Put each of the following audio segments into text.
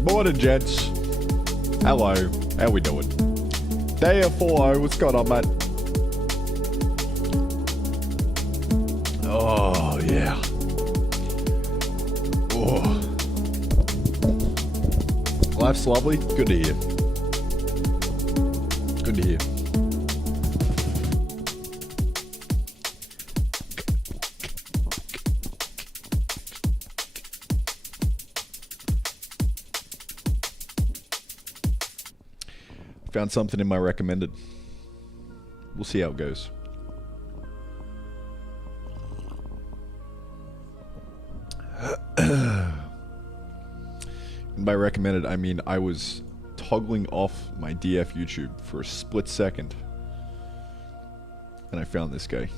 Good morning, gents. Hello. How we doing? Day of 4. What's going on, mate? Oh, yeah. Oh. Life's lovely. Good to hear. Good to hear. Found something in my recommended. We'll see how it goes. And by recommended, I mean I was toggling off my DF YouTube for a split second. And I found this guy.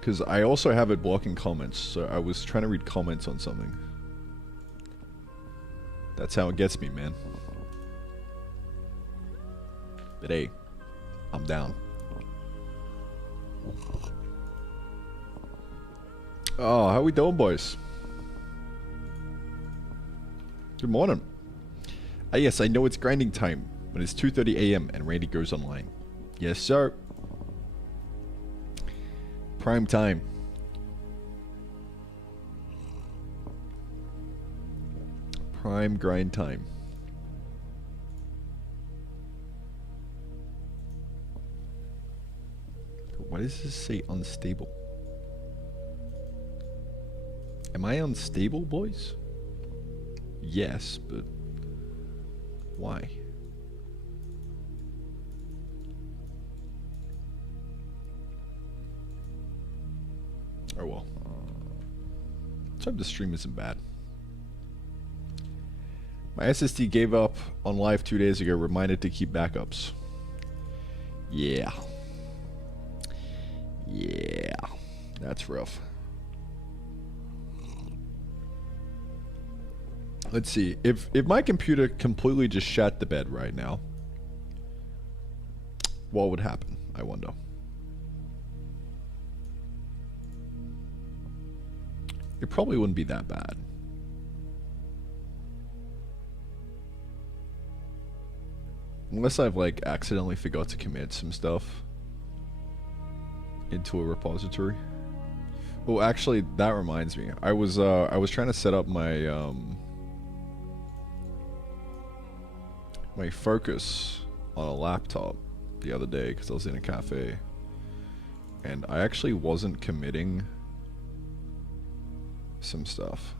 Because I also have it blocking comments, so I was trying to read comments on something. That's how it gets me, man. But hey, I'm down. Oh, how we doing, boys? Good morning. Ah, yes, I know it's grinding time, but it's 2:30 a.m. and Randy goes online. Yes, sir. Prime time. Prime grind time. Why does this say unstable? Am I unstable, boys? Yes, but why? Oh well. Let's hope the stream isn't bad. My SSD gave up on live 2 days ago, reminded to keep backups. Yeah. Yeah. That's rough. Let's see. If my computer completely just shat the bed right now, what would happen, I wonder? It probably wouldn't be that bad. Unless I've like accidentally forgot to commit some stuff into a repository. Oh, actually, that reminds me. I was trying to set up my my Focus on a laptop the other day because I was in a cafe, and I actually wasn't committing some stuff.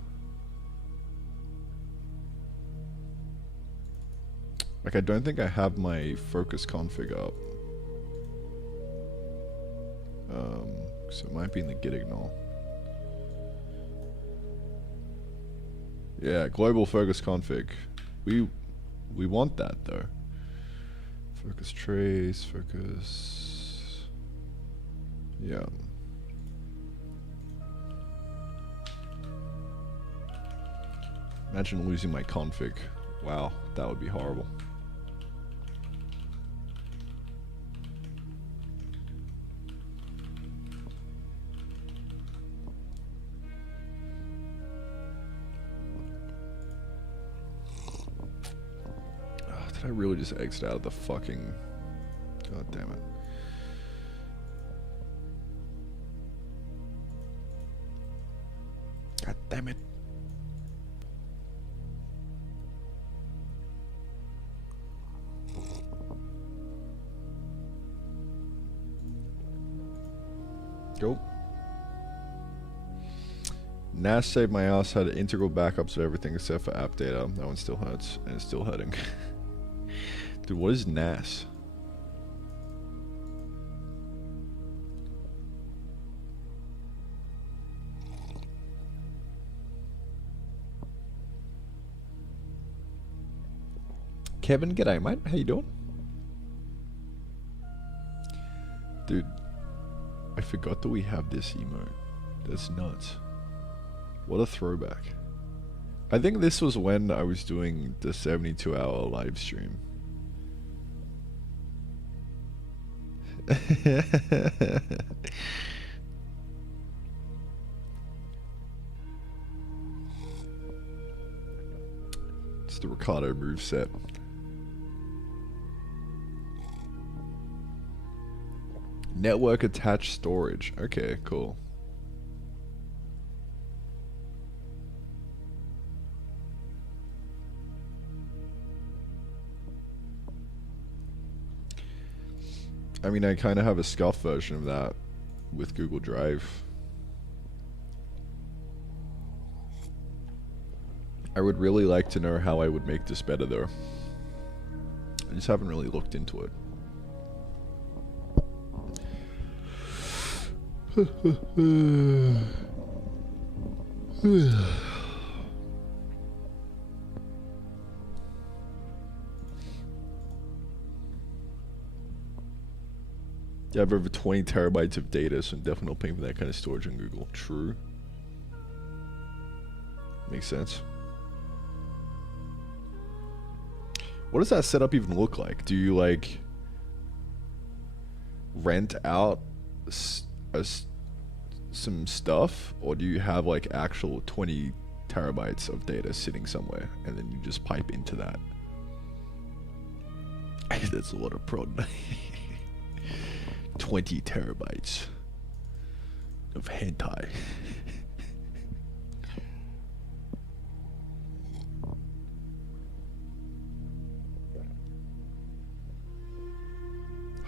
Like, I don't think I have my Focus config up. So it might be in the git ignore. Yeah, global Focus config. We want that though. Focus trace, focus. Yeah. Imagine losing my config. Wow, that would be horrible. Did I really just exit out of the fucking... God damn it. God damn it. Go. NAS saved my ass, had integral backups of everything except for app data. That one still hurts, and it's still hurting. Dude, what is NAS? Kevin, g'day mate, how you doing? Dude, I forgot that we have this emote. That's nuts. What a throwback. I think this was when I was doing the 72-hour live stream. It's the Ricardo moveset. Network attached storage. Okay, cool. I mean, I kind of have a scuff version of that with Google Drive. I would really like to know how I would make this better though. I just haven't really looked into it. I have over 20 terabytes of data, so I'm definitely not paying for that kind of storage on Google. True. Makes sense. What does that setup even look like? Do you like rent out some stuff, or do you have like actual 20 terabytes of data sitting somewhere and then you just pipe into that? That's a lot of prod. 20 terabytes of hentai.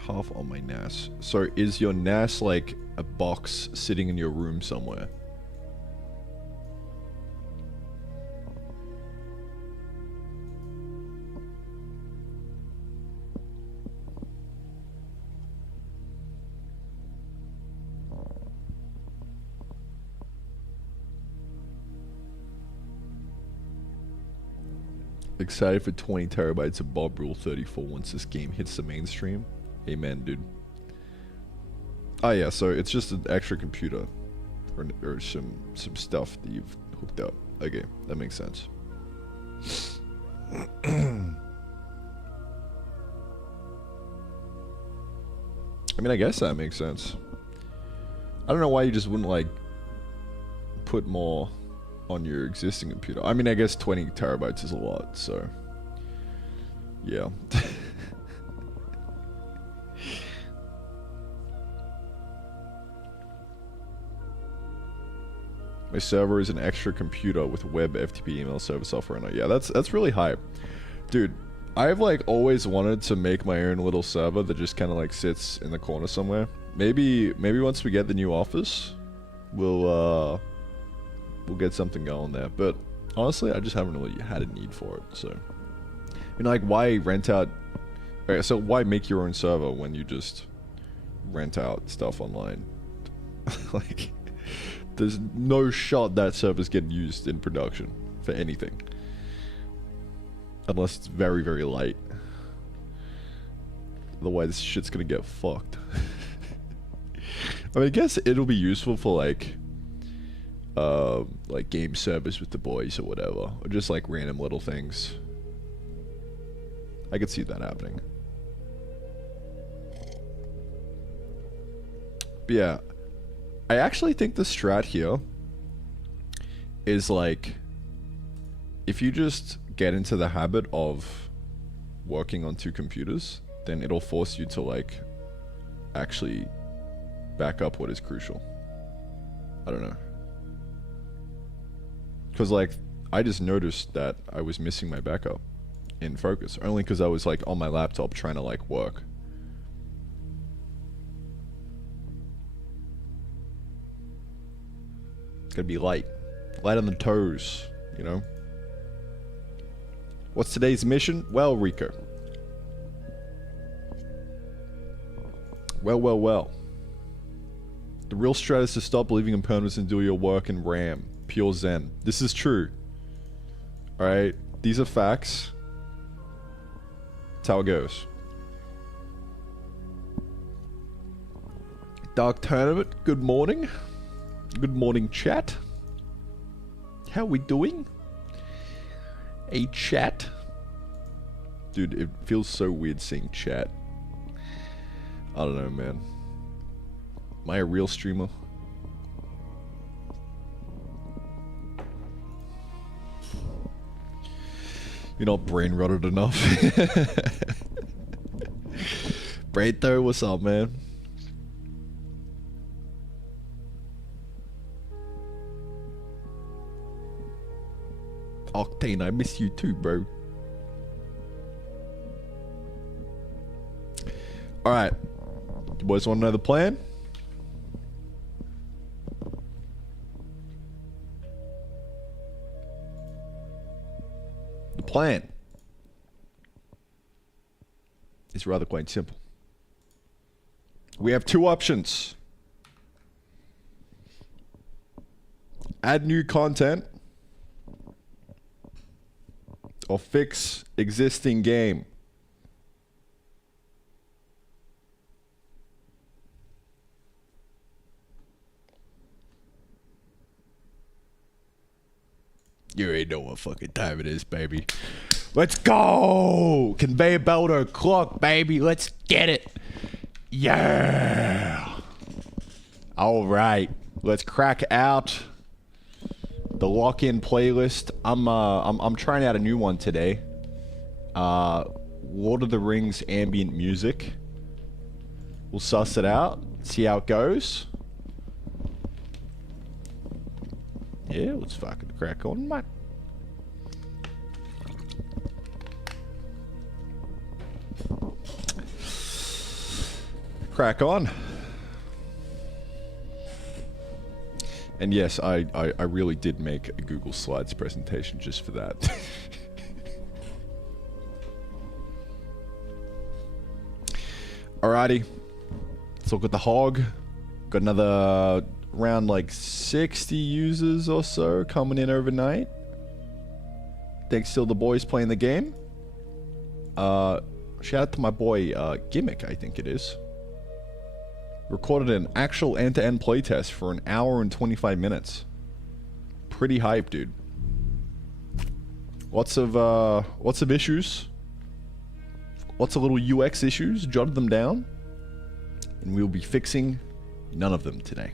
Half on my NAS. So is your NAS like a box sitting in your room somewhere? Excited for 20 terabytes of Bob Rule 34 once this game hits the mainstream. Amen, dude. Oh yeah, so it's just an extra computer or some stuff that you've hooked up. Okay, that makes sense. I mean, I guess that makes sense. I don't know why you just wouldn't like put more on your existing computer. I mean, I guess 20 terabytes is a lot, so yeah. My server is an extra computer with web FTP email server software on it. Yeah, that's really hype. Dude, I've like always wanted to make my own little server that just kind of like sits in the corner somewhere. Maybe once we get the new office, we'll get something going there. But honestly, I just haven't really had a need for it. So, I mean, like, why rent out? Okay, so why make your own server when you just rent out stuff online? Like, there's no shot that server's getting used in production for anything. Unless it's very, very light. Otherwise, this shit's gonna get fucked. I mean, I guess it'll be useful for like game service with the boys or whatever. Or just like random little things. I could see that happening. But yeah. I actually think the strat here is like, if you just get into the habit of working on two computers, then it'll force you to like actually back up what is crucial. I don't know. Because like, I just noticed that I was missing my backup in Focus, only because I was like on my laptop trying to like work. It's gotta be light. Light on the toes, you know? What's today's mission? Well, Rico. Well. The real strat is to stop believing in permanence and do your work in RAM. Pure Zen. This is true. Alright? These are facts. That's how it goes. Dark Tournament, good morning. Good morning, chat. How we doing? A chat? Dude, it feels so weird seeing chat. I don't know, man. Am I a real streamer? You're not brain rotted enough. Braito, what's up, man? Octane, I miss you too, bro. Alright. You boys want to know the plan? The plan is rather quite simple. We have two options. Add new content or fix existing game. You already know what fucking time it is, baby. Let's go! Conveyor belt o'clock, baby. Let's get it. Yeah. All right. Let's crack out the lock-in playlist. I'm trying out a new one today. Lord of the Rings ambient music. We'll suss it out. See how it goes. Yeah, let's fucking crack on, mate. Crack on. And yes, I really did make a Google Slides presentation just for that. Alrighty. Let's look at the hog. Got another around like 60 users or so coming in overnight. Thanks to the boys playing the game. Shout out to my boy Gimmick, I think it is. Recorded an actual end-to-end playtest for an hour and 25 minutes. Pretty hype, dude. Lots of issues. Lots of little UX issues. Jotted them down. And we'll be fixing none of them today.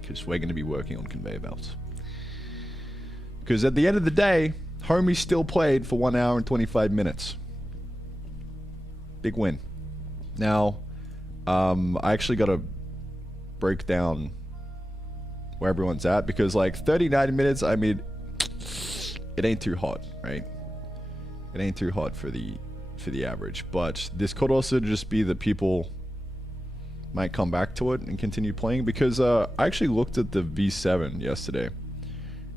Because we're going to be working on conveyor belts. Because at the end of the day, homie still played for 1 hour and 25 minutes. Big win. Now, I actually got to break down where everyone's at. Because like 39 minutes, I mean, it ain't too hot, right? It ain't too hot for the average. But this could also just be that people might come back to it and continue playing, because I actually looked at the V7 yesterday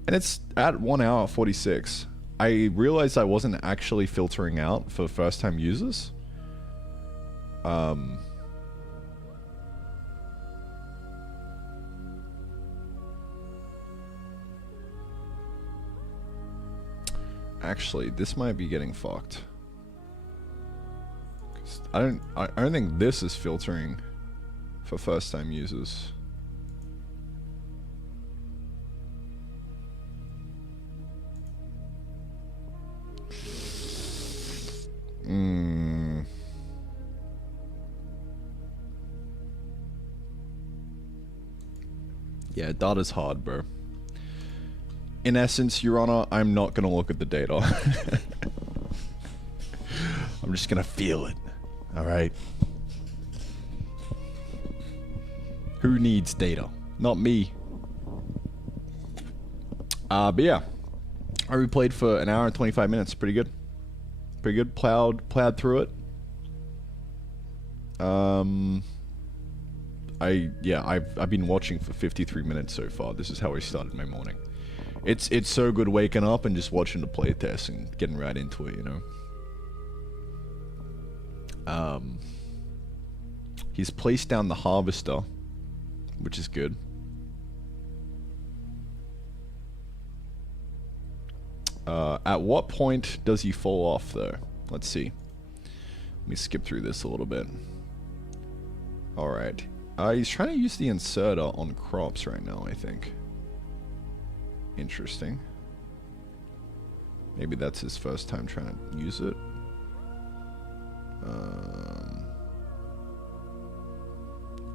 and it's at 1 hour 46. I realized I wasn't actually filtering out for first time users. Actually, this might be getting fucked. I don't think this is filtering for first time users. Yeah, data's hard, bro. In essence, Your Honor, I'm not gonna look at the data. I'm just gonna feel it. Alright? Who needs data? Not me. But yeah. I replayed for an hour and 25 minutes. Pretty good. Pretty good. Plowed through it. I've been watching for 53 minutes so far. This is how I started my morning. It's so good waking up and just watching the playtest and getting right into it, you know. He's placed down the harvester, which is good. At what point does he fall off, though? Let's see. Let me skip through this a little bit. Alright. He's trying to use the inserter on crops right now, I think. Interesting. Maybe that's his first time trying to use it.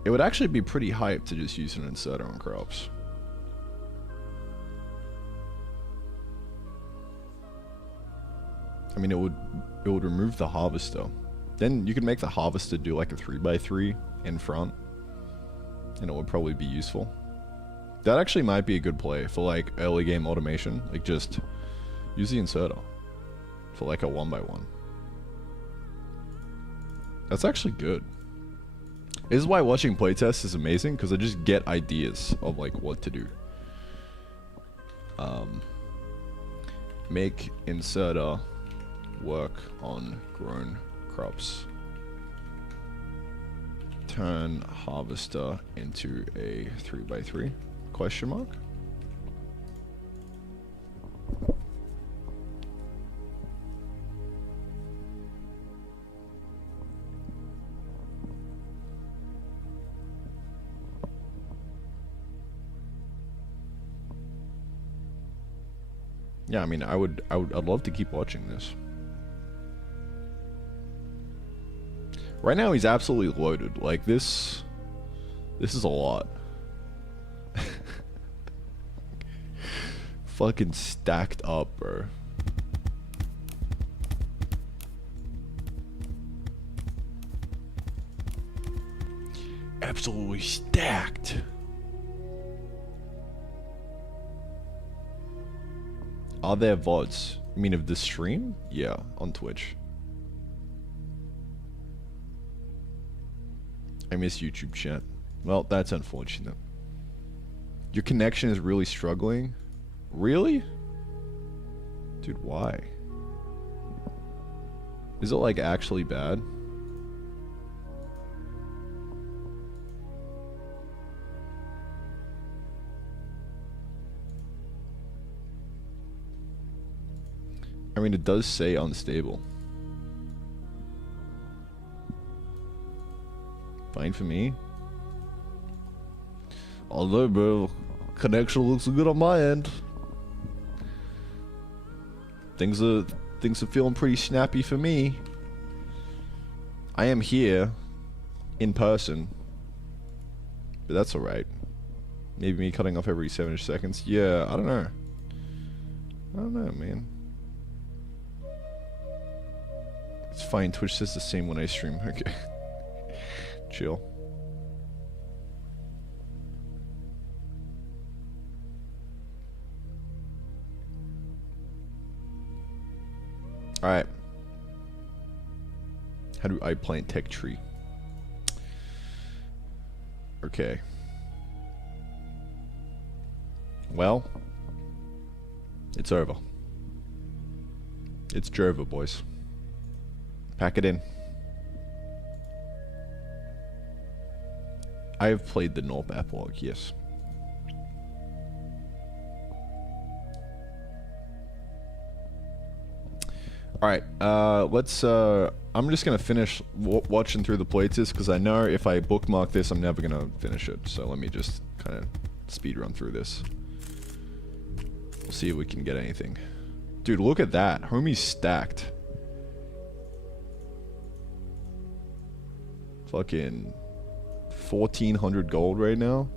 It would actually be pretty hype to just use an inserter on crops. I mean, it would remove the harvester. Then you could make the harvester do like a 3x3 in front, and it would probably be useful. That actually might be a good play for like early game automation. Like just use the inserter for like a 1x1. That's actually good. This is why watching playtests is amazing, because I just get ideas of like what to do. Make inserter work on grown crops. Turn harvester into a 3x3? Question mark? Yeah, I mean, I'd love to keep watching this. Right now, he's absolutely loaded. Like, this is a lot. Fucking stacked up, bro. Absolutely stacked. Are there VODs? You mean of the stream? Yeah, on Twitch. I miss YouTube chat. Well, that's unfortunate. Your connection is really struggling? Really? Dude, why? Is it like actually bad? I mean, it does say unstable. Fine for me. Although, bro, connection looks good on my end. Things are feeling pretty snappy for me. I am here in person, but that's alright. Maybe me cutting off every 7 seconds. Yeah, I don't know. I don't know, man. It's fine. Twitch says the same when I stream. Okay. Chill. Alright. How do I plant tech tree? Okay. Well, it's over. It's Jova, boys. Pack it in. I have played the Norp epilogue, yes. Alright, let's, I'm just gonna finish watching through the playtest, because I know if I bookmark this, I'm never gonna finish it. So let me just kind of speed run through this. We'll see if we can get anything. Dude, look at that. Homie's stacked. Fucking 1,400 gold right now.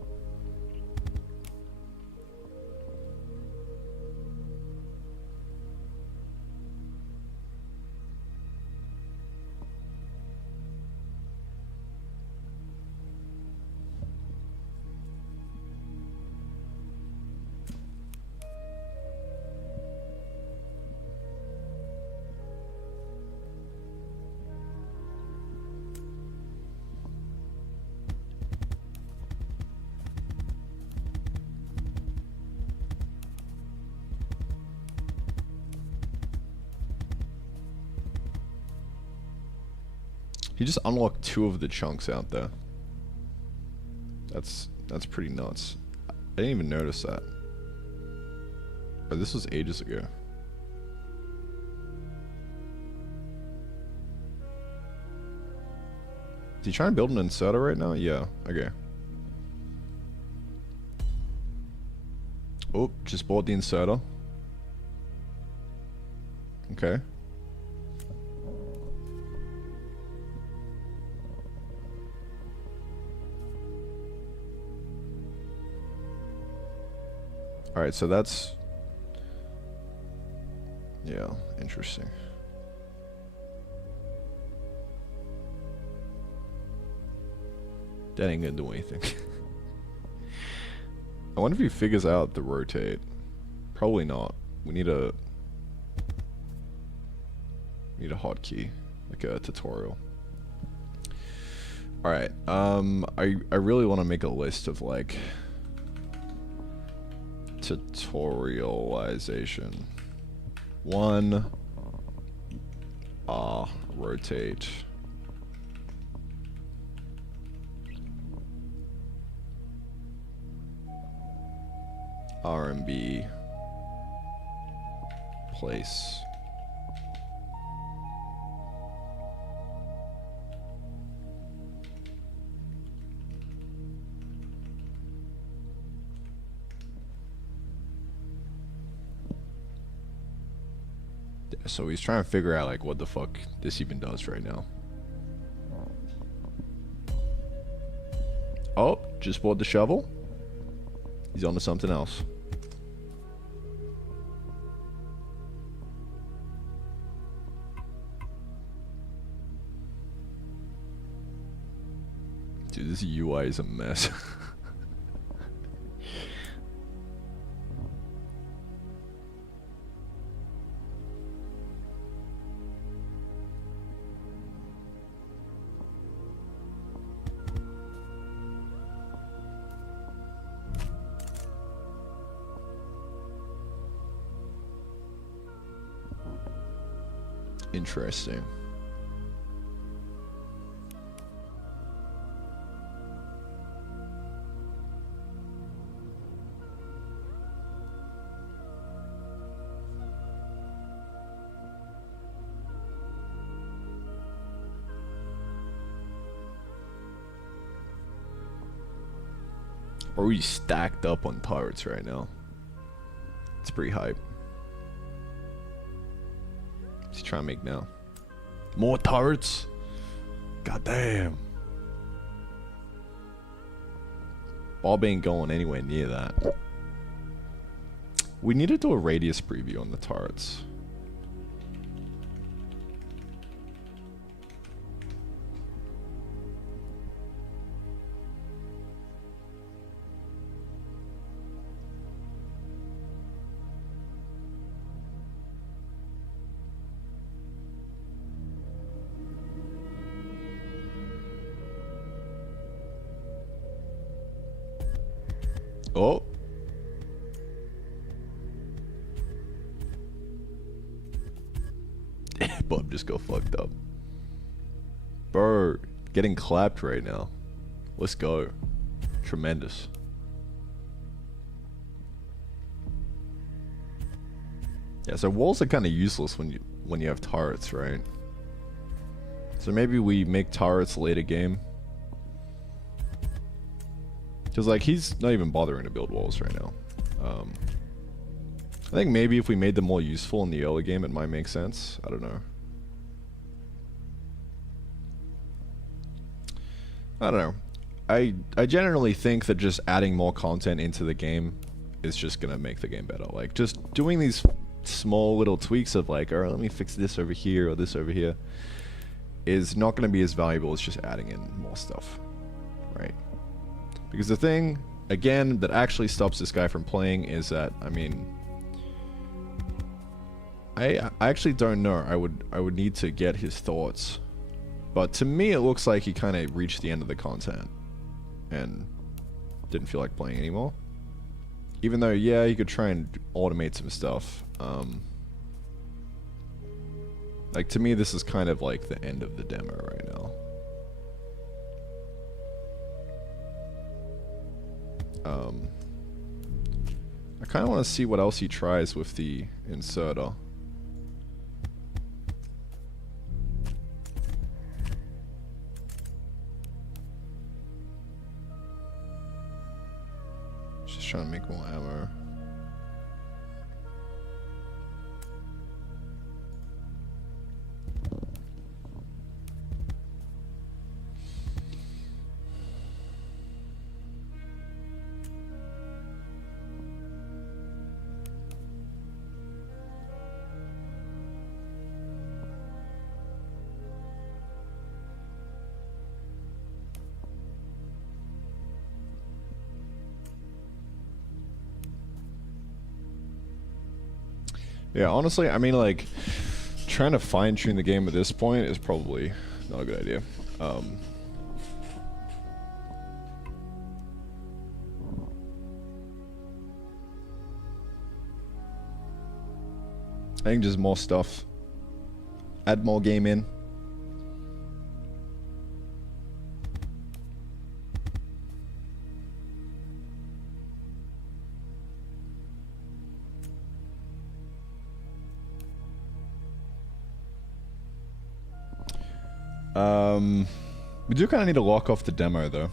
He just unlocked 2 of the chunks out there. That's pretty nuts. I didn't even notice that. Oh, this was ages ago. Is he trying to build an inserter right now? Yeah, okay. Oh, just bought the inserter. Okay. Alright, so that's... yeah, interesting. That ain't gonna do anything. I wonder if he figures out the rotate. Probably not. We need a hotkey, like a tutorial. All right. I really want to make a list of like tutorialization. One. Rotate. RMB. Place. So he's trying to figure out like what the fuck this even does right now. Oh, just bought the shovel. He's on to something else. Dude, this UI is a mess. Interesting. Or we stacked up on turrets right now. It's pretty hype. What's he trying to make now? More turrets? God damn. Bob ain't going anywhere near that. We need to do a radius preview on the turrets. Oh. Bob just got fucked up. Bro, getting clapped right now. Let's go. Tremendous. Yeah, so walls are kind of useless when you have turrets, right? So maybe we make turrets later game. Because, like, he's not even bothering to build walls right now. I think maybe if we made them more useful in the early game, it might make sense. I don't know. I don't know. I generally think that just adding more content into the game is just gonna make the game better. Like, just doing these small little tweaks of, like, alright, let me fix this over here or this over here, is not gonna be as valuable as just adding in more stuff. Right? Because the thing, again, that actually stops this guy from playing is that, I mean, I actually don't know. I would need to get his thoughts. But to me, it looks like he kind of reached the end of the content and didn't feel like playing anymore. Even though, yeah, you could try and automate some stuff. Like, to me, this is kind of like the end of the demo right now. I kind of want to see what else he tries with the inserter. Just trying to make more ammo. Yeah, honestly, I mean, like, trying to fine-tune the game at this point is probably not a good idea. I think just more stuff. Add more game in. We do kind of need to lock off the demo, though.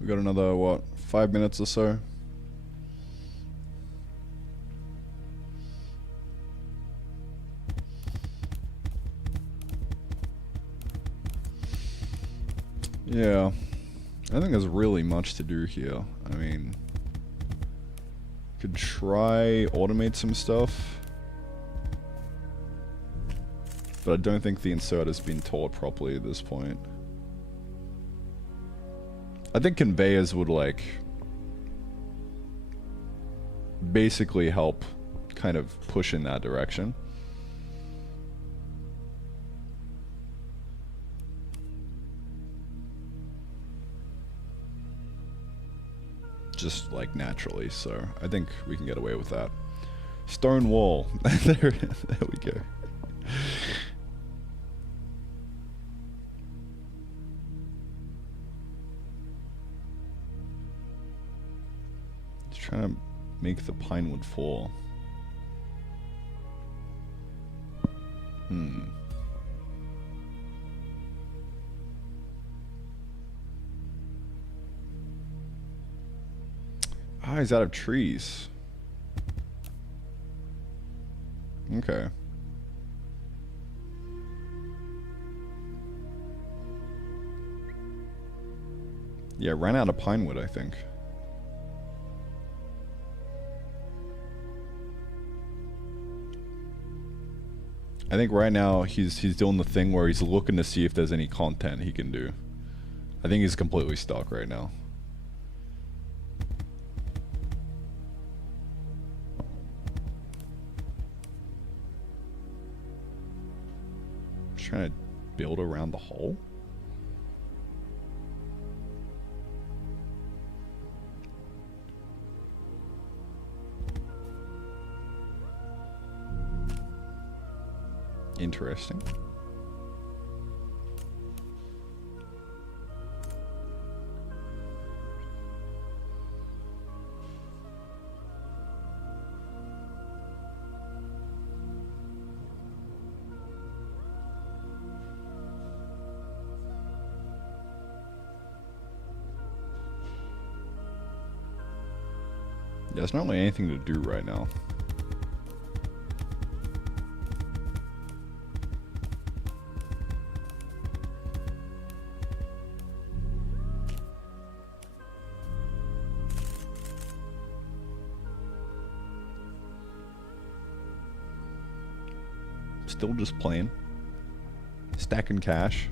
We got another, what, 5 minutes or so? Yeah. I don't think there's really much to do here. I mean, could try automate some stuff. But I don't think the insert has been taught properly at this point. I think conveyors would, like, basically help kind of push in that direction. Just, like, naturally, so I think we can get away with that. Stone wall. there we go. Trying to make the pine wood fall. Ah, he's out of trees. Okay. Yeah, ran out of pine wood, I think. I think right now he's doing the thing where he's looking to see if there's any content he can do. I think he's completely stuck right now. Just trying to build around the hole. Interesting. There's not really anything to do right now. Still just playing. Stacking cash.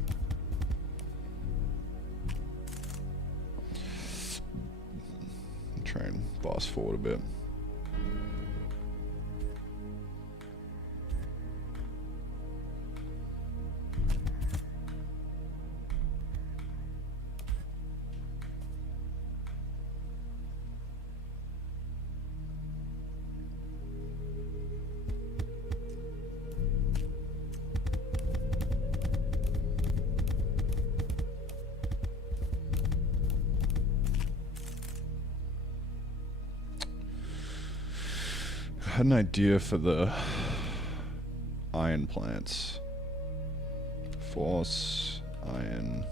Try and boss forward a bit. I had an idea for the iron plants. Force, iron.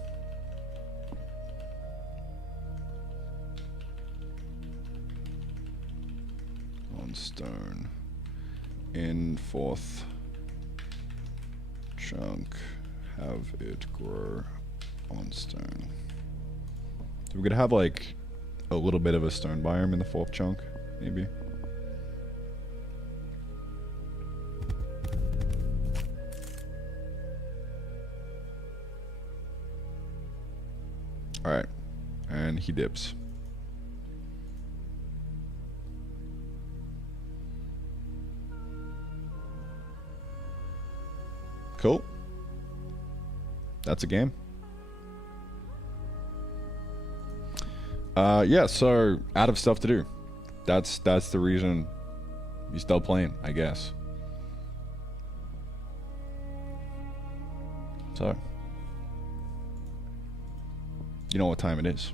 On stone. in fourth chunk, have it grow on stone. We're gonna have like a little bit of a stone biome in the fourth chunk, maybe. Alright, and he dips. Cool. That's a game. Yeah, so out of stuff to do. That's the reason you're still playing, I guess. So you know what time it is.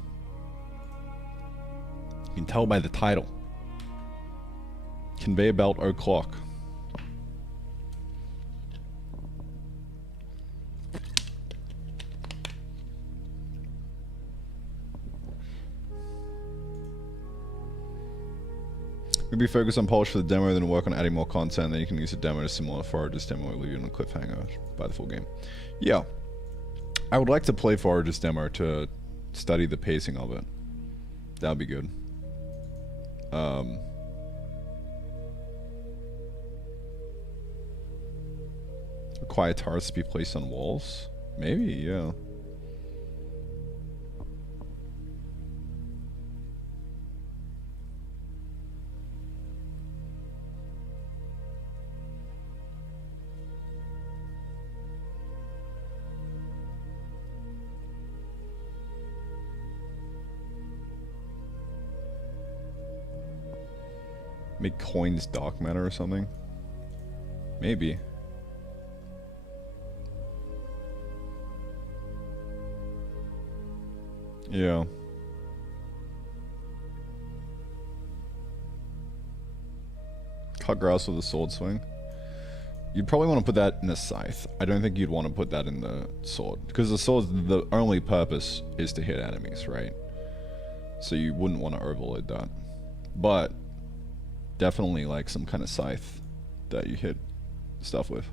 You can tell by the title. Conveyor belt o'clock. Maybe focus on polish for the demo, then work on adding more content, then you can use the demo to similar Forager's demo or leave you on a cliffhanger by the full game. Yeah. I would like to play Forager's demo to study the pacing of it. That would be good. Require turrets to be placed on walls? Maybe, yeah. Make coins dark matter or something? Maybe. Yeah. Cut grass with a sword swing. You'd probably want to put that in a scythe. I don't think you'd want to put that in the sword. Because the sword's the only purpose is to hit enemies, right? So you wouldn't want to overload that. But definitely like some kind of scythe that you hit stuff with.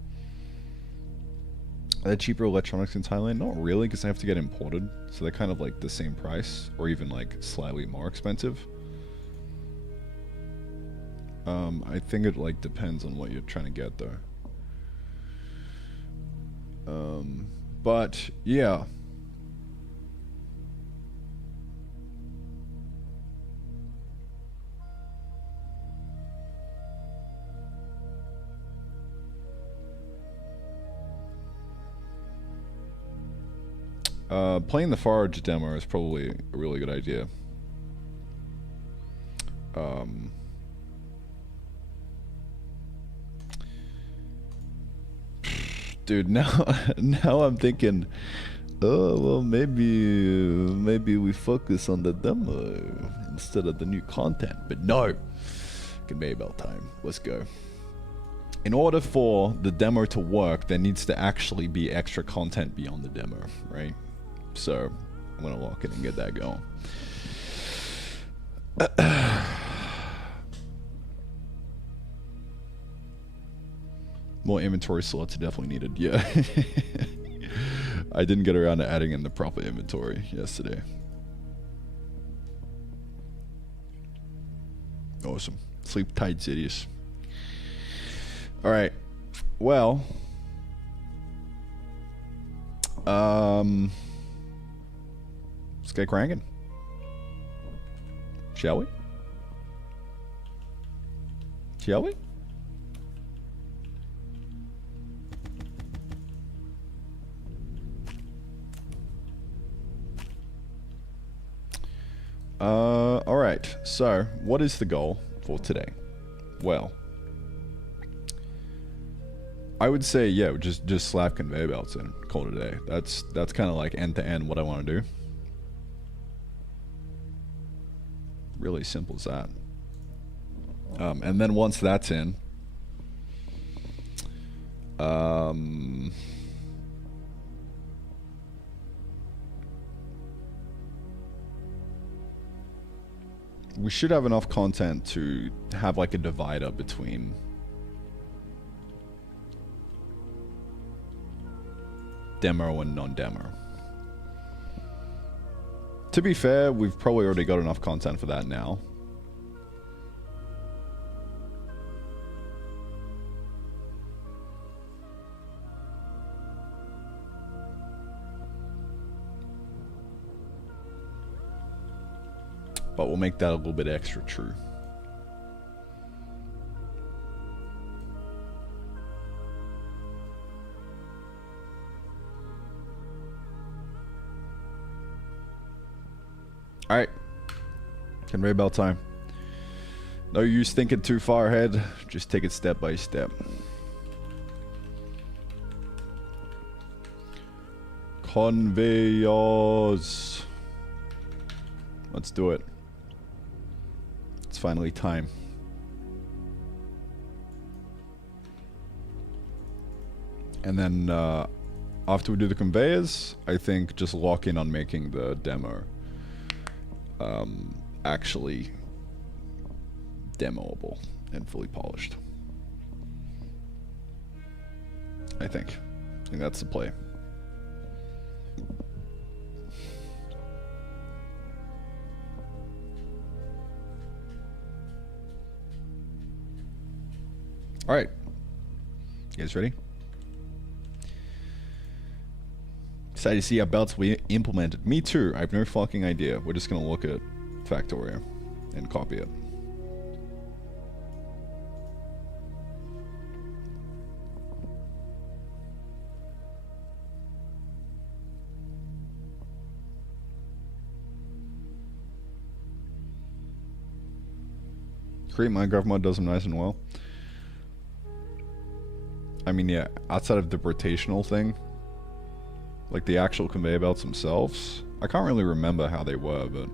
Are there cheaper electronics in Thailand? Not really, because they have to get imported. So they're kind of like the same price, or even like slightly more expensive. I think it like depends on what you're trying to get though. But yeah. Playing the Forage demo is probably a really good idea. Dude, now I'm thinking, oh well, maybe we focus on the demo instead of the new content. But no, conveyor belt time. Let's go. In order for the demo to work, there needs to actually be extra content beyond the demo, right? So I'm gonna lock in and get that going. More inventory slots are definitely needed, yeah. I didn't get around to adding in the proper inventory yesterday. Awesome. Sleep tight, cities. Alright. Well. Let's get cranking. Shall we? Shall we? Alright, so what is the goal for today? Well, I would say, yeah, just slap conveyor belts in, call it a day. That's kind of like end to end what I want to do. Really simple as that. And then once that's in, we should have enough content to have like a divider between demo and non-demo. To be fair, we've probably already got enough content for that now. But we'll make that a little bit extra true. Alright. Conveyor belt time. No use thinking too far ahead. Just take it step by step. Conveyors. Let's do it. It's finally time. And then after we do the conveyors, I think just lock in on making the demo actually demoable and fully polished. I think that's the play. All right, you guys ready? Excited to see how belts we implemented. Me too. I have no fucking idea. We're just gonna look at Factorio and copy it. Create Minecraft mod does them nice and well. I mean, yeah, outside of the rotational thing, like the actual conveyor belts themselves, I can't really remember how they were, but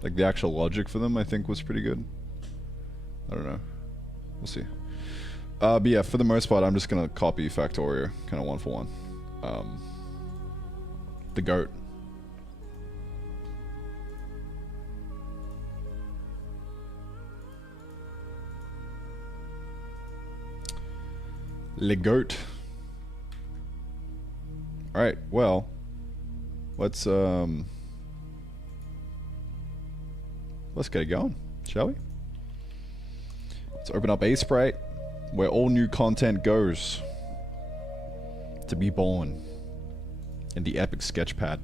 like the actual logic for them, I think was pretty good. I don't know. We'll see. But yeah, for the most part, I'm just gonna copy Factorio, kind of one for one. The goat. Le goat. Alright, well, let's get it going, shall we? Let's open up Sprite, where all new content goes to be born in the epic sketchpad.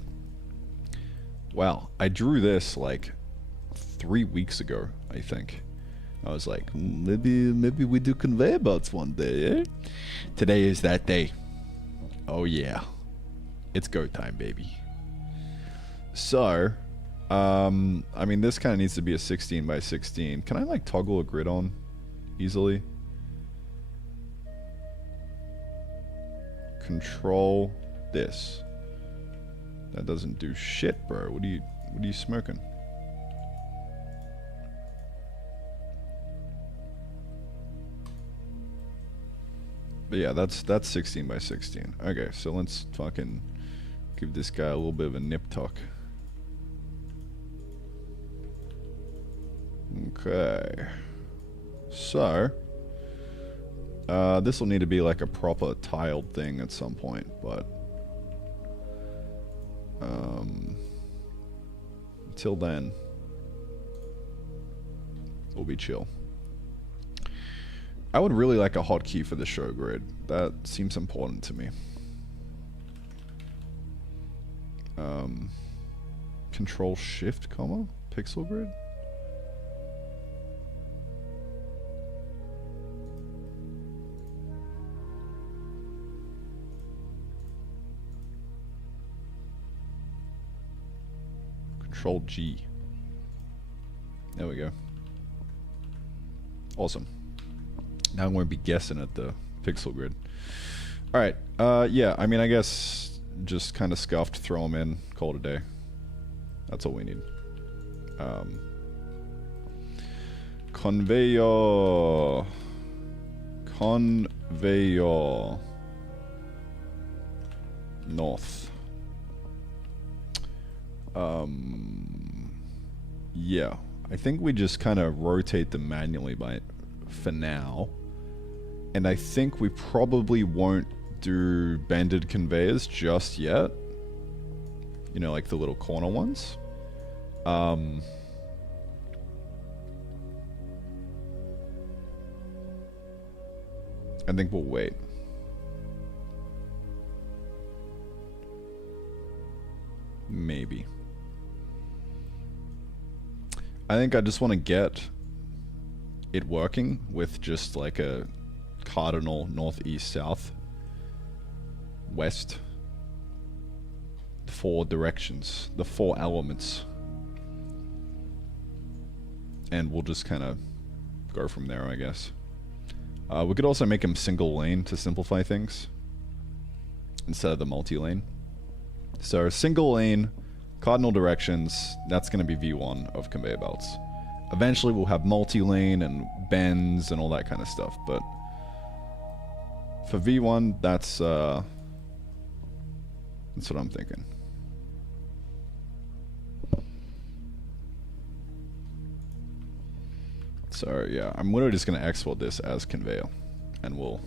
Wow, I drew this like 3 weeks ago, I think. I was like, maybe we do conveyor belts one day, eh? Today is that day. Oh yeah. It's go time, baby. So, I mean, this kind of needs to be a 16 by 16. Can I like toggle a grid on easily? Control this. That doesn't do shit, bro. What are you smoking? But yeah, that's 16 by 16. Okay, so let's fucking give this guy a little bit of a nip tuck. Okay. So, this will need to be like a proper tiled thing at some point, but until then, we'll be chill. I would really like a hotkey for the show grid. That seems important to me. Control Shift, comma, pixel grid? Control G. There we go. Awesome. Now I'm going to be guessing at the pixel grid. Alright, yeah, I mean, I guess just kind of scuffed, throw them in, call it a day. That's all we need. Conveyor. Conveyor. North. Yeah, I think we just kind of rotate them manually for now. And I think we probably won't do banded conveyors just yet. You know, like the little corner ones. I think we'll wait. Maybe. I think I just want to get it working with just like a cardinal northeast, south, west. 4 directions, the 4 elements. And we'll just kind of go from there, I guess. We could also make them single lane to simplify things instead of the multi-lane. So single lane, cardinal directions, that's going to be V1 of conveyor belts. Eventually we'll have multi-lane and bends and all that kind of stuff, but for V1, that's what I'm thinking. So yeah, I'm literally just going to export this as conveyor, and we'll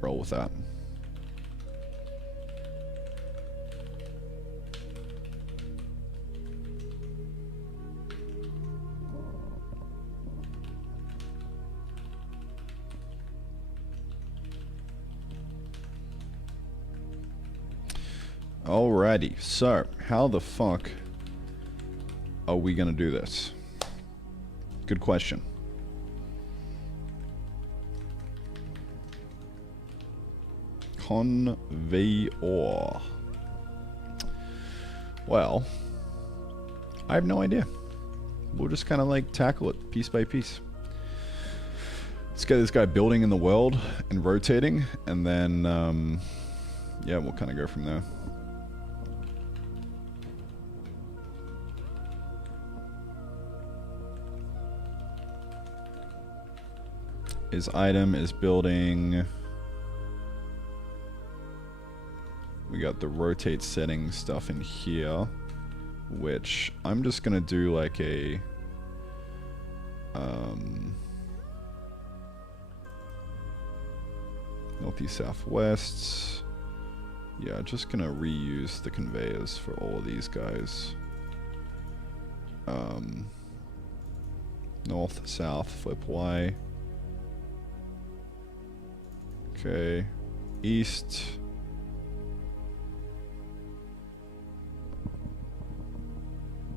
roll with that. Alrighty, so how the fuck are we gonna do this? Good question. Conveyor. Well, I have no idea. We'll just kind of like tackle it piece by piece. Let's get this guy building in the world and rotating, and then yeah, we'll kind of go from there. His item is building. We got the rotate setting stuff in here, which I'm just gonna do like a northeast, southwest. Yeah, just gonna reuse the conveyors for all of these guys. North, south, flip Y. Okay, east.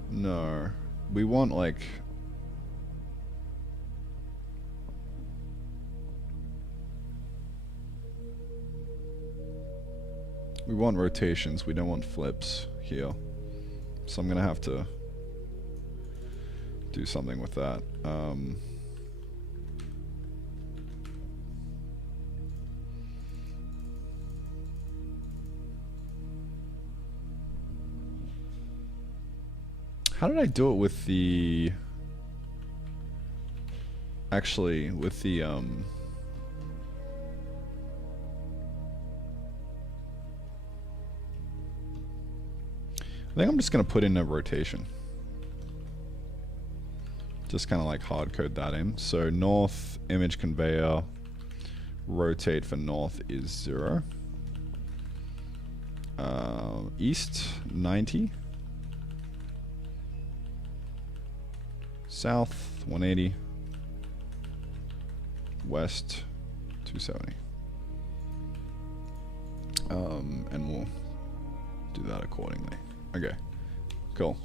No, we want like we want rotations. We don't want flips here, so I'm gonna have to do something with that. How did I do it with the... Actually, with the, I think I'm just going to put in a rotation. Just kind of like hard code that in. So north, image conveyor, rotate for north is 0. East, 90. South, 180. West, 270. And we'll do that accordingly. Okay, cool.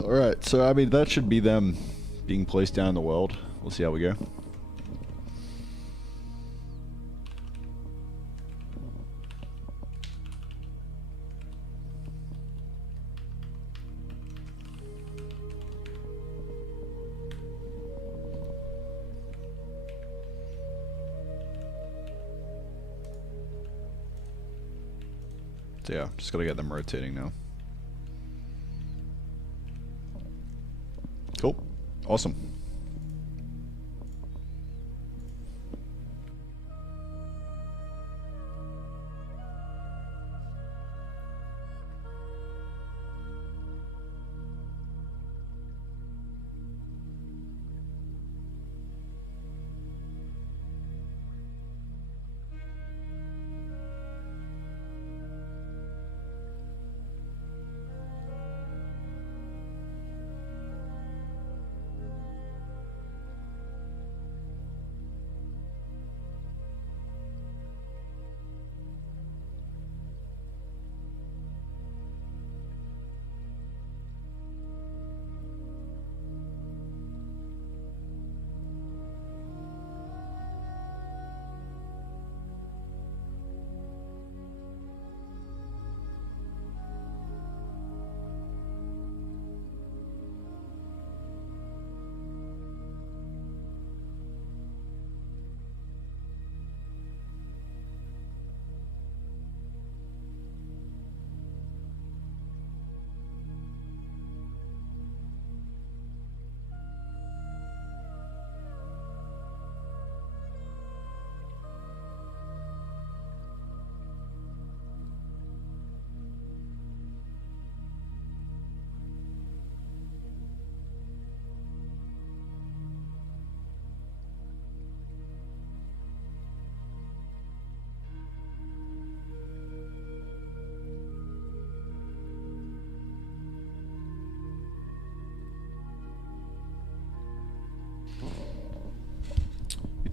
Alright, so I mean, that should be them being placed down in the world. We'll see how we go. So yeah, just gotta get them rotating now. Cool. Awesome.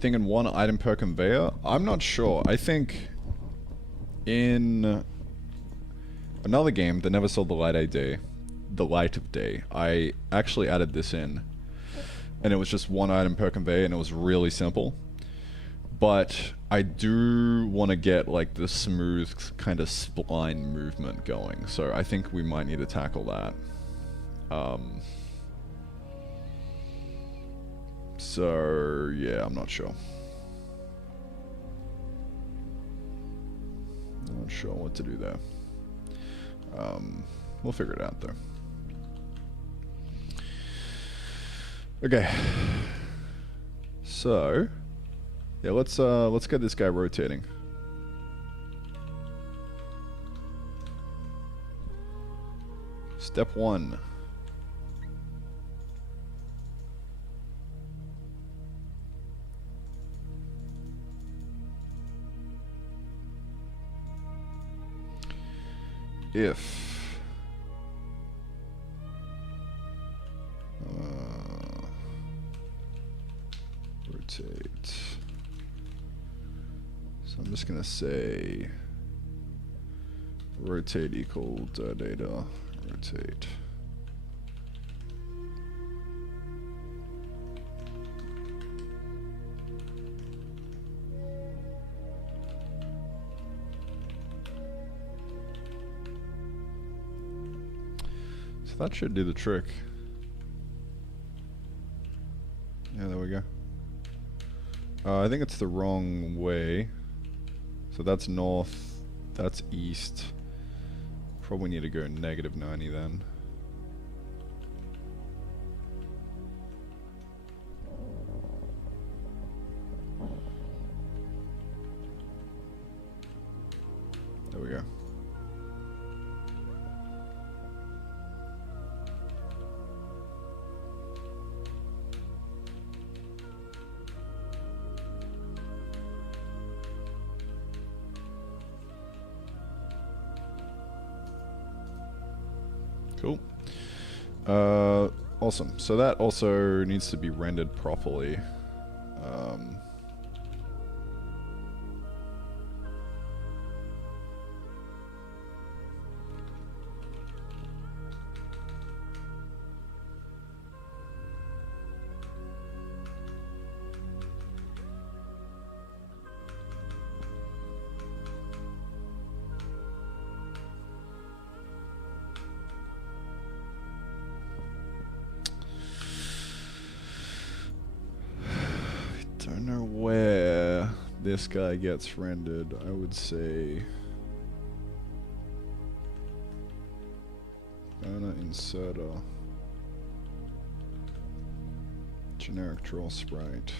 Thinking one item per conveyor? I'm not sure. I think in another game that never saw the light of day, I actually added this in. And it was just one item per conveyor and it was really simple. But I do want to get like the smooth kind of spline movement going. So I think we might need to tackle that. So yeah, I'm not sure. Not sure what to do there. We'll figure it out though. Okay. So yeah, let's get this guy rotating. Step 1. If rotate, so I'm just gonna say rotate equal data rotate. So that should do the trick. Yeah, there we go. I think it's the wrong way. So that's north, that's east. Probably need to go -90 then. There we go. Cool. Awesome. So that also needs to be rendered properly. Don't know where this guy gets rendered. I would say banner inserter, generic draw sprite.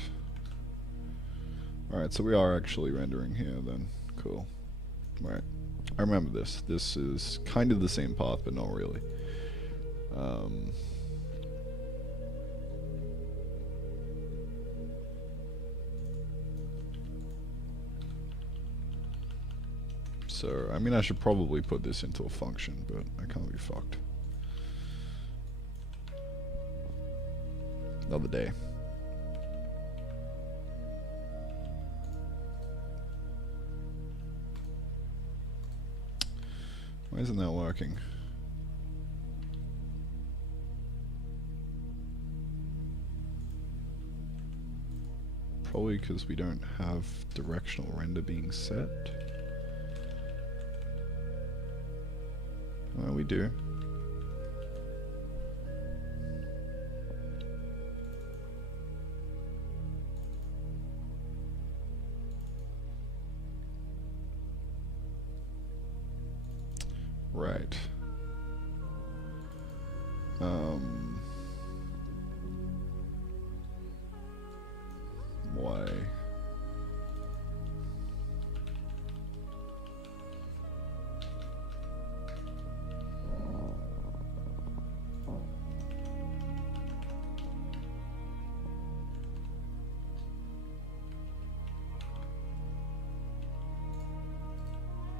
Alright, so we are actually rendering here then. Cool. Alright, I remember this. This is kind of the same path, but not really. So, I mean, I should probably put this into a function, but I can't be fucked. Another day. Why isn't that working? Probably because we don't have directional render being set. Well, we do. Right. Why?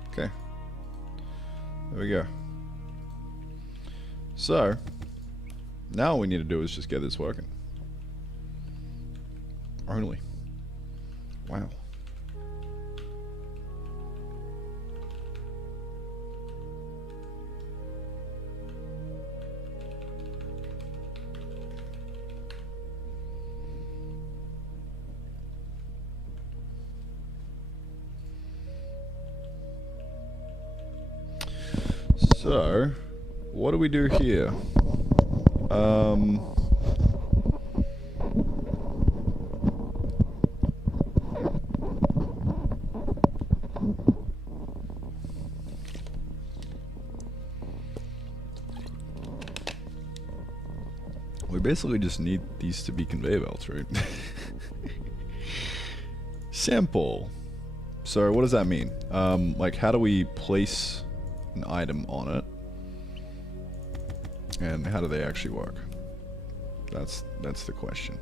Okay. There we go. So, now all we need to do is just get this working. Only. Wow. So, what do we do here? We basically just need these to be conveyor belts, right? Simple. So what does that mean? Like, how do we place an item on it? And how do they actually work? That's the question.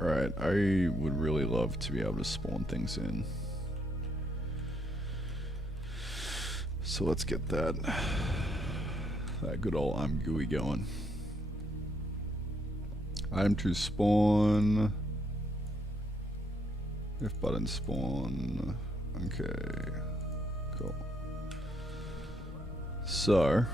Alright, I would really love to be able to spawn things in. So let's get that good old I'm GUI going. Item to spawn. If button spawn. Okay, cool. So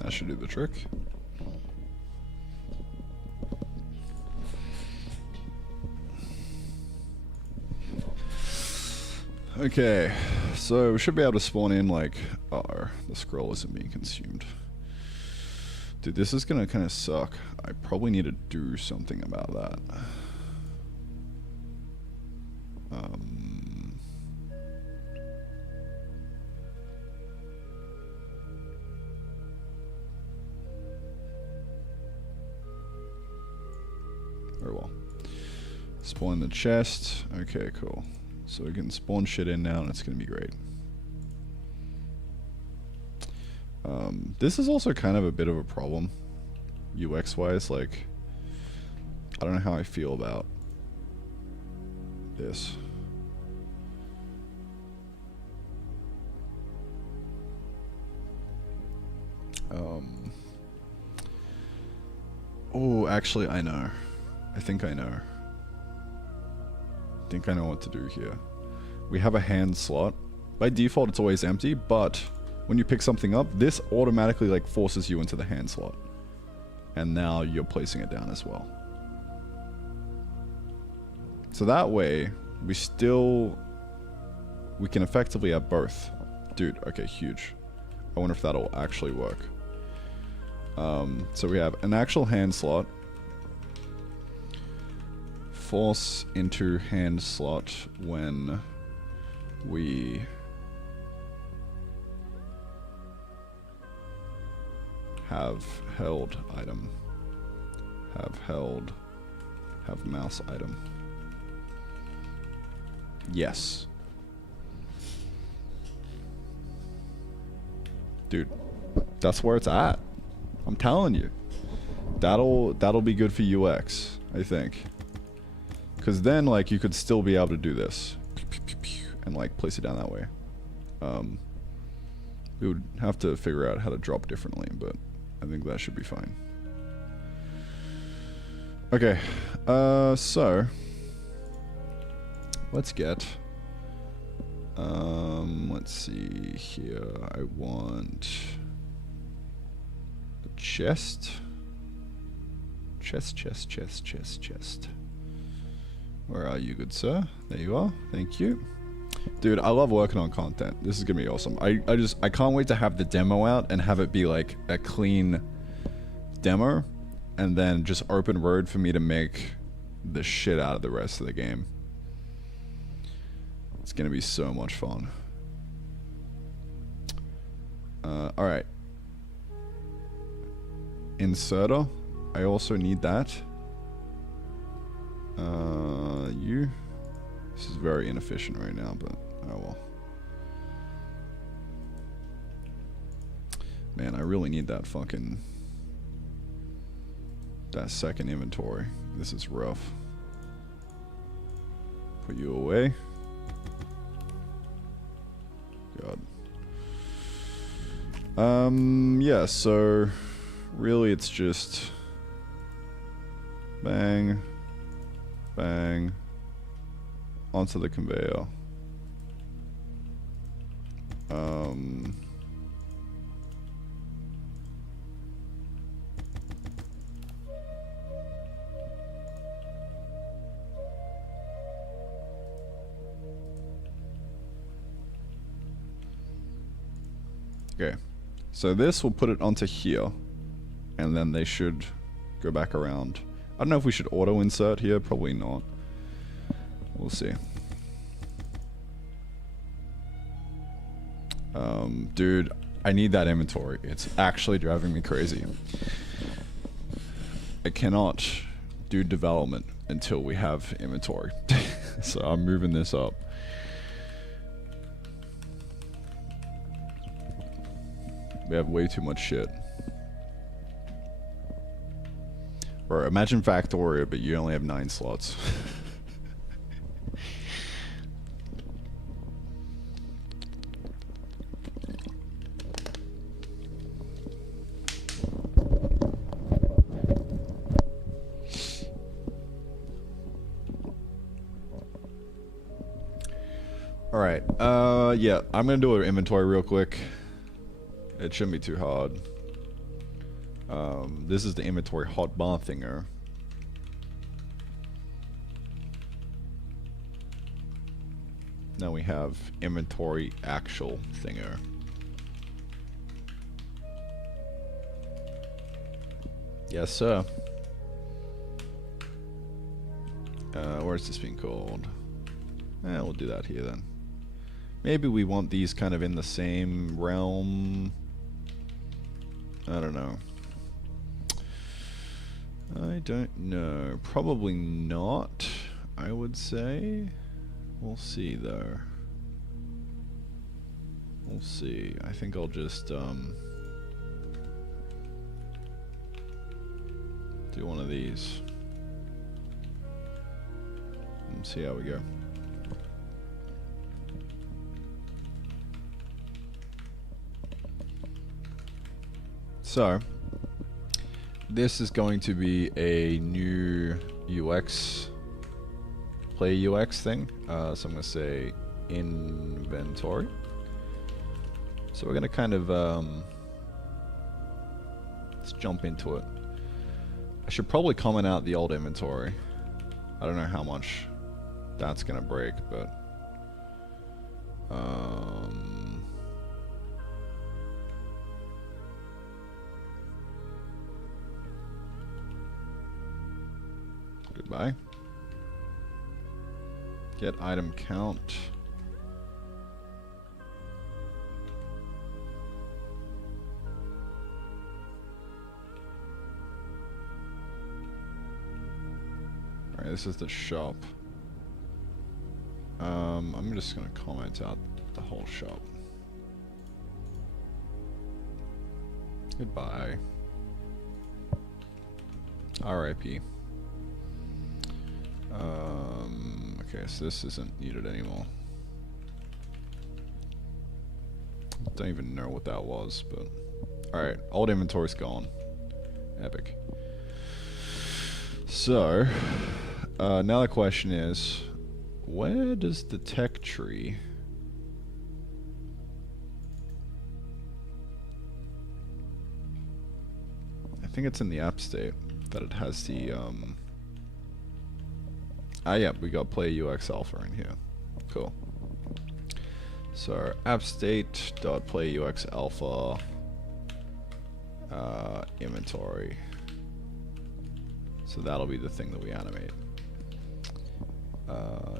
that should do the trick. Okay, so we should be able to spawn in like... Uh-oh, the scroll isn't being consumed. Dude, this is gonna kind of suck. I probably need to do something about that. Very well. Spawn the chest. Okay, cool. So we can spawn shit in now and it's gonna be great. This is also kind of a bit of a problem, UX wise. Like, I don't know how I feel about this. Oh, actually, I know. I think I know. I think I know what to do here. We have a hand slot. By default, it's always empty, but when you pick something up, this automatically like forces you into the hand slot. And now you're placing it down as well. So that way, we can effectively have both. Dude, okay, huge. I wonder if that'll actually work. So we have an actual hand slot. Force into hand slot when we have held item. Have held. Have mouse item. Yes. Dude, that's where it's at. I'm telling you. That'll be good for UX, I think. Because then, like, you could still be able to do this. And, like, place it down that way. We would have to figure out how to drop differently, but I think that should be fine. Okay, so let's get, let's see here, I want a chest. Chest. Where are you, good sir? There you are, thank you. Dude, I love working on content. This is gonna be awesome. I can't wait to have the demo out and have it be like a clean demo, and then just open road for me to make the shit out of the rest of the game. It's gonna be so much fun. Alright. Inserter. I also need that. You. This is very inefficient right now, but oh well. Man, I really need that fucking... that second inventory. This is rough. Put you away. God. Yeah, so really it's just bang, bang, onto the conveyor. Okay, so this will put it onto here, and then they should go back around. I don't know if we should auto insert here, probably not. We'll see. Dude, I need that inventory. It's actually driving me crazy. I cannot do development until we have inventory. So I'm moving this up. We have way too much shit. Or imagine Factorio, but you only have 9 slots. Alright, yeah, I'm gonna do an inventory real quick. It shouldn't be too hard. This is the inventory hotbar thinger. Now we have inventory actual thinger. Yes, sir. Where's this being called? We'll do that here then. Maybe we want these kind of in the same realm. I don't know. I don't know. Probably not, I would say. We'll see though. We'll see. I think I'll just do one of these. And see how we go. So, this is going to be a new UX, play UX thing. So I'm going to say inventory. So we're going to kind of, let's jump into it. I should probably comment out the old inventory. I don't know how much that's going to break, but goodbye. Get item count. Alright, this is the shop. I'm just gonna comment out the whole shop. Goodbye. RIP. Okay, so this isn't needed anymore. Don't even know what that was, but... Alright, old inventory's gone. Epic. So, now the question is, where does the tech tree... I think it's in the app state that it has the, yeah, we got Play UX Alpha in here. Cool. So, app state dot Play UX Alpha inventory. So that'll be the thing that we animate.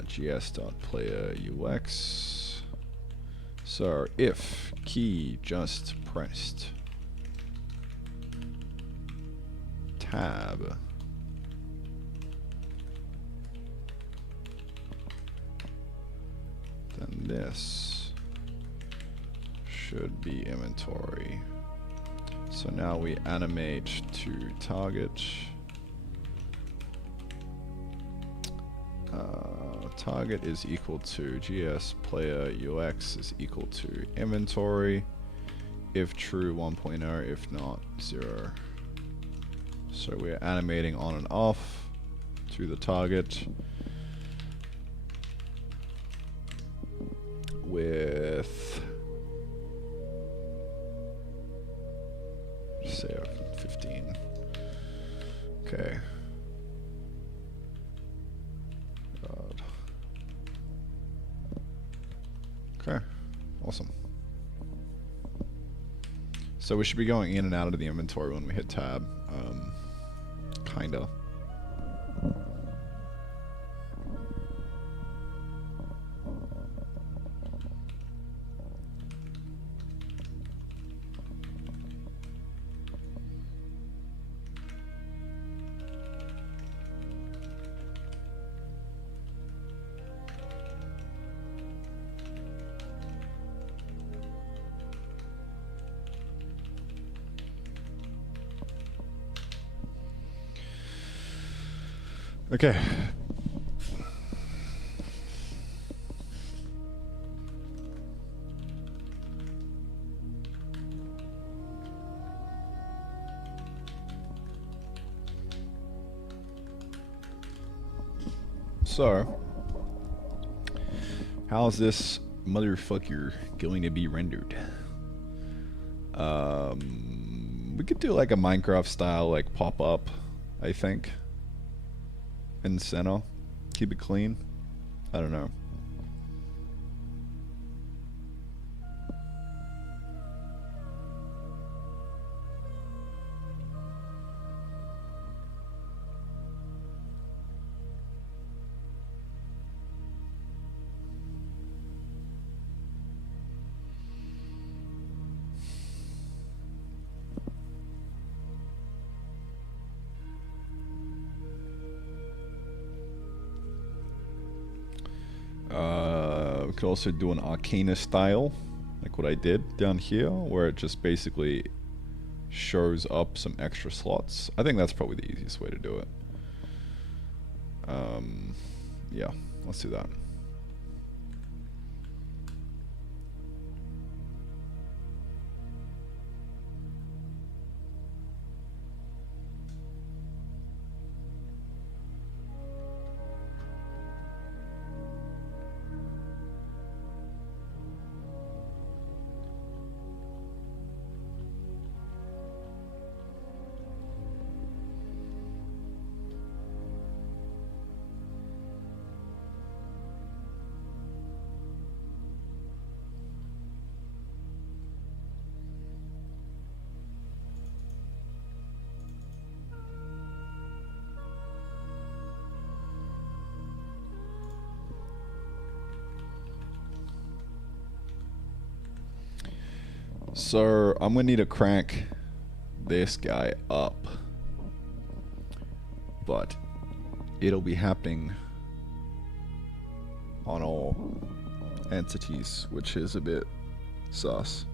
gs.playerUX. So if key just pressed tab, then this should be inventory. So now we animate to target. Target is equal to GS player UX is equal to inventory. If true, 1.0. If not, 0. So we're animating on and off to the target with, say, 15. Okay. Okay, awesome. So we should be going in and out of the inventory when we hit tab. Kinda. Okay. So, how's this motherfucker going to be rendered? We could do like a Minecraft style like pop-up, I think. In the center. Keep it clean. I don't know. We could also do an Arcana style, like what I did down here, where it just basically shows up some extra slots. I think that's probably the easiest way to do it. Yeah, let's do that. So I'm gonna need to crank this guy up, but it'll be happening on all entities, which is a bit sus,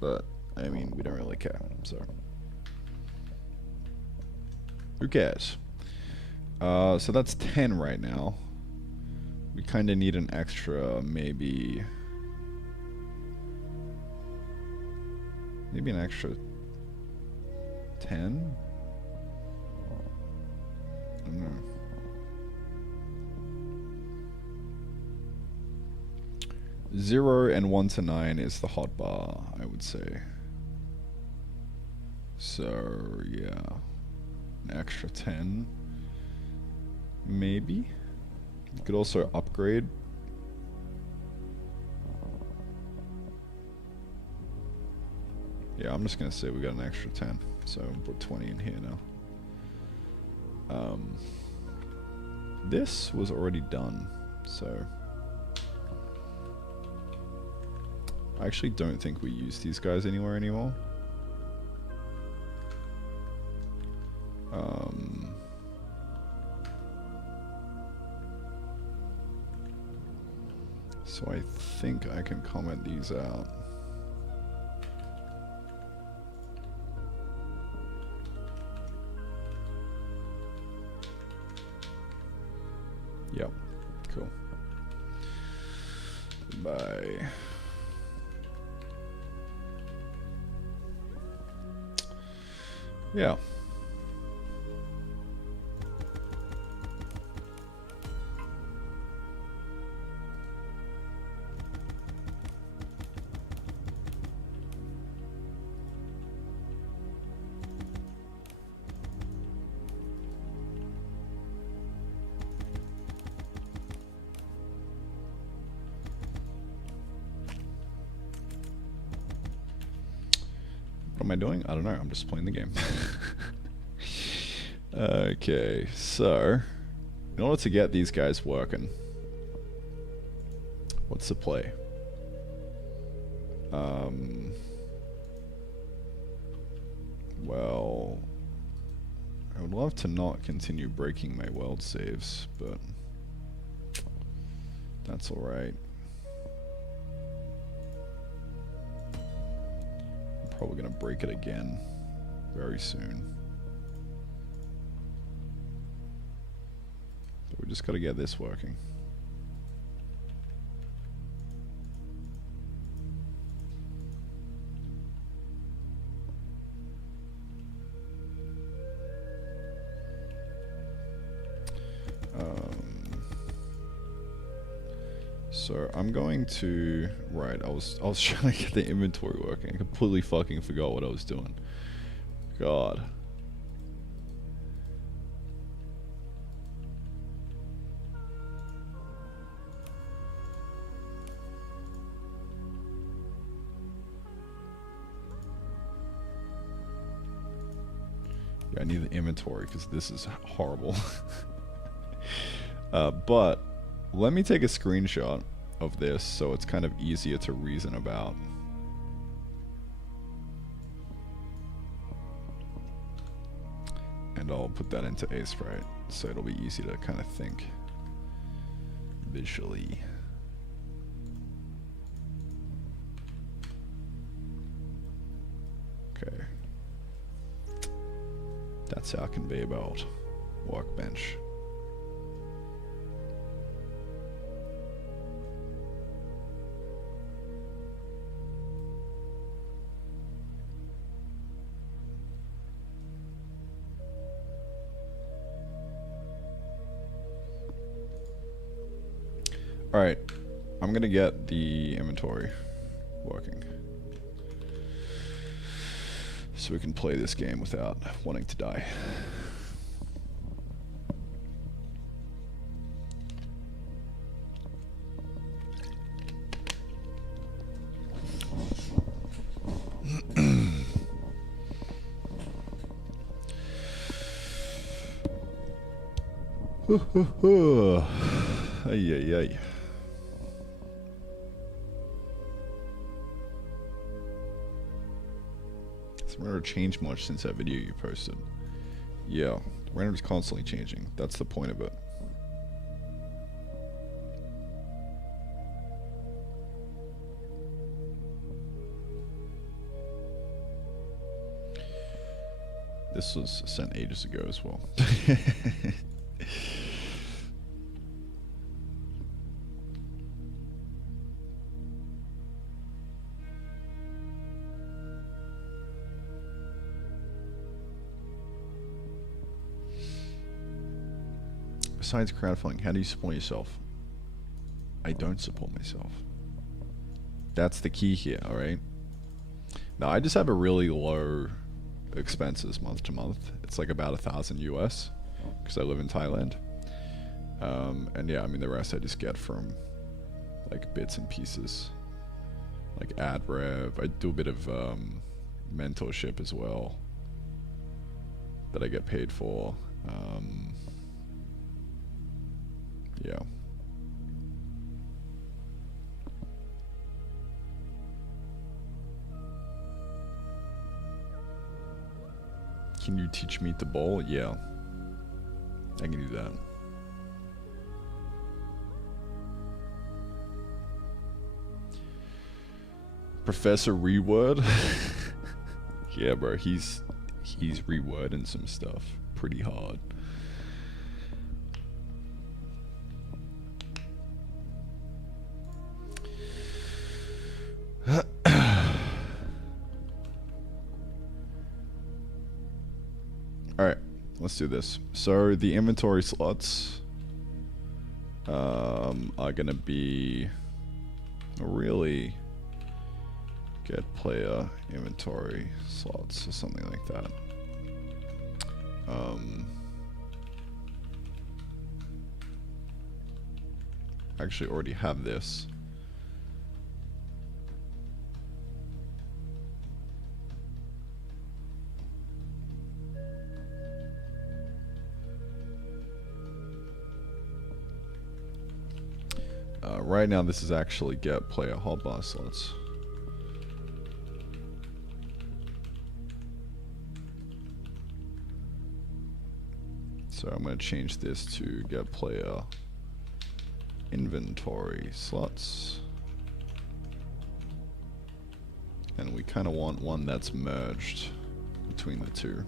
but I mean, we don't really care, so who cares? So that's 10 right now. We kind of need an extra, maybe an extra 10? I don't know. Zero and 1 to 9 is the hot bar, I would say. So, yeah. An extra 10. Maybe. You could also upgrade. Yeah, I'm just gonna say we got an extra 10. So we'll put 20 in here now. This was already done, so I actually don't think we use these guys anywhere anymore. So I think I can comment these out. Yep, cool. Bye. Yeah. What am I doing? I don't know. I'm just playing the game. Okay, so in order to get these guys working, what's the play? Well, I would love to not continue breaking my weld saves, but that's alright. Probably gonna break it again very soon. But we just gotta get this working. So I'm going to, right, I was trying to get the inventory working. I completely fucking forgot what I was doing. God. Yeah, I need the inventory because this is horrible. But let me take a screenshot of this so it's kind of easier to reason about. And I'll put that into Sprite so it'll be easy to kind of think visually. Okay. That's our conveyor belt workbench. Alright, I'm gonna get the inventory working so we can play this game without wanting to die. Ay, ay, ay. It's never changed much since that video you posted. Yeah, the render's constantly changing. That's the point of it. This was sent ages ago as well. Besides crowdfunding, how do you support yourself? I don't support myself. That's the key here, alright? Now, I just have a really low expenses month to month. It's like about 1,000 US, because I live in Thailand. And yeah, I mean, the rest I just get from like bits and pieces. Like ad rev. I do a bit of mentorship as well that I get paid for. Yeah. Can you teach me to bowl? Yeah. I can do that. Professor Reword? Yeah, bro, he's rewording some stuff pretty hard. Alright, let's do this. So the inventory slots are gonna be really get player inventory slots or something like that. I actually already have this. Right now this is actually get player hotbar slots. So I'm going to change this to get player inventory slots. And we kind of want one that's merged between the two.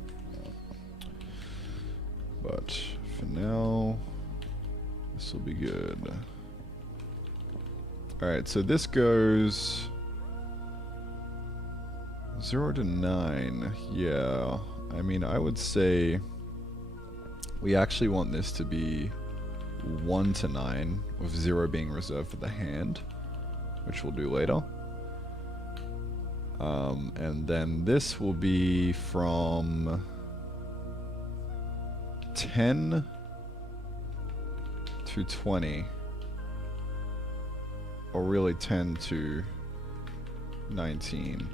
But for now, this will be good. Alright, so this goes 0 to 9. Yeah, I mean, I would say we actually want this to be 1 to 9, with 0 being reserved for the hand, which we'll do later. And then this will be from 10 to 20. Or really 10 to 19.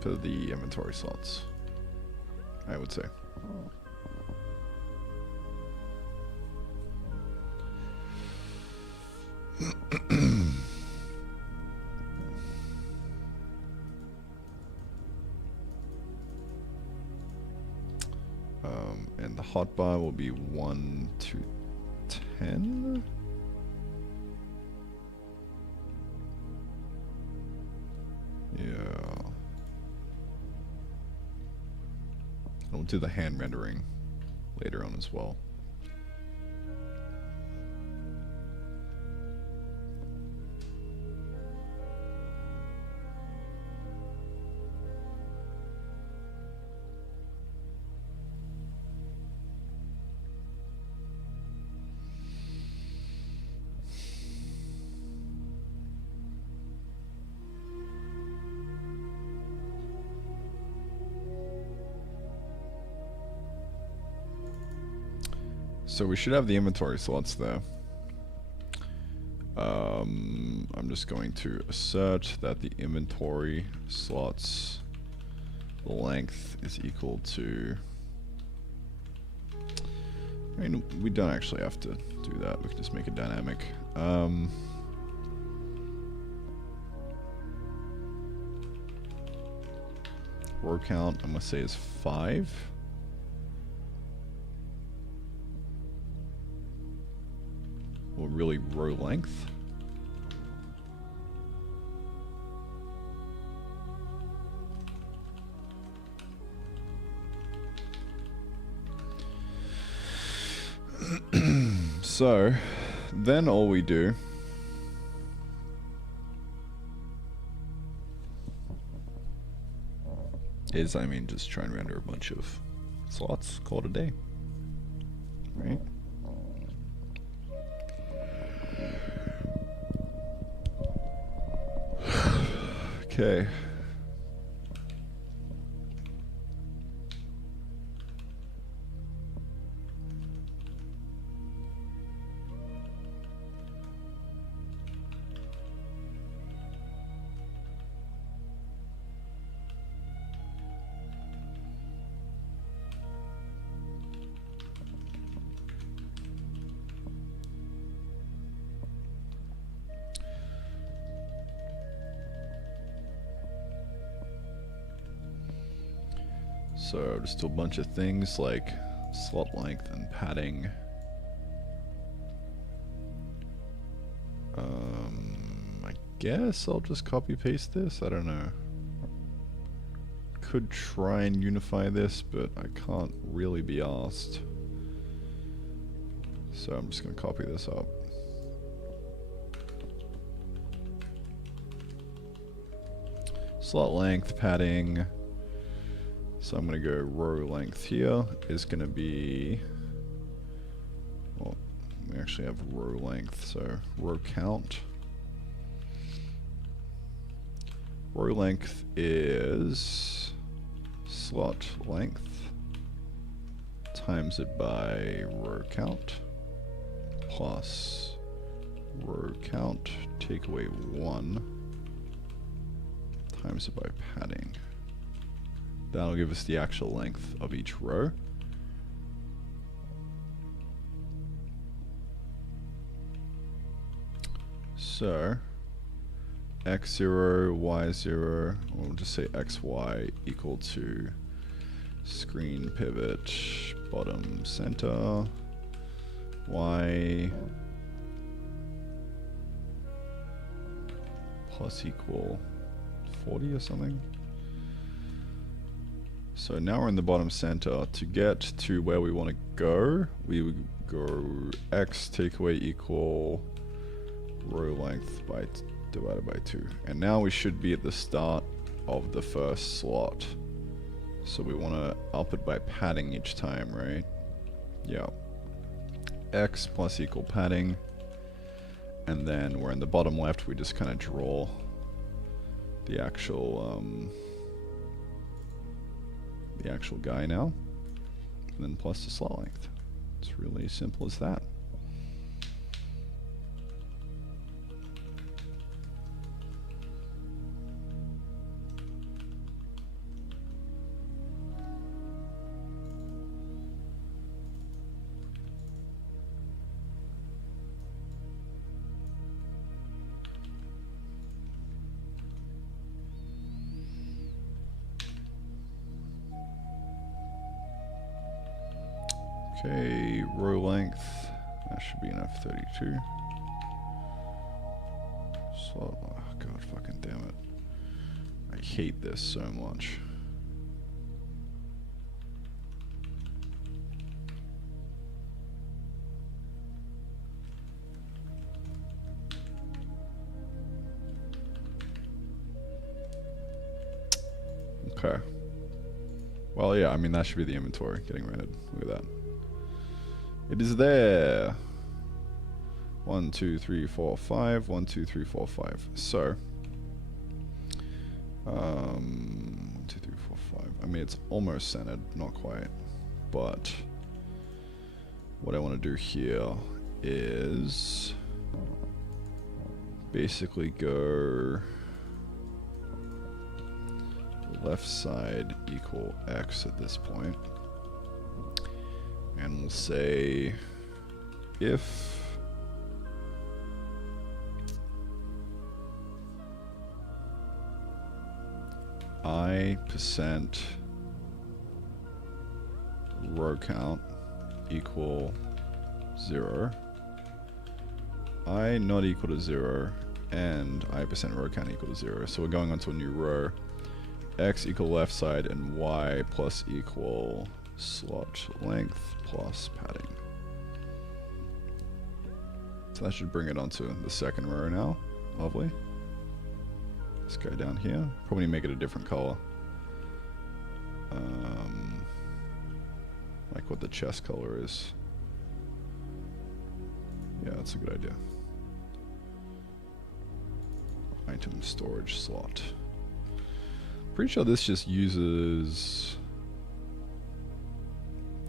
For the inventory slots, I would say. And the hotbar will be 1 to 10. Yeah. We'll do the hand rendering later on as well. So we should have the inventory slots there. I'm just going to assert that the inventory slots length is equal to... I mean, we don't actually have to do that. We can just make it dynamic. Row count, I'm going to say is 5. Well, really row length. So, then all we do is, I mean, just try and render a bunch of slots, call it a day. Right? Okay. So just do a bunch of things like slot length and padding. I guess I'll just copy paste this. I don't know. Could try and unify this, but I can't really be asked. So I'm just gonna copy this up. Slot length, padding. So I'm going to go row length here is going to be, well, we actually have row length, so row count. Row length is slot length times it by row count plus row count, take away 1 times it by padding. That'll give us the actual length of each row. So x0, y0, we'll just say xy equal to screen pivot bottom center, y plus equal 40 or something. So now we're in the bottom center. To get to where we want to go, we would go x take away equal row length by divided by 2. And now we should be at the start of the first slot. So we want to up it by padding each time, right? Yeah. X plus equal padding. And then we're in the bottom left, we just kind of draw the actual guy now, and then plus the slot length. It's really as simple as that. Okay, row length, that should be enough, 32. So, oh god, fucking damn it. I hate this so much. Okay. Well, yeah, I mean, that should be the inventory, getting rid. Look at that. It is there. 1, 2, 3, 4, 5. 1, 2, 3, 4, 5. So, 1, 2, 3, 4, 5. I mean, it's almost centered, not quite. But what I want to do here is basically go left side equal x at this point. And we'll say if I% row count equal 0, I not equal to 0, and I% row count equal to 0. So we're going on to a new row. X equal left side and Y plus equal slot length plus padding. So that should bring it onto the second row now. Lovely. This guy down here. Probably make it a different color. like what the chest color is. Yeah, that's a good idea. Item storage slot. Pretty sure this just uses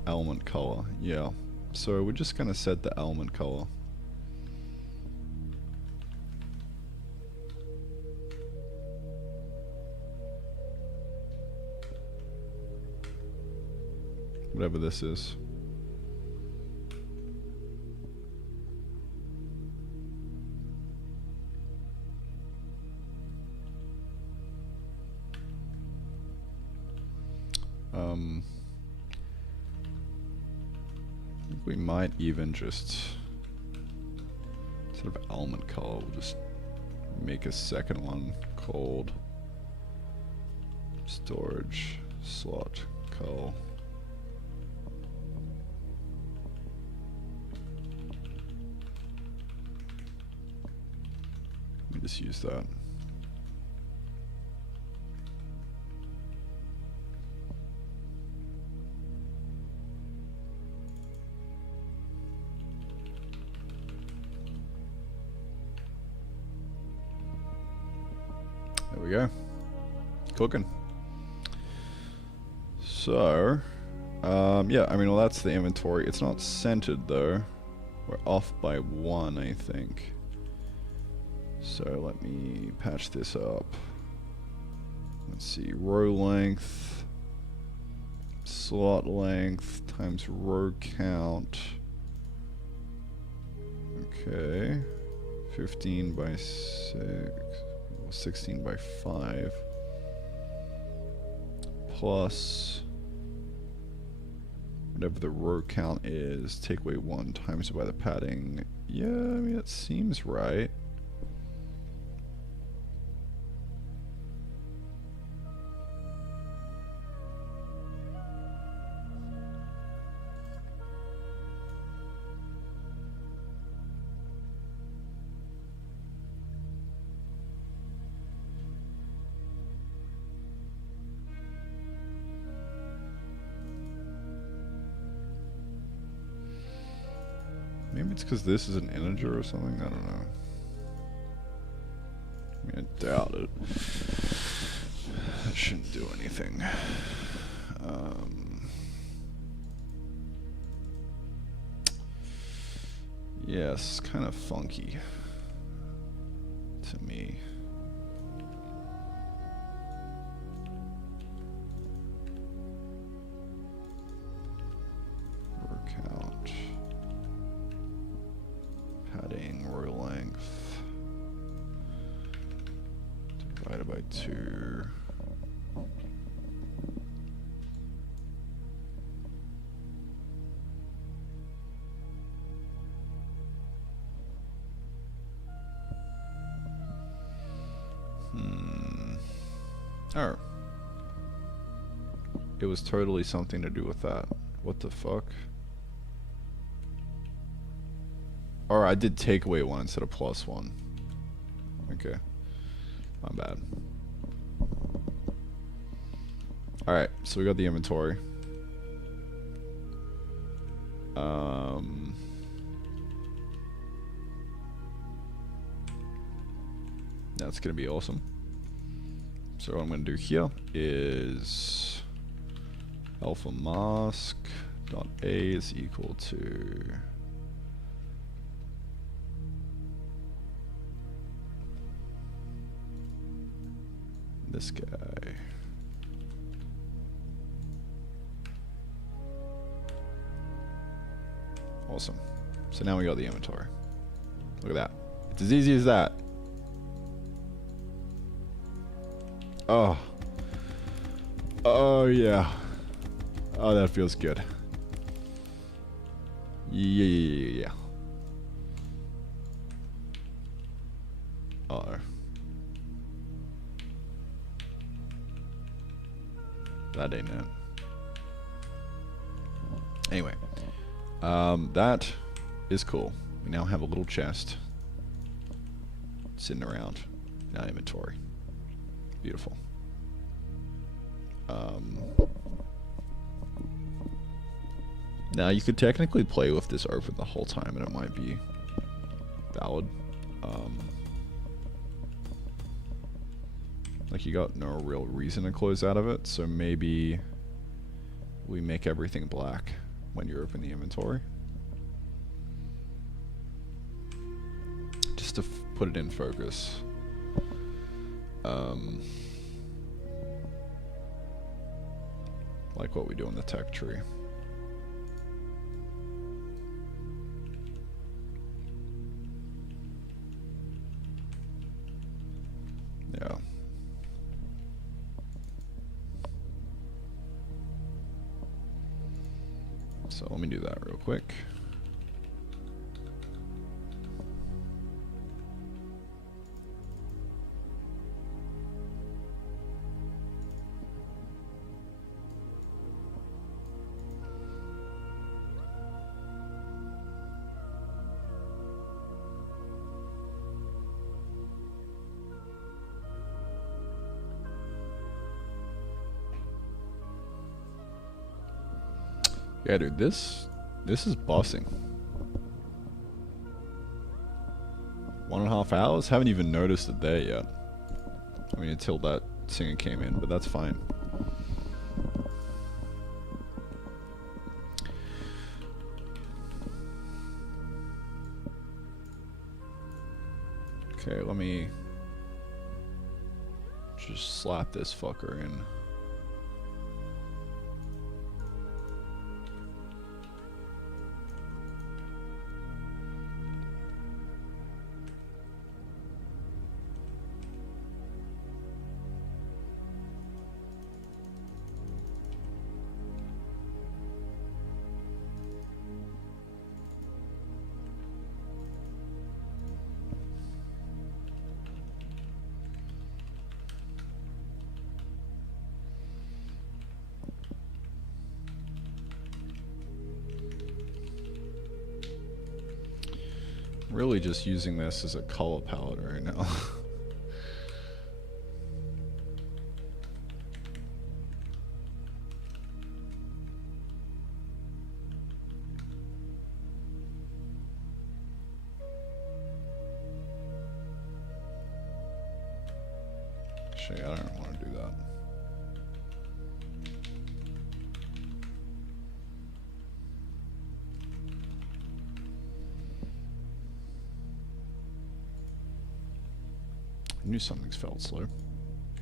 element color. Yeah. So we're just gonna set the element color. Whatever this is. I think we might even just, instead of element color, we'll just make a second one called storage slot color. Let me just use that. There we go. Cooking. So, yeah, I mean, well, that's the inventory. It's not centered, though. We're off by 1, I think. So let me patch this up. Let's see, row length, slot length times row count. Okay, 15 by 6, 16 by 5, plus whatever the row count is, take away 1 times by the padding. Yeah, I mean, it seems right. Maybe it's because this is an integer or something, I don't know. I mean, I doubt it. That shouldn't do anything. Yes, kind of funky to me. Row count. Padding, row length. Divided by 2. Oh. It was totally something to do with that. What the fuck? Or I did take away 1 instead of plus 1. Okay. My bad. Alright, so we got the inventory. That's gonna be awesome. So what I'm going to do here is alpha mask dot a is equal to this guy. Awesome. So now we got the inventory. Look at that. It's as easy as that. Oh. Oh, yeah. Oh, that feels good. Yeah. Uh-oh. That ain't it. Anyway. That is cool. We now have a little chest sitting around in our inventory. Beautiful. Now you could technically play with this open the whole time and it might be valid. Like you got no real reason to close out of it, so maybe we make everything black when you open the inventory. Just to put it in focus. Like what we do in the tech tree. Yeah. So let me do that real quick. Yeah, dude, this is bossing. 1.5 hours? Haven't even noticed it there yet. I mean, until that singer came in, but that's fine. Okay, let me just slap this fucker in. Really just using this as a color palette right now. Actually, I don't want to do that. I knew something's felt slow.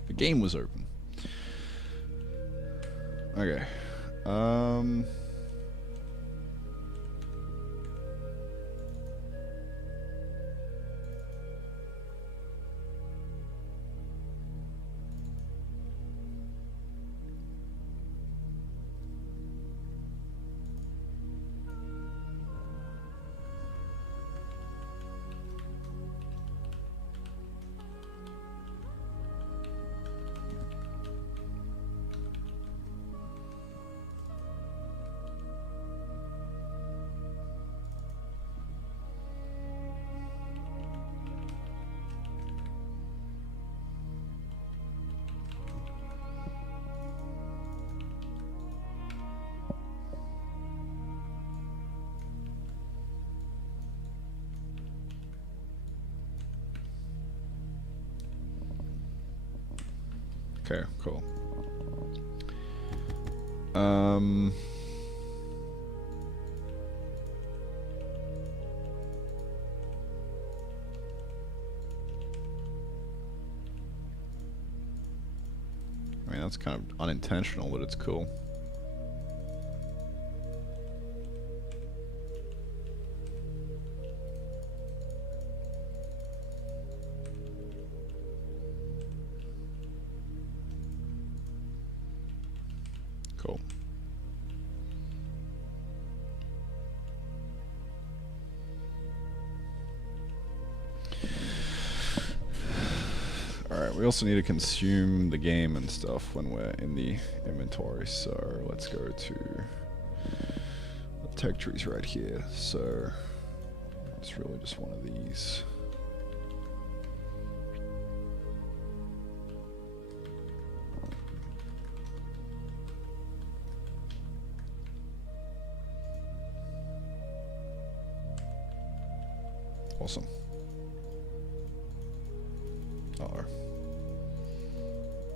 The game was open. Okay. Okay, cool. I mean, that's kind of unintentional, but it's cool. Cool. Alright, we also need to consume the game and stuff when we're in the inventory, so let's go to the tech trees right here. So it's really just one of these. Awesome. Uh-oh.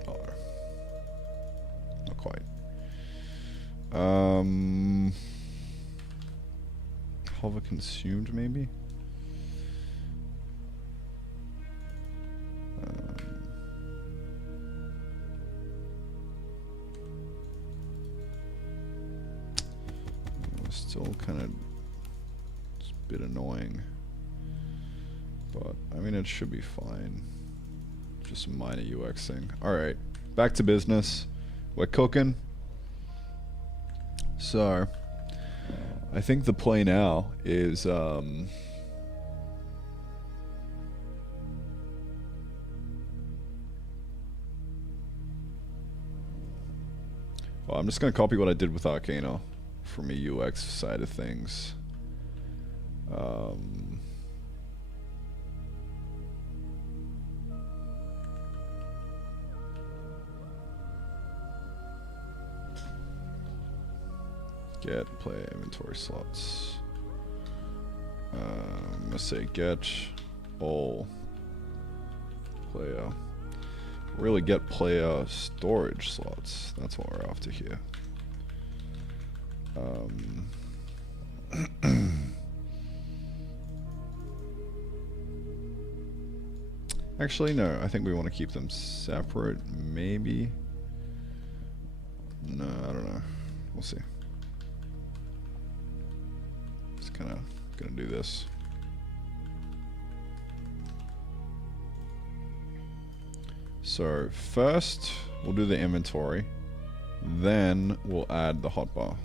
Uh-oh. Not quite. Hover consumed, maybe? Still kind of a bit annoying, but I mean it should be fine. Just a minor UX thing. Alright, back to business. We're cooking. So I think the play now is well, I'm just gonna copy what I did with Arcana from a UX side of things. Get player inventory slots. I'm gonna say get all player. Really get player storage slots. That's what we're after here. Actually, no. I think we want to keep them separate. Maybe. No, I don't know. We'll see. Just kind of gonna do this. So first, we'll do the inventory. Then we'll add the hotbar.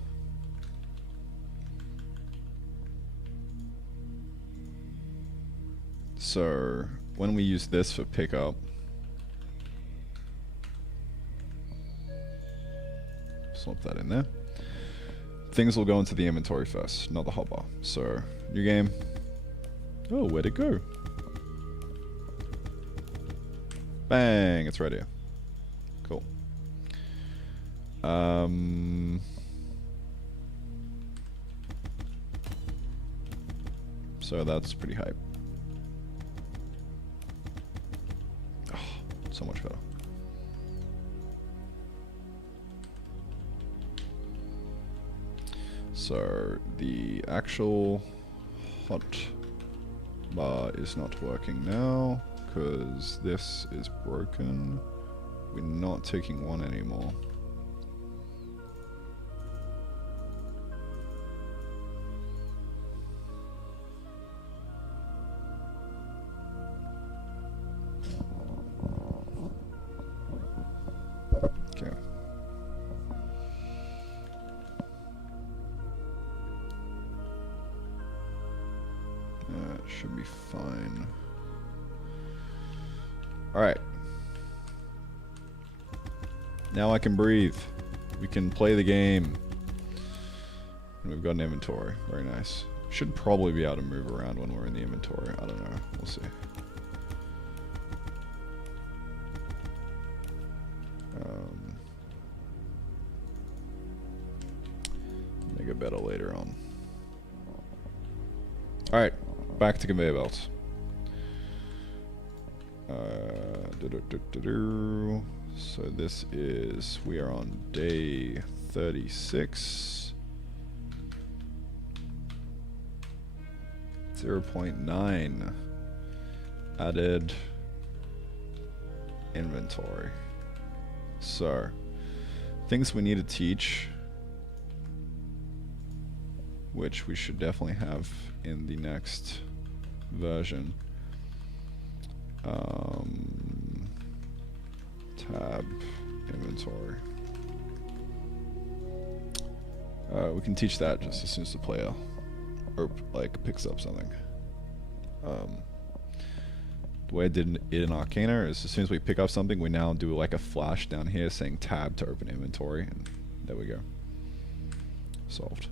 So when we use this for pickup, slip that in there. Things will go into the inventory first, not the hotbar. So new game. Oh, where'd it go? Bang! It's right here. Cool. So that's pretty hype. Oh, so much better. So the actual hot bar is not working now because this is broken. We're not taking one anymore. Okay. Should be fine. Alright. Now I can breathe. We can play the game. And we've got an inventory. Very nice. Should probably be able to move around when we're in the inventory. I don't know. We'll see. Make it better later on. Alright. Back to conveyor belts. So this is, we are on day 36. 0.9 added inventory. So things we need to teach, which we should definitely have in the next version. Tab inventory. We can teach that just as soon as the player picks up something. The way I did it in Arcana is as soon as we pick up something, we now do like a flash down here saying tab to open inventory, and there we go. Solved.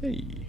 Hey.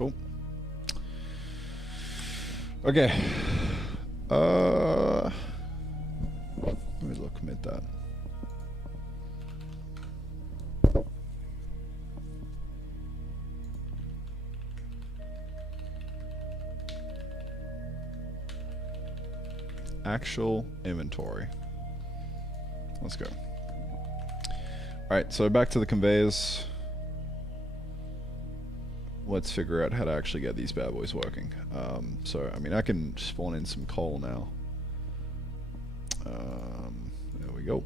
Cool. Okay. Let me look, commit that. Actual inventory. Let's go. Alright, so back to the conveyors. Let's figure out how to actually get these bad boys working. So, I mean, I can spawn in some coal now. There we go.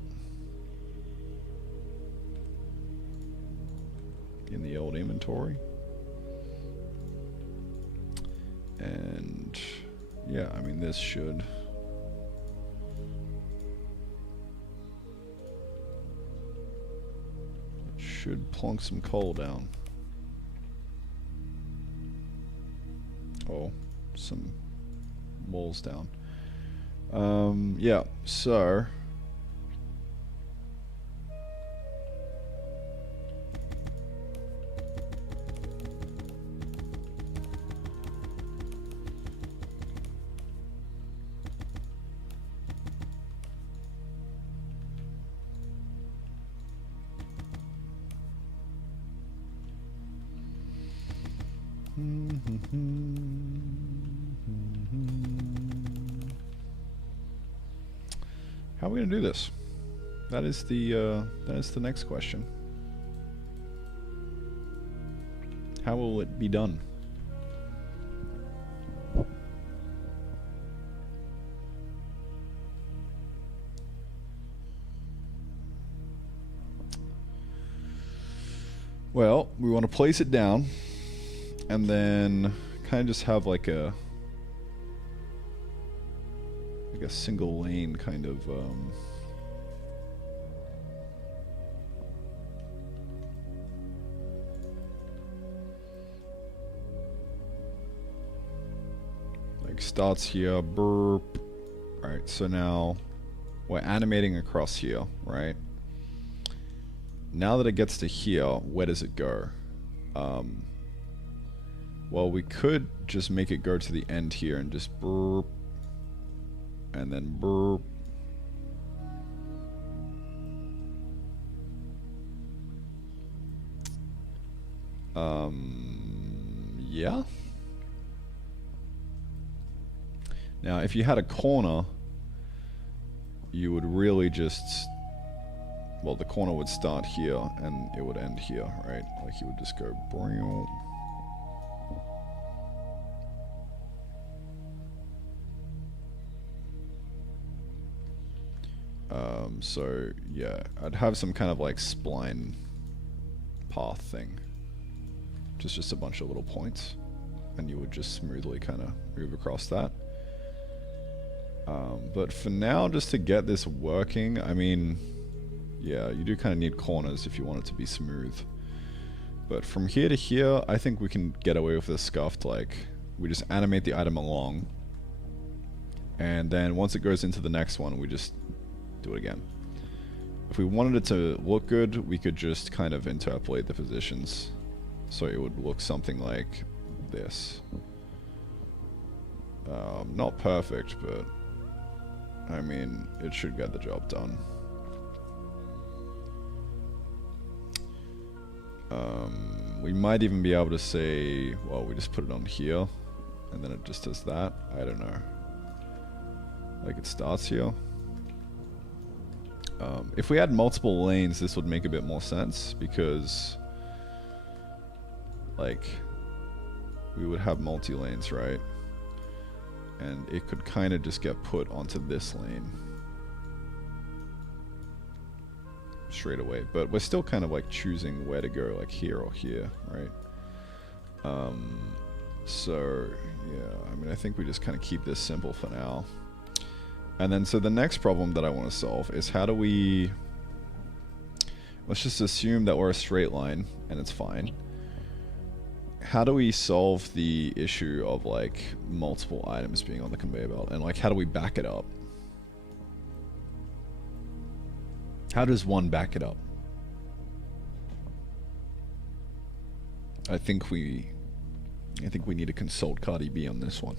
In the old inventory. And, yeah, I mean, this should... should plonk some coal down. Oh, some walls down. Yeah, so... How are we gonna do this? That is the next question. How will it be done? Well, we want to place it down and then kind of just have like a single lane kind of like starts here, burp. Alright, so now we're animating across here, right? Now that it gets to here, where does it go? Well, we could just make it go to the end here and just burp. And then burp. Yeah. Now, if you had a corner, you would really just... Well, the corner would start here, and it would end here, right? Like, you would just go... So, yeah, I'd have some kind of, like, spline path thing. Just a bunch of little points. And you would just smoothly kind of move across that. But for now, just to get this working, I mean... Yeah, you do kind of need corners if you want it to be smooth. But from here to here, I think we can get away with this scuffed, like, we just animate the item along. And then once it goes into the next one, we just do it again. If we wanted it to look good, we could just kind of interpolate the positions. So it would look something like this. Not perfect, but I mean, it should get the job done. We might even be able to say, well, we just put it on here, and then it just does that. I don't know. Like, it starts here. If we had multiple lanes, this would make a bit more sense, because, like, we would have multi-lanes, right? And it could kind of just get put onto this lane straight away, but we're still kind of like choosing where to go, like here or here, right? So yeah, I mean, I think we just kind of keep this simple for now. And then so the next problem that I want to solve is how do we, let's just assume that we're a straight line and it's fine. How do we solve the issue of like multiple items being on the conveyor belt, and like how do we back it up? How does one back it up? I think we I think we need to consult Cardi B on this one.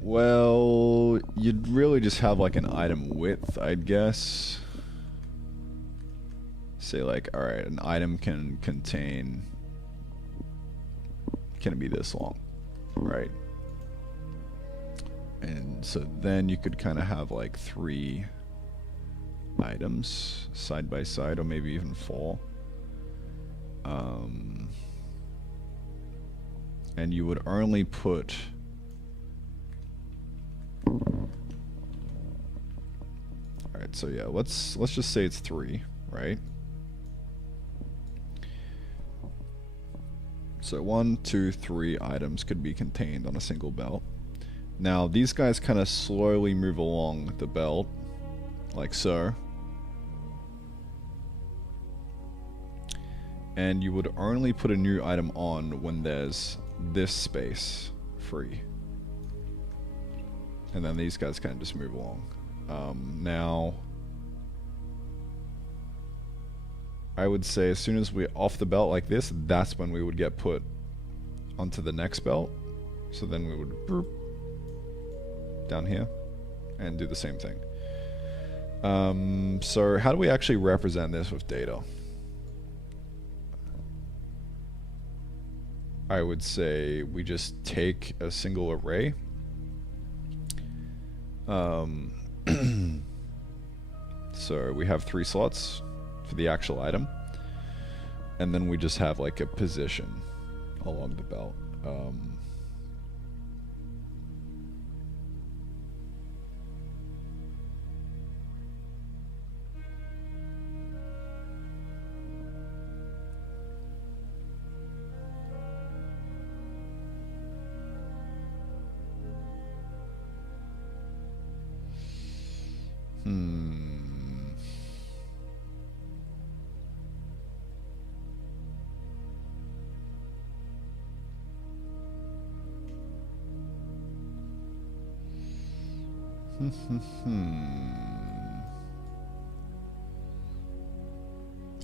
Well, you'd really just have like an item width, I'd guess. Say like, alright, an item can contain, can it be this long, right? And so then you could kind of have like 3 items side by side, or maybe even 4. And you would only put alright, so yeah, let's just say it's 3, right? So 1, 2, 3 items could be contained on a single belt. Now these guys kind of slowly move along the belt, like so. And you would only put a new item on when there's this space free. And then these guys kind of just move along. Now, I would say as soon as we're off the belt like this, that's when we would get put onto the next belt. So then we would boop down here and do the same thing. So how do we actually represent this with data? I would say we just take a single array. So we have 3 slots for the actual item, and then we just have like a position along the belt.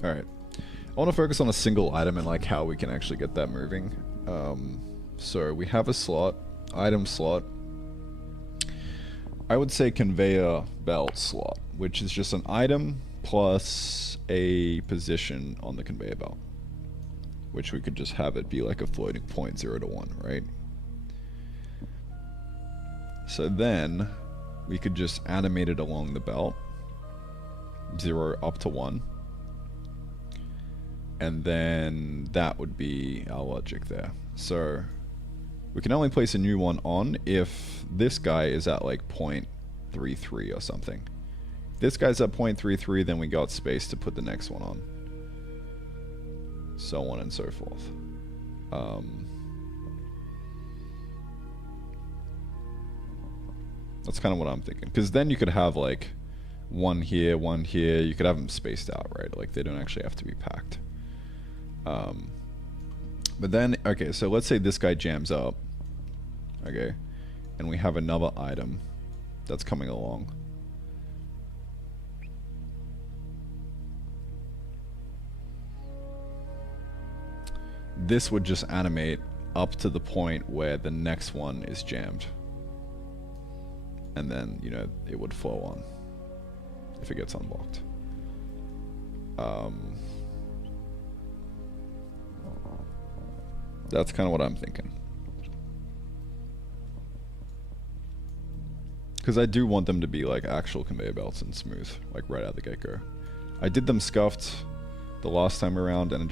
Alright. I want to focus on a single item and like how we can actually get that moving. So we have a slot, item slot. I would say conveyor belt slot, which is just an item plus a position on the conveyor belt, which we could just have it be like a floating point 0 to 1, right? So then we could just animate it along the belt, 0 up to 1, and then that would be our logic there. So we can only place a new one on if this guy is at like 0.33 or something. If this guy's at 0.33, then we got space to put the next one on. So on and so forth. That's kind of what I'm thinking. Because then you could have like one here, one here. You could have them spaced out, right? Like they don't actually have to be packed. But then, okay, so let's say this guy jams up. Okay. And we have another item that's coming along. This would just animate up to the point where the next one is jammed. And then, you know, it would flow on if it gets unblocked. That's kind of what I'm thinking. Because I do want them to be like actual conveyor belts and smooth, like right out the get-go. I did them scuffed the last time around, and it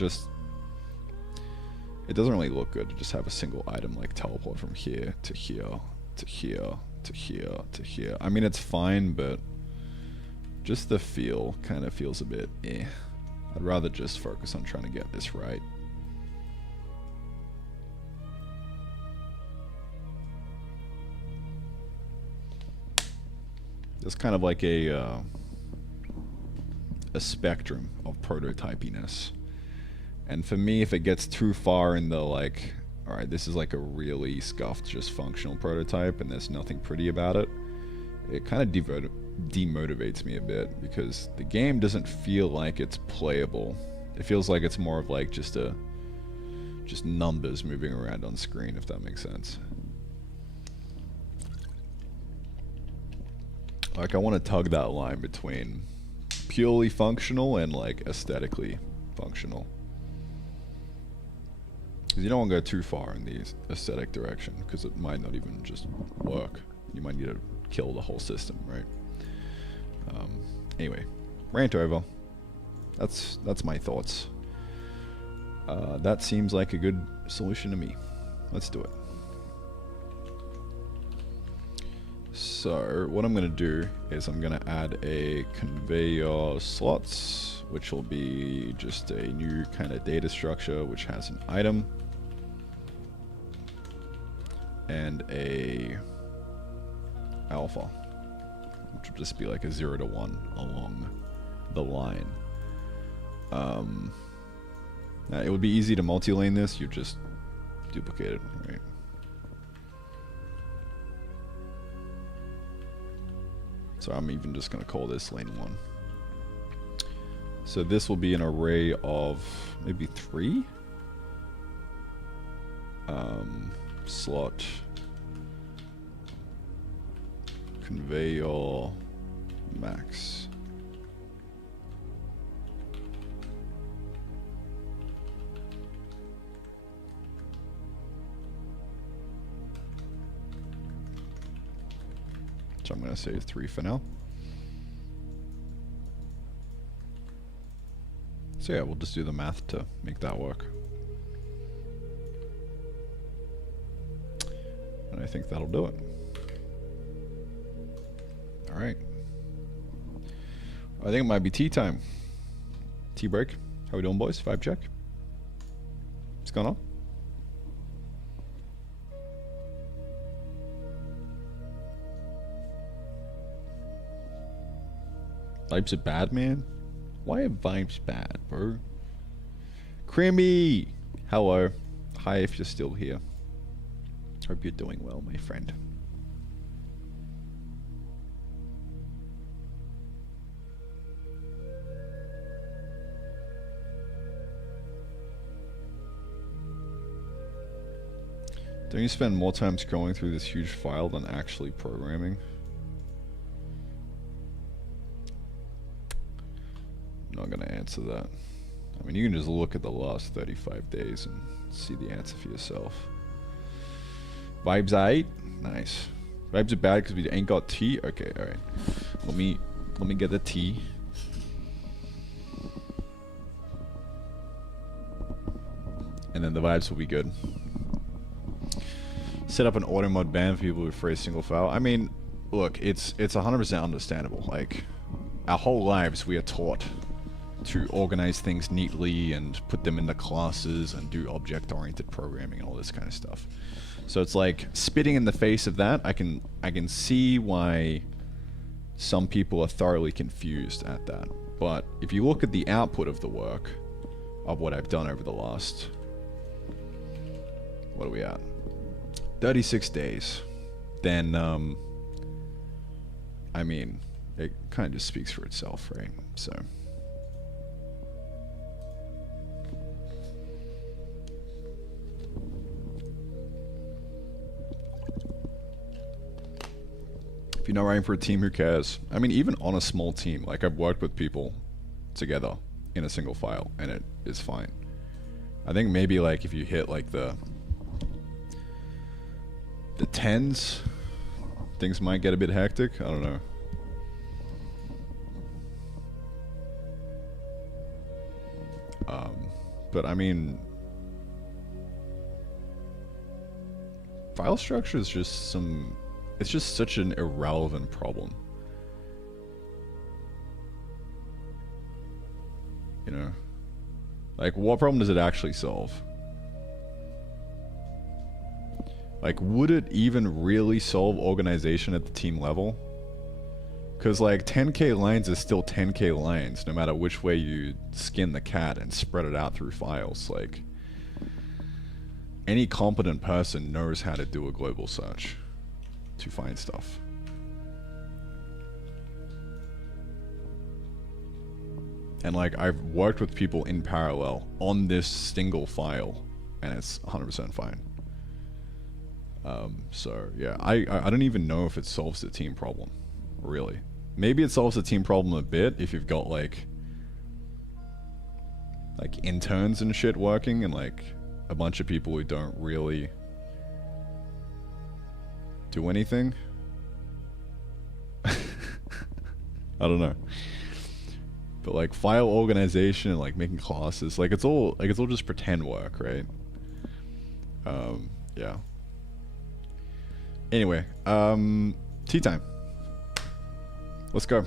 doesn't really look good to just have a single item like teleport from here to here to here to here to here. I mean, it's fine, but just the feel kind of feels a bit eh. I'd rather just focus on trying to get this right. There's kind of like a spectrum of prototypiness. And for me, if it gets too far in the like alright, this is like a really scuffed, just functional prototype, and there's nothing pretty about it, it kind of demotivates me a bit, because the game doesn't feel like it's playable. It feels like it's more of like just numbers moving around on screen, if that makes sense. Like, I want to tug that line between purely functional and like aesthetically functional. Because you don't want to go too far in the aesthetic direction, because it might not even just work. You might need to kill the whole system, right? Anyway, rant over. That's my thoughts. That seems like a good solution to me. Let's do it. So what I'm going to do is I'm going to add a conveyor slots, which will be just a new kind of data structure which has an item and a alpha, which will just be like a 0 to 1 along the line. It would be easy to multi-lane this, you just duplicate it, right? So I'm even just going to call this lane 1. So this will be an array of maybe 3 slot conveyor max. So I'm going to say 3 for now. So yeah, we'll just do the math to make that work. And I think that'll do it. Alright. I think it might be tea time. Tea break. How we doing, boys? Vibe check. What's going on? Vibes are bad, man? Why are vibes bad, bro? Creamy! Hello. Hi if you're still here. Hope you're doing well, my friend. Don't you spend more time scrolling through this huge file than actually programming? I'm not gonna answer that. I mean, you can just look at the last 35 days and see the answer for yourself. Vibes are 8? Nice. Vibes are bad because we ain't got tea? Okay, alright. Let me get the tea. And then the vibes will be good. Set up an auto mod ban for people who phrase single file. I mean, look, it's 100% understandable. Like, our whole lives we are taught to organize things neatly and put them into classes and do object-oriented programming and all this kind of stuff. So it's like spitting in the face of that. I can see why some people are thoroughly confused at that. But if you look at the output of the work of what I've done over the last, what are we at? 36 days. Then I mean, it kind of just speaks for itself, right? So if you're not writing for a team, who cares? I mean, even on a small team, like I've worked with people together in a single file, and it is fine. I think maybe like if you hit like the tens, things might get a bit hectic. I don't know. But I mean, file structure is just it's just such an irrelevant problem. You know? Like, what problem does it actually solve? Like, would it even really solve organization at the team level? Because, like, 10k lines is still 10k lines, no matter which way you skin the cat and spread it out through files. Like, any competent person knows how to do a global search to find stuff. And like, I've worked with people in parallel on this single file, and it's 100% fine. So yeah, I don't even know if it solves the team problem, really. Maybe it solves the team problem a bit if you've got like interns and shit working, and like a bunch of people who don't really do anything. I don't know. But like file organization and like making classes, like it's all just pretend work, right? Yeah. Anyway, tea time. Let's go.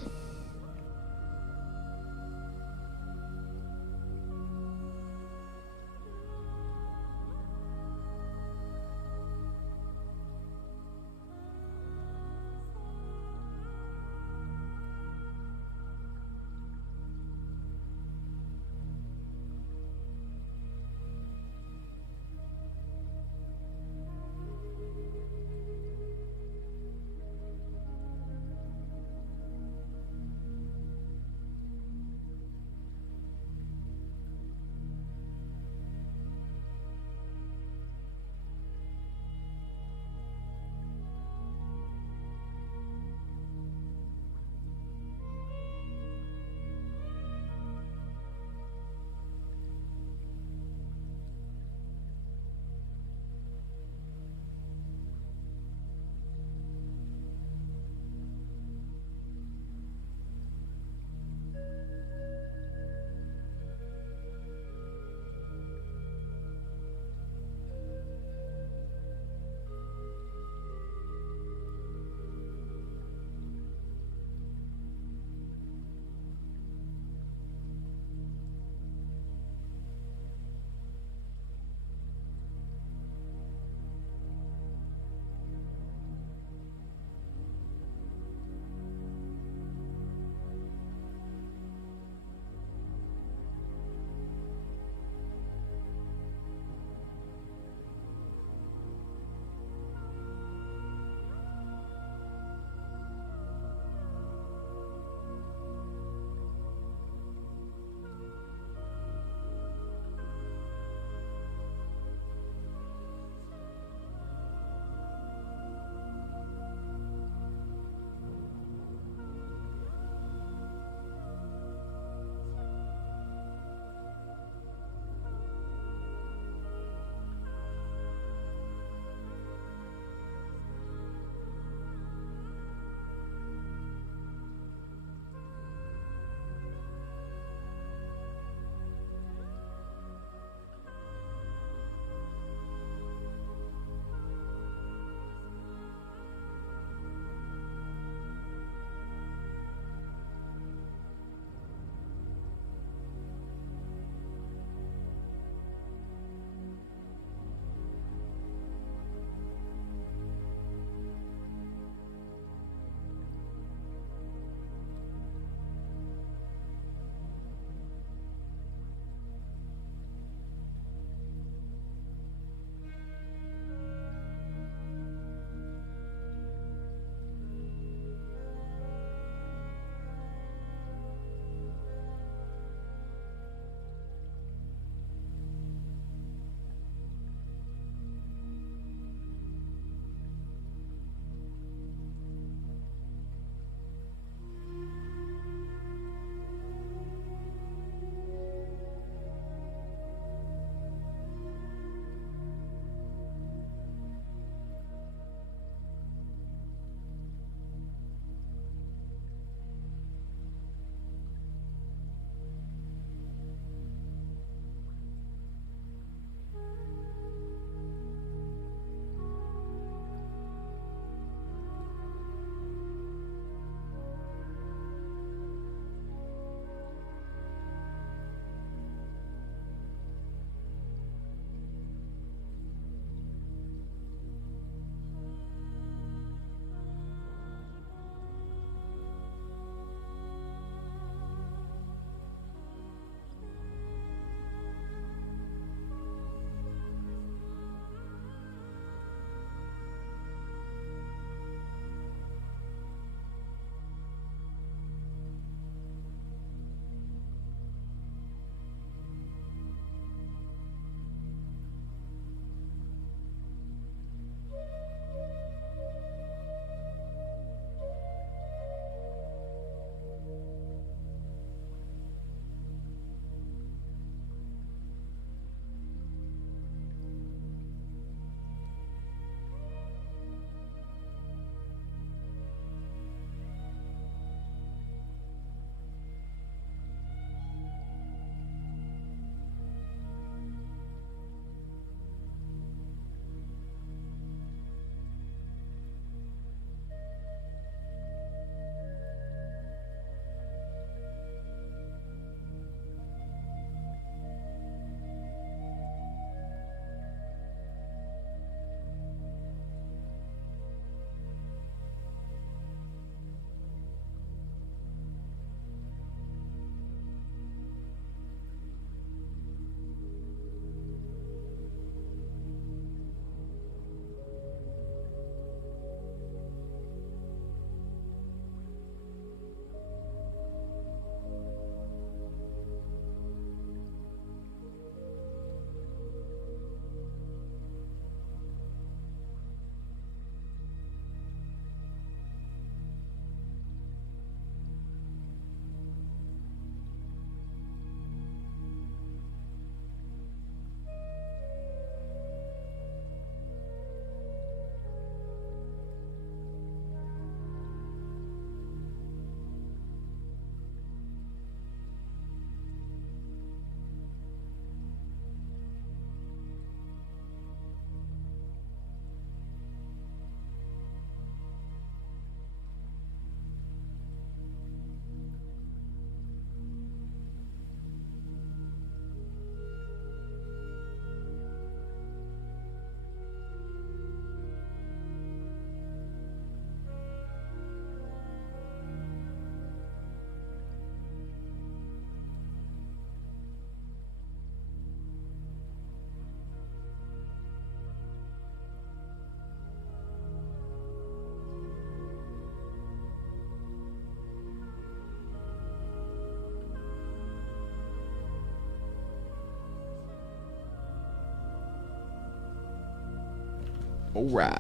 Alright.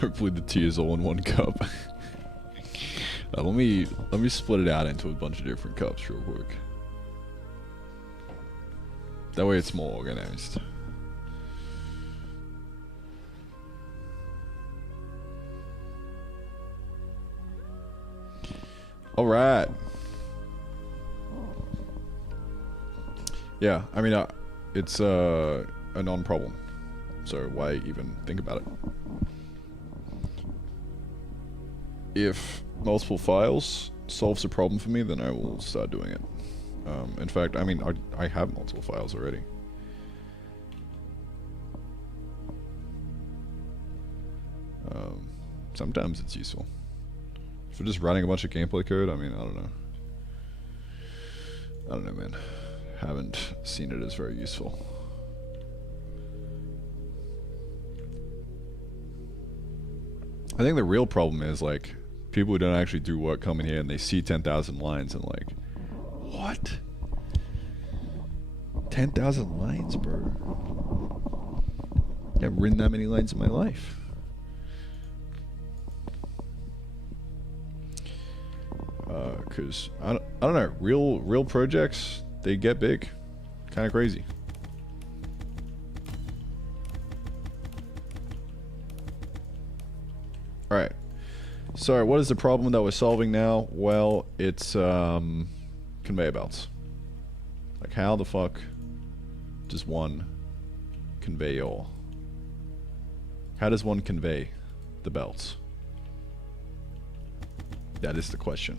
Hopefully the tea is all in one cup. Let me split it out into a bunch of different cups real quick. That way it's more organized. Alright. Yeah, I mean, it's a non-problem. So why even think about it? If multiple files solves a problem for me, then I will start doing it. In fact, I mean, I have multiple files already. Sometimes it's useful. For just writing a bunch of gameplay code, I mean, I don't know. I don't know, man. Haven't seen it as very useful. I think the real problem is, like, people who don't actually do work come in here and they see 10,000 lines and like, what? 10,000 lines, bro? I haven't written that many lines in my life. Cause I don't know, real projects, they get big, kind of crazy. All right. So what is the problem that we're solving now? Well, it's conveyor belts. Like, how the fuck does one conveyor? How does one convey the belts? That is the question.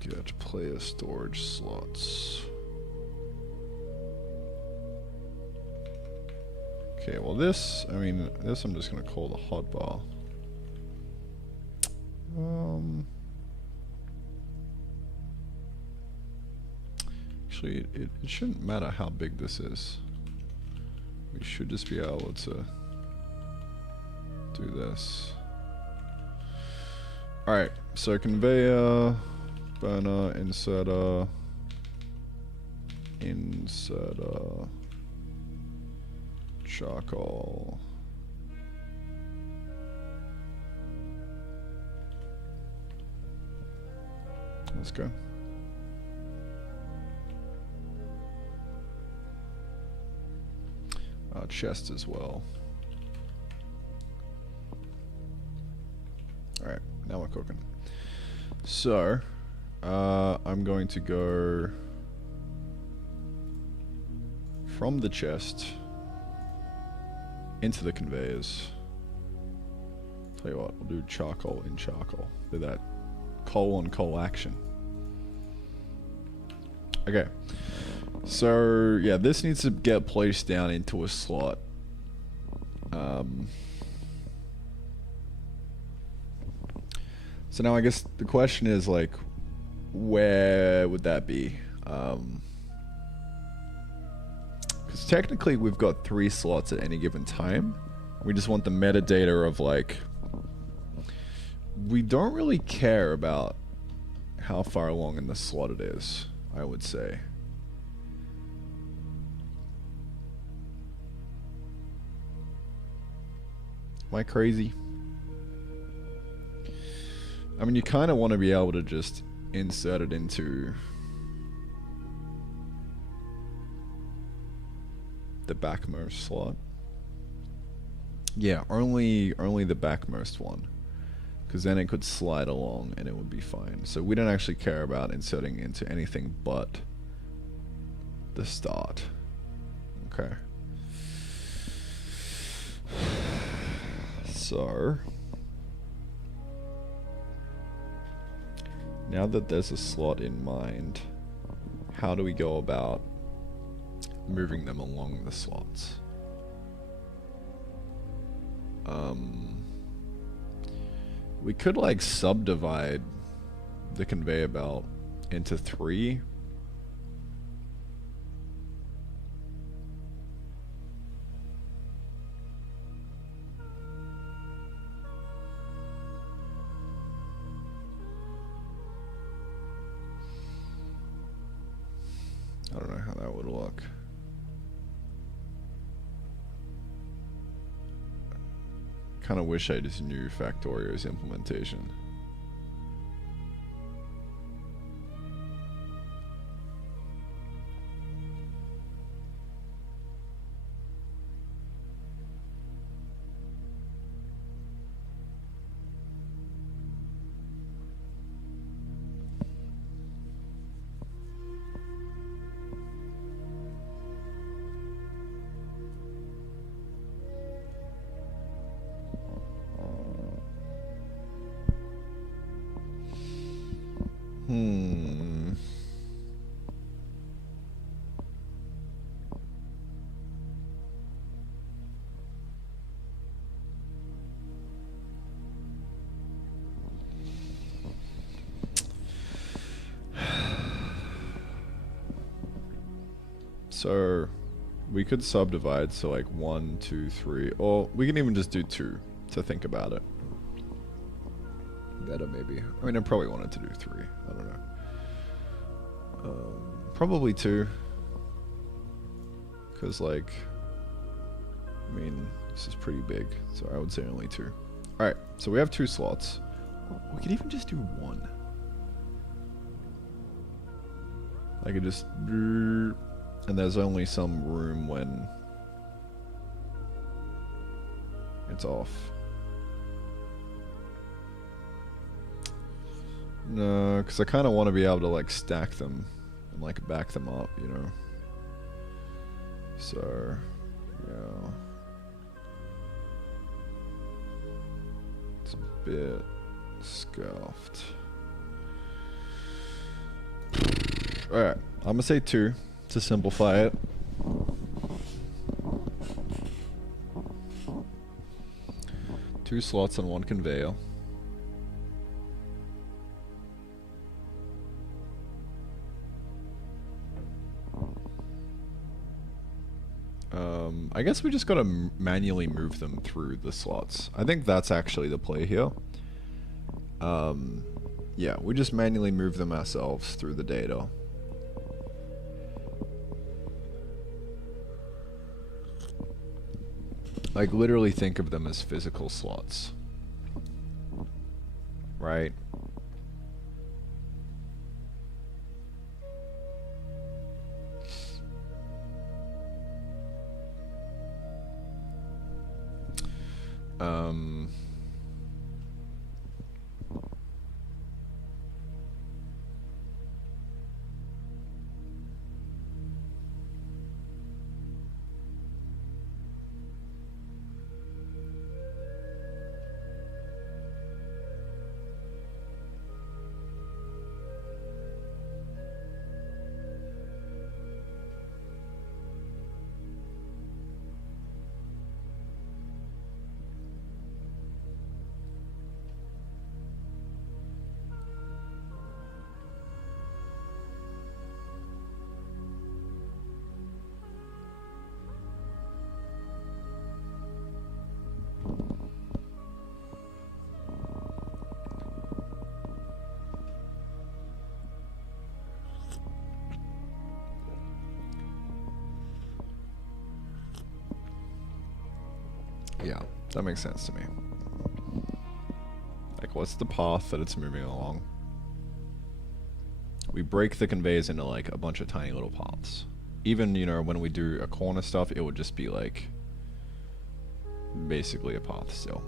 Get player storage slots. Okay, well this, I mean, this I'm just gonna call the hotbar. Actually, it shouldn't matter how big this is. We should just be able to do this. Alright, so conveyor, burner, inserter, charcoal. Let's go. Chest as well. Alright, now we're cooking. So, I'm going to go from the chest into the conveyors. Tell you what, we'll do charcoal in charcoal. Do that coal on coal action. Okay. So, yeah, this needs to get placed down into a slot. So now I guess the question is, like, where would that be? Because technically we've got 3 slots at any given time. We just want the metadata of, like, we don't really care about how far along in the slot it is, I would say. Am I crazy? I mean, you kind of want to be able to just insert it into the backmost slot. Yeah, only the backmost one, because then it could slide along and it would be fine. So we don't actually care about inserting into anything but the start. Okay. So now that there's a slot in mind, how do we go about moving them along the slots? We could like subdivide the conveyor belt into 3. I don't know how that would look. Kind of wish I just knew Factorio's implementation. So we could subdivide, so like 1, 2, 3, or we can even just do 2 to think about it. Better maybe. I mean, I probably wanted to do 3. I don't know. Probably 2. Because like, I mean, this is pretty big, so I would say only 2. Alright, so we have 2 slots. We could even just do 1. I could just... And there's only some room when it's off. No, because I kind of want to be able to like stack them and like back them up, you know. So, yeah. It's a bit scuffed. Alright, I'm gonna say 2. To simplify it. Two slots on one conveyor. I guess we just gotta manually move them through the slots. I think that's actually the play here. Yeah, we just manually move them ourselves through the data. Like, literally think of them as physical slots. Right? Yeah, that makes sense to me. Like, what's the path that it's moving along? We break the conveyors into, like, a bunch of tiny little paths. Even, you know, when we do a corner stuff, it would just be, like, basically a path still.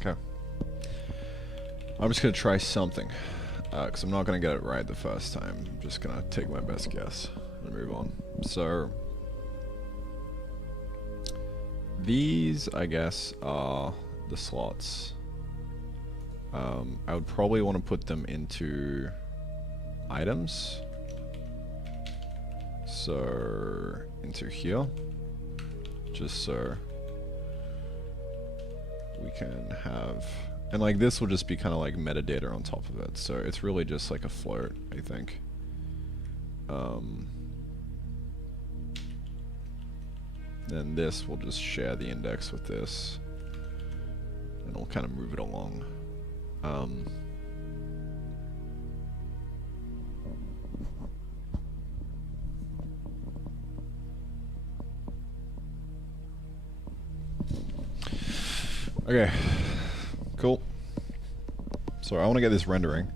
Okay. I'm just gonna try something, because I'm not gonna get it right the first time. I'm just gonna take my best guess and move on. So, these, I guess, are the slots. I would probably want to put them into items. So, into here. Just so we can have... And like this will just be kind of like metadata on top of it. So it's really just like a float, I think. Then this will just share the index with this. And it'll kind of move it along. Okay, cool. So I want to get this rendering.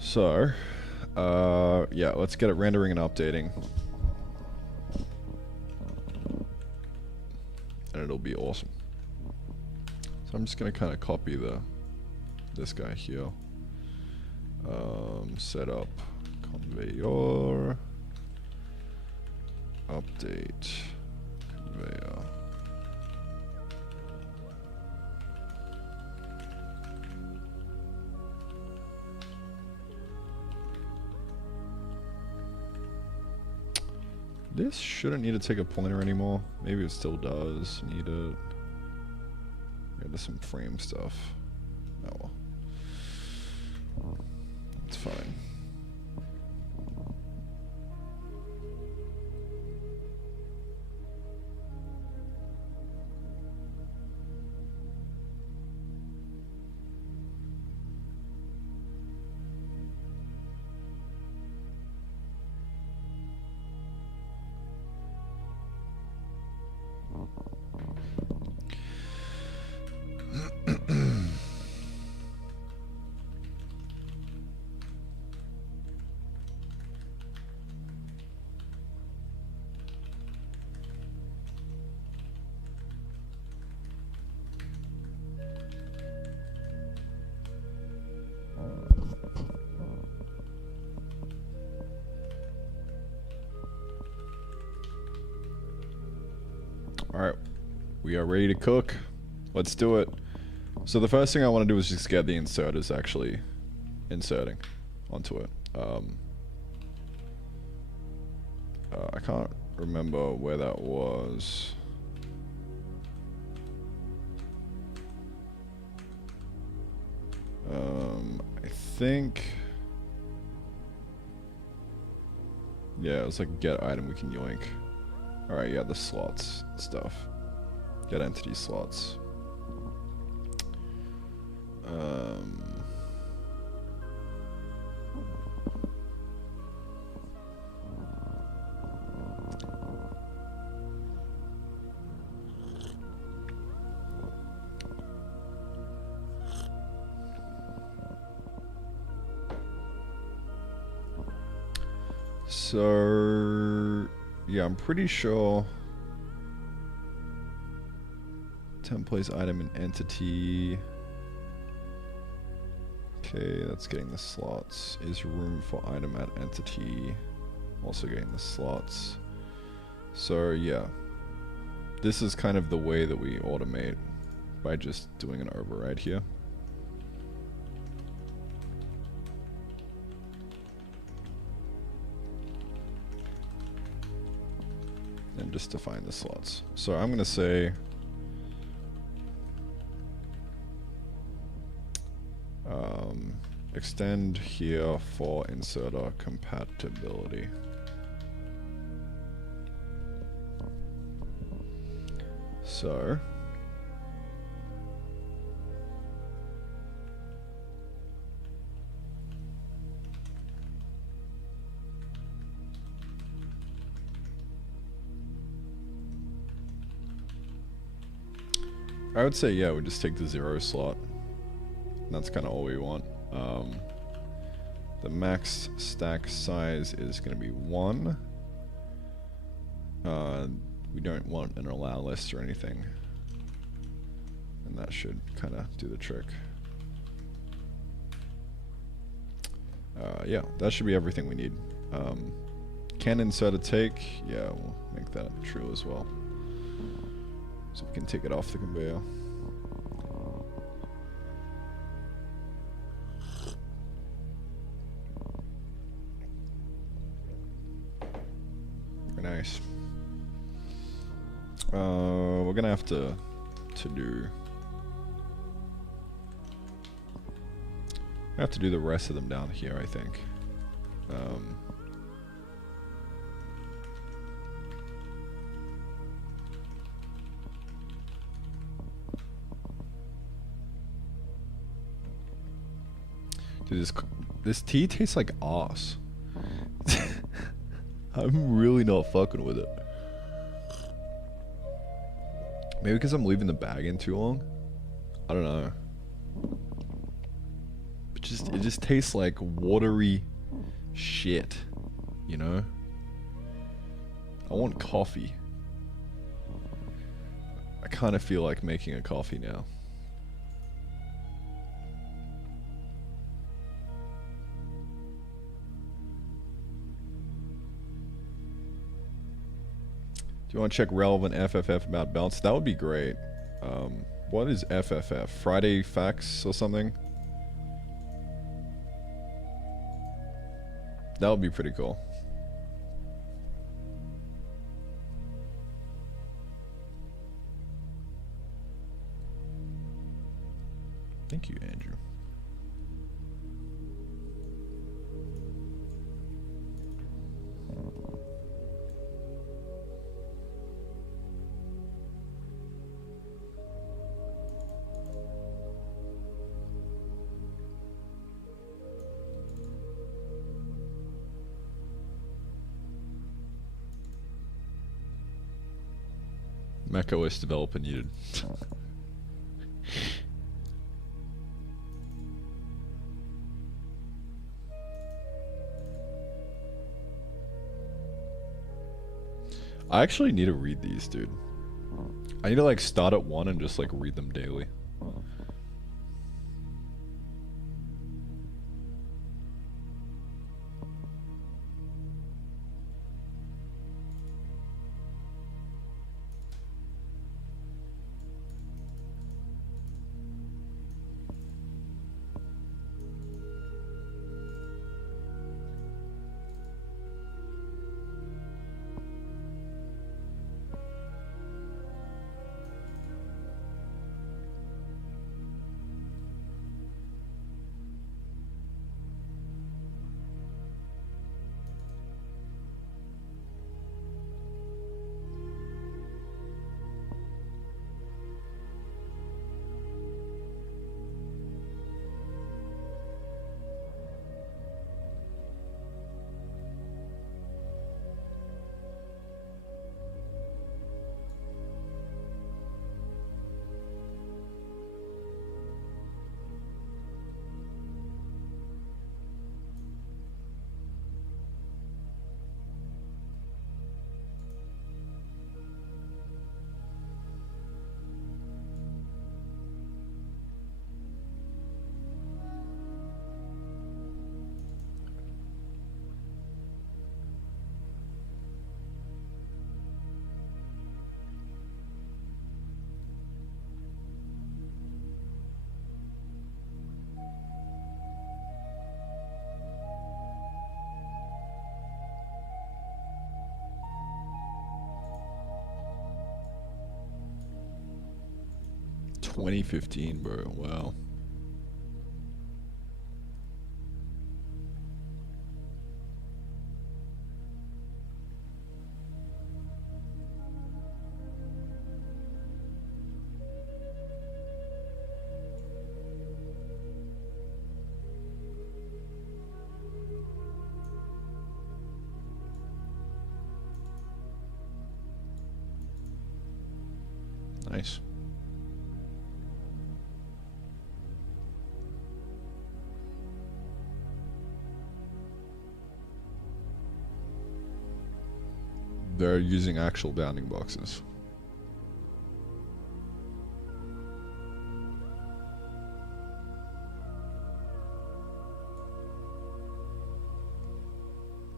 So, yeah, let's get it rendering and updating. And it'll be awesome. So I'm just gonna kind of copy this guy here. Set up Conveyor. Update Conveyor. This shouldn't need to take a pointer anymore. Maybe it still does need it. Yeah, there's some frame stuff. Oh well. It's fine. Alright, we are ready to cook. Let's do it. So the first thing I want to do is just get the inserters actually inserting onto it. I can't remember where that was. I think... Yeah, it was like get item we can yoink. Alright, yeah, the slots stuff. Get entity slots. So, yeah, I'm pretty sure templates item and entity. Okay, that's getting the slots. Is room for item at entity. Also getting the slots. So yeah, this is kind of the way that we automate by just doing an override here. And just define the slots. So I'm gonna say extend here for inserter compatibility. So I would say, yeah, we just take the 0 slot. That's kind of all we want. The max stack size is going to be 1. We don't want an allow list or anything. And that should kind of do the trick. Yeah, that should be everything we need. Can insert a take? Yeah, we'll make that true as well. So we can take it off the conveyor. Very nice. We're gonna have to do. I have to do the rest of them down here, I think. Dude, this tea tastes like ass. I'm really not fucking with it. Maybe because I'm leaving the bag in too long? I don't know. It just tastes like watery shit, you know? I want coffee. I kind of feel like making a coffee now. Do you want to check relevant FFF about bounce? That would be great. What is FFF? Friday Facts or something? That would be pretty cool. Thank you, Andrew. macOS developer needed. I actually need to read these, dude. I need to like start at one and just like read them daily. $2015, bro. Wow. Nice. They're using actual bounding boxes.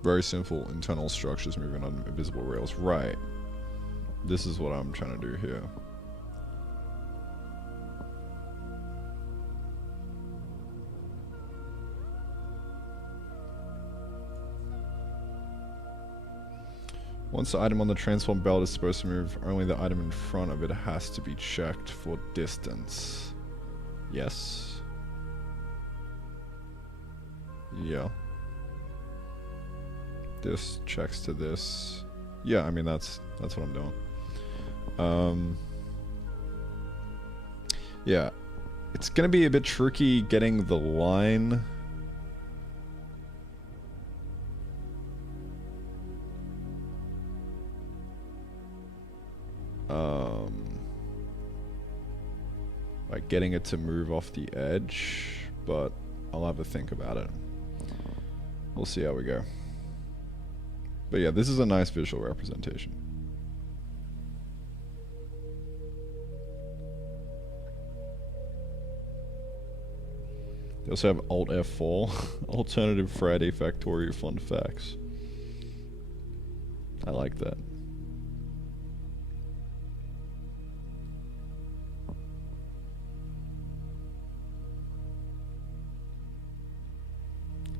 Very simple internal structures moving on invisible rails. Right. This is what I'm trying to do here. Once the item on the transform belt is supposed to move, only the item in front of it has to be checked for distance. Yes. Yeah. This checks to this. Yeah, I mean that's what I'm doing. Yeah. It's gonna be a bit tricky getting the line. Like getting it to move off the edge, but I'll have a think about it. We'll see how we go. But yeah, this is a nice visual representation. They also have Alt F4, alternative Friday Factorio fun facts. I like that.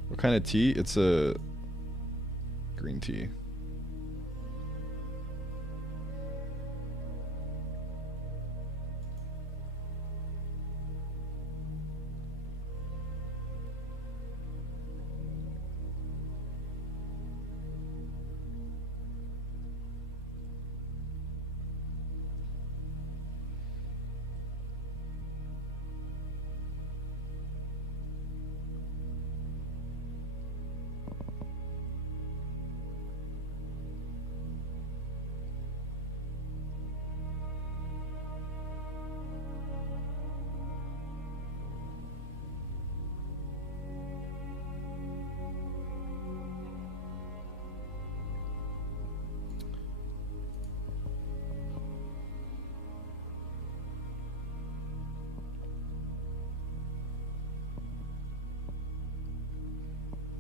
What kind of tea? It's a green tea.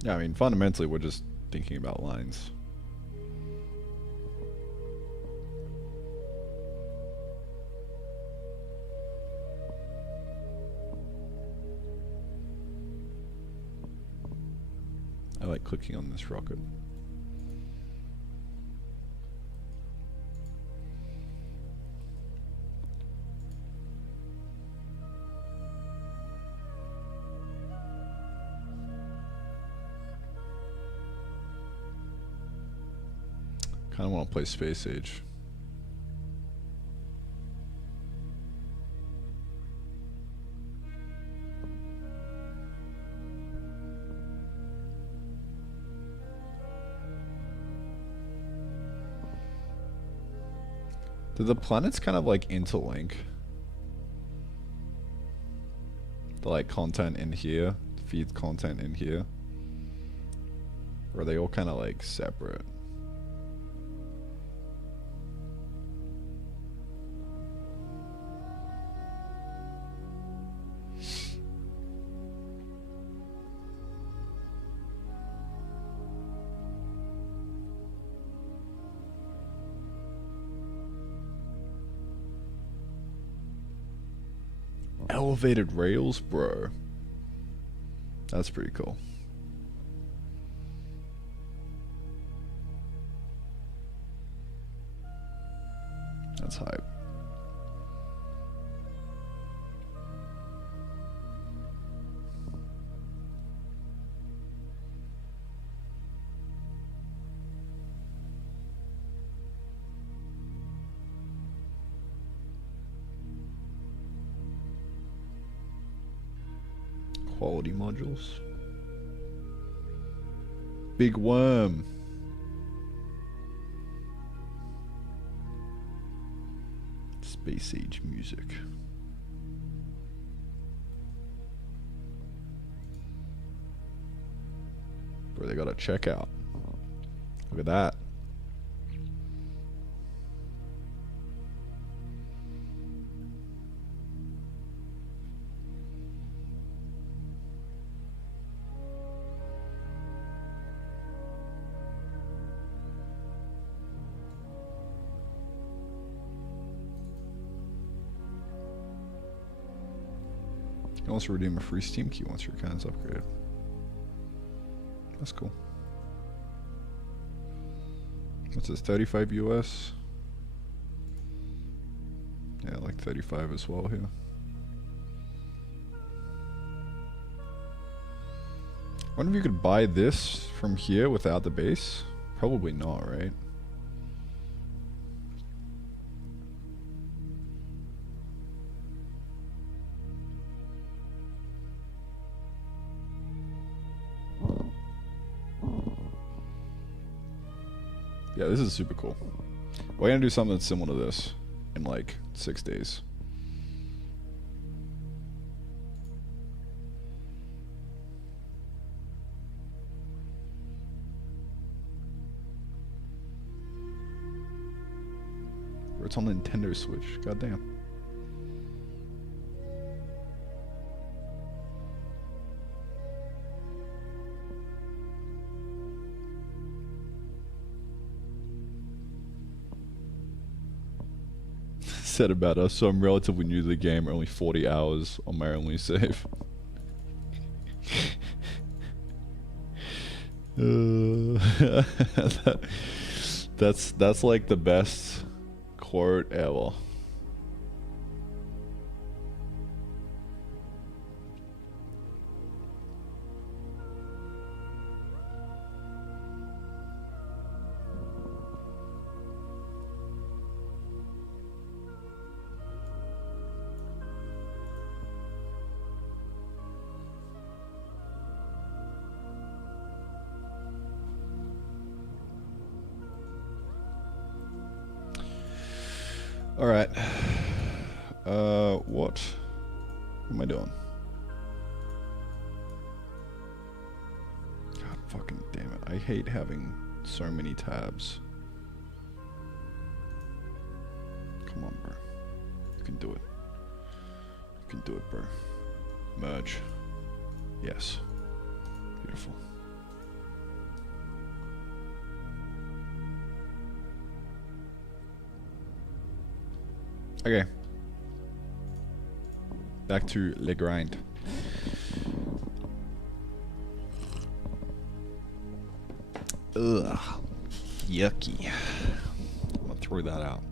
Yeah, I mean, fundamentally, we're just thinking about lines. I like clicking on this rocket. Kind of want to play Space Age. Do the planets kind of like interlink? The like content in here feeds content in here? Or are they all kind of like separate? Elevated rails, bro. That's pretty cool. That's hype. Quality modules. Big worm. Space Age music. Bro, they got a checkout. Look at that. can also redeem a free Steam key once your account is upgraded. That's cool. What's this, 35 US? Yeah, like 35 as well here. I wonder if you could buy this from here without the base? Probably not, right? Yeah, this is super cool. We're gonna do something similar to this in like 6 days. It's on the Nintendo Switch. Goddamn. Said about us, so I'm relatively new to the game, only 40 hours on my only save. That's like the best quote ever. Alright. What am I doing? God fucking damn it. I hate having so many tabs. Come on, bro. You can do it. You can do it, bro. Merge. Yes. Beautiful. Okay. Back to le grind. Ugh. Yucky. I'm gonna throw that out.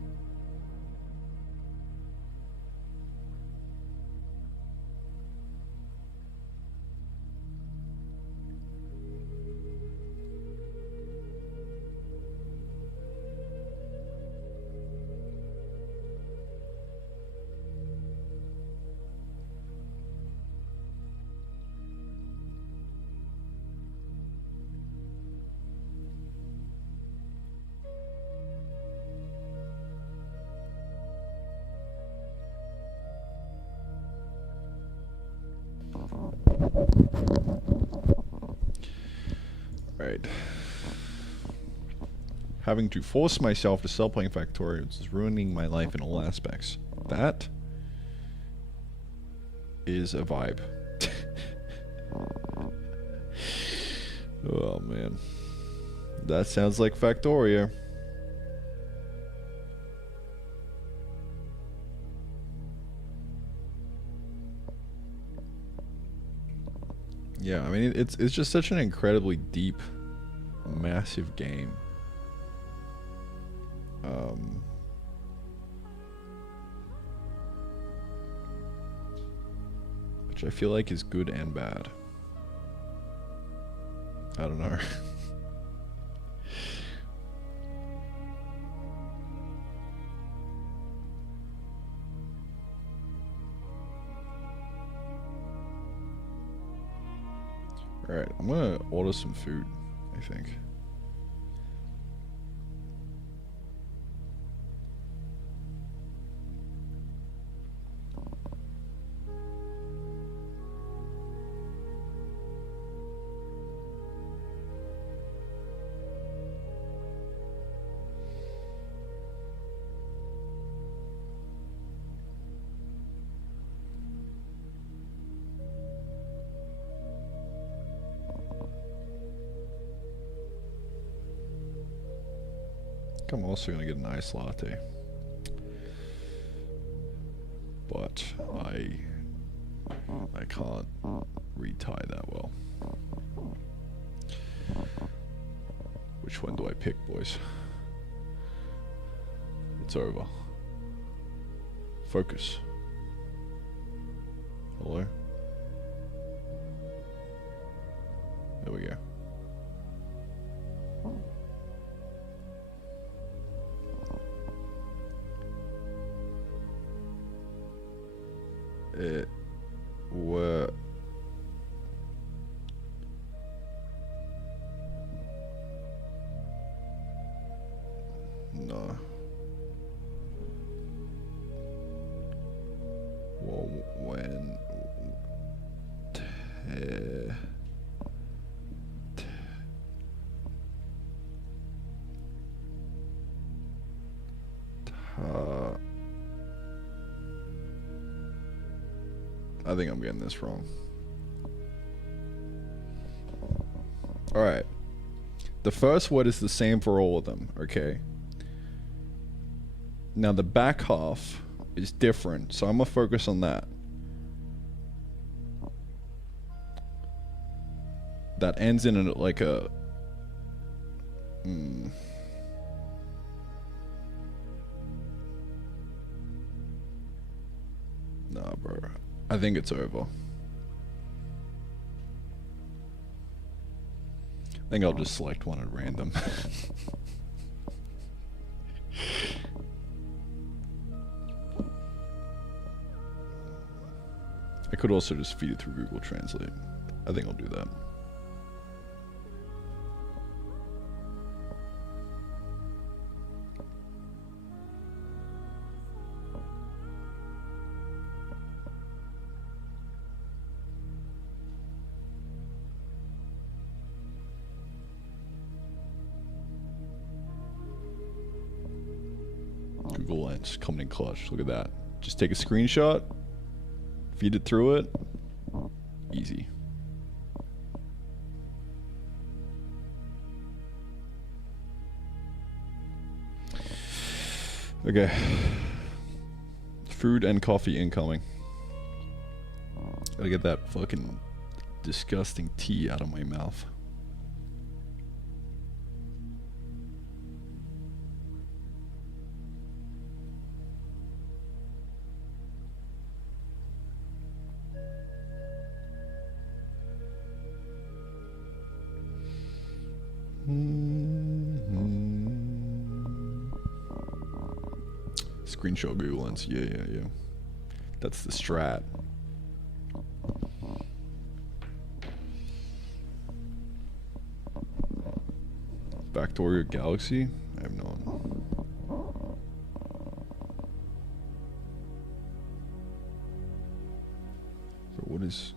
Right. Having to force myself to stop playing Factorio is ruining my life in all aspects. That is a vibe. Oh man. That sounds like Factorio. Yeah, I mean it's just such an incredibly deep, massive game. Which I feel like is good and bad. I don't know. Alright, I'm gonna order some food, I think. I'm also gonna get an iced latte, but I I can't retie that well. Which one do I pick, boys? It's over. Focus. Hello? There we go. It were no. Well, when I think I'm getting this wrong. Alright. The first word is the same for all of them, okay? Now the back half is different, so I'm gonna focus on that. That ends in like a... Nah, bro. I think it's over. I think I'll just select one at random. I could also just feed it through Google Translate. I think I'll do that. Google Lens coming in clutch. Look at that. Just take a screenshot, feed it through it. Easy. Okay. Food and coffee incoming. Gotta get that fucking disgusting tea out of my mouth. Screenshot Google Lens. Yeah. That's the strat. Factorio Galaxy? I have no one. But what is...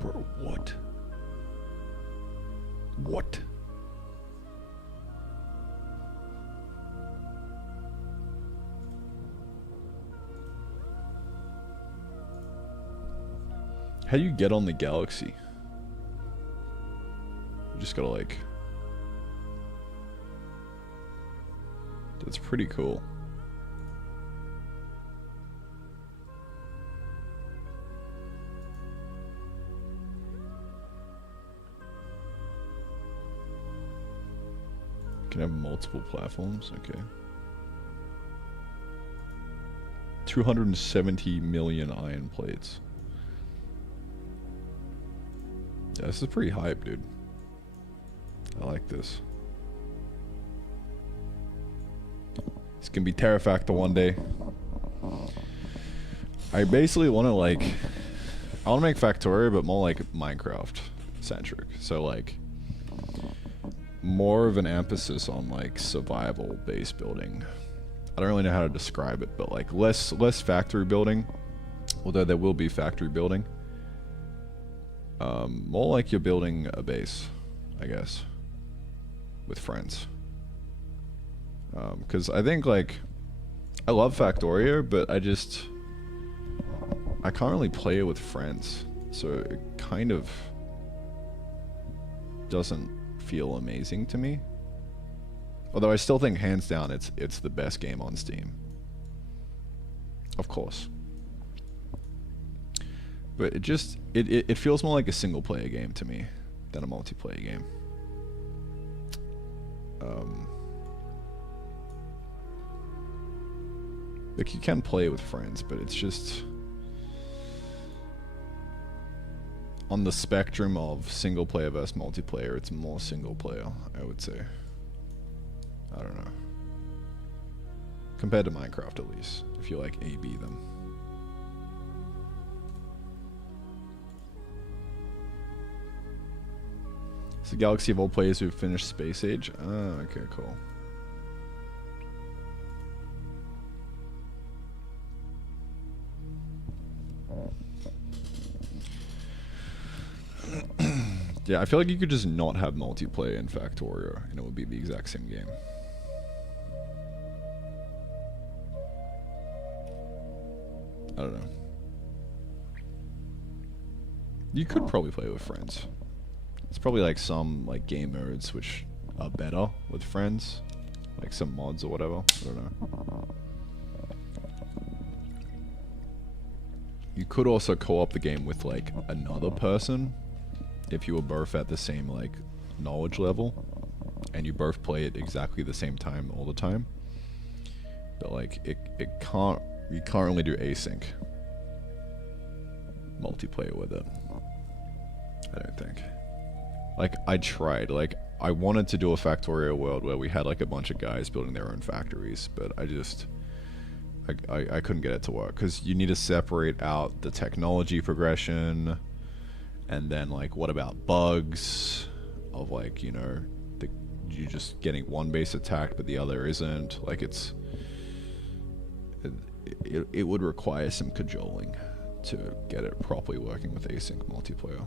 Bro, what? What? How do you get on the Galaxy? You just gotta like... That's pretty cool. Can have multiple platforms? Okay. 270 million iron plates. Yeah, this is pretty hype, dude. I like this. It's gonna be Terrafactor one day. I basically want to like... I want to make Factorio, but more like Minecraft centric. So like... more of an emphasis on like survival base building. I don't really know how to describe it, but like less factory building, although there will be factory building. More like you're building a base, I guess, with friends. Because I think like I love Factorio, but I just I can't really play it with friends, so it kind of doesn't feel amazing to me. Although I still think hands down it's the best game on Steam. Of course. But it feels more like a single player game to me than a multiplayer game. Like you can play it with friends, but it's just on the spectrum of single player versus multiplayer, it's more single player, I would say. I don't know. Compared to Minecraft, at least, if you like A/B them. It's the galaxy of all players who've finished Space Age. Ah, okay, cool. Yeah, I feel like you could just not have multiplayer in Factorio, and it would be the exact same game. I don't know. You could probably play with friends. It's probably like some like game modes which are better with friends, like some mods or whatever. I don't know. You could also co-op the game with like another person if you were both at the same like knowledge level and you both play it exactly the same time all the time. But like you can't really do async multiplayer with it. I don't think. Like I tried, like I wanted to do a Factorio world where we had like a bunch of guys building their own factories, but I couldn't get it to work because you need to separate out the technology progression. And then, like, what about bugs of, like, you know, you just getting one base attacked but the other isn't? Like, it would require some cajoling to get it properly working with async multiplayer.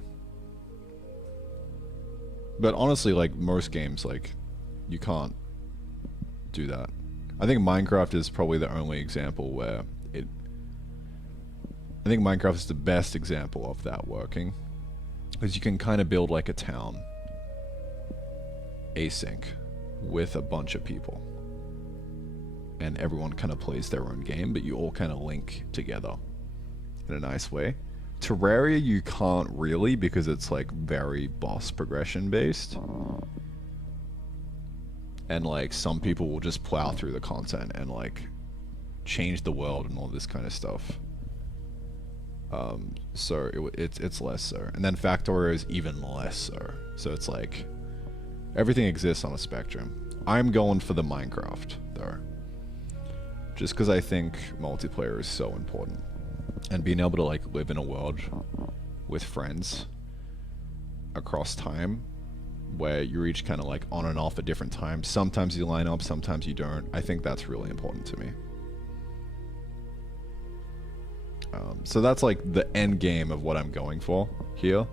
But honestly, like, most games, like, you can't do that. I think Minecraft is probably the only example where I think Minecraft is the best example of that working. Because you can kind of build like a town async with a bunch of people. And everyone kind of plays their own game, but you all kind of link together in a nice way. Terraria you can't really because it's like very boss progression based. And like some people will just plow through the content and like change the world and all this kind of stuff. So it's less so. And then Factorio is even less so. So it's like, everything exists on a spectrum. I'm going for the Minecraft, though. Just because I think multiplayer is so important. And being able to like live in a world with friends across time, where you're each kind of like on and off at different times. Sometimes you line up, sometimes you don't. I think that's really important to me. So that's like the end game of what I'm going for here.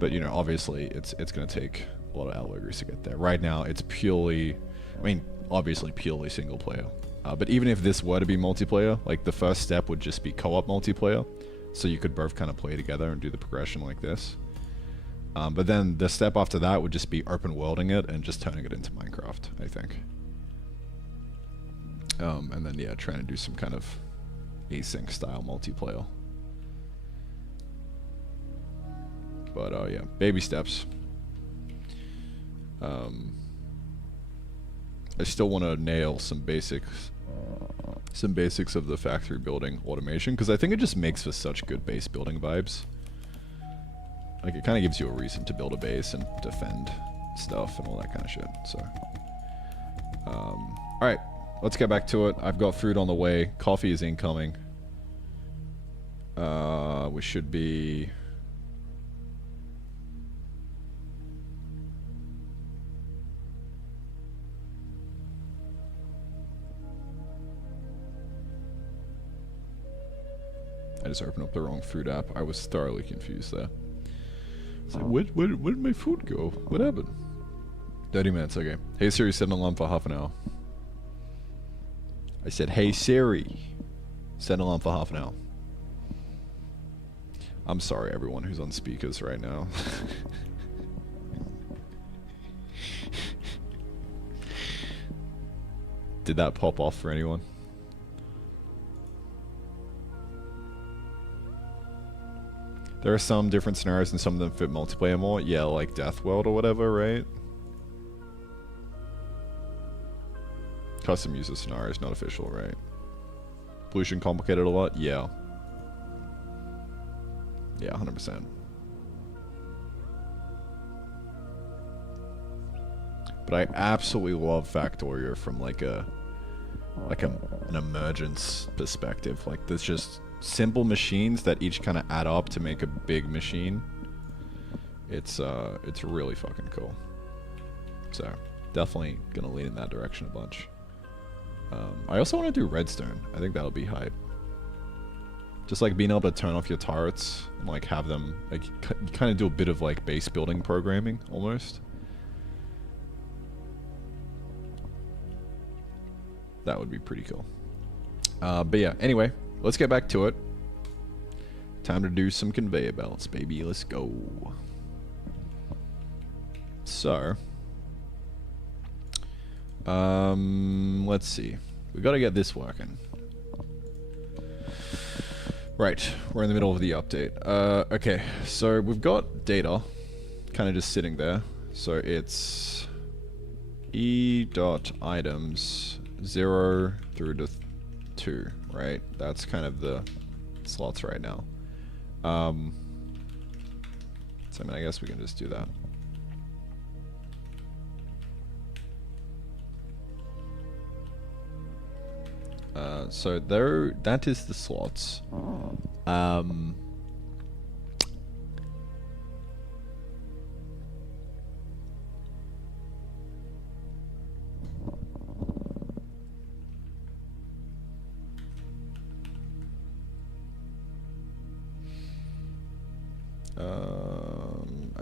But you know, obviously it's going to take a lot of outliers to get there. Right now it's purely, I mean, obviously purely single player. But even if this were to be multiplayer, like the first step would just be co-op multiplayer. So you could both kind of play together and do the progression like this. But then the step after that would just be open worlding it and just turning it into Minecraft, I think. And then yeah, trying to do some kind of async style multiplayer. But yeah, baby steps. I still want to nail some basics of the factory building automation, because I think it just makes for such good base building vibes. Like it kind of gives you a reason to build a base and defend stuff and all that kind of shit. So, all right, let's get back to it. I've got food on the way. Coffee is incoming. We should be. I just opened up the wrong food app. I was thoroughly confused there. It's like, where did my food go? What happened? 30 minutes, okay. Hey Siri, set an alarm for half an hour. I said, hey Siri, set an alarm for half an hour. I'm sorry, everyone who's on speakers right now. Did that pop off for anyone? There are some different scenarios and some of them fit multiplayer more. Yeah, like Death World or whatever, right? Custom user scenarios, not official, right? Pollution complicated a lot? Yeah. Yeah, 100%. But I absolutely love Factorio from like an emergence perspective. Like there's just simple machines that each kind of add up to make a big machine. It's really fucking cool. So definitely gonna lean in that direction a bunch. I also want to do redstone. I think that'll be hype. Just like being able to turn off your turrets and like have them like you kind of do a bit of like base building programming almost. That would be pretty cool. But yeah, anyway, let's get back to it. Time to do some conveyor belts, baby. Let's go. So, let's see. We got to get this working. Right, we're in the middle of the update. Okay, so we've got data kind of just sitting there. So it's e.items 0 through to 2, right? That's kind of the slots right now. So I mean, I guess we can just do that. So there, that is the slots.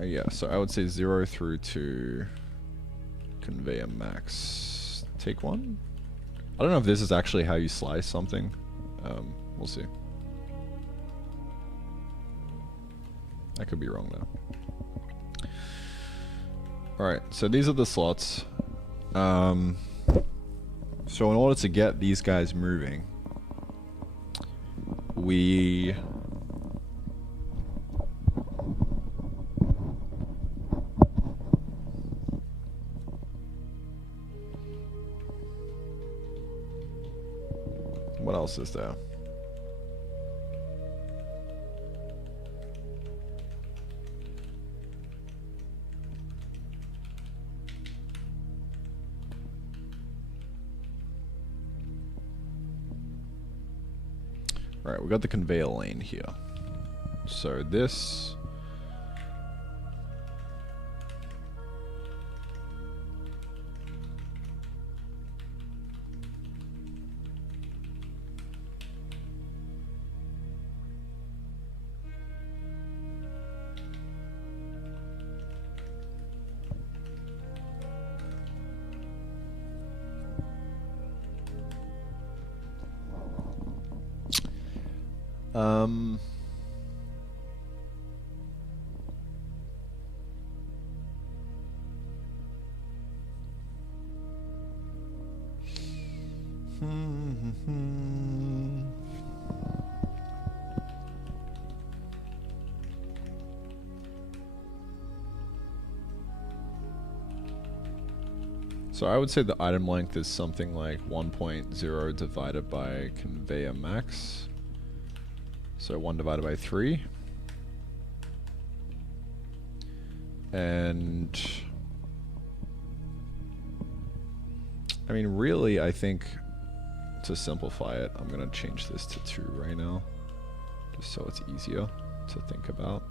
Yeah, so I would say 0 through to conveyor max. Take 1? I don't know if this is actually how you slice something. We'll see. I could be wrong though. Alright, so these are the slots. So in order to get these guys moving, we... What else is there? Alright, we got the conveyor lane here. So this... So I would say the item length is something like 1.0 divided by conveyor max. So 1 divided by 3. And I mean, really, I think to simplify it, I'm gonna change this to 2 right now, just so it's easier to think about.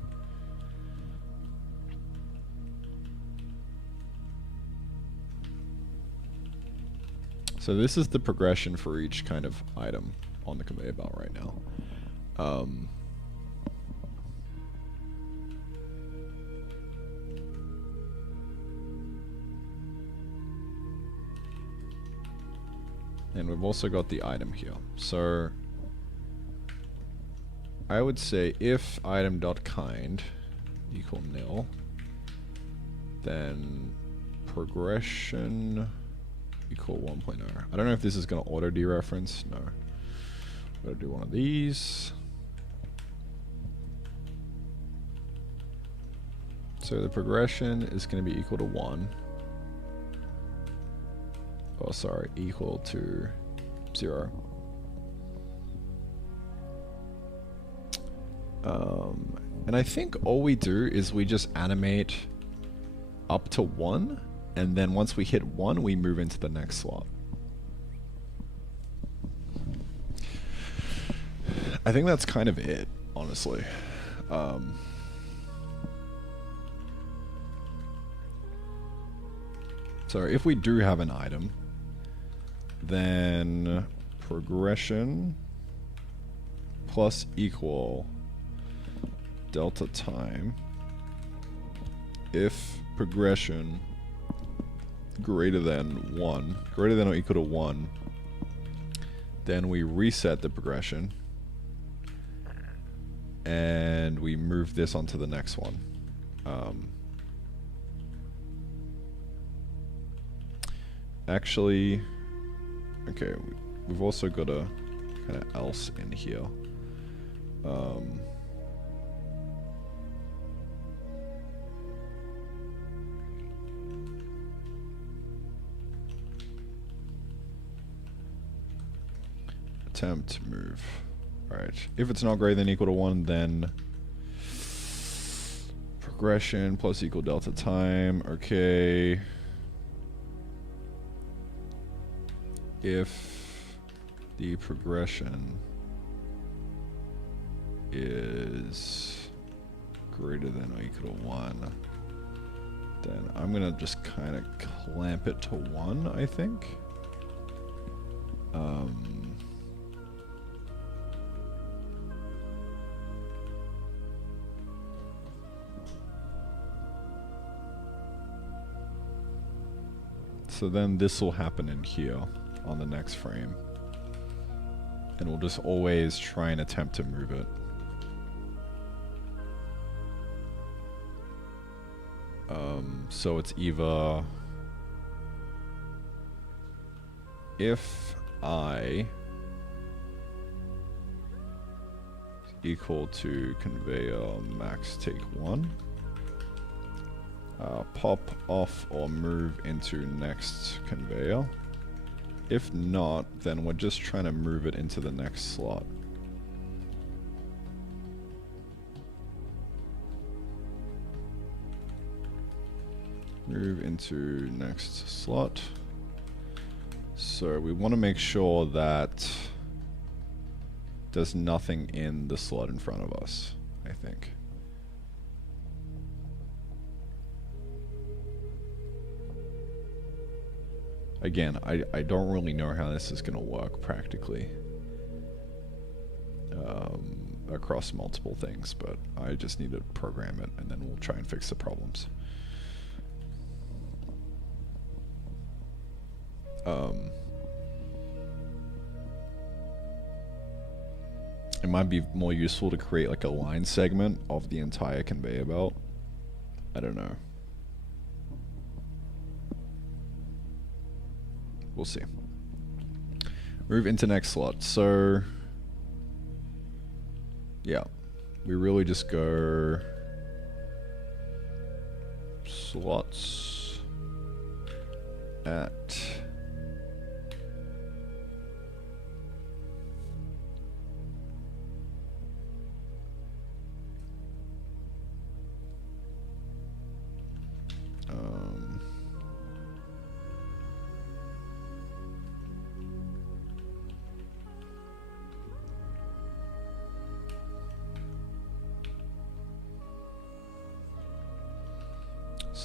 So this is the progression for each kind of item on the conveyor belt right now. And we've also got the item here. So I would say if item.kind equal nil, then progression equal 1.0. I don't know if this is going to auto dereference. No. Gotta do one of these. So the progression is going to be equal to 1. Oh, sorry, equal to 0. And I think all we do is we just animate up to 1, and then once we hit 1, we move into the next slot. I think that's kind of it, honestly. So if we do have an item, then progression plus equal delta time if progression greater than 1, greater than or equal to 1, then we reset the progression and we move this onto the next one. Actually, okay, we've also got a kind of else in here. Attempt move. Alright, if it's not greater than equal to 1, then progression plus equal delta time. Okay. If the progression is greater than or equal to 1, then I'm gonna just kind of clamp it to 1, I think. So then this will happen in here on the next frame. And we'll just always try and attempt to move it. So it's either if I equal to conveyor max take 1, pop off or move into next conveyor. If not, then we're just trying to move it into the next slot. Move into next slot. So we want to make sure that there's nothing in the slot in front of us, I think. Again, I don't really know how this is going to work practically across multiple things, but I just need to program it and then we'll try and fix the problems. It might be more useful to create like a line segment of the entire conveyor belt. I don't know. We'll see. Move into next slot. So, yeah, we really just go slots at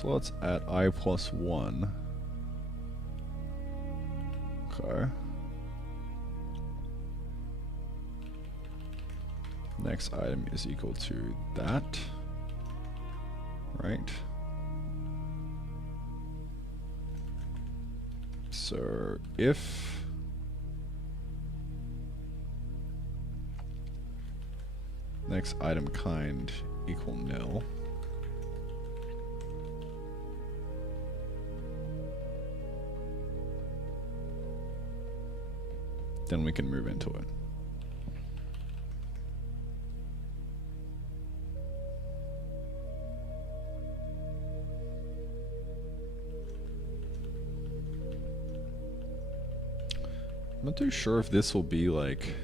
slots at I+1. Okay. Next item is equal to that. Right. So if Next item kind equal nil. Then we can move into it. I'm not too sure if this will be like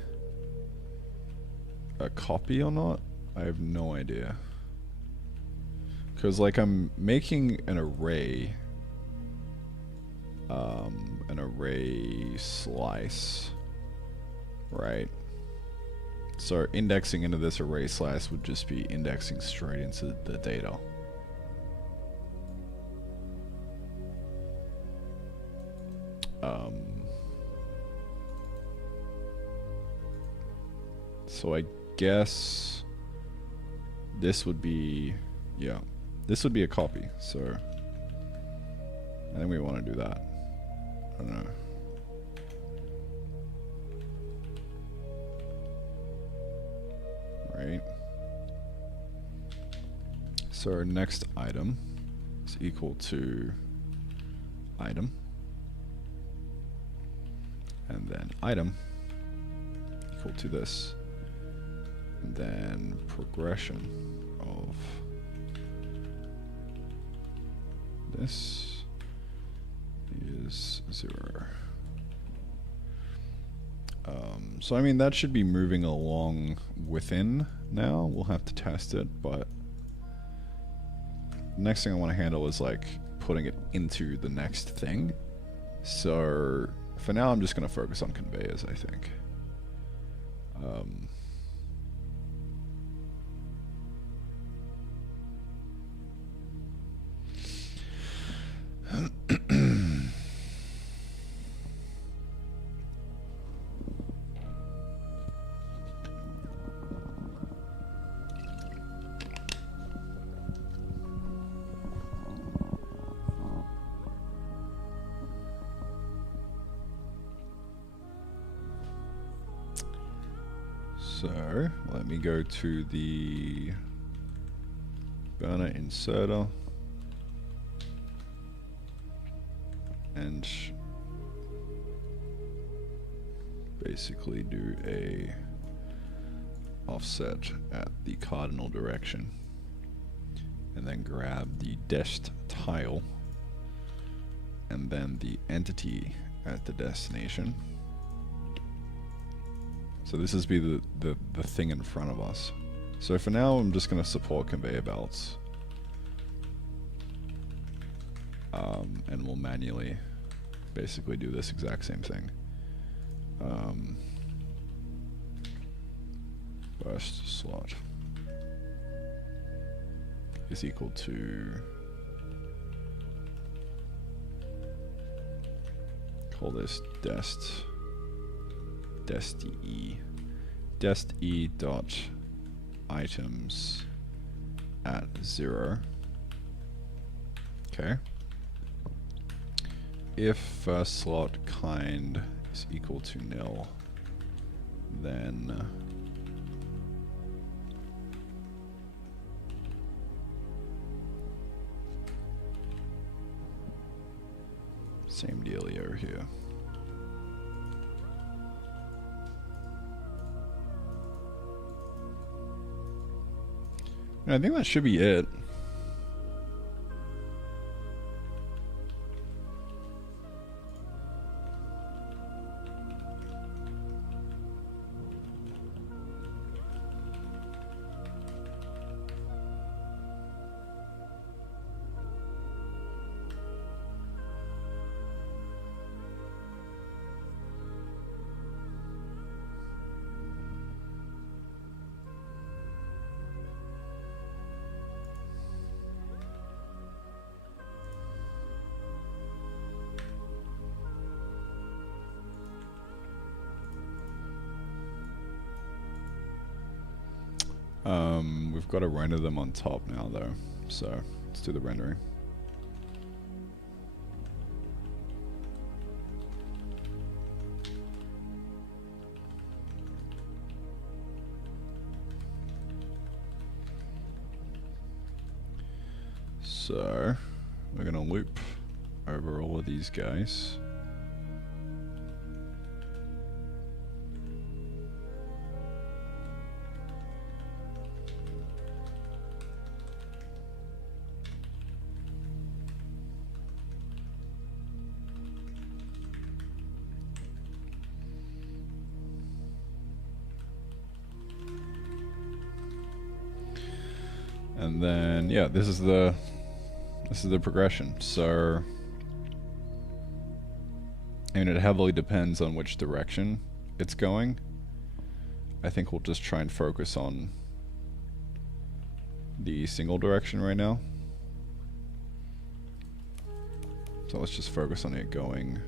a copy or not. I have no idea. Because like I'm making an array slice, right? So indexing into this array slice would just be indexing straight into the data. So I guess this would be, yeah, this would be a copy. So I think we want to do that. I don't know. Right. So our next item is equal to item. And then item equal to this. And then progression of this is 0. So I mean that should be moving along within now. We'll have to test it, but the next thing I want to handle is like putting it into the next thing. So for now I'm just going to focus on conveyors, I think. So let me go to the burner inserter and basically do a offset at the cardinal direction, and then grab the dest tile and then the entity at the destination. So this is be the thing in front of us. So for now I'm just going to support conveyor belts. And we'll manually basically do this exact same thing. First slot is equal to, call this dest e dot items at 0. Okay. If first slot kind is equal to nil, then same dealio here. And I think that should be it. We've got to render them on top now though, so let's do the rendering. So we're gonna loop over all of these guys. And then, yeah, this is the progression. So, I mean, it heavily depends on which direction it's going. I think we'll just try and focus on the single direction right now. So let's just focus on it going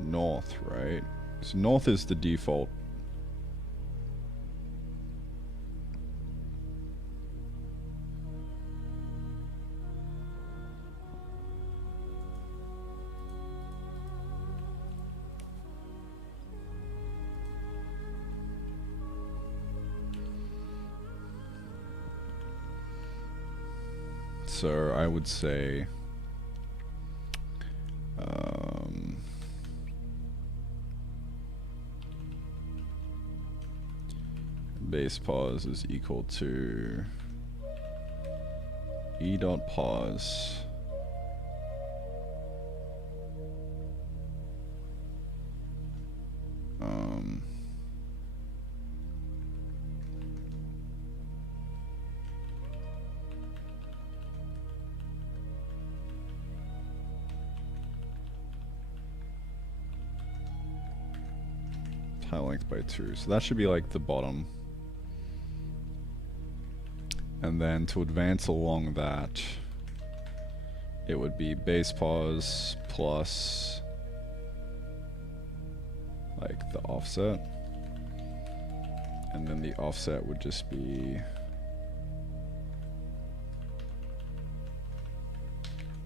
north, right? So north is the default. So I would say base pause is equal to e dot pause tile length by 2. So that should be like the bottom. And then to advance along that, it would be base pause plus like the offset. And then the offset would just be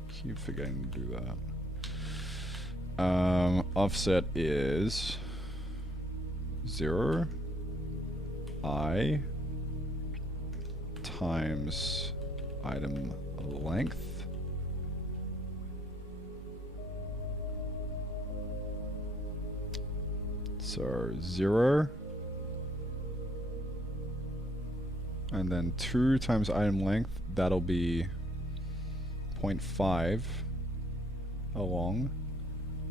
keep forgetting to do that. Offset is 0 I times item length so 0 and then 2 times item length, that'll be 0.5 along,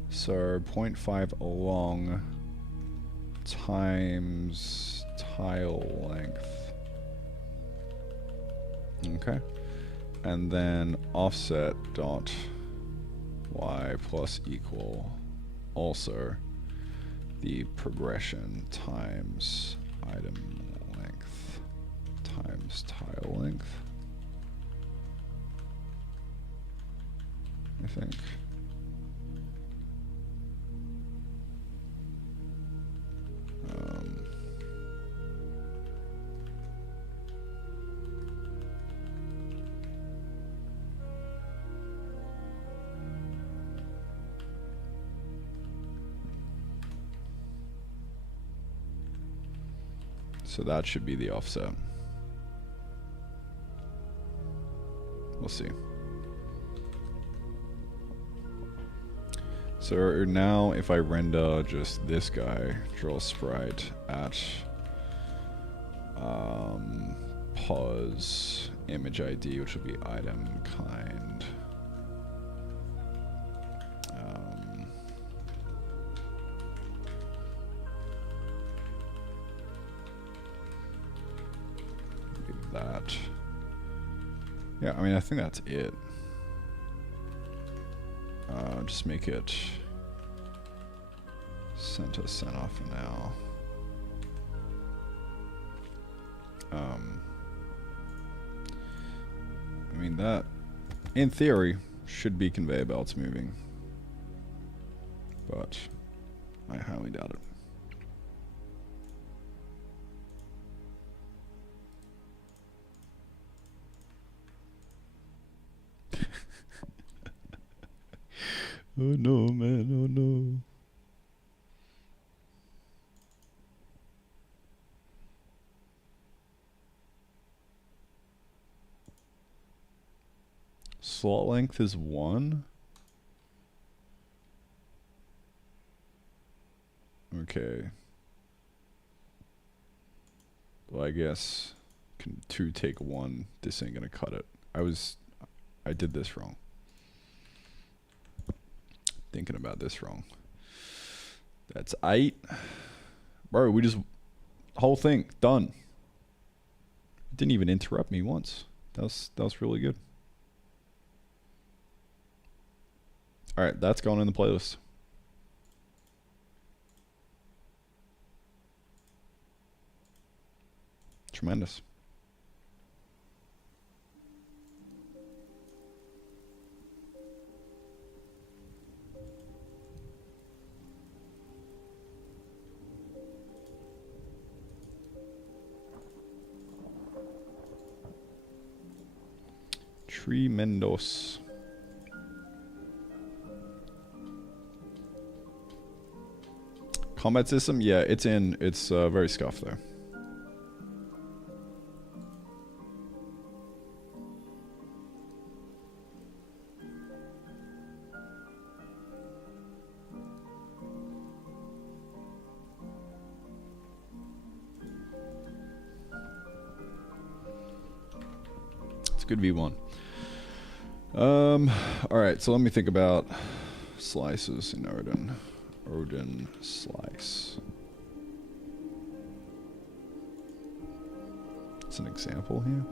so 0.5 along times tile length. Okay, and then offset dot y plus equal also the progression times item length times tile length, I think. So that should be the offset. We'll see. So now if I render just this guy, draw sprite at pause image ID, which will be item kind. That. Yeah, I mean, I think that's it. Just make it center for now. I mean, that, in theory, should be conveyor belts moving. But I highly doubt it. Oh no, man, oh no. slot length is 1. Okay. Well, I guess can 2 take 1. This ain't gonna cut it. I did this wrong. Thinking about this wrong. That's 8. Bro, we just... Whole thing, done. Didn't even interrupt me once. That was really good. Alright, that's going in the playlist. Tremendous. Tremendos. Combat system? Yeah, it's in. It's very scuffed though. It's a good V1. Alright, so let me think about slices in Odin. Odin slice. It's an example here.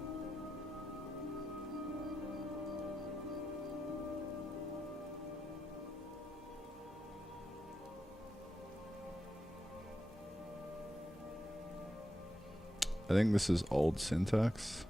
I think this is old syntax.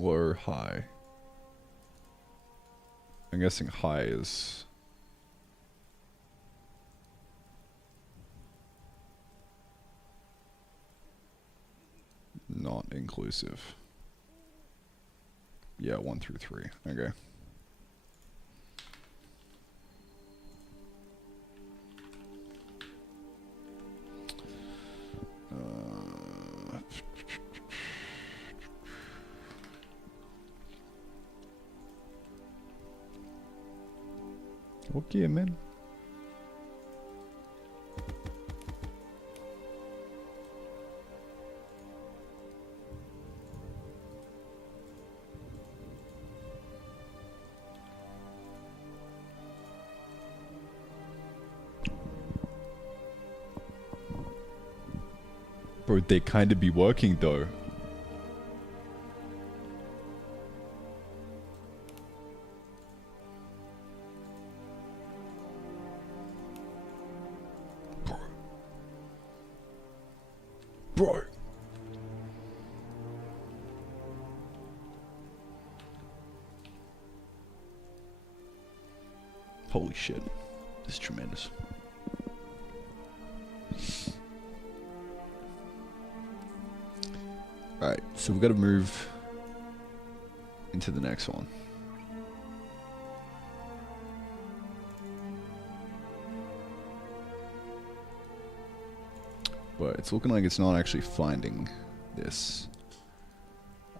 Or high. I'm guessing high is not inclusive. Yeah, 1 through 3. Okay. Okay, man. Bro, they kinda be working though. Bro. Holy shit. This is tremendous. Alright, so we've got to move into the next one. But it's looking like it's not actually finding this.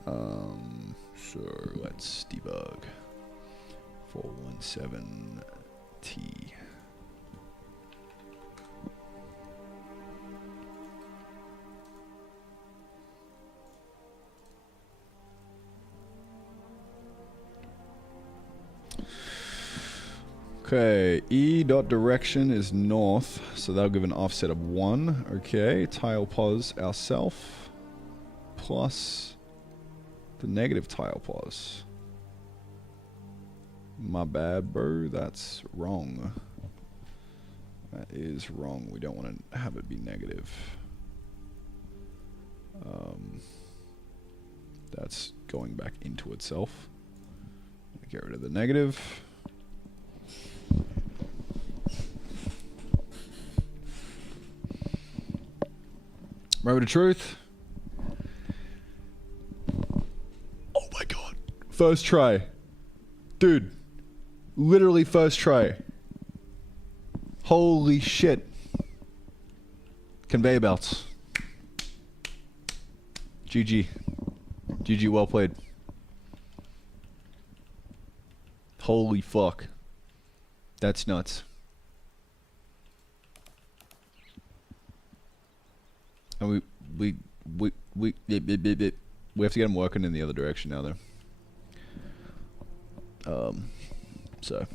So let's debug 417T. Okay, E.direction is north, so that'll give an offset of 1. Okay, tile pos ourself plus the negative tile pos. My bad, bro. That's wrong. That is wrong. We don't want to have it be negative. That's going back into itself. Get rid of the negative. Moment of truth. Oh my god. First try. Dude. Literally first try. Holy shit. Conveyor belts. GG. GG, well played. Holy fuck. That's nuts. And we have to get him working in the other direction now, though. So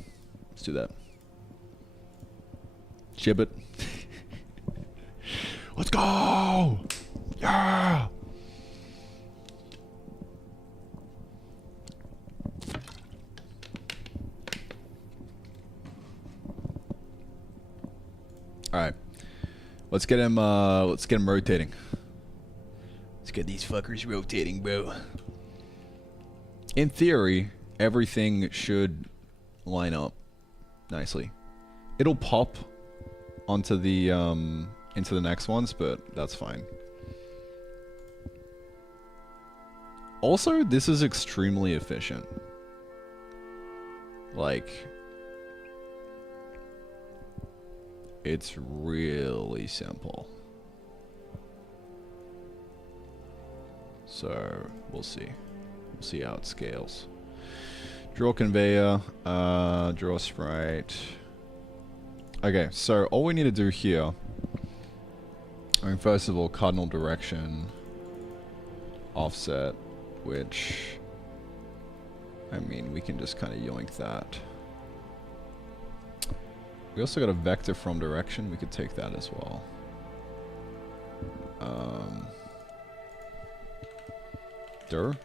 let's do that. Ship it. Let's go! Yeah! Alright. Let's get him rotating. Let's get these fuckers rotating, bro. In theory, everything should line up nicely. It'll pop onto the into the next ones, but that's fine. Also, this is extremely efficient. Like, it's really simple. So, we'll see. We'll see how it scales. Draw conveyor, draw sprite. Okay, so all we need to do here, I mean, first of all, cardinal direction, offset, which, I mean, we can just kind of yoink that. We also got a vector from direction, we could take that as well. Dir.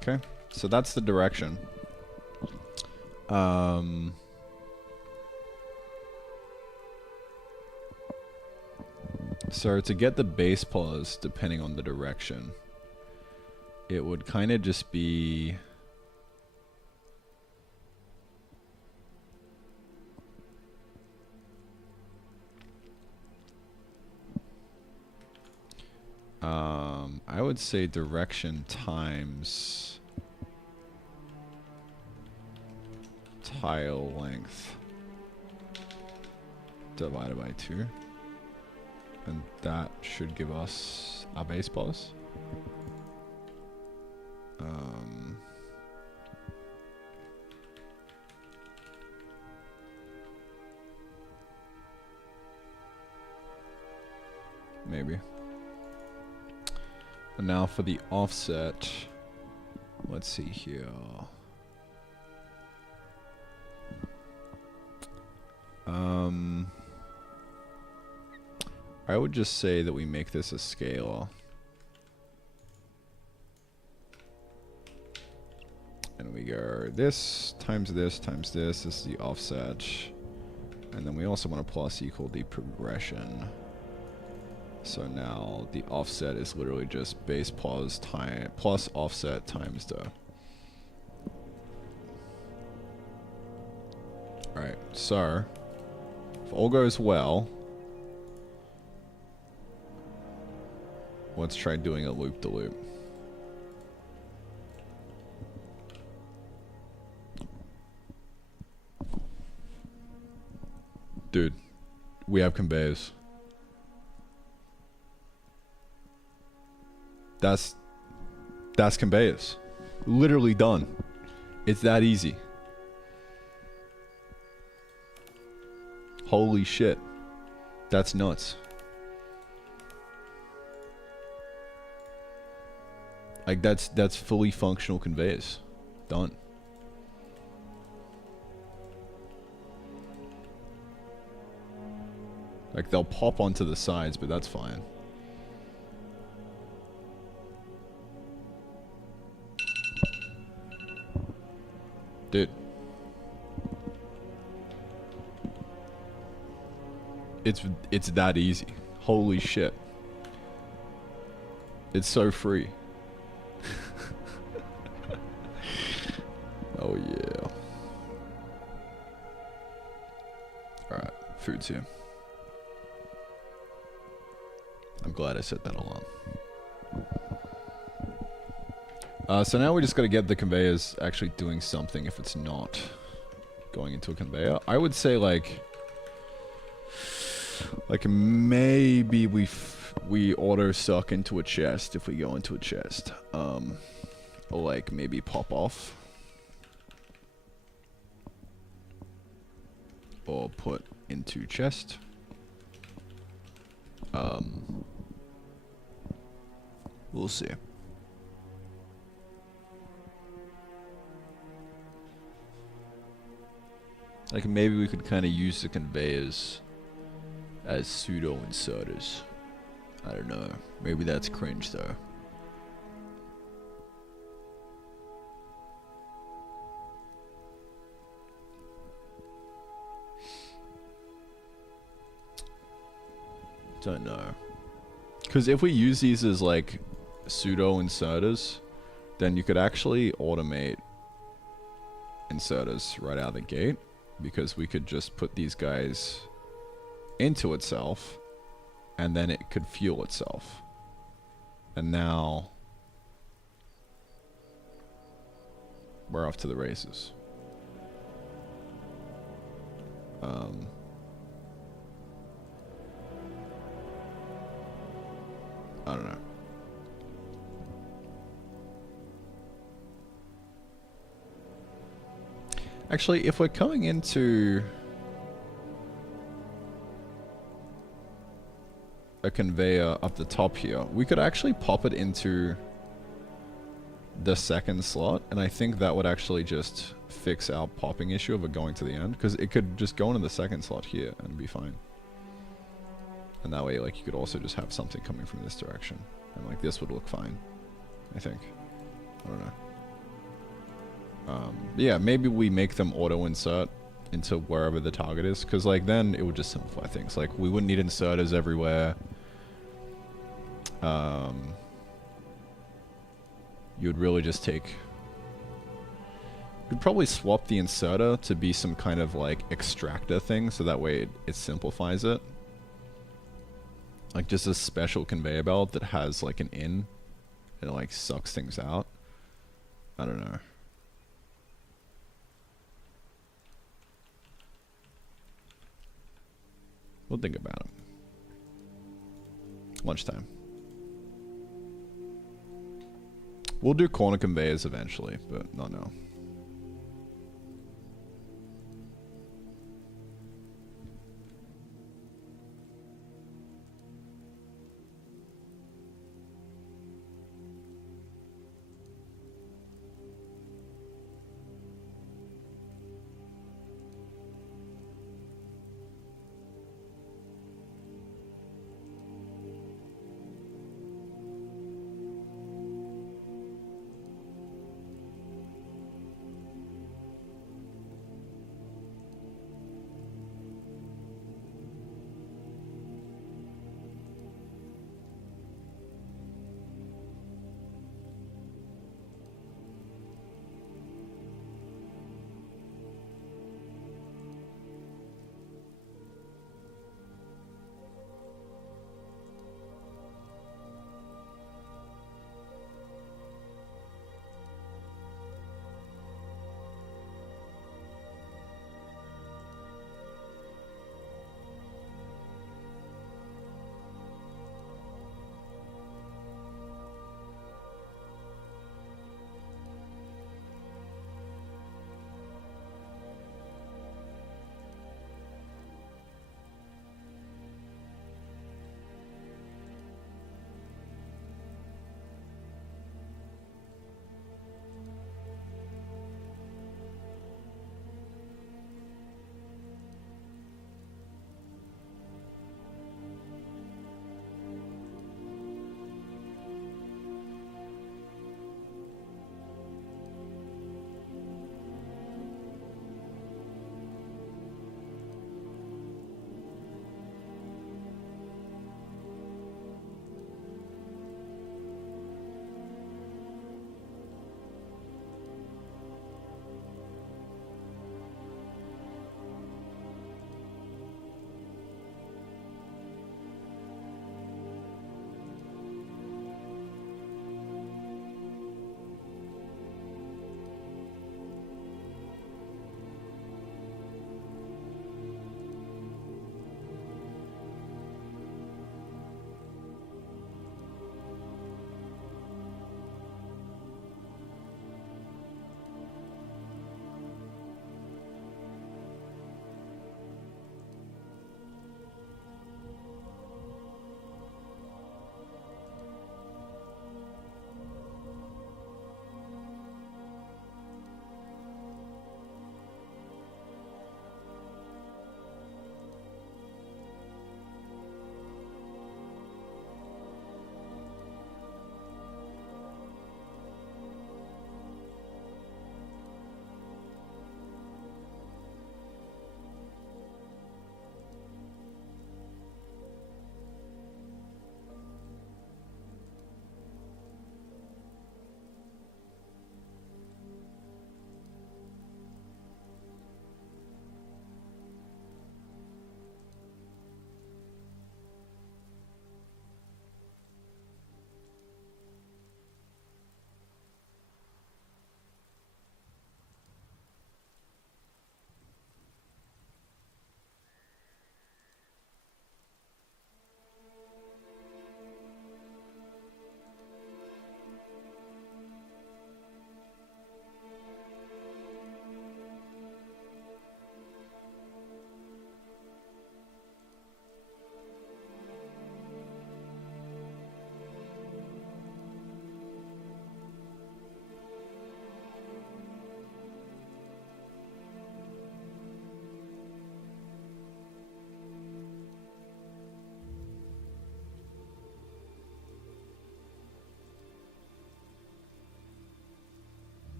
Okay, so that's the direction. So to get the base pause, depending on the direction, it would kind of just be... I would say direction times tile length divided by 2. And that should give us a base pause. Maybe. And now for the offset, let's see here. I would just say that we make this a scalar. And we go this times this times this. This is the offset. And then we also want to plus equal the progression. So now the offset is literally just base pause time plus offset times the... Alright, so if all goes well, let's try doing a loop-de-loop. Dude, we have conveyors. That's conveyors. Literally done. It's that easy. Holy shit. That's nuts. Like that's fully functional conveyors. Done. Like they'll pop onto the sides, but that's fine. Dude. It's that easy. Holy shit. It's so free. Oh yeah. Alright, food's here. I'm glad I set that alarm. So now we just gotta get the conveyors actually doing something if it's not going into a conveyor. I would say like maybe we auto suck into a chest if we go into a chest. Or like maybe pop off. Or put into chest. We'll see. Like maybe we could kind of use the conveyors as pseudo inserters. I don't know. Maybe that's cringe though. Don't know. Because if we use these as like pseudo inserters, then you could actually automate inserters right out of the gate. Because we could just put these guys into itself, and then it could fuel itself. And now we're off to the races. I don't know. Actually, if we're coming into a conveyor up the top here, we could actually pop it into the second slot, and I think that would actually just fix our popping issue of it going to the end, because it could just go into the second slot here and be fine. And that way, like, you could also just have something coming from this direction, and like this would look fine, I think. I don't know. Yeah, maybe we make them auto-insert into wherever the target is, because like then it would just simplify things. Like we wouldn't need inserters everywhere. You would really just take... You'd probably swap the inserter to be some kind of like extractor thing, so that way it simplifies it. Like just a special conveyor belt that has like an in, and it like sucks things out. I don't know. We'll think about it. Lunchtime. We'll do corner conveyors eventually, but not now.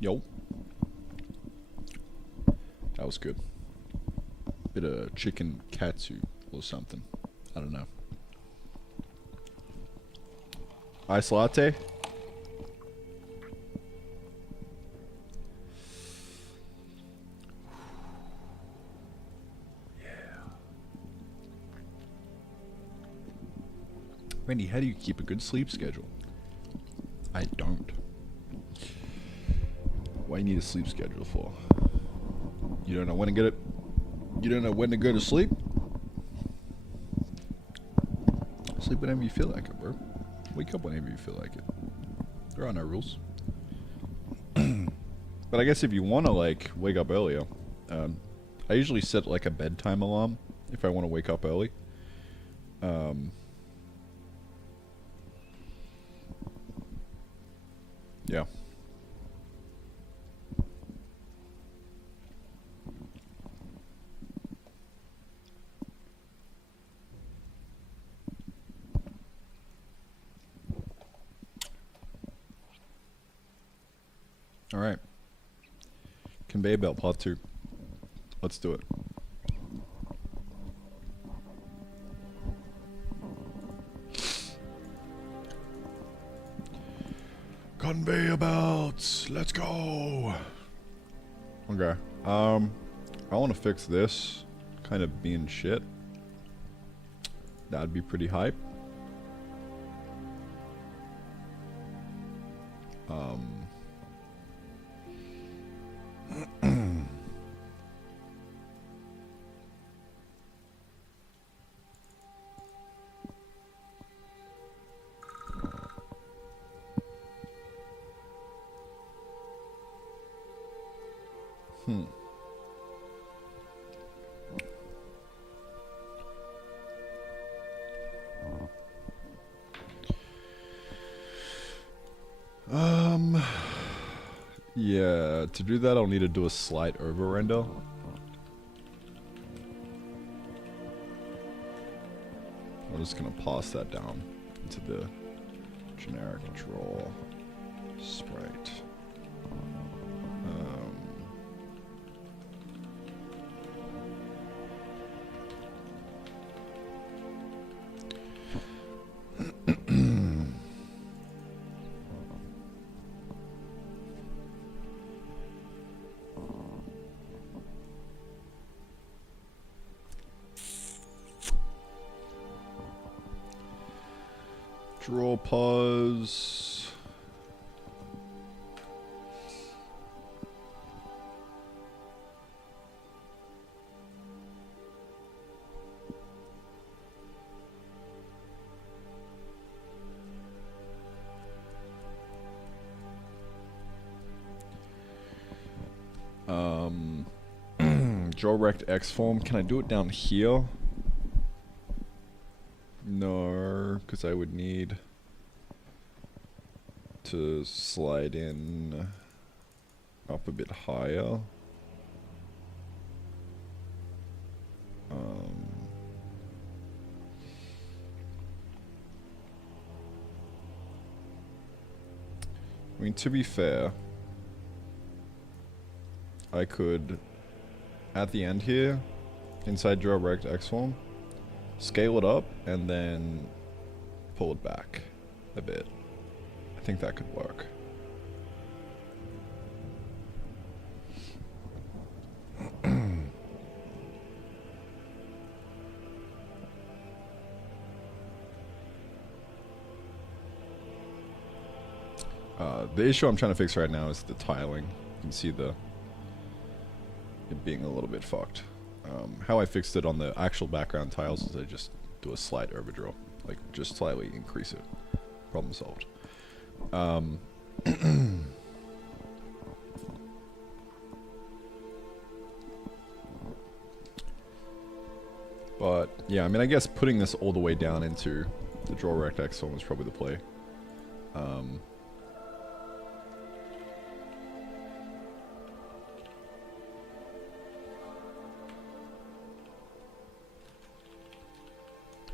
Yo. That was good. Bit of chicken katsu or something. I don't know. Ice latte? Randy, how do you keep a good sleep schedule? I don't. What do you need a sleep schedule for? You don't know when to get it? You don't know when to go to sleep? Sleep whenever you feel like it, bro. Wake up whenever you feel like it. There are no rules. But I guess if you want to, like, wake up earlier, I usually set, like, a bedtime alarm if I want to wake up early. Yeah. Alright. Conveyor belt part 2. Let's do it. Conveyor belts! Let's go! Okay. I want to fix this kind of being shit. That'd be pretty hype. Yeah, to do that I'll need to do a slight over render. I'm just gonna pass that down into the generic draw sprite. Draw pause. Draw rect X form. Can I do it down here? No, because I would need to slide in up a bit higher. I mean, to be fair, I could, at the end here, inside draw rect X form, scale it up and then pull it back a bit. I think that could work. The issue I'm trying to fix right now is the tiling. You can see it being a little bit fucked. How I fixed it on the actual background tiles is I just do a slight overdraw. Like, just slightly increase it. Problem solved. But, yeah, I mean, I guess putting this all the way down into the draw rect X form is probably the play.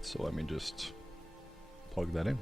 So let me just plug that in.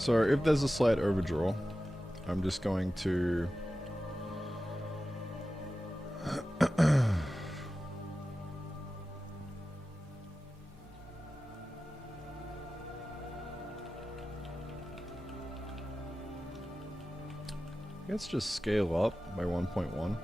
So if there's a slight overdraw, I'm just going to let's just scale up by 1.1.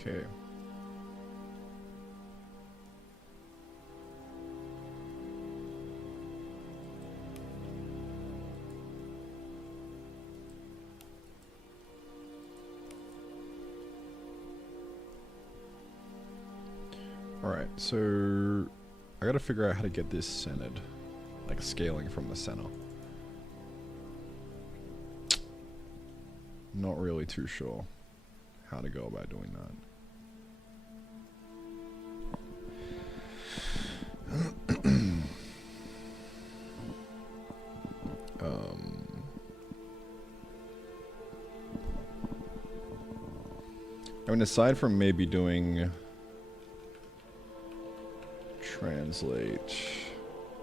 Okay. Alright, so I gotta figure out how to get this centered. Like scaling from the center. Not really too sure how to go about doing that. I mean, aside from maybe doing translate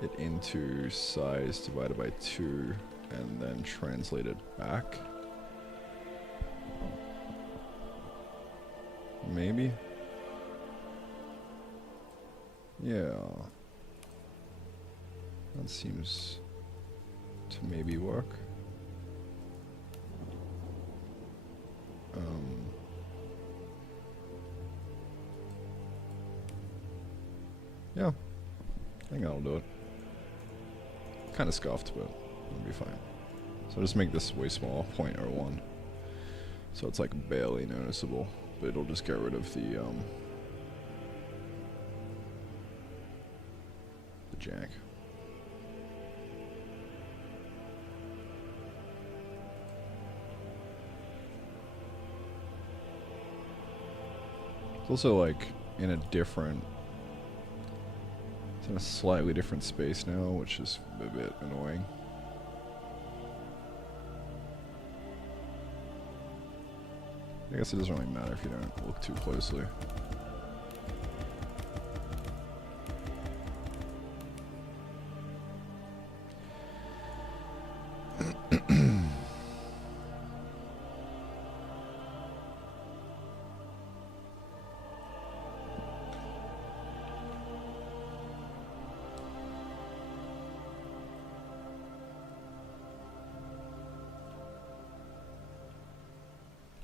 it into size divided by 2 and then translate it back. Maybe? Yeah. That seems to maybe work. Yeah, I think that'll do it. Kind of scuffed, but it'll be fine. So I'll just make this way smaller, 0.01. So it's like barely noticeable, but it'll just get rid of the jack. It's also like in a different, it's in a slightly different space now, which is a bit annoying. I guess it doesn't really matter if you don't look too closely.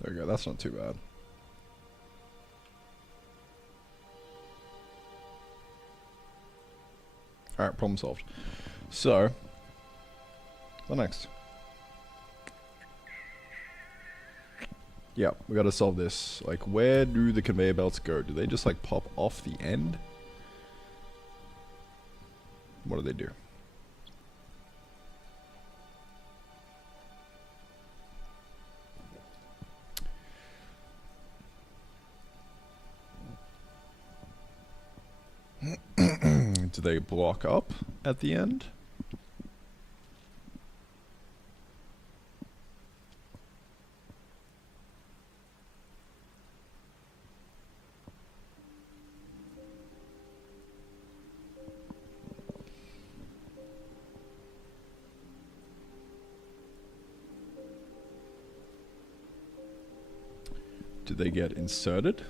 There we go, that's not too bad. Alright, problem solved. So, the next. Yeah, we gotta solve this. Like, where do the conveyor belts go? Do they just like pop off the end? What do they do? Do they block up at the end? Do they get inserted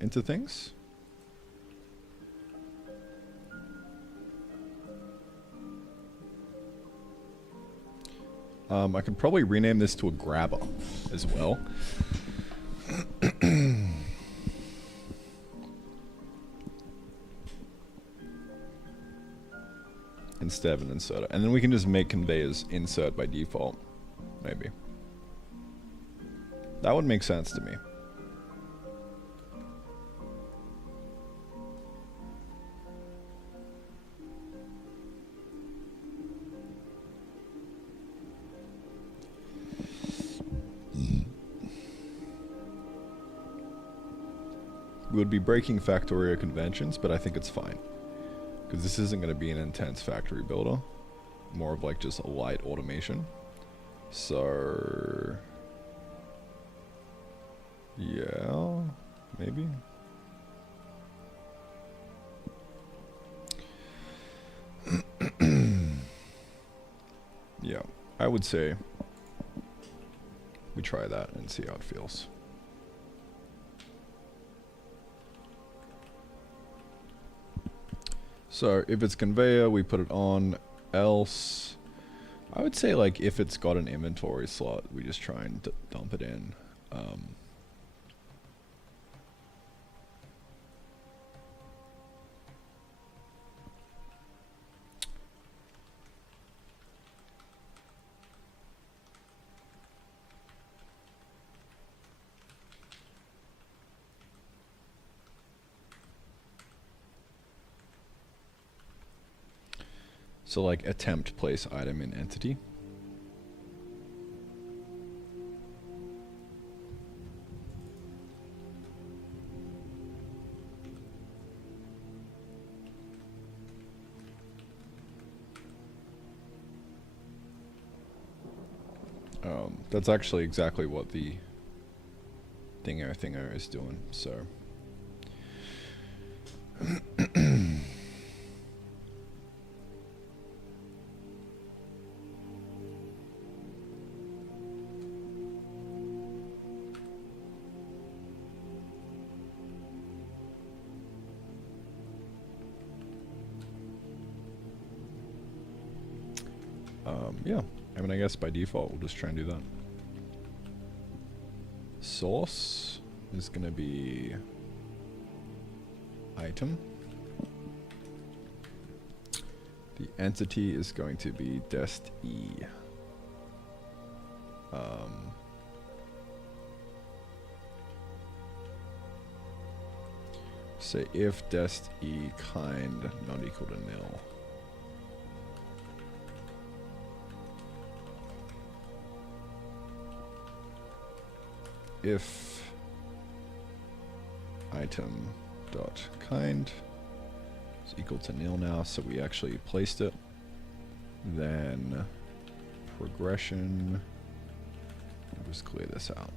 into things? I could probably rename this to a grabber as well. Instead of an inserter. And then we can just make conveyors insert by default. Maybe. That would make sense to me. would be breaking Factorio conventions, but I think it's fine. Because this isn't going to be an intense factory builder. More of like just a light automation. So... yeah, maybe. Yeah, I would say we try that and see how it feels. So if it's conveyor, we put it on. Else, I would say like if it's got an inventory slot, we just try and dump it in. So like attempt place item in entity. That's actually exactly what the thingo is doing, so. Yeah, I mean, I guess by default we'll just try and do that. Source is going to be item. The entity is going to be dest e. Say if dest e kind not equal to nil. If item dot kind is equal to nil now, so we actually placed it, then progression, I'll just clear this out.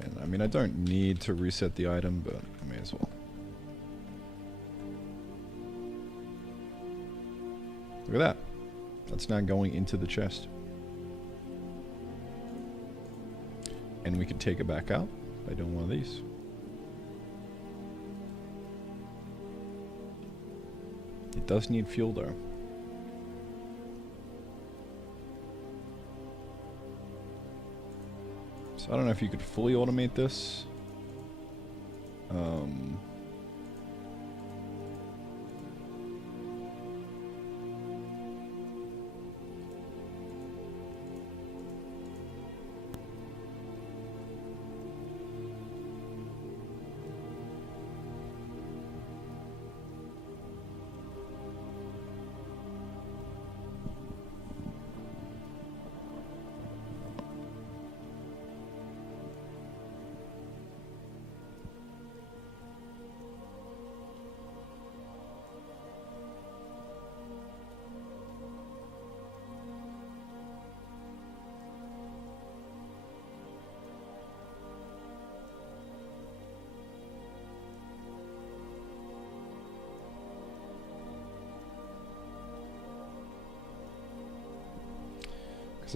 And I mean, I don't need to reset the item, but I may as well. Look at that. That's now going into the chest. And we can take it back out by doing one of these. It does need fuel though. So I don't know if you could fully automate this.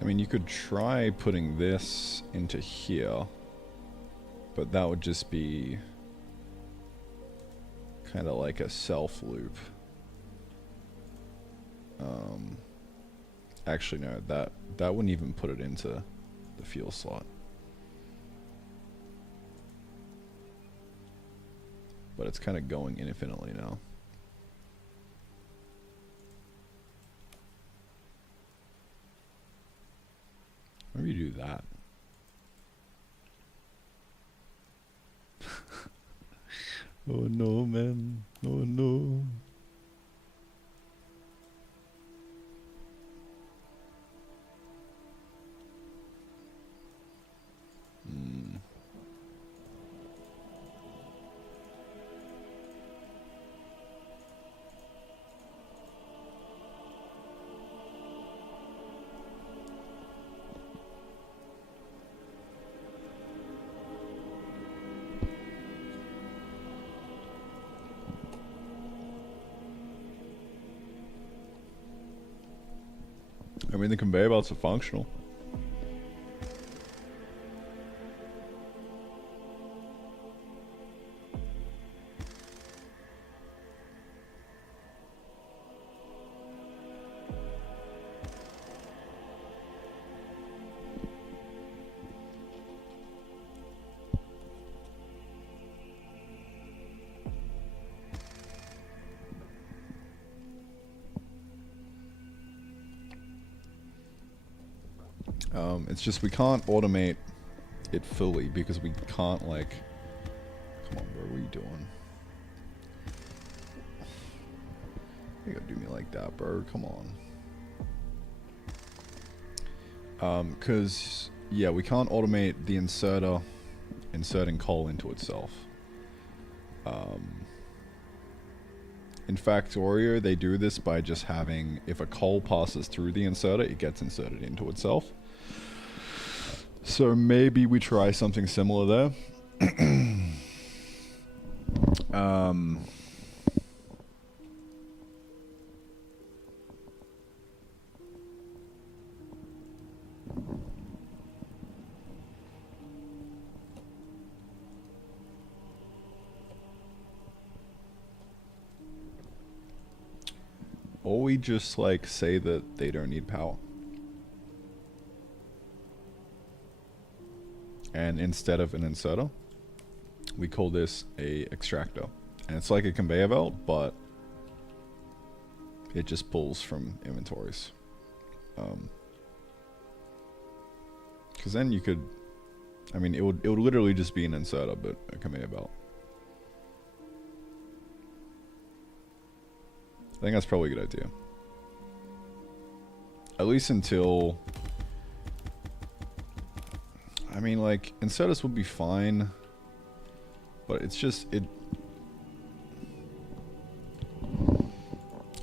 I mean, you could try putting this into here, but that would just be kind of like a self loop. Actually, no, that wouldn't even put it into the fuel slot. But it's kind of going infinitely now. Maybe you do that. Oh no, man. Oh no. I mean, the conveyor belts are functional. It's just we can't automate it fully because we can't, like... Come on, bro, what are you doing? You gotta do me like that, bro. Come on. Because, yeah, we can't automate the inserter inserting coal into itself. In Factorio, they do this by just having, if a coal passes through the inserter, it gets inserted into itself. So maybe we try something similar there. Or we just like say that they don't need power. And instead of an inserter, we call this a extractor. And it's like a conveyor belt, but it just pulls from inventories. Because then you could, I mean, it would literally just be an inserter, but a conveyor belt. I think that's probably a good idea. At least until... I mean, like, inserters would be fine. But it's just, it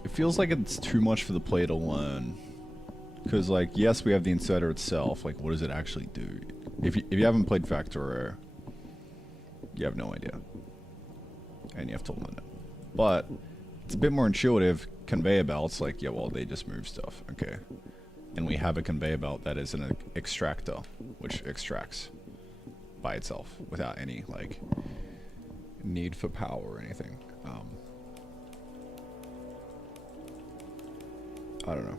feels like it's too much for the player to learn. Because, like, yes, we have the inserter itself. Like, what does it actually do? If you haven't played Factorio, you have no idea. And you have to learn it. But... it's a bit more intuitive. Conveyor belts, like, yeah, well, they just move stuff. Okay. And we have a conveyor belt that is an extractor, which extracts by itself without any, like, need for power or anything. I don't know.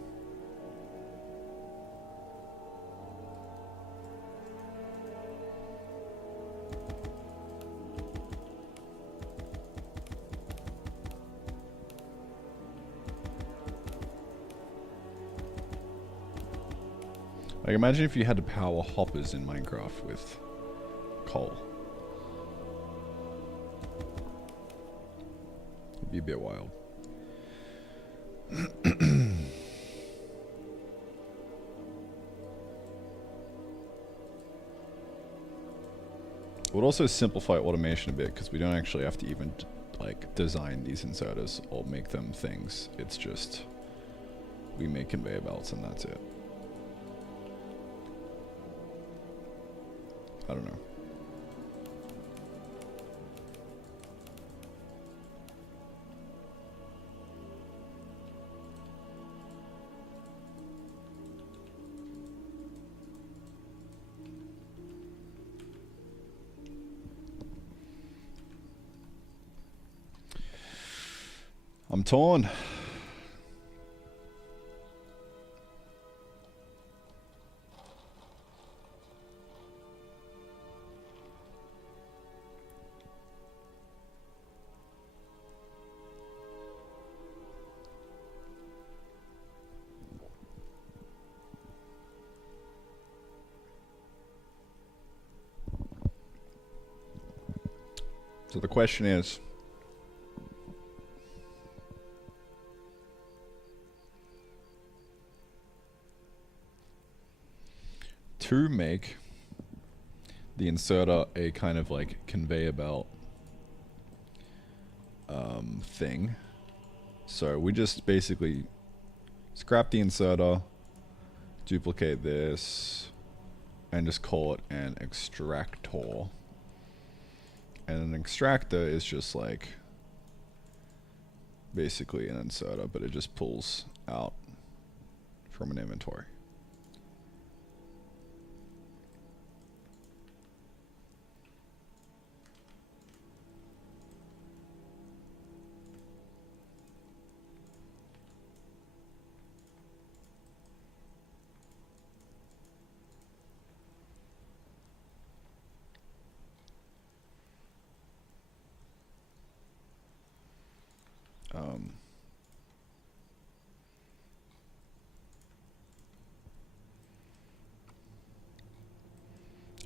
Like, imagine if you had to power hoppers in Minecraft with coal. It'd be a bit wild. It would also simplify automation a bit, because we don't actually have to even, like, design these inserters or make them things. It's just, we make conveyor belts and that's it. I don't know. I'm torn. So the question is, to make the inserter a kind of like conveyor belt thing. So we just basically scrap the inserter, duplicate this, and just call it an extractor. And an extractor is just like basically an inserter, but it just pulls out from an inventory.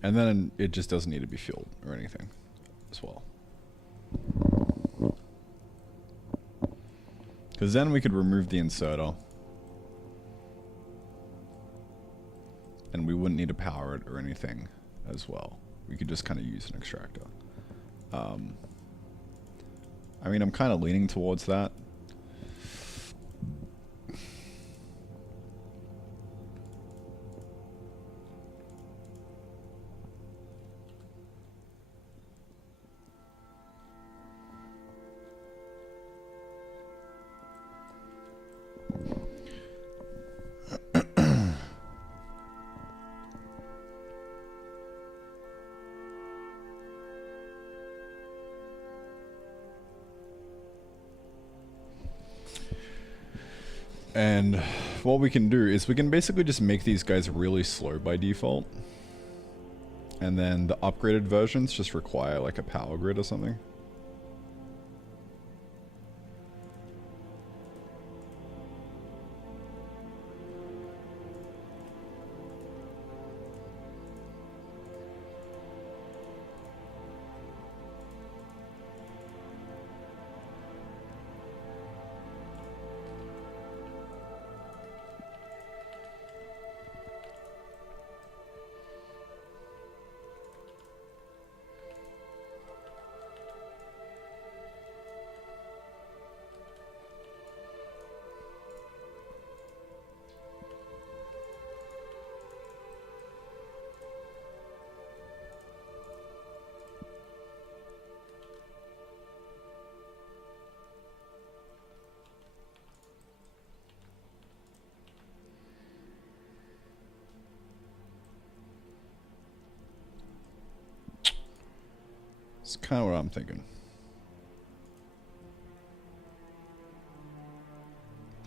And then it just doesn't need to be fueled or anything as well. Because then we could remove the inserter. And we wouldn't need to power it or anything as well. We could just kind of use an extractor. I mean, I'm kind of leaning towards that. And what we can do is we can basically just make these guys really slow by default. And then the upgraded versions just require like a power grid or something. It's kind of what I'm thinking.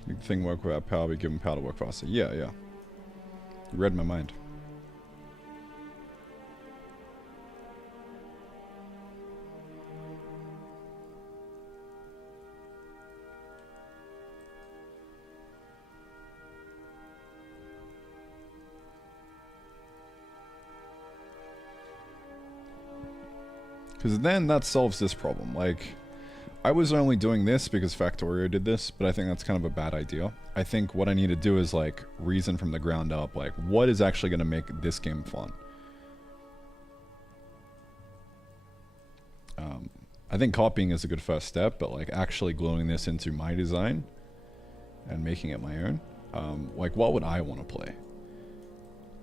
Make the thing work without power, but give him power to work faster. Yeah, yeah. You read my mind. Because then that solves this problem. Like, I was only doing this because Factorio did this, but I think that's kind of a bad idea. I think what I need to do is, like, reason from the ground up, like, what is actually going to make this game fun? I think copying is a good first step, but, like, actually gluing this into my design and making it my own, like, what would I want to play?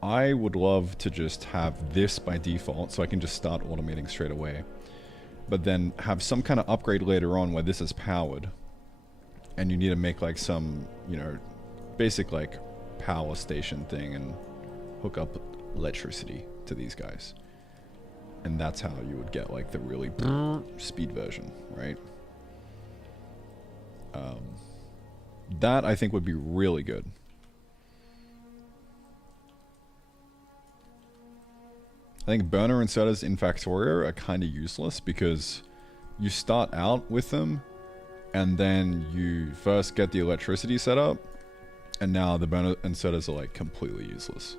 I would love to just have this by default, so I can just start automating straight away. But then have some kind of upgrade later on where this is powered. And you need to make like some, you know, basic like power station thing and hook up electricity to these guys. And that's how you would get like the really speed version, right? That I think would be really good. I think burner inserters in Factorio are kind of useless because you start out with them and then you first get the electricity set up and now the burner inserters are like completely useless.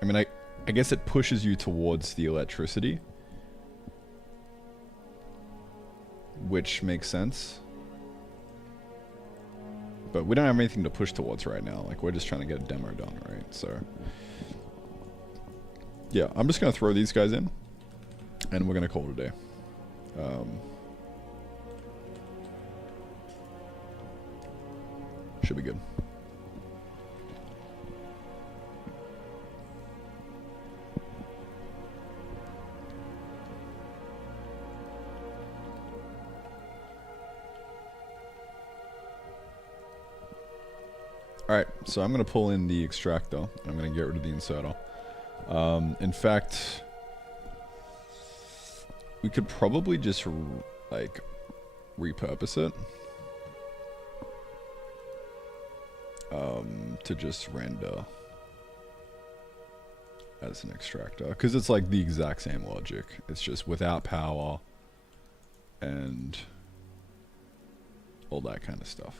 I mean, I guess it pushes you towards the electricity, which makes sense. But we don't have anything to push towards right now. Like, we're just trying to get a demo done, right? So, yeah, I'm just going to throw these guys in, and we're going to call it a day. Should be good. Alright, so I'm going to pull in the extractor, and I'm going to get rid of the inserter. In fact, we could probably just, like, repurpose it. To just render as an extractor. Because it's like the exact same logic. It's just without power and all that kind of stuff.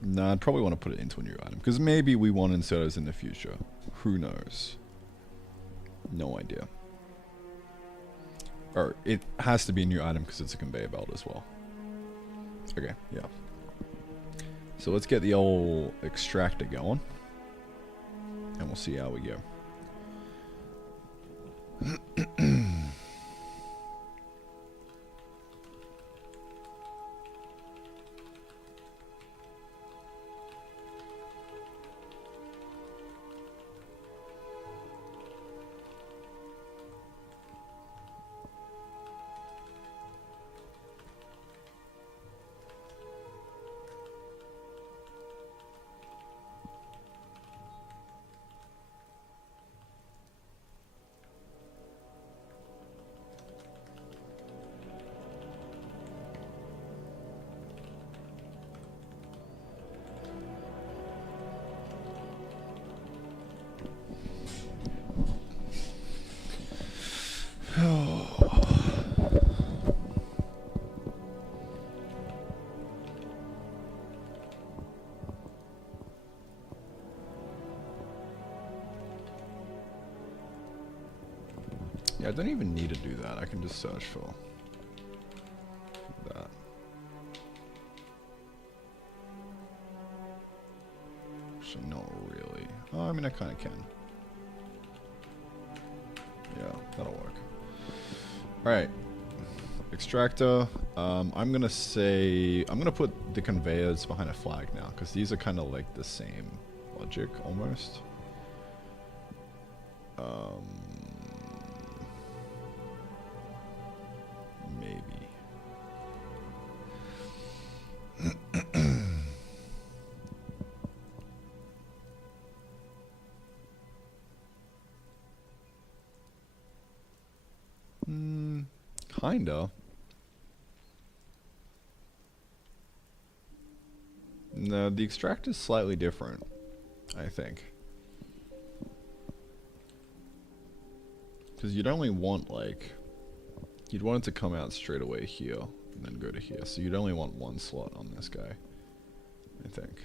Nah, I'd probably want to put it into a new item. Because maybe we want inserters in the future. Who knows? No idea. Or it has to be a new item because it's a conveyor belt as well. Okay, yeah. So let's get the old extractor going. And we'll see how we go. Yeah, I don't even need to do that. I can just search for that. Actually, not really. Oh, I mean, I kind of can. Yeah, that'll work. Alright. Extractor. I'm gonna say... I'm gonna put the conveyors behind a flag now, because these are kind of like the same logic, almost. Maybe. Kinda. No, the extractor is slightly different, I think. Because you'd only want, like... You'd want it to come out straight away here, and then go to here. So you'd only want one slot on this guy, I think.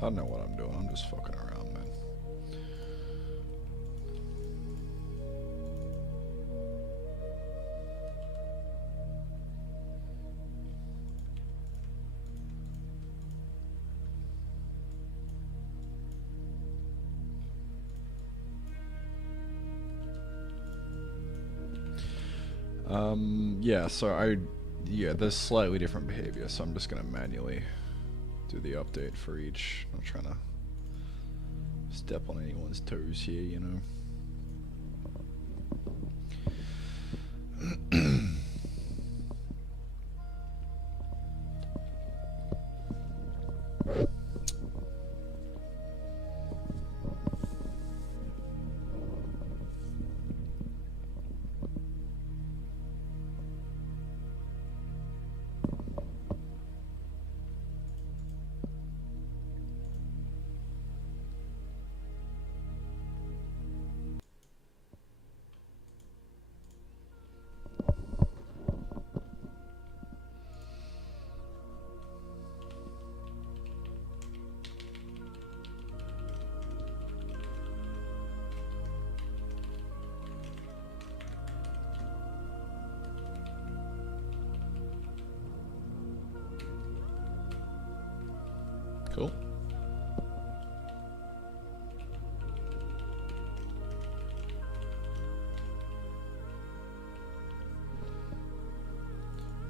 I don't know what I'm doing. I'm just fucking around, man. Yeah, so yeah, there's slightly different behavior, so I'm just gonna manually do the update for each. I'm not trying to step on anyone's toes here, you know. Cool.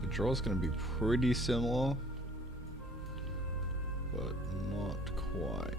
The draw is going to be pretty similar, but not quite.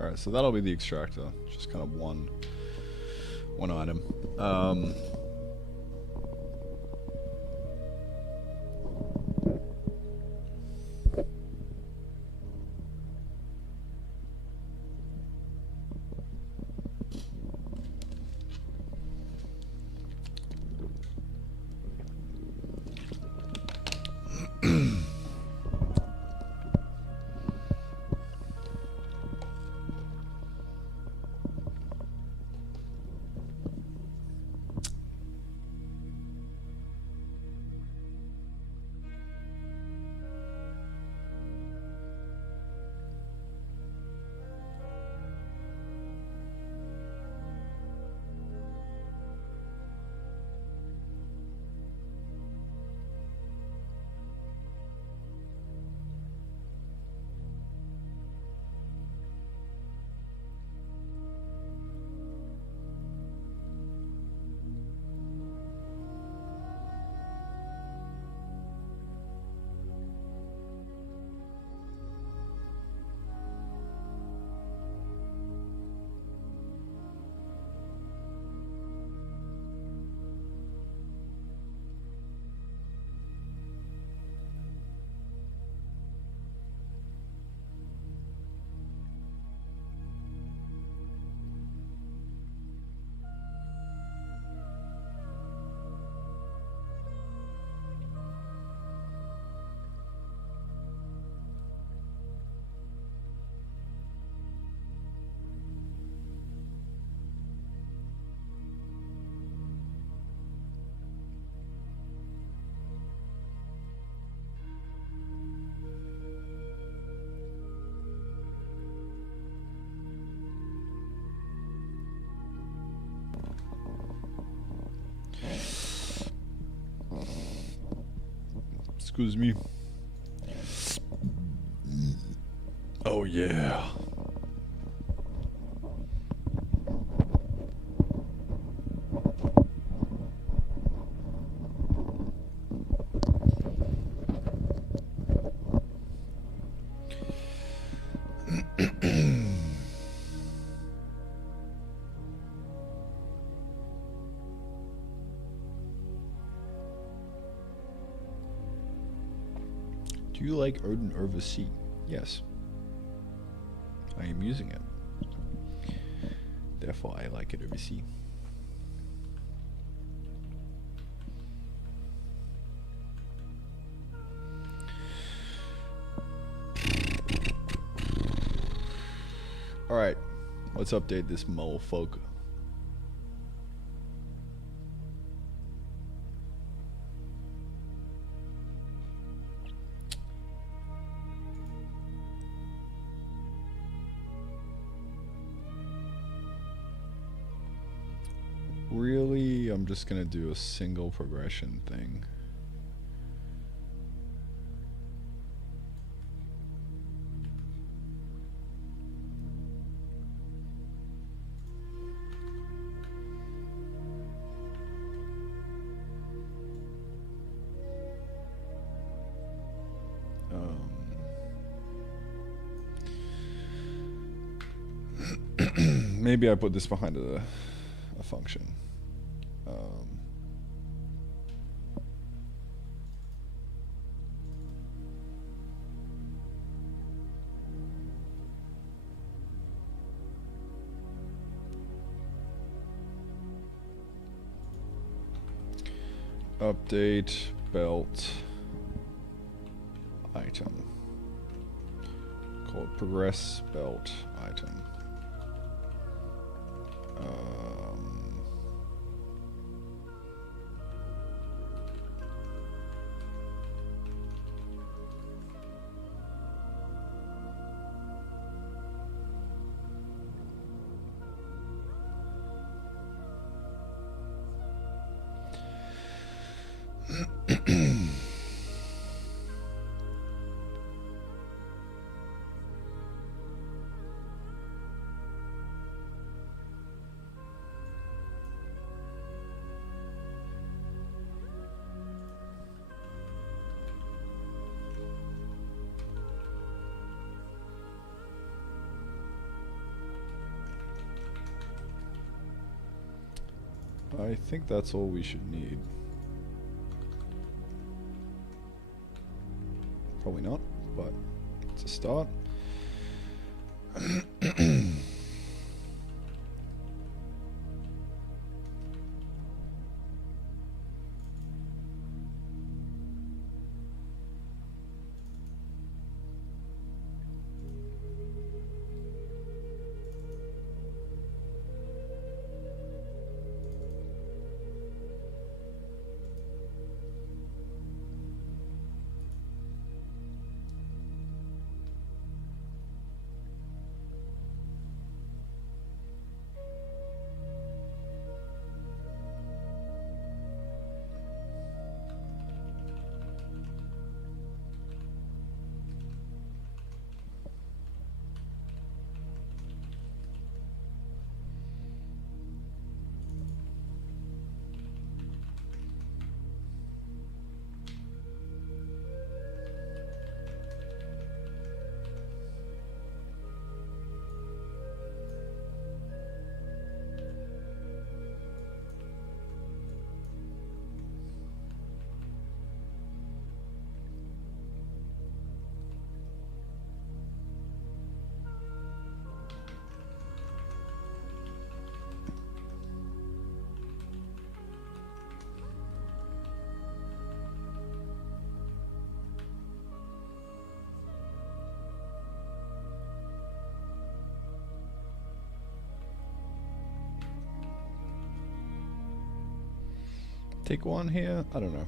Alright, so that'll be the extractor, just kind of one item. Excuse me. Oh yeah. Do you like Odin over C? Yes. I am using it. Therefore, I like it over C. Alright, let's update this motherfucker. Really, I'm just gonna do a single progression thing. Maybe I put this behind a function. Update belt item. Called progress belt item. I think that's all we should need. Probably not, but it's a start. Take one here? I don't know.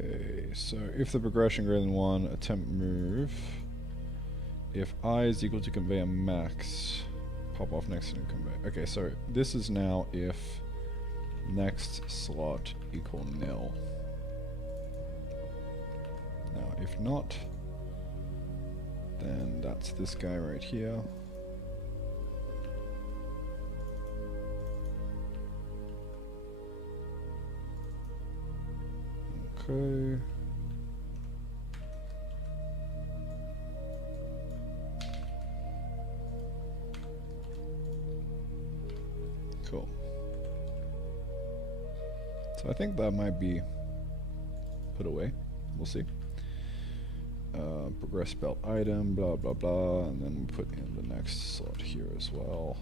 Okay, so if the progression greater than 1, attempt move. If I is equal to conveyor max, pop off next to the conveyor. Okay, so this is now if next slot equal nil. Now, if not, then that's this guy right here. Okay. Cool. So I think that might be put away. We'll see. Progress belt item, blah blah blah, and then we put in the next slot here as well.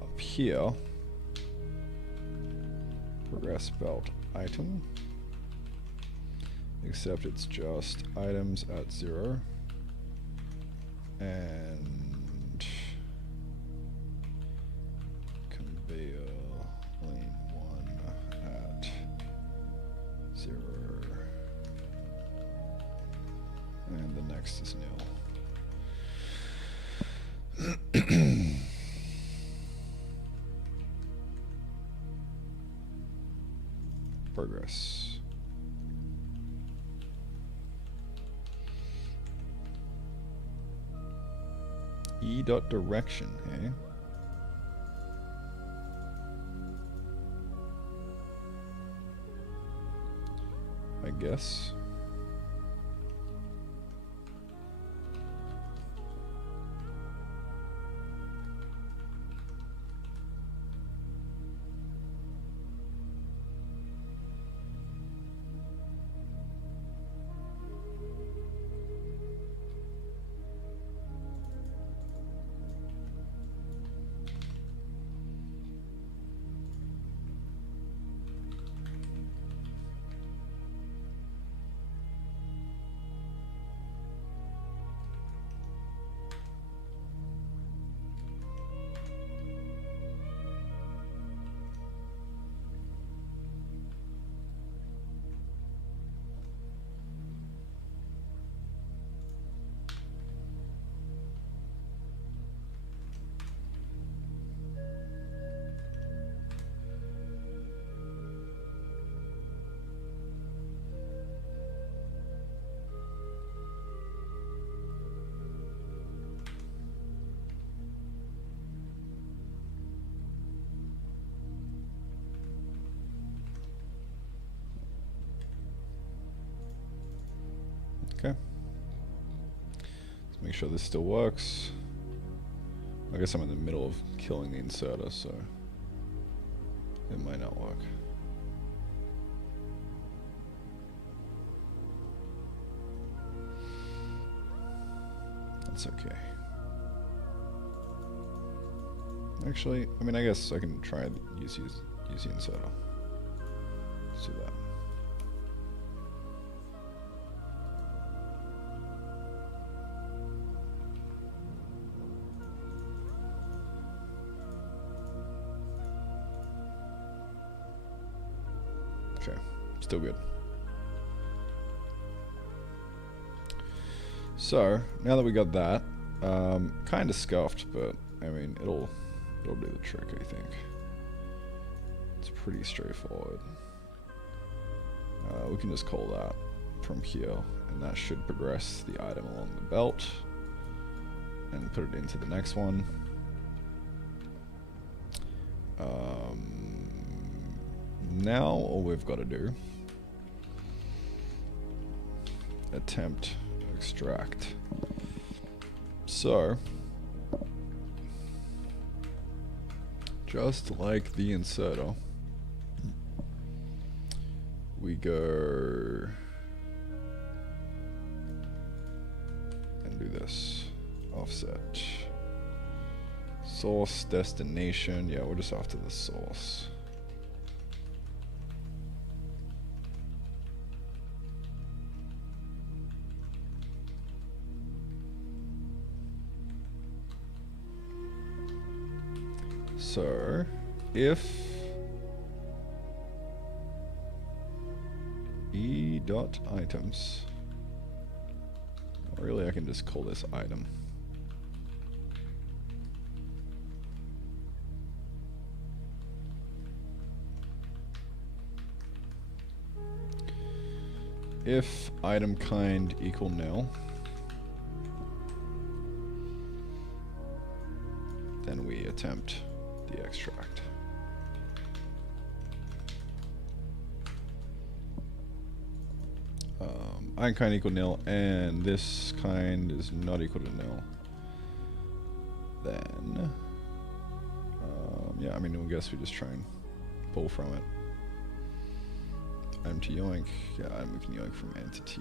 Up here, progress belt item, except it's just items at 0 and conveyor lane 1 at 0 and the next is nil. Progress. E dot direction, hey? I guess. Okay. Let's make sure this still works. I guess I'm in the middle of killing the inserter, so it might not work. That's okay. Actually, I mean, I guess I can try use the inserter. Let's do that. Okay, still good. So now that we got that, kind of scuffed, but I mean it'll do the trick. I think it's pretty straightforward. We can just call that from here, and that should progress the item along the belt and put it into the next one. Now all we've got to do, attempt extract. So just like the inserter, we go and do this offset source destination. Yeah, we're just after the source. So if e dot items, really I can just call this item. If item kind equal nil, then we attempt the extract. Item kind equal nil, and this kind is not equal to nil. Then, yeah, I mean, I guess we just try and pull from it. Item to yoink, yeah, and we can yoink from entity.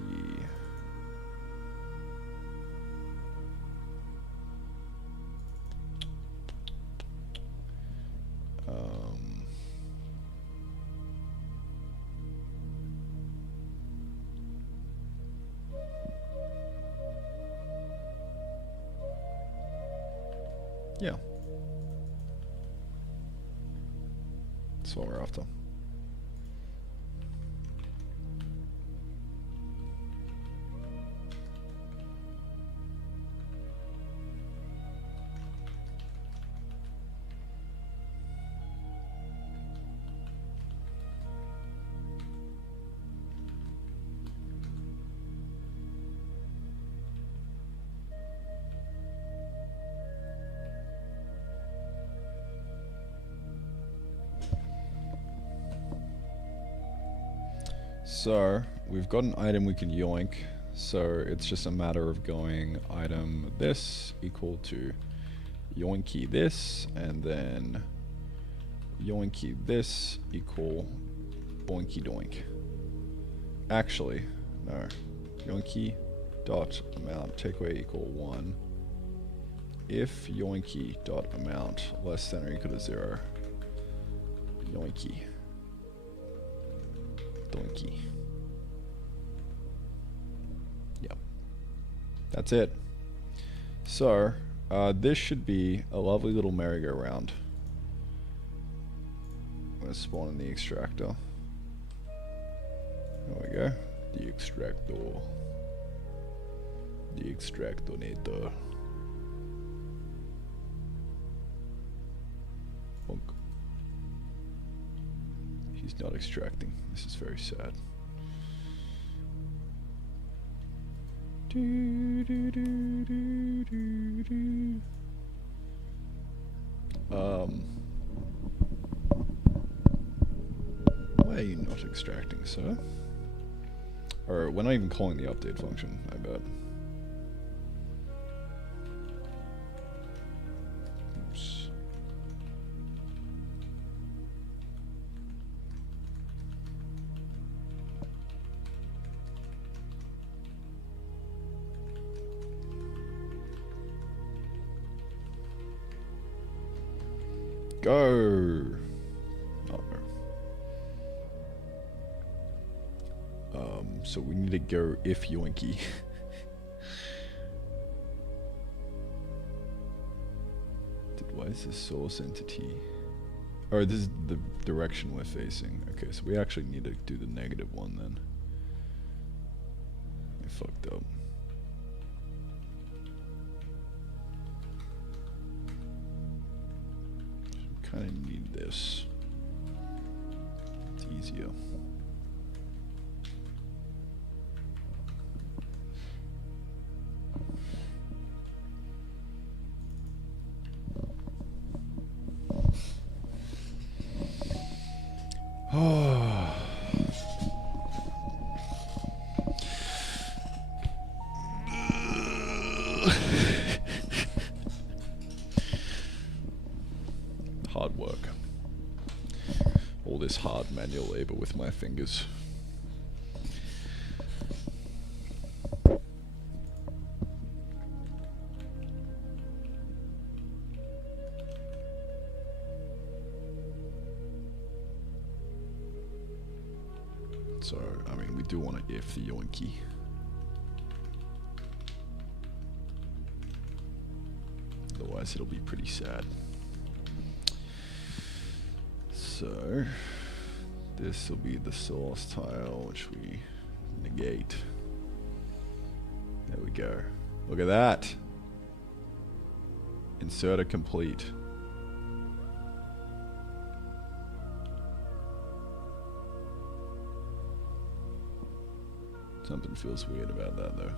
Yeah. That's what we're after. So, we've got an item we can yoink, so it's just a matter of going item this equal to yoinky this, and then yoinky this equal boinky doink. Actually, no. Yoinky dot amount takeaway equal 1. If yoinky dot amount less than or equal to 0, yoinky. Doinky. Yep. That's it. So, this should be a lovely little merry-go-round. I'm going to spawn in the extractor. There we go. The extractor. The extractonator. Bonk. He's not extracting. This is very sad. Why are you not extracting, sir? Or we're not even calling the update function, I bet. Oops. Go! Oh. So we need to go if yoinky. Why is this source entity? Or this is the direction we're facing. Okay, so we actually need to do the negative one then. I fucked up. Kind of need this. It's easier. Oh. Hard work. All this hard manual labor with my fingers. So, I mean, we do want to if the yoinky. Otherwise, it'll be pretty sad. So this will be the source tile, which we negate. There we go. Look at that. Inserter complete. Something feels weird about that though.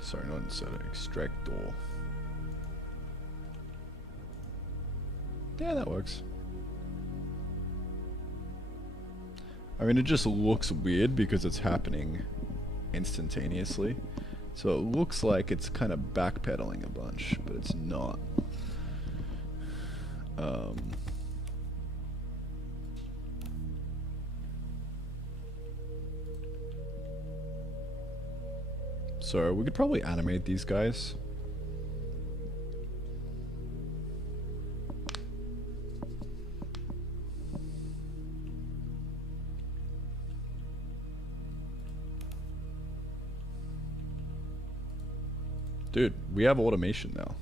Sorry, not inserter, extractor. Yeah, that works. I mean, it just looks weird because it's happening instantaneously. So it looks like it's kind of backpedaling a bunch, but it's not. So we could probably animate these guys. Dude, we have automation now.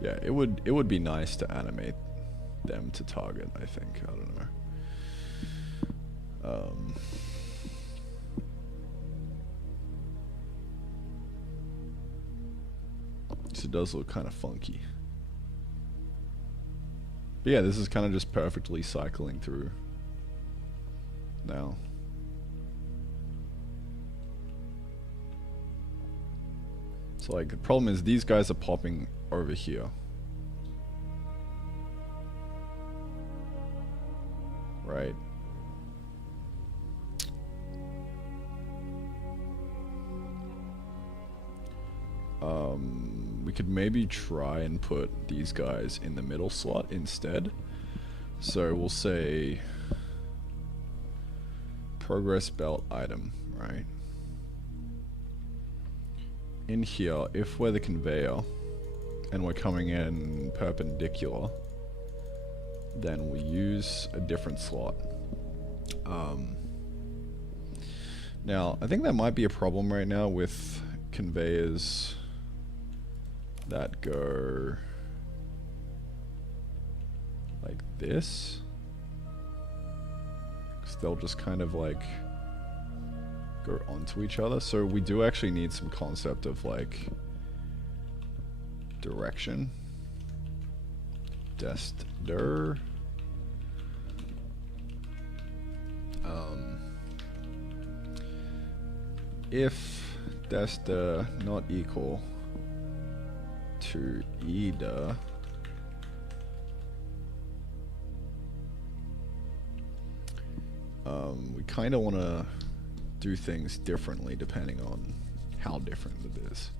Yeah, it would be nice to animate them to target, I think. I don't know. So it does look kind of funky. But yeah, this is kind of just perfectly cycling through now. So like the problem is these guys are popping over here. Right. We could maybe try and put these guys in the middle slot instead. So we'll say progress belt item, right? In here, if we're the conveyor and we're coming in perpendicular, then we use a different slot. Now, I think that might be a problem right now with conveyors that go like this. 'Cause they'll just kind of like go onto each other. So we do actually need some concept of like direction. Destder. If destder not equal to either we kind of want to do things differently depending on how different it is.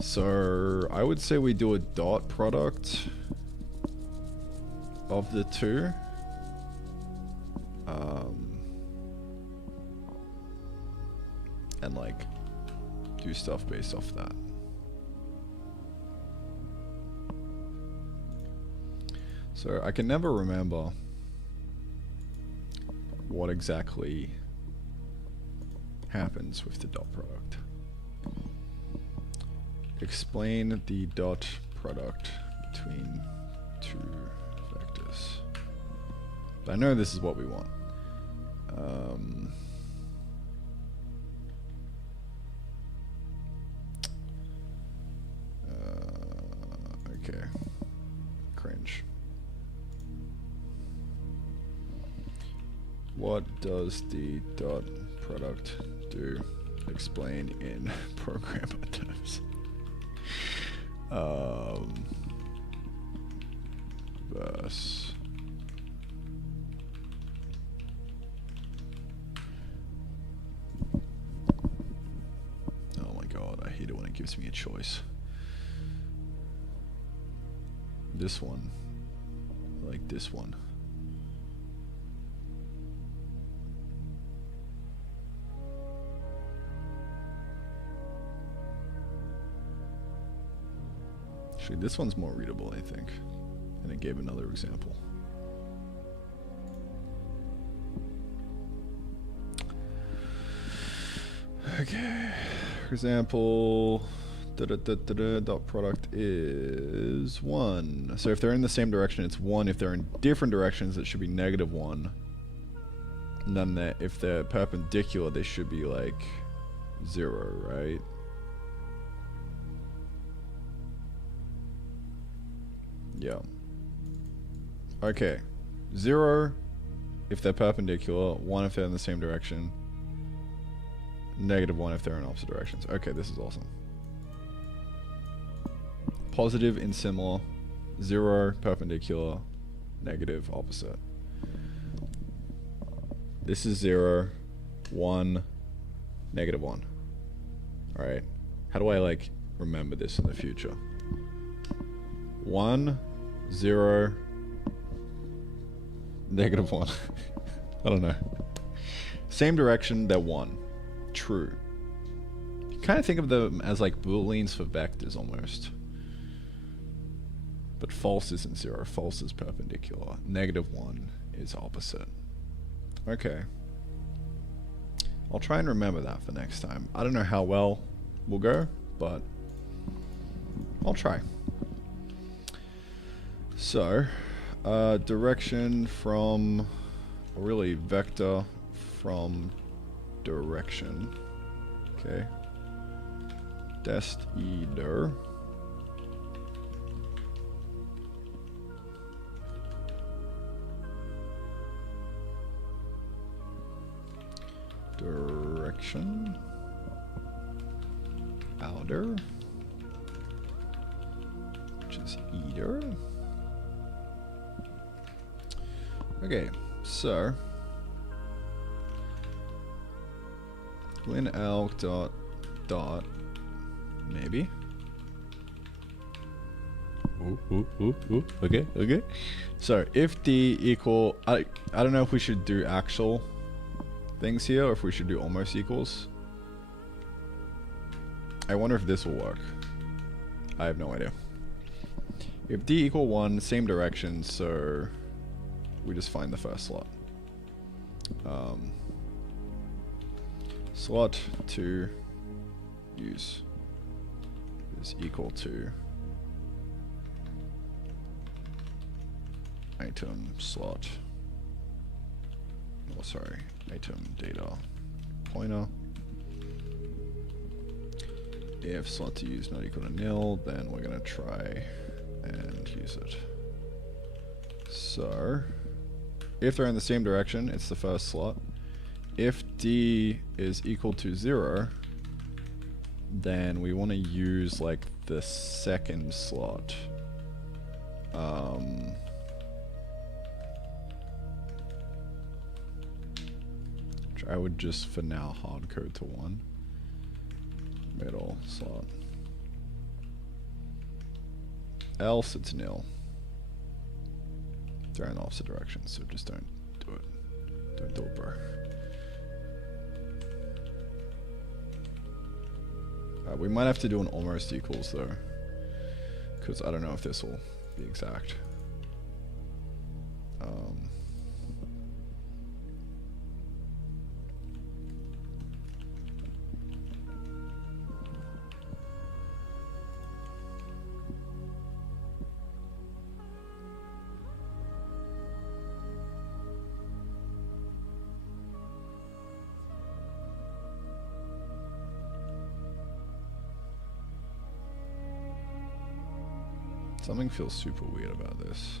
So I would say we do a dot product of the two. And like do stuff based off that. So I can never remember what exactly happens with the dot product. Explain the dot product between two vectors. But I know this is what we want. Okay. Cringe. What does the dot product do? Explain in programmer terms. Verse God, I hate it when it gives me a choice. This one. I like this one. Actually, this one's more readable, I think. And it gave another example. Okay. For example, dot product is 1. So if they're in the same direction, it's 1. If they're in different directions, it should be -1. And then if they're perpendicular, they should be like 0, right? Yeah. Okay. 0 if they're perpendicular, 1 if they're in the same direction, -1 if they're in opposite directions. Okay, this is awesome. Positive in similar, 0 perpendicular, negative opposite. This is 0, 1, -1. Alright. How do I like remember this in the future? 1, 0, -1. I don't know. Same direction, they're 1. True. You kind of think of them as like booleans for vectors almost. But false isn't 0. False is perpendicular. -1 is opposite. Okay. I'll try and remember that for next time. I don't know how well we'll go, but I'll try. So, direction from, or really vector from direction. Okay. Dest either. Direction. Outer. Which is either. Okay, so lin elk dot maybe. Okay. So if d equal, I don't know if we should do actual things here or if we should do almost equals. I wonder if this will work. I have no idea. If d equal 1, same direction, so we just find the first slot. Slot to use is equal to item slot. Oh, sorry, item data pointer. If slot to use not equal to nil, then we're gonna try and use it. So if they're in the same direction, it's the first slot. If d is equal to 0, then we want to use like the second slot. Which I would just for now hard code to 1. Middle slot. Else it's nil. They're in the opposite direction, so just don't do it. Don't do it, bro. We might have to do an almost equals though, because I don't know if this will be exact. Something feels super weird about this.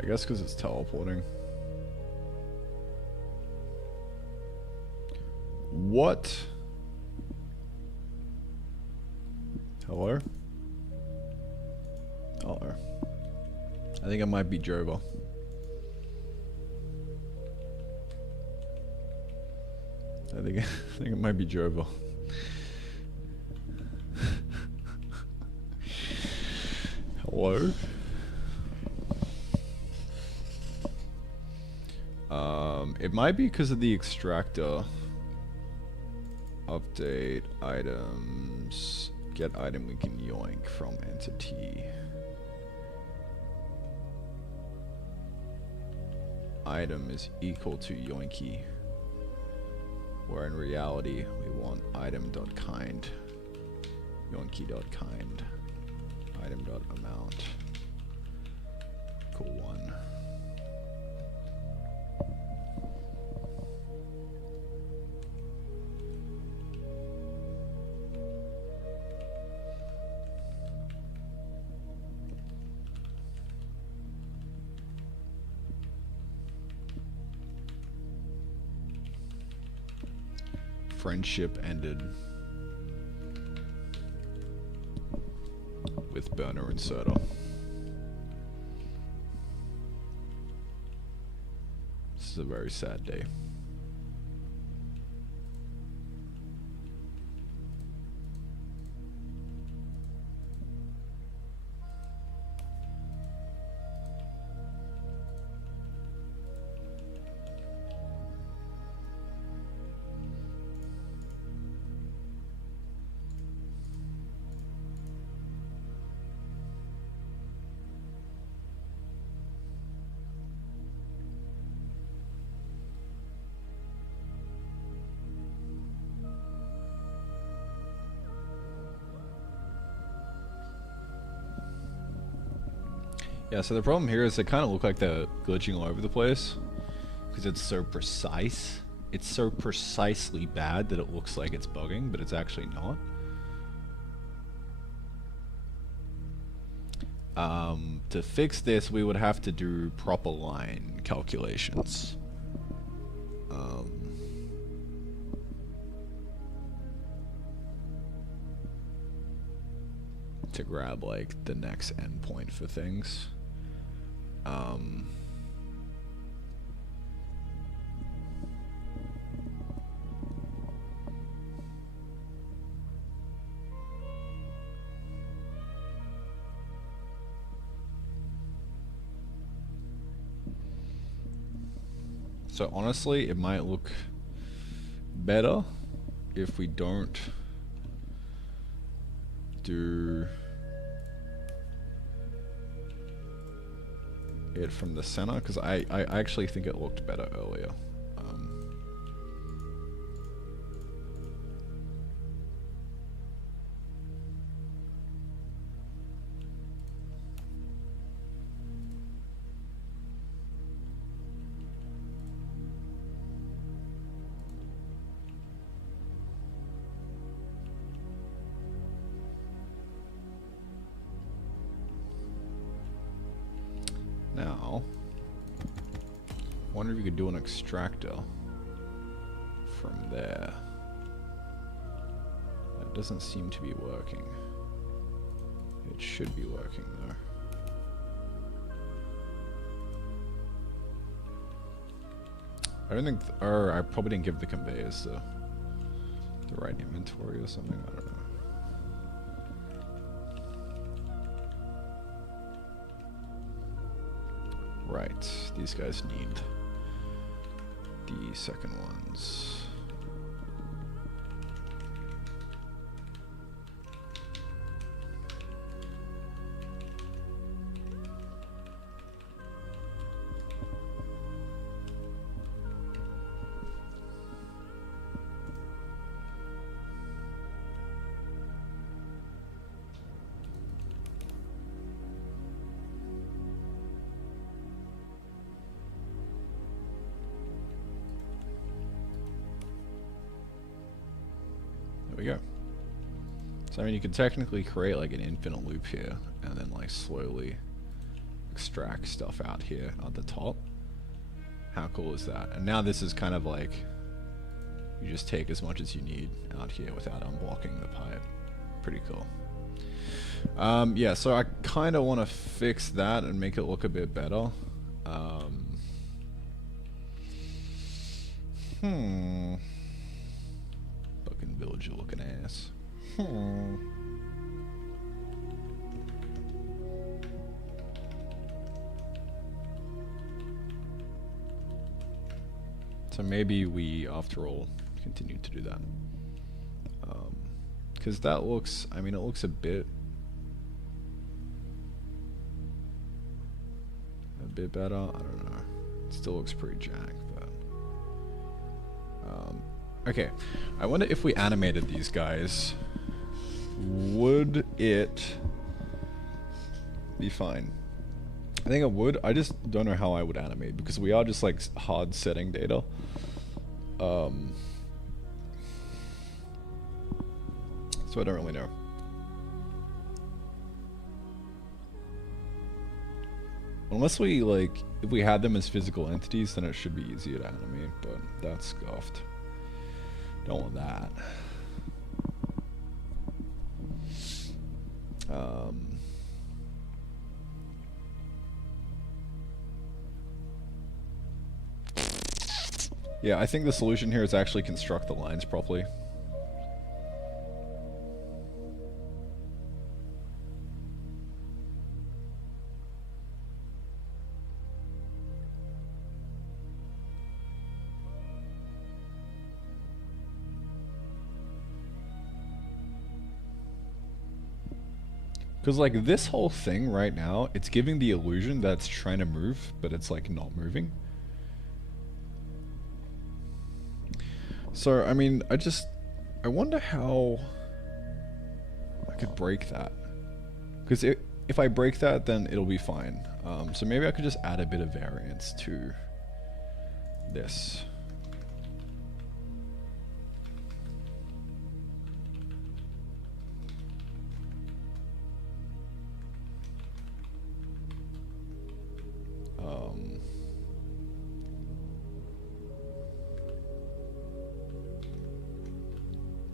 I guess because it's teleporting. What? Hello? Uh-oh. I think it might be Jova. I think it might be Jova. Hello? It might be because of the extractor. Update items. Get item we can yoink from entity. Item is equal to yoinky. Where in reality we want item.kind. Yoinky.kind. Item.amount. Cool one. Friendship ended with burner inserter. This is a very sad day. Yeah, so the problem here is they kind of look like they're glitching all over the place because it's so precise. It's so precisely bad that it looks like it's bugging, but it's actually not. To fix this, we would have to do proper line calculations. To grab like the next endpoint for things. So honestly, it might look better if we don't do it from the center, because I actually think it looked better earlier. Now, I wonder if you could do an extractor from there. That doesn't seem to be working. It should be working though. I don't think, or I probably didn't give the conveyors the right inventory or something, I don't know. Right, these guys need the second ones. There we go. So I mean, you could technically create like an infinite loop here and then like slowly extract stuff out here at the top. How cool is that? And now this is kind of like You just take as much as you need out here without unblocking the pipe. Pretty cool. Yeah, so I kind of want to fix that and make it look a bit better. Fucking villager looking ass. So maybe we, after all, continue to do that. Because that looks, I mean, it looks a bit better. I don't know. It still looks pretty jank, but okay. I wonder if we animated these guys, would it be fine? I think it would. I just don't know how I would animate because we are just like hard setting data. So I don't really know. Unless we like, if we had them as physical entities, then it should be easier to animate, but that's scuffed. Don't want that. Yeah, I think the solution here is actually construct the lines properly. Because like this whole thing right now, it's giving the illusion that it's trying to move, but it's like not moving. So, I mean, I wonder how I could break that. Because if I break that, then it'll be fine. So maybe I could just add a bit of variance to this.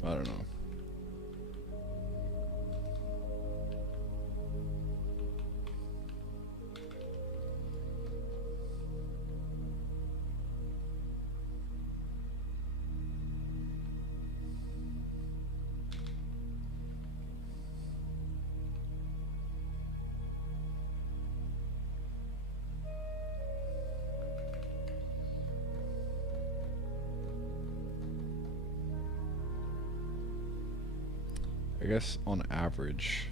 I don't know. I guess on average,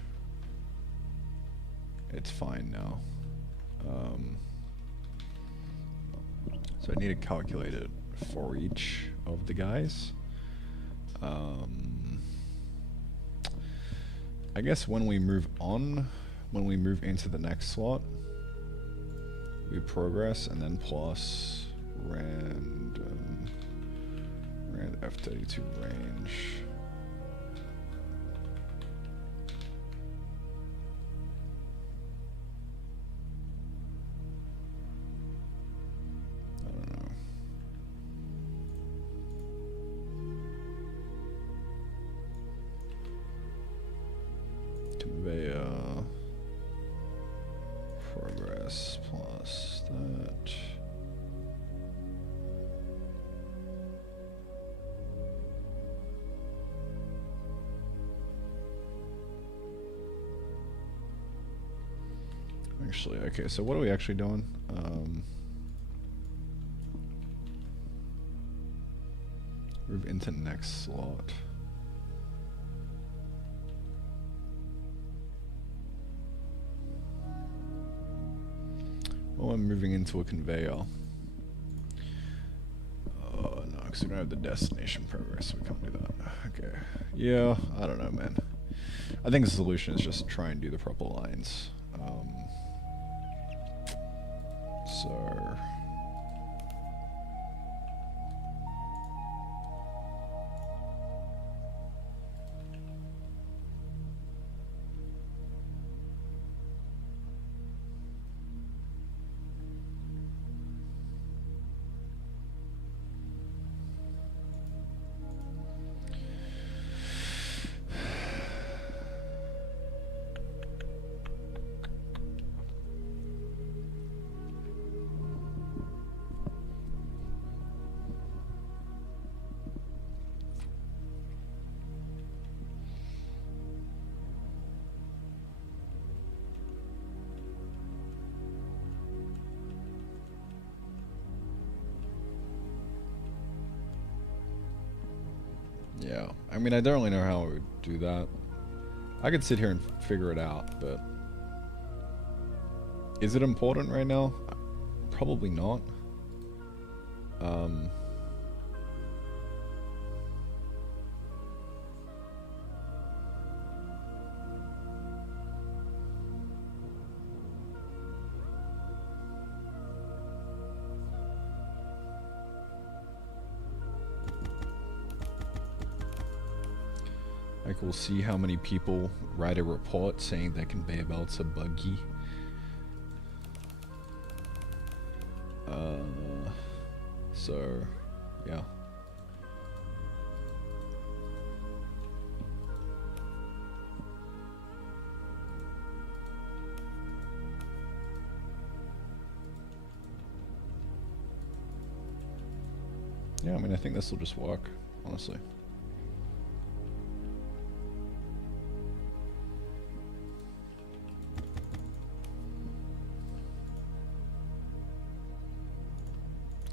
it's fine now. So I need to calculate it for each of the guys. I guess when we move on, when we move into the next slot, we progress and then plus rand F32 range. Conveyor progress plus that. Actually, okay, so what are we actually doing? Move into next slot. Well, I'm moving into a conveyor. Oh, no, because we don't have the destination progress, so we can't do that. Okay. Yeah, I don't know, man. I think the solution is just try and do the proper lines. So... Yeah, I mean, I don't really know how I would do that. I could sit here and figure it out, but is it important right now? Probably not. Like, we'll see how many people write a report saying that conveyor belts are buggy. So, yeah. Yeah, I mean, I think this will just work, honestly.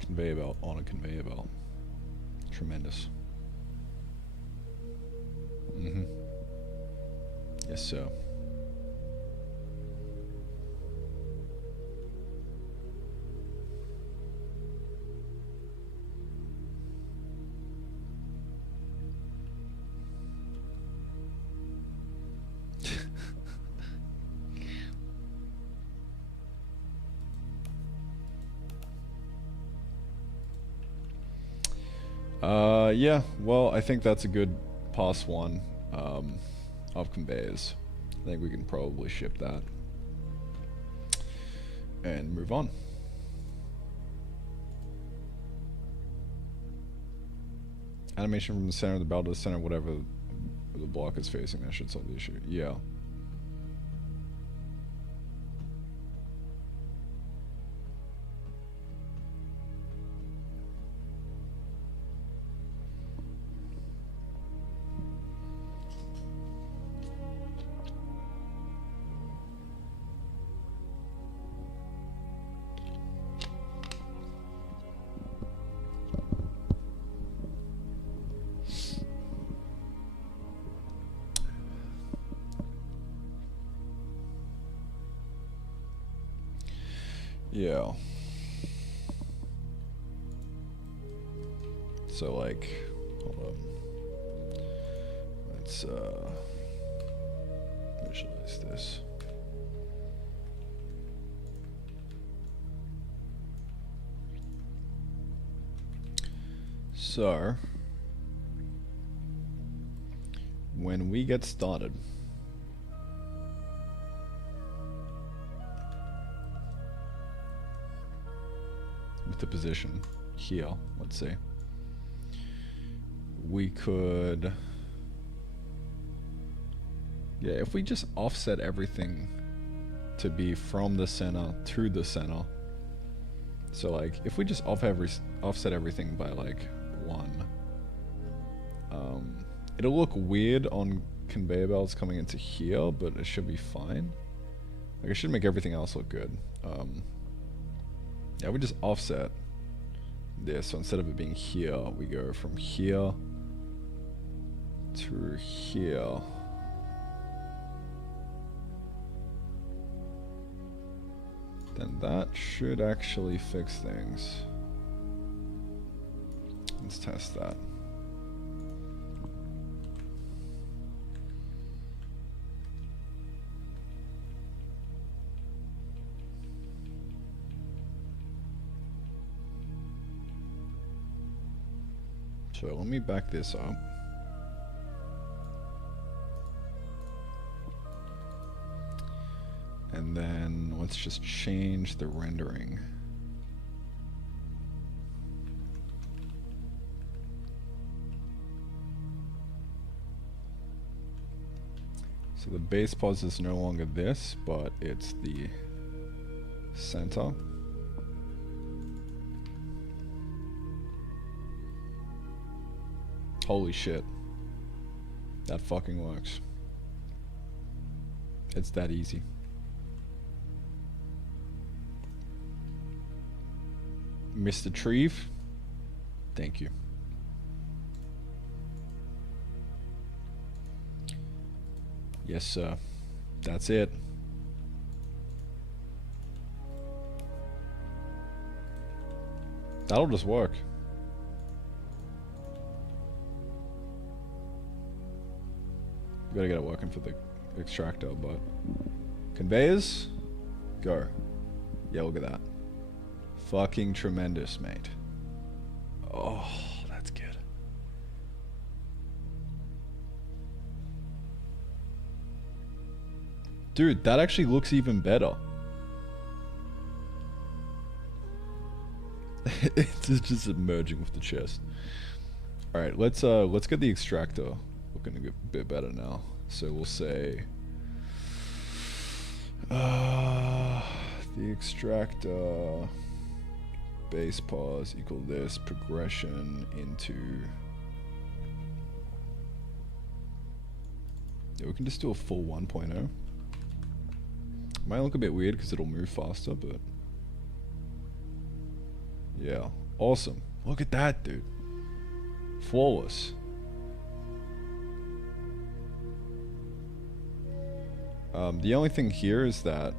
Conveyor belt on a conveyor belt. Tremendous. Yes, sir. Yeah, well, I think that's a good pass one of conveyors. I think we can probably ship that and move on. Animation from the center of the belt to the center, whatever the block is facing, that should solve the issue. Yeah. Yeah. So, like, hold up. Let's visualize this. So, when we get started, with the position here, let's say, we could, yeah, if we just offset everything to be from the center to the center, so like if we just offset everything by like 1, it'll look weird on conveyor belts coming into here, but it should be fine. Like, it should make everything else look good. Yeah, we just offset this, so instead of it being here, we go from here to here. Then that should actually fix things. Let's test that. So let me back this up. And then let's just change the rendering. So the base pause is no longer this, but it's the center. Holy shit. That fucking works. It's that easy. Mr. Treve, thank you. Yes, sir. That's it. That'll just work. We gotta get it working for the extractor, but... Conveyors? Go. Yeah, look at that. Fucking tremendous, mate. Oh, that's good. Dude, that actually looks even better. It's just merging with the chest. Alright, let's get the extractor looking a bit better now. So we'll say the extractor base pause equal this progression into... Yeah, we can just do a full 1.0. Might look a bit weird because it'll move faster, but... Yeah, awesome. Look at that, dude. Flawless. The only thing here is that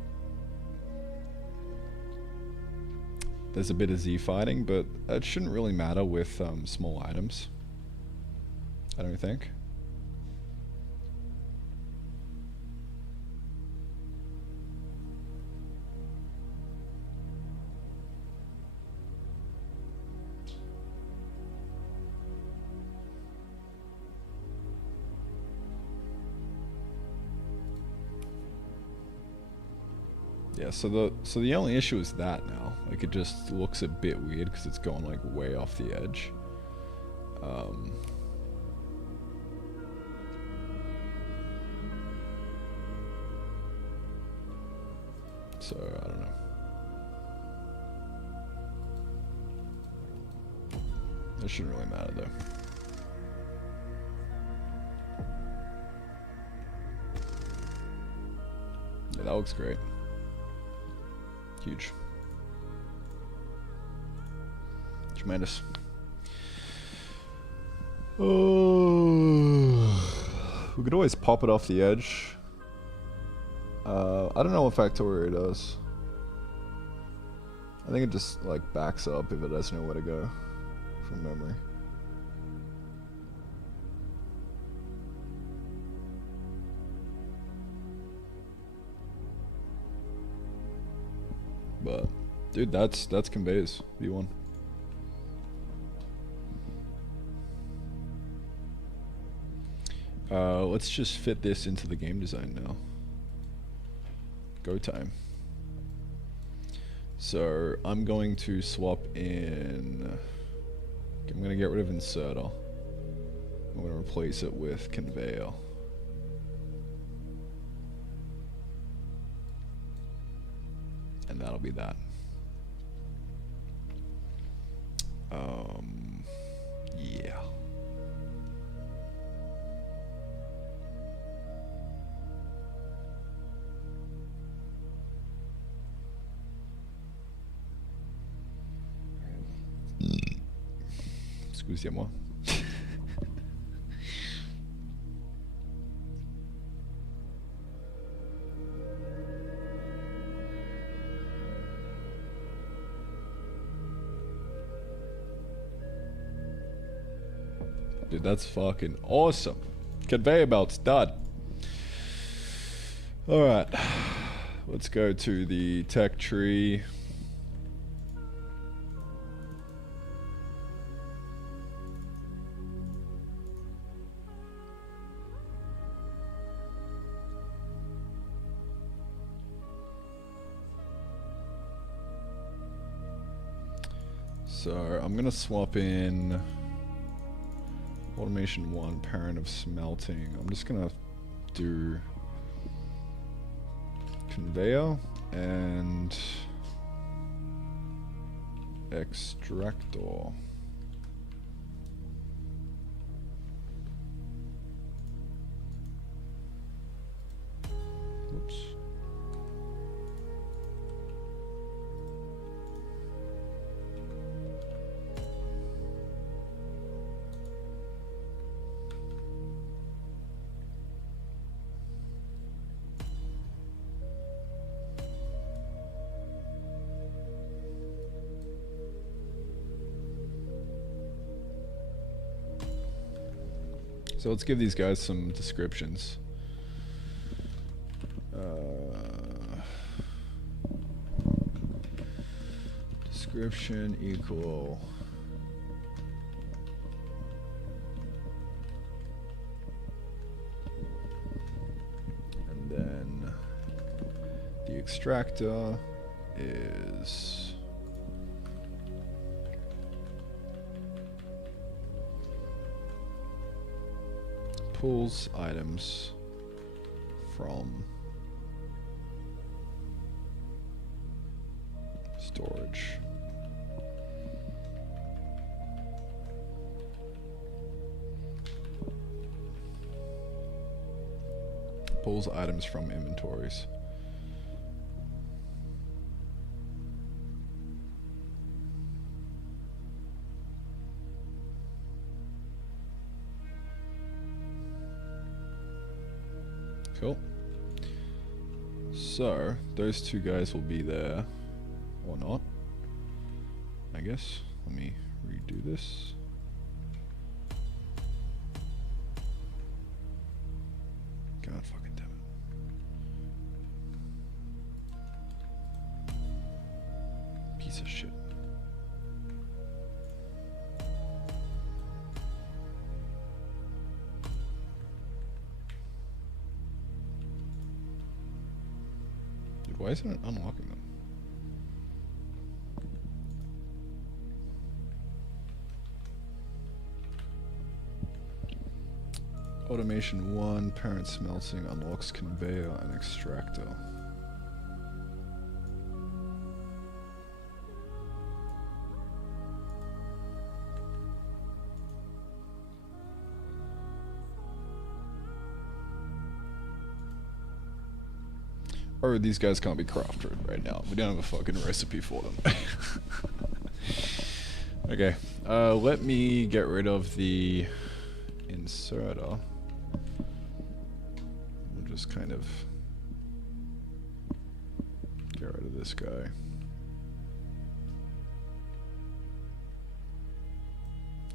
there's a bit of Z fighting, but that shouldn't really matter with small items. I don't think. Yeah, so the only issue is that now. Like, it just looks a bit weird because it's going like way off the edge. So I don't know. It shouldn't really matter though. Yeah, that looks great. Huge. Tremendous. Oh, we could always pop it off the edge. I don't know what Factorio does. I think it just like backs up if it doesn't know where to go from memory. But, dude, that's Conveyors V1. Let's just fit this into the game design now. Go time. So I'm going to swap in. I'm going to get rid of inserter. I'm going to replace it with conveyor. And that'll be that. Yeah. Excusez-moi. Dude, that's fucking awesome. Conveyor belt's done. Alright. Let's go to the tech tree. So I'm gonna swap in automation 1, parent of smelting. I'm just gonna do conveyor and extractor. Oops. So let's give these guys some descriptions. Description equal and then the extractor is pulls items from storage. Pulls items from inventories. Cool. So, those two guys will be there, or not, I guess. Let me redo this. God fucking damn it. Piece of shit. Dude, why isn't it unlocking them? Automation 1, parent smelting, unlocks conveyor and extractor. Or these guys can't be crafted right now. We don't have a fucking recipe for them. Okay, let me get rid of the inserter. We'll just kind of get rid of this guy.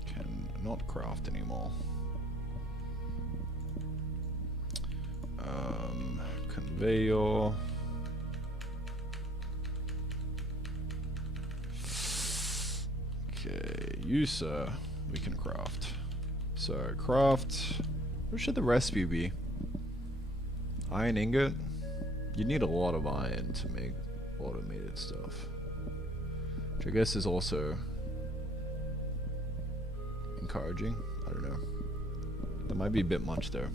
Can not craft anymore. Conveyor. Okay, user, we can craft. So craft, what should the recipe be? Iron ingot? You need a lot of iron to make automated stuff. Which I guess is also encouraging. I don't know. That might be a bit much though.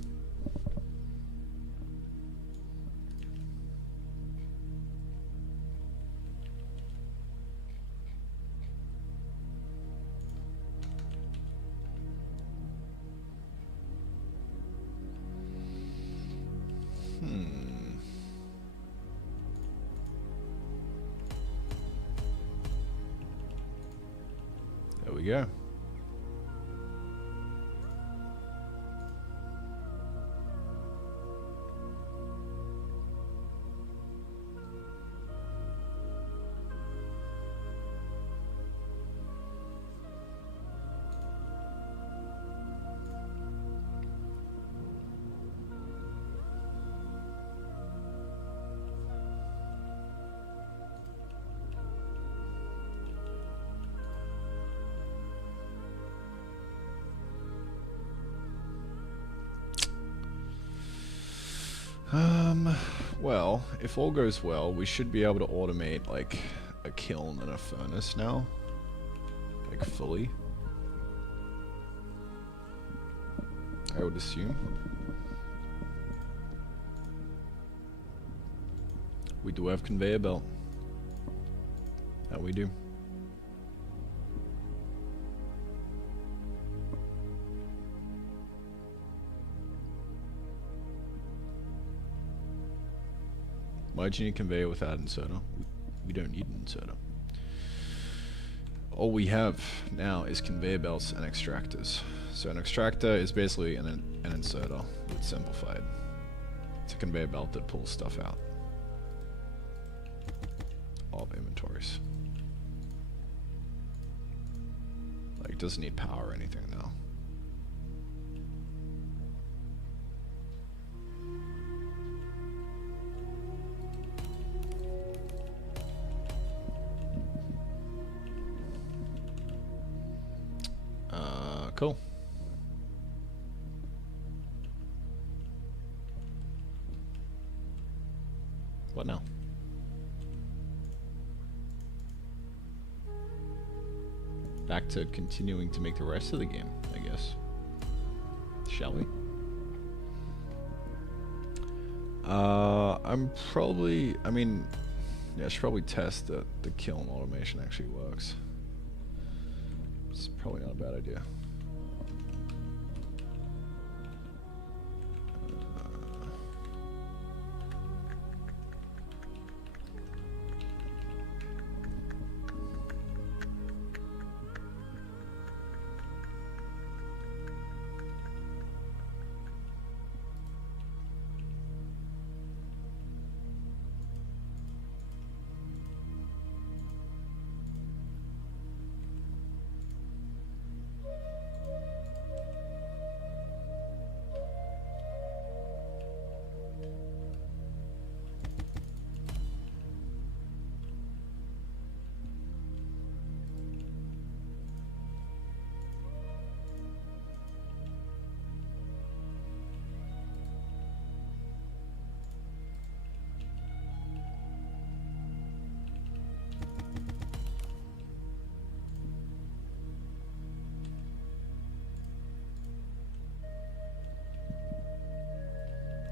There we go. Well, if all goes well, we should be able to automate like a kiln and a furnace now. Like fully. I would assume. We do have conveyor belt. That we do. Why do you need conveyor without inserter? We don't need an inserter. All we have now is conveyor belts and extractors. So an extractor is basically an inserter that's simplified. It's a conveyor belt that pulls stuff out of inventories. Like, it doesn't need power or anything now. Cool. What now? Back to continuing to make the rest of the game, I guess. Shall we? I mean, yeah, I should probably test that the kiln automation actually works. It's probably not a bad idea.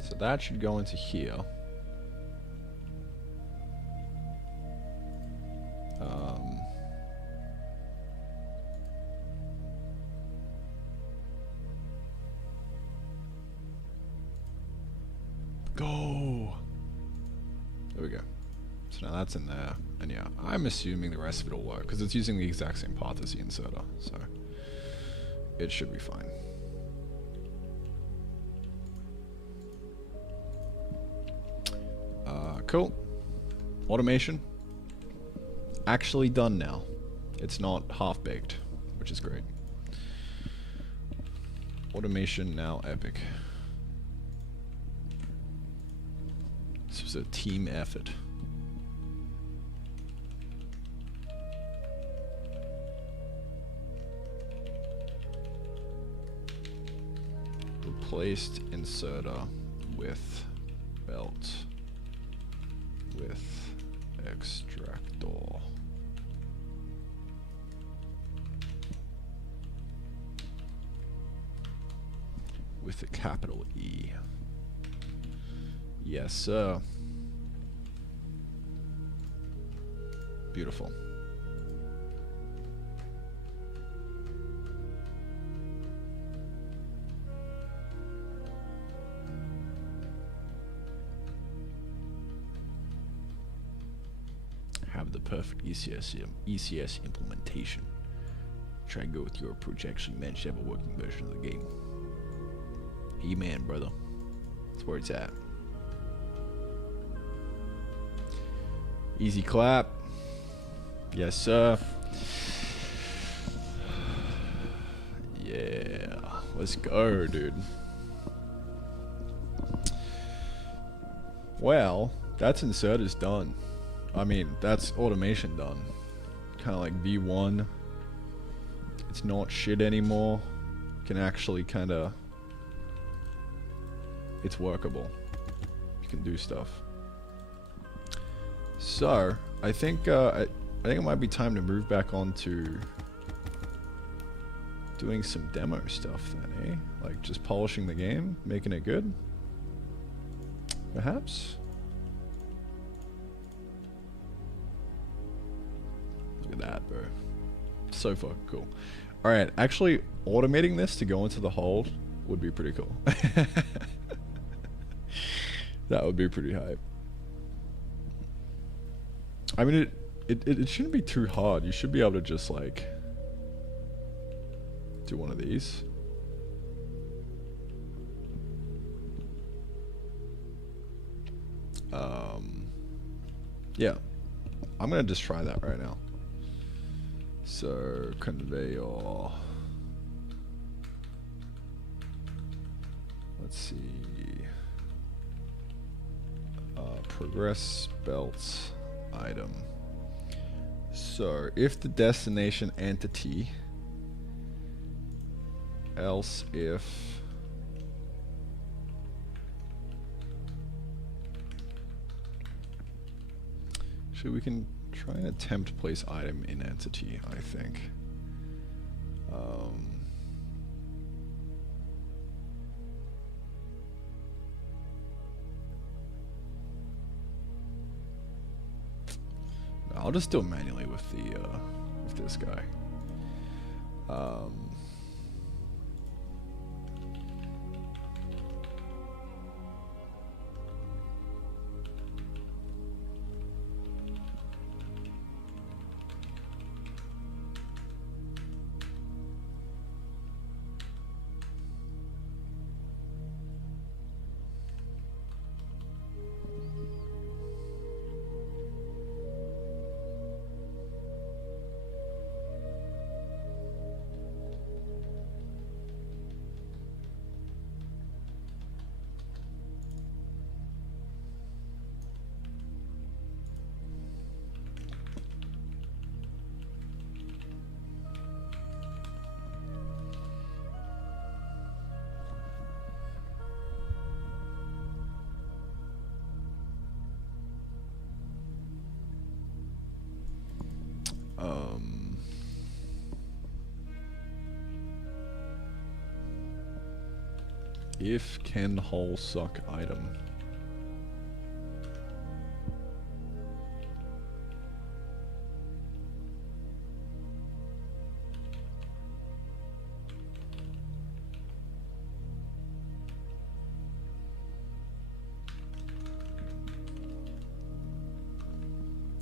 So that should go into here. Go! There we go. So now that's in there. And yeah, I'm assuming the rest of it will work, because it's using the exact same path as the inserter. So it should be fine. Cool. Automation. Actually done now. It's not half-baked, which is great. Automation now epic. This was a team effort. Replaced inserter with belt with extractor. With a capital E. Yes, sir. Beautiful. Have the perfect ECS implementation. Try and go with your approach. Actually manage to have a working version of the game. Amen, brother. That's where it's at. Easy clap. Yes, sir. Yeah. Let's go, dude. Well, that's inserters done. I mean, that's automation done. Kind of like V1. It's not shit anymore. Can actually kind of... It's workable. You can do stuff. So, I think it might be time to move back on to doing some demo stuff then, eh? Like just polishing the game, making it good. Perhaps? Look at that, bro. So fucking cool. Alright, actually automating this to go into the hold would be pretty cool. That would be pretty hype. I mean, it shouldn't be too hard. You should be able to just like do one of these. Yeah, I'm gonna just try that right now. So conveyor. Let's see. Progress belts item. So if the destination entity else if actually we can try and attempt place item in entity, I think. I'll just do it manually with the with this guy. If can hole suck item.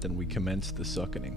Then we commence the suckening.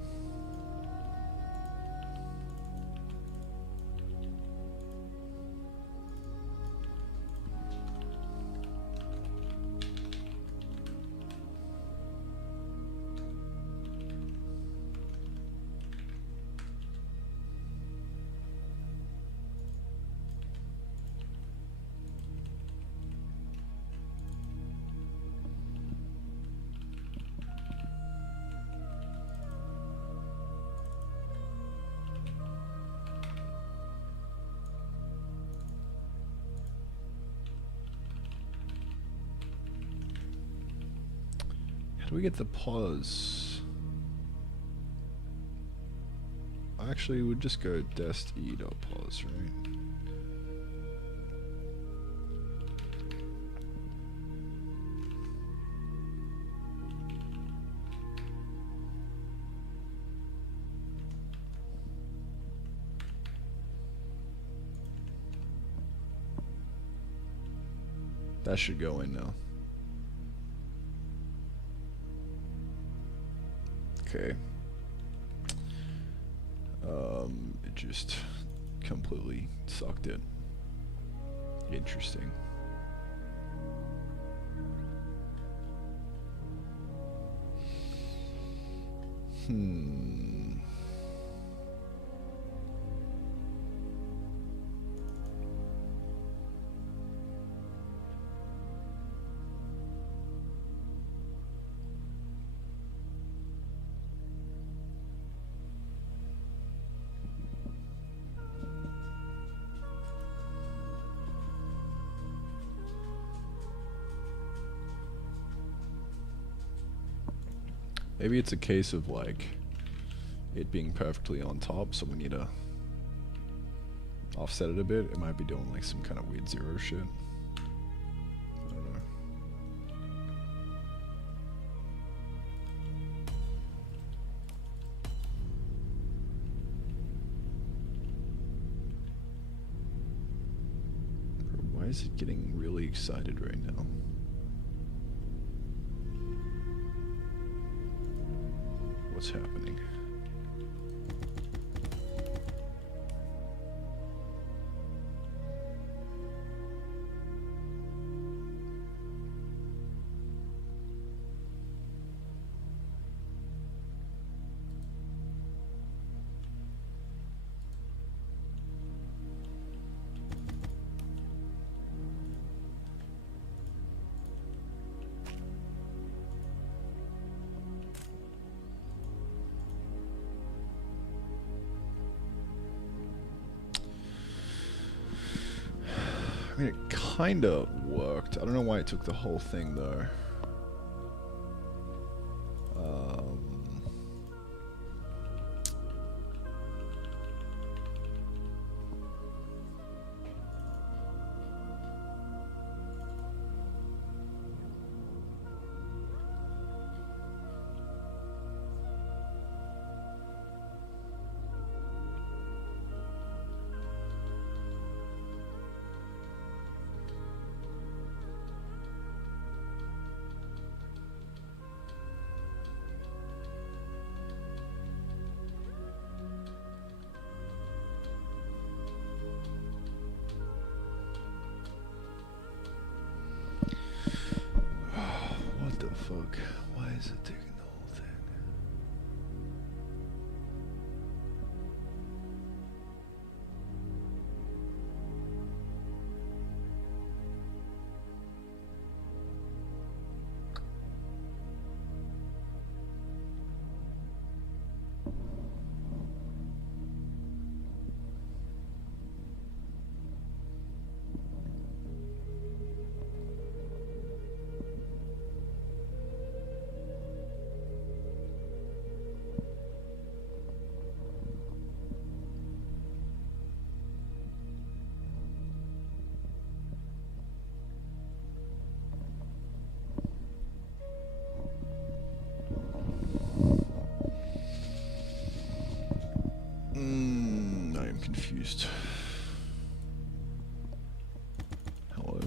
How do we get the pause? Actually, we'd just go dest e.pause, right? That should go in now. Okay. It just completely sucked it. Interesting. Maybe it's a case of like it being perfectly on top, so we need to offset it a bit. It might be doing like some kind of weird zero shit. I don't know. Why is it getting really excited right now? What's happening? I mean, it kinda worked. I don't know why it took the whole thing though. What the fuck? Why is it taking the whole thing? I am confused. Hello.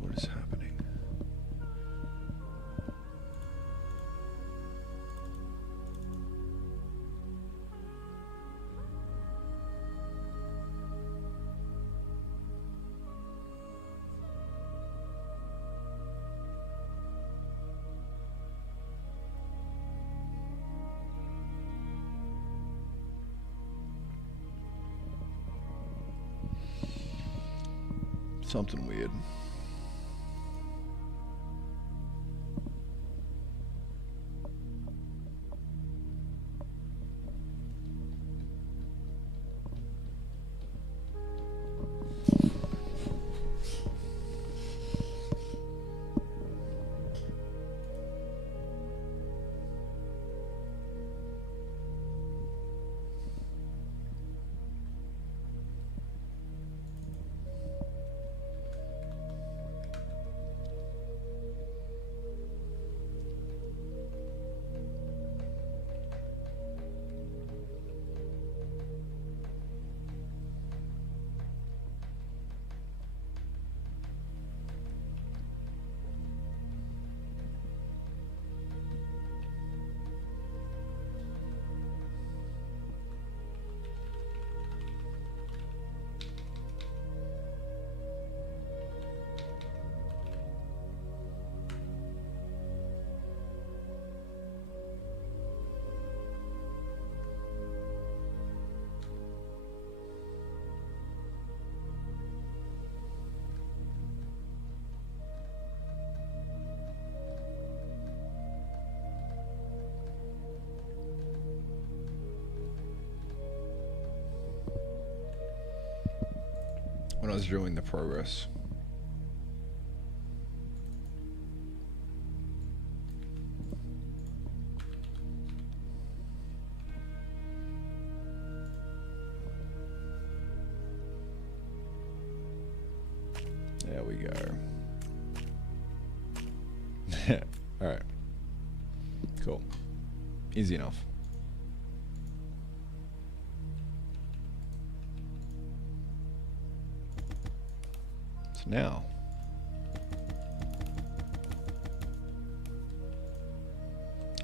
What is happening? Something weird. When I was viewing the progress. There we go. Alright. Cool. Easy enough. So now,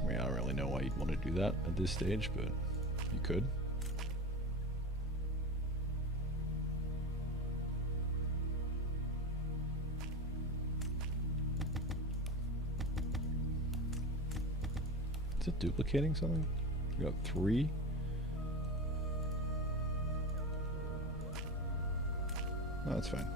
I mean, I don't really know why you'd want to do that at this stage, but you could. Is it duplicating something? We got 3. No, that's fine.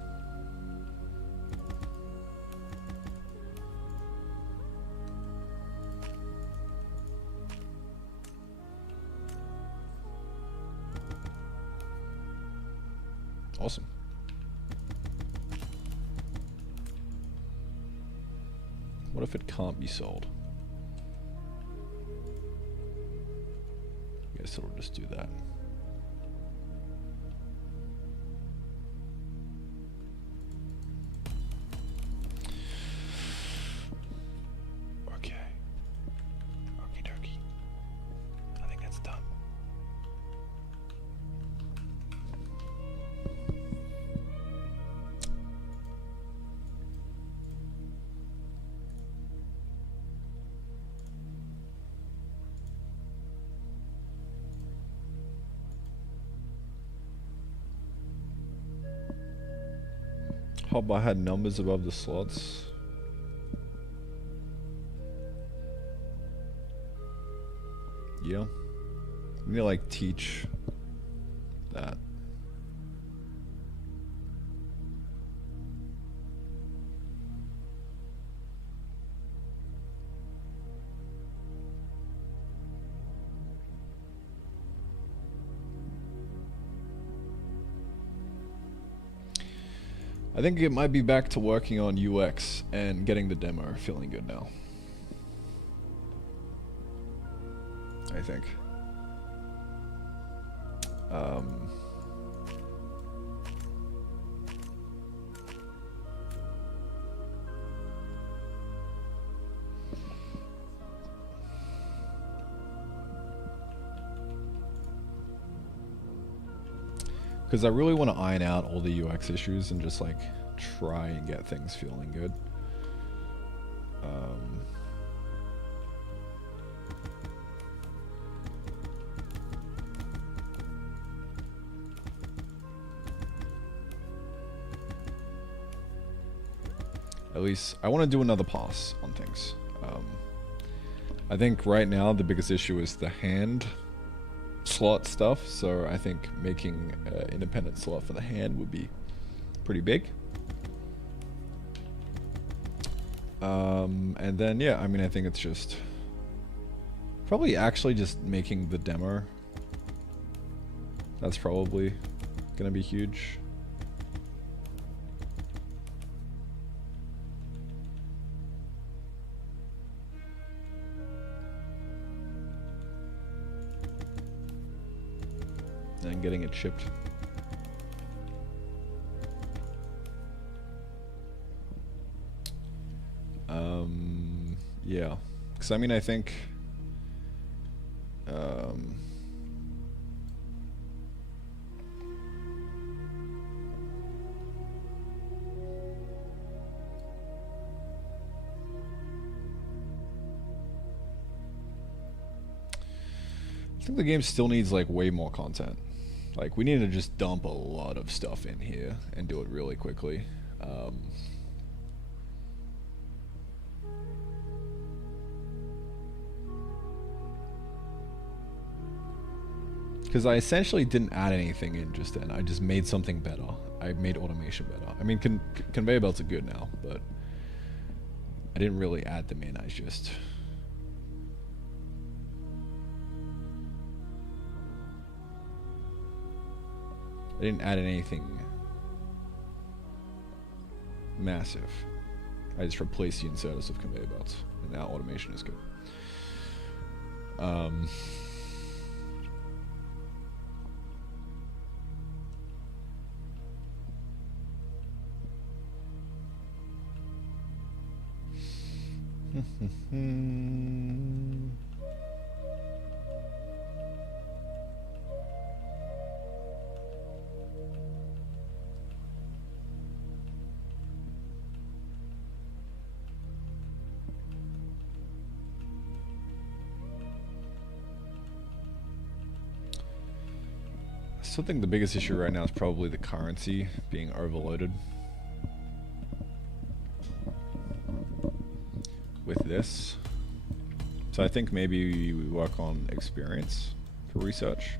Awesome. What if it can't be sold? I guess it'll just do that. Okay. Okie dokie. I think that's done. Hope I had numbers above the slots. Yeah. We need to like teach that. I think it might be back to working on UX and getting the demo feeling good now. I think. Because I really want to iron out all the UX issues and just like try and get things feeling good. At least I want to do another pass on things. I think right now the biggest issue is the hand slot stuff, so I think making an independent slot for the hand would be pretty big. And then yeah, I mean, I think it's just probably actually just making the demo. That's probably gonna be huge. And getting it shipped. Yeah, because I mean, I think the game still needs like way more content. Like, we need to just dump a lot of stuff in here and do it really quickly. Because I essentially didn't add anything in just then. I just made something better. I made automation better. I mean, conveyor belts are good now, but I didn't really add them in. I just... I didn't add anything massive. I just replaced the inserters of conveyor belts, and now automation is good. I think the biggest issue right now is probably the currency being overloaded with this. So I think maybe we work on experience for research.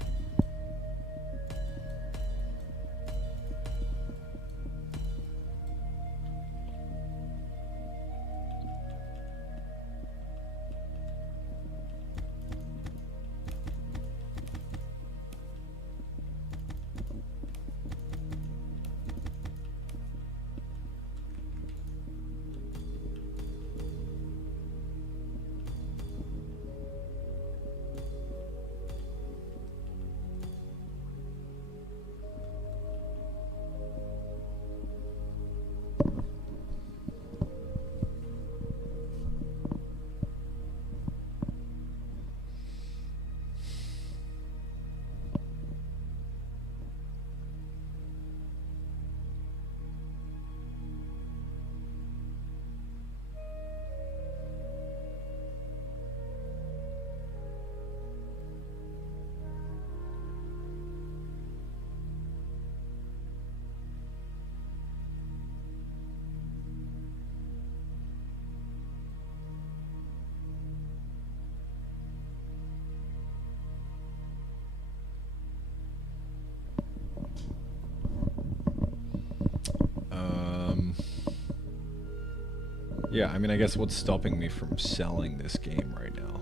Yeah, I mean, I guess what's stopping me from selling this game right now?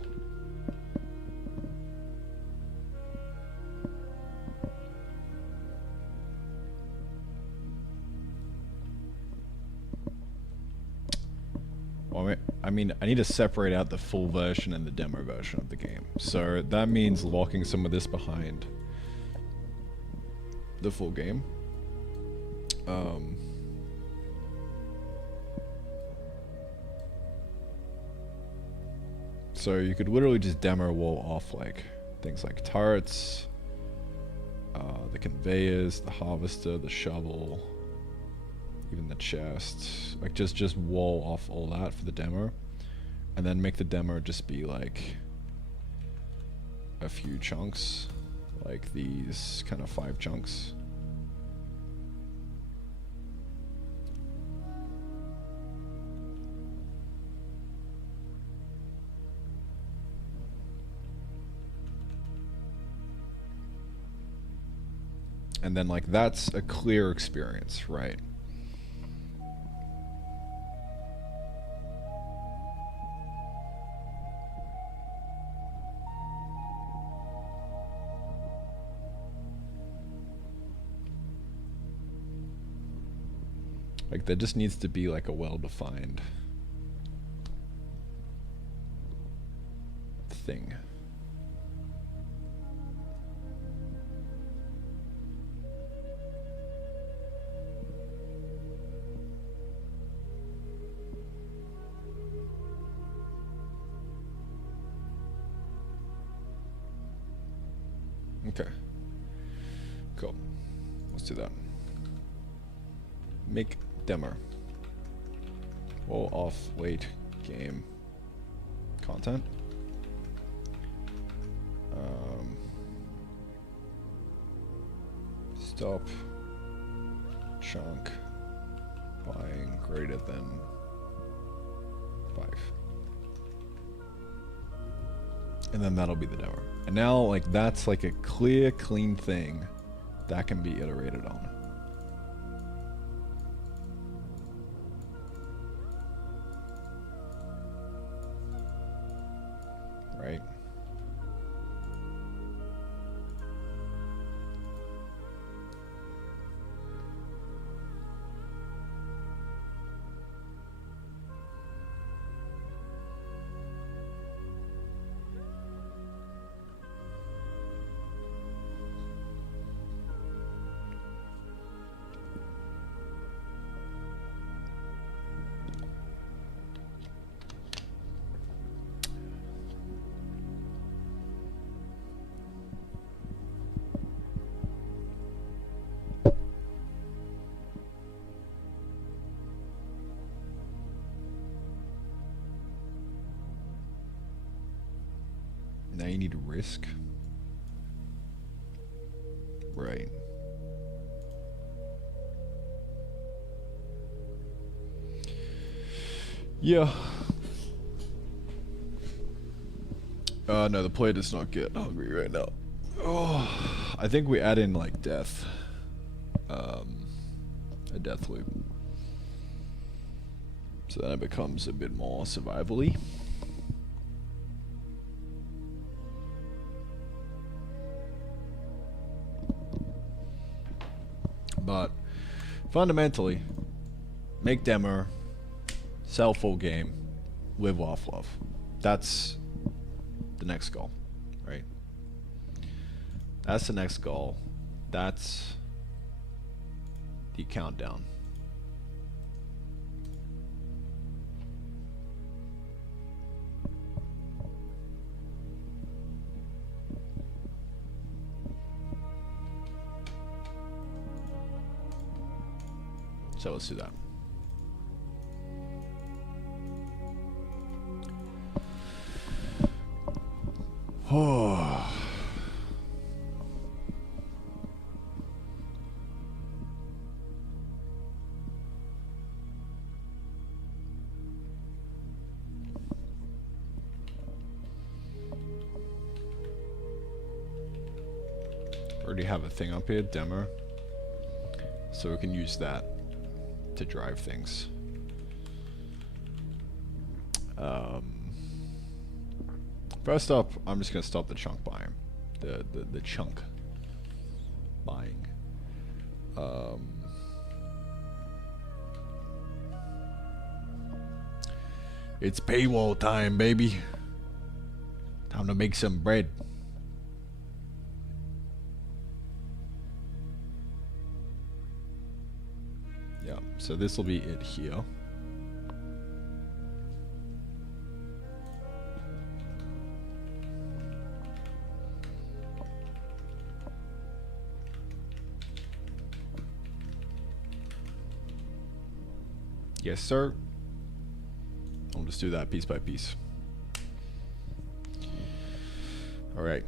Well, I mean, I need to separate out the full version and the demo version of the game. So that means locking some of this behind the full game. So you could literally just demo wall off like things like turrets, the conveyors, the harvester, the shovel, even the chest. Like just wall off all that for the demo, and then make the demo just be like a few chunks, like these kind of 5 chunks. And then like that's a clear experience, right? Like there just needs to be like a well-defined thing. Okay. Cool. Let's do that. Make demo. Wall off wait game content. Stop chunk buying greater than 5. And then that'll be the demo. And now like that's like a clear, clean thing that can be iterated on. Right? Now you need risk. Right. Yeah. No, the player does not get hungry right now. Oh, I think we add in like death. A death loop. So then it becomes a bit more survival-y. But fundamentally, make demo, sell full game, live off love. That's the next goal, right? That's the next goal. That's the countdown. So let's do that. Oh. Already have a thing up here, demo. So we can use that to drive things. First up, I'm just gonna stop the chunk buying. The chunk buying. It's paywall time, baby. Time to make some bread. Yeah, so this will be it here. Yes, sir. I'll just do that piece by piece. All right.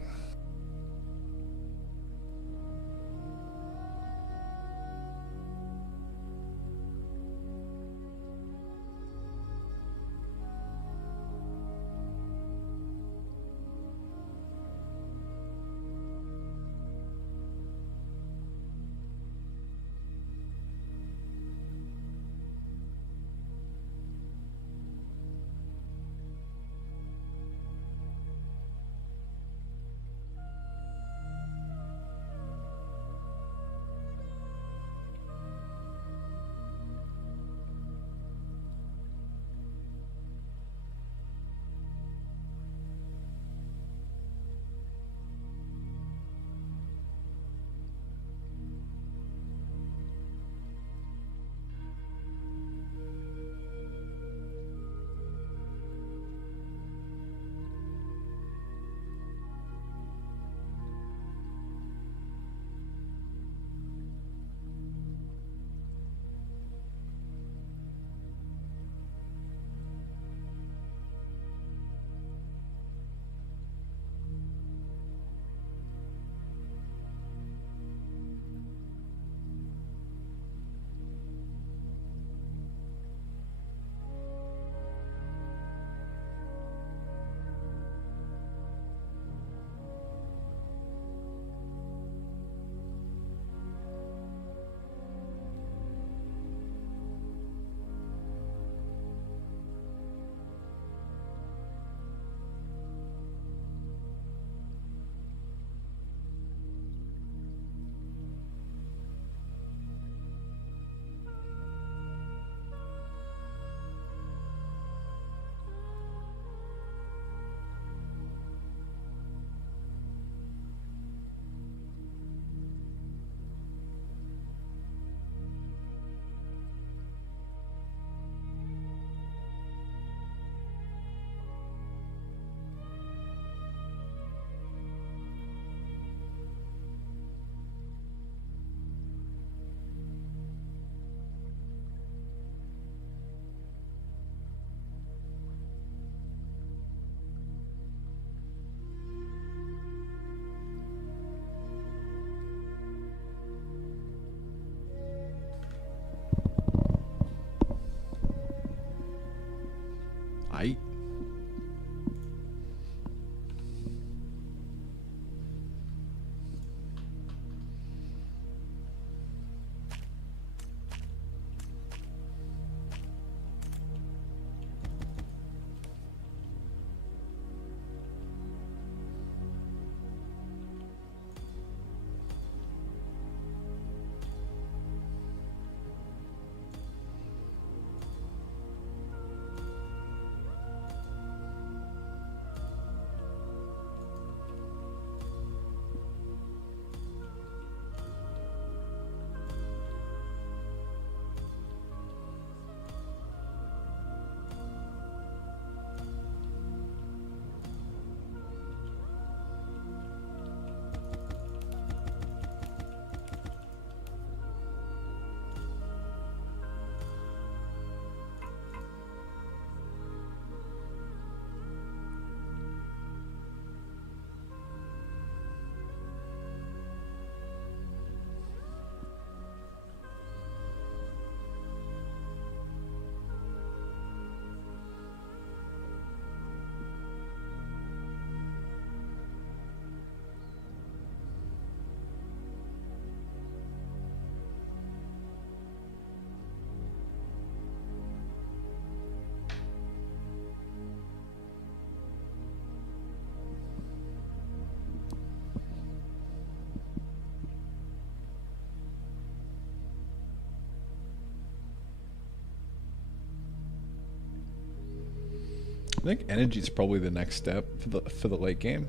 think energy is probably the next step for the late game.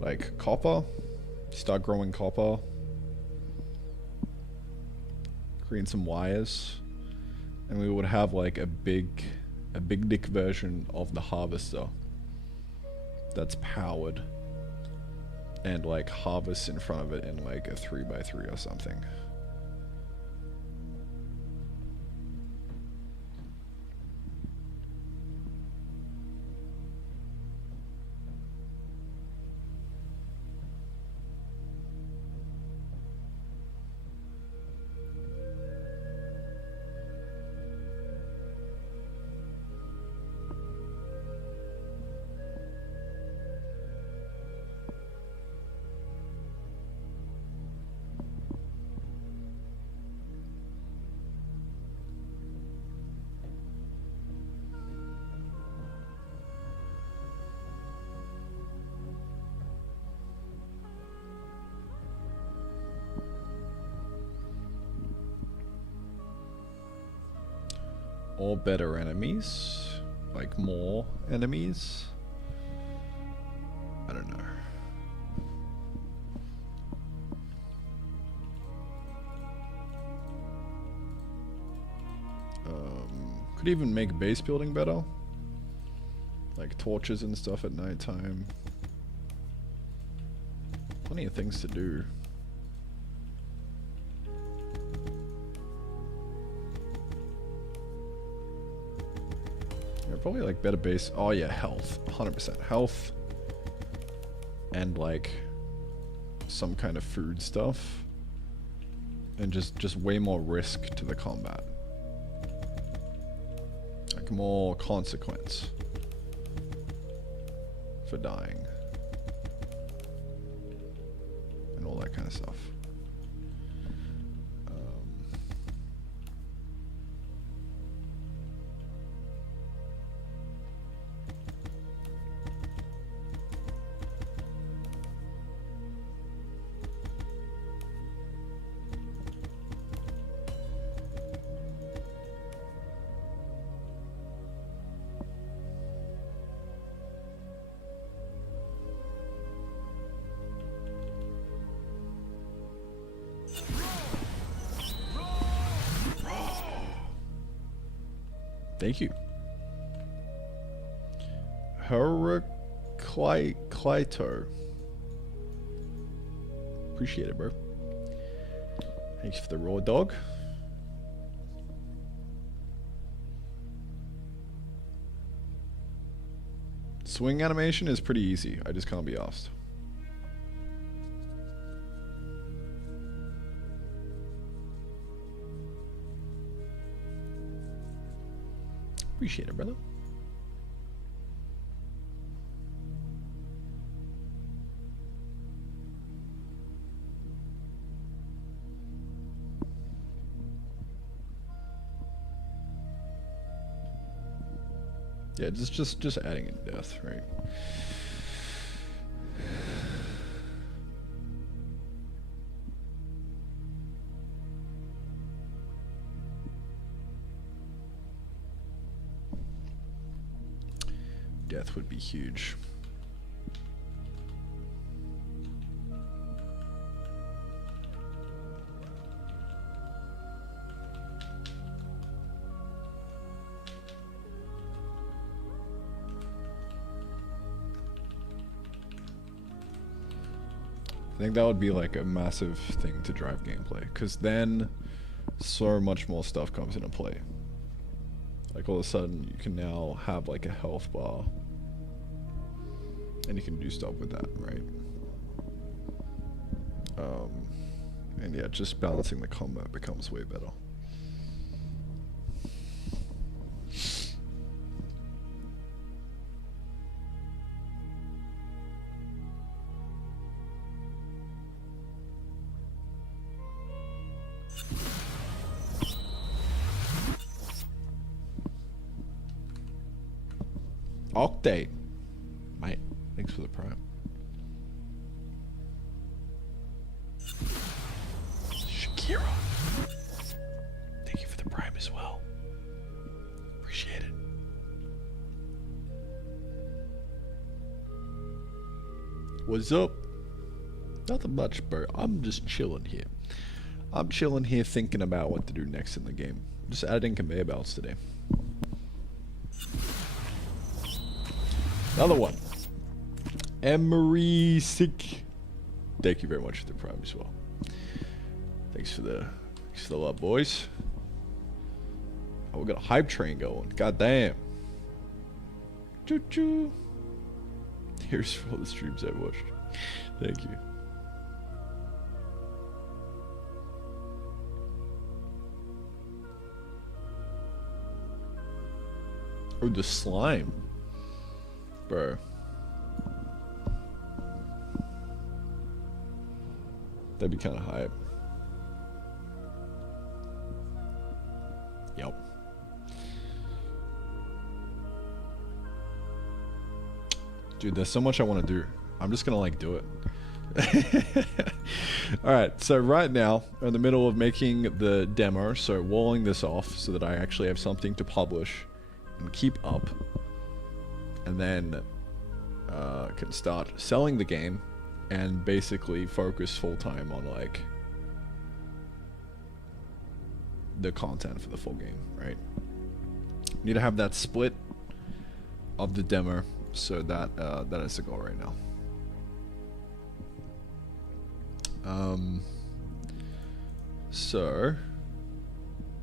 Like copper, start growing copper, creating some wires, and we would have like a big dick version of the harvester that's powered and like harvests in front of it in like a 3x3 or something. Or better enemies, like more enemies. I don't know. Could even make base building better, like torches and stuff at nighttime. Plenty of things to do. Probably like better base. Oh yeah, health. 100% health. And like some kind of food stuff. And just way more risk to the combat. Like more consequence for dying. And all that kind of stuff. Thank you. Heraclito. Appreciate it, bro. Thanks for the raw dog. Swing animation is pretty easy. I just can't be asked. Appreciate it, brother. Yeah, just adding in death, right? Death would be huge. I think that would be like a massive thing to drive gameplay, because then so much more stuff comes into play. Like all of a sudden you can now have like a health bar and you can do stuff with that, right? And yeah, just balancing the combat becomes way better. Octane, mate, thanks for the prime. Shakira, thank you for the prime as well. Appreciate it. What's up? Nothing much, bro. I'm just chilling here. I'm chilling here thinking about what to do next in the game. Just adding conveyor belts today. Another one. Emery Sick. Thank you very much for the prime as well. Thanks for the love, boys. Oh, we got a hype train going. God damn. Choo choo. Here's for all the streams I've watched. Thank you. Oh, the slime. Bro. That'd be kind of hype. Yep. Dude, there's so much I want to do. I'm just gonna like do it. Alright, so right now, we're in the middle of making the demo, so walling this off so that I actually have something to publish and keep up. And then can start selling the game and basically focus full-time on like the content for the full game, right? Need to have that split of the demo, so that is the goal right now.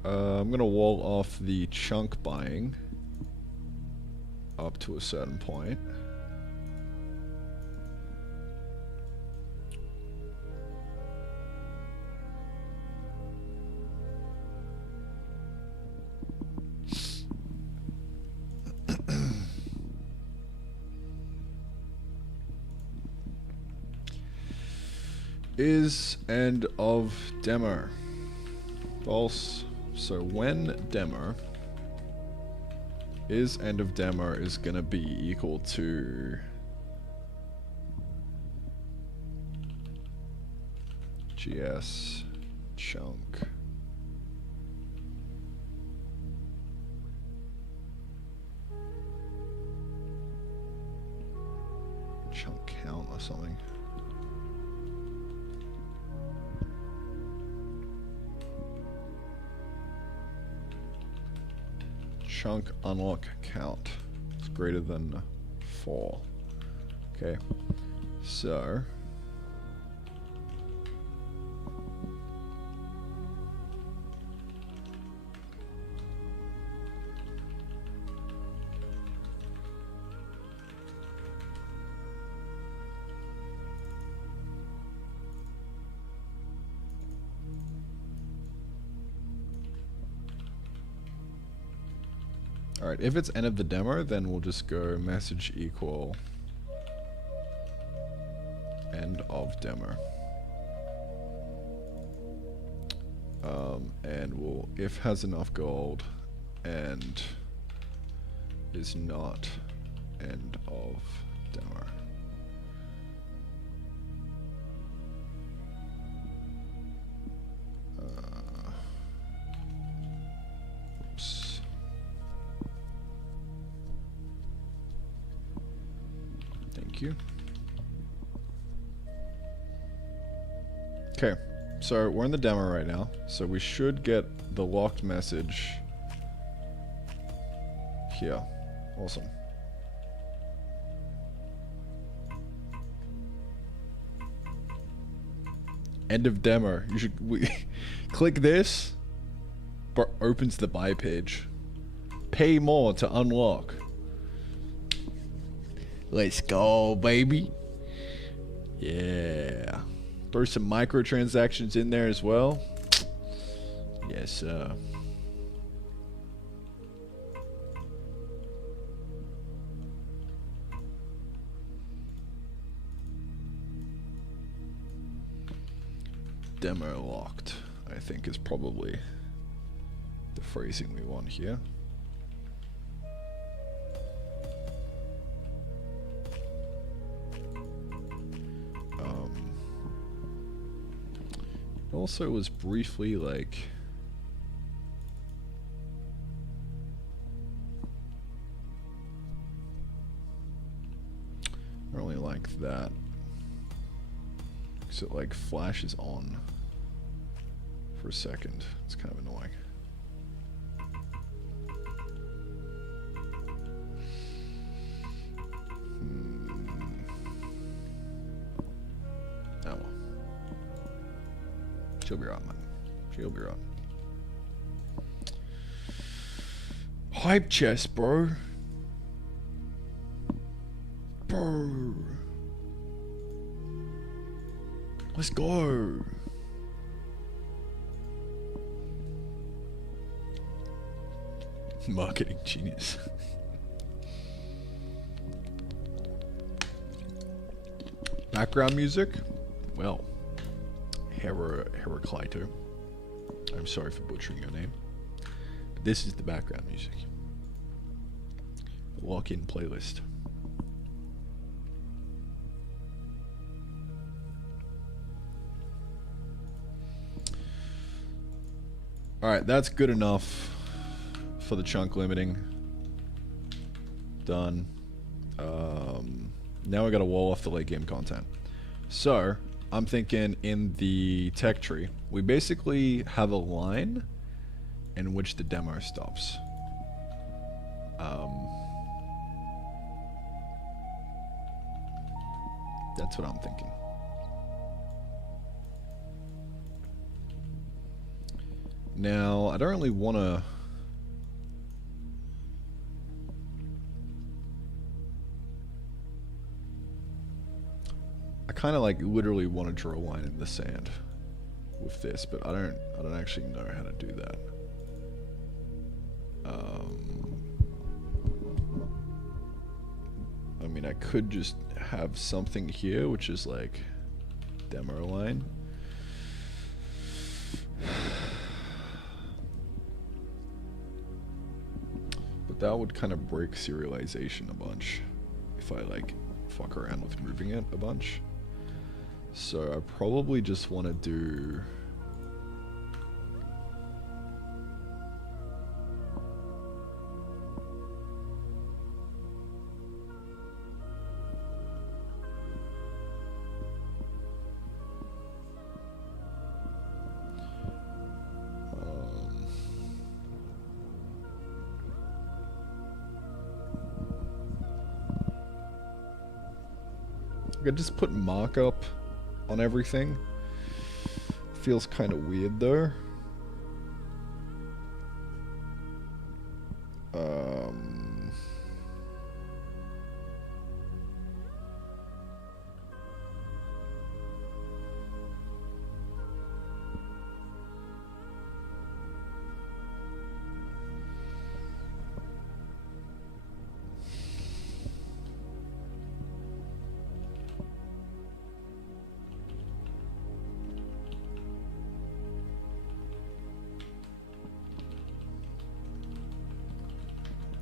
I'm gonna wall off the chunk buying up to a certain point. Is end of demo. False. So when demo is end of demo is gonna be equal to GS chunk count or something. Chunk unlock count is greater than 4. Okay, so alright, if it's end of the demo, then we'll just go message equal end of demo. And we'll if has enough gold and is not end of demo. Oops. Thank you. Okay, so we're in the demo right now, so we should get the locked message here. Awesome. End of demo. You should click this, but opens the buy page. Pay more to unlock. Let's go, baby. Yeah. Throw some microtransactions in there as well. Yes, sir. Demo locked, I think, is probably the phrasing we want here. Also was briefly like I really like that. Because it like flashes on for a second. It's kind of annoying. Oh well. She'll be right, man. She'll be right. Hype chest, bro. Bro. Let's go. Marketing genius. Background music? Well, Heraclito. I'm sorry for butchering your name. But this is the background music. Lock-in playlist. Alright, that's good enough for the chunk limiting. Done. Now we gotta wall off the late game content. So, I'm thinking in the tech tree, we basically have a line in which the demo stops. That's what I'm thinking. Now, I don't really want to... I kind of like literally want to draw a line in the sand with this, but I don't actually know how to do that. I mean, I could just have something here, which is like demo line. But that would kind of break serialization a bunch if I like fuck around with moving it a bunch. So I probably just want to do... I could just put markup on everything. Feels kind of weird though.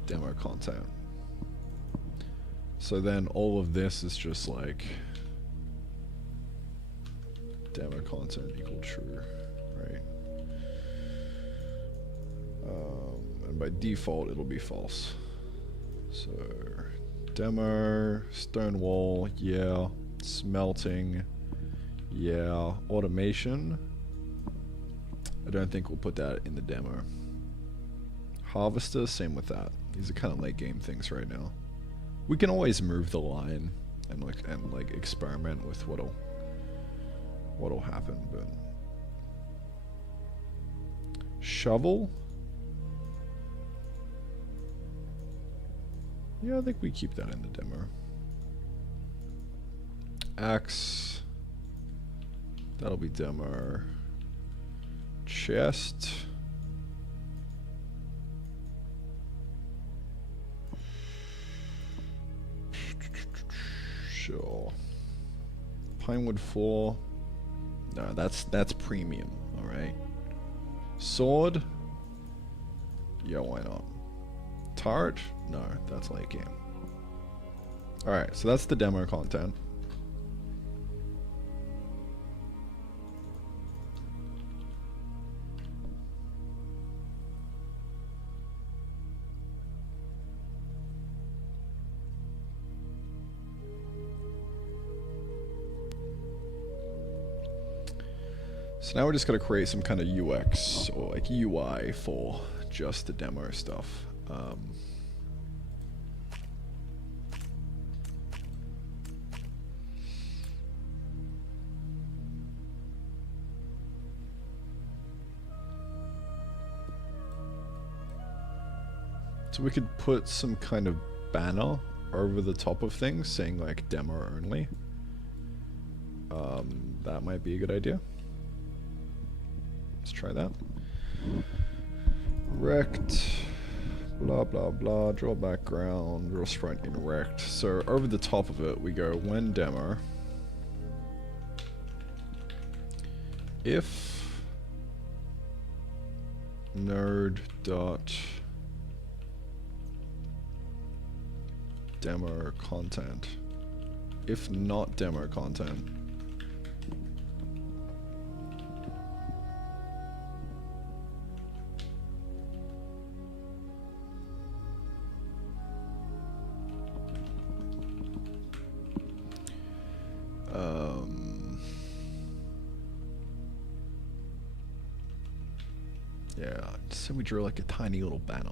Demo content. So then all of this is just like demo content equal true, right? And by default it'll be false. So demo, stone wall, yeah. Smelting, yeah. Automation, I don't think we'll put that in the demo. Harvester, same with that. These are kind of late game things right now. We can always move the line and like experiment with what'll happen, but shovel. Yeah, I think we keep that in the demo. Axe, that'll be demo. Chest. Sure. Pinewood floor. No, that's premium, alright. Sword. Yeah, why not? Tart? No, that's late game. Alright, so that's the demo content. So now we're just going to create some kind of UX or like UI for just the demo stuff. So we could put some kind of banner over the top of things saying like demo only. That might be a good idea. Let's try that. Rect, blah blah blah, draw background, draw sprite in rect. So over the top of it we go when demo, if node dot demo content, if not demo content, yeah, so we drew like a tiny little banner.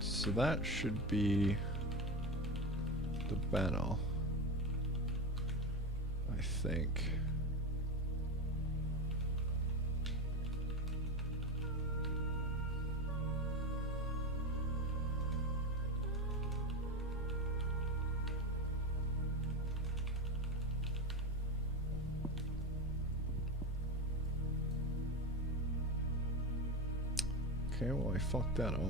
So that should be the banner, I think. Okay, well I fucked that up.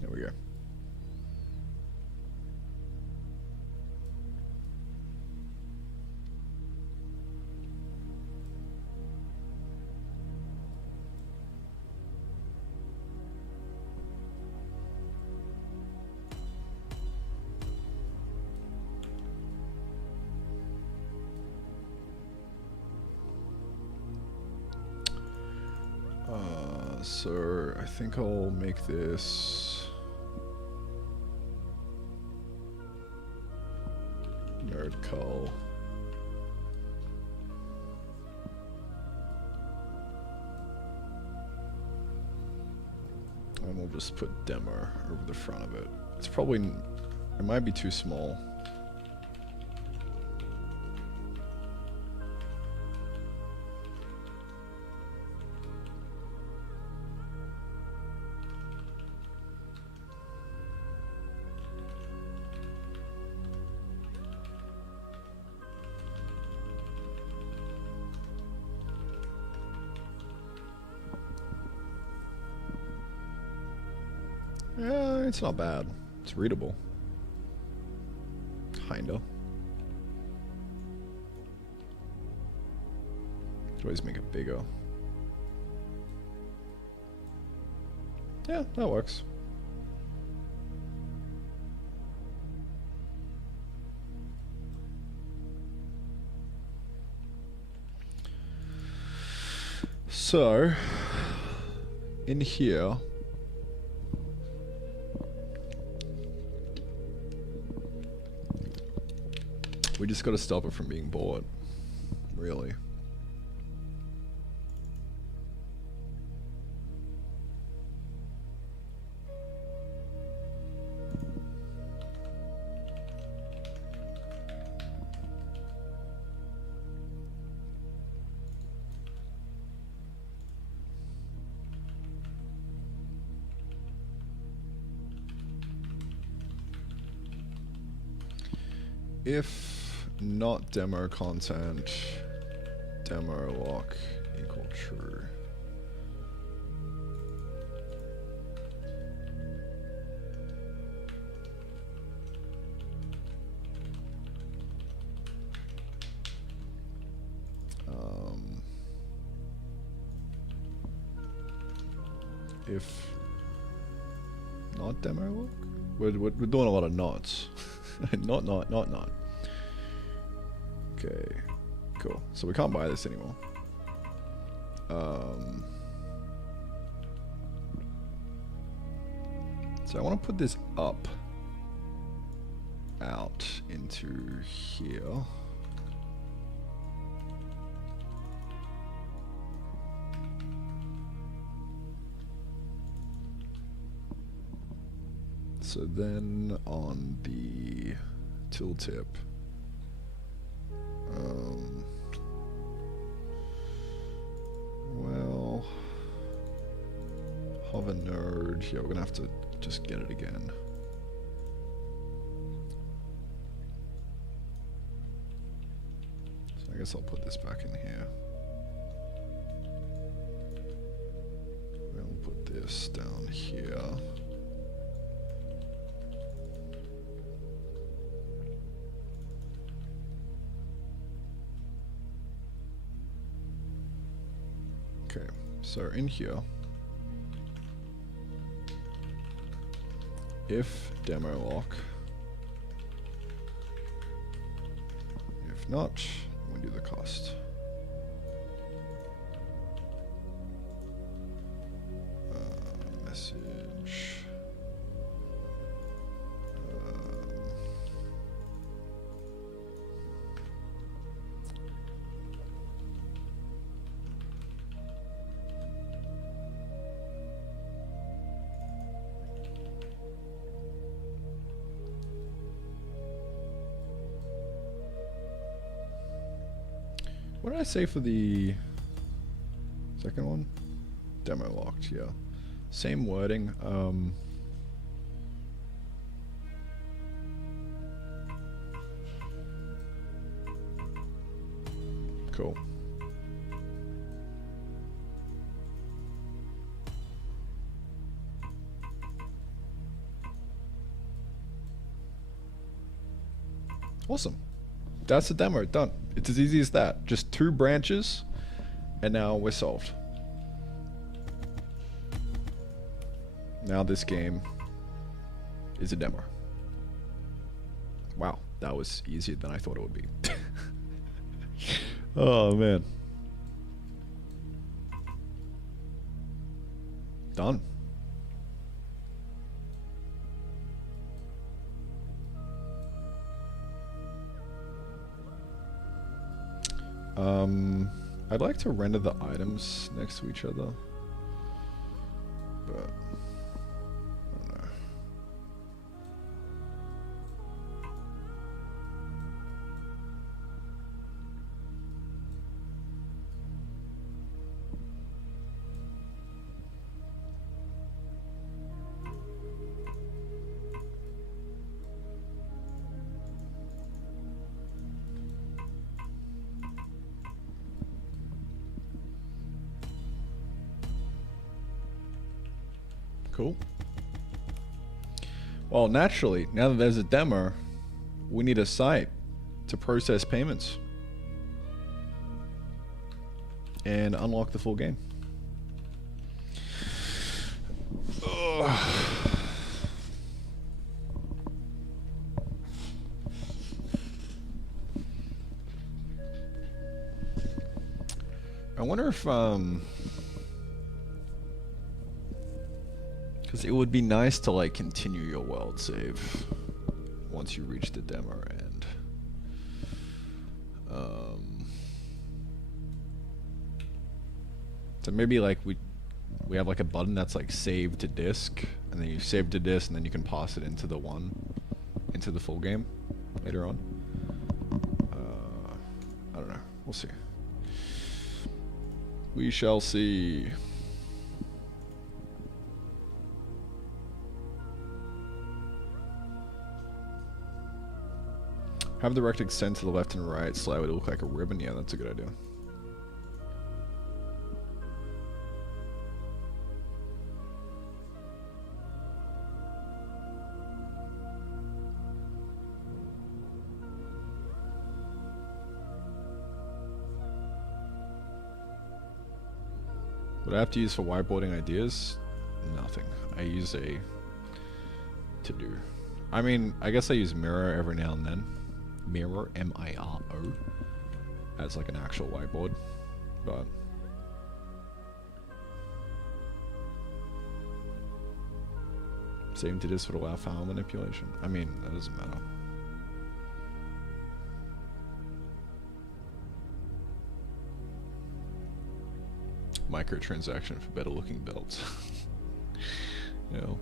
There we go. So I think I'll make this nerd call. And we'll just put demo over the front of it. It's probably, it might be too small. Yeah, it's not bad. It's readable. Kinda. Could always make it bigger. Yeah, that works. So, in here, we just got to stop it from being bought, really. If not demo content, demo lock equal true. If not demo lock, we're doing a lot of nots. not. Okay, cool. So we can't buy this anymore. So I want to put this up, out into here. So then on the tooltip, well, hover node, yeah, we're gonna have to just get it again. So I guess I'll put this back in here. We'll put this down here. Okay, so in here, if demo lock, if not, we do the cost. Message. What did I say for the second one? Demo locked, yeah. Same wording. Cool. Awesome. That's the demo, done. It's as easy as that. Just 2 branches, and now we're solved. Now this game is a demo. Wow, that was easier than I thought it would be. Oh man. Done. I'd like to render the items next to each other, but I don't know. Cool. Well, naturally, now that there's a demo, we need a site to process payments and unlock the full game. Ugh. I wonder if, because it would be nice to like continue your world save once you reach the demo end. So maybe like we have like a button that's like save to disk, and then you save to disk, and then you can pass it into the full game later on. I don't know. We'll see. We shall see. Have the rect extend to the left and right, slightly to look like a ribbon. Yeah, that's a good idea. What I have to use for whiteboarding ideas? Nothing. I use a to-do. I mean, I guess I use Mirror every now and then. Mirror, M-I-R-O, as like an actual whiteboard, but saving to this would allow file manipulation. I mean, that doesn't matter. Microtransaction for better looking belts. You know.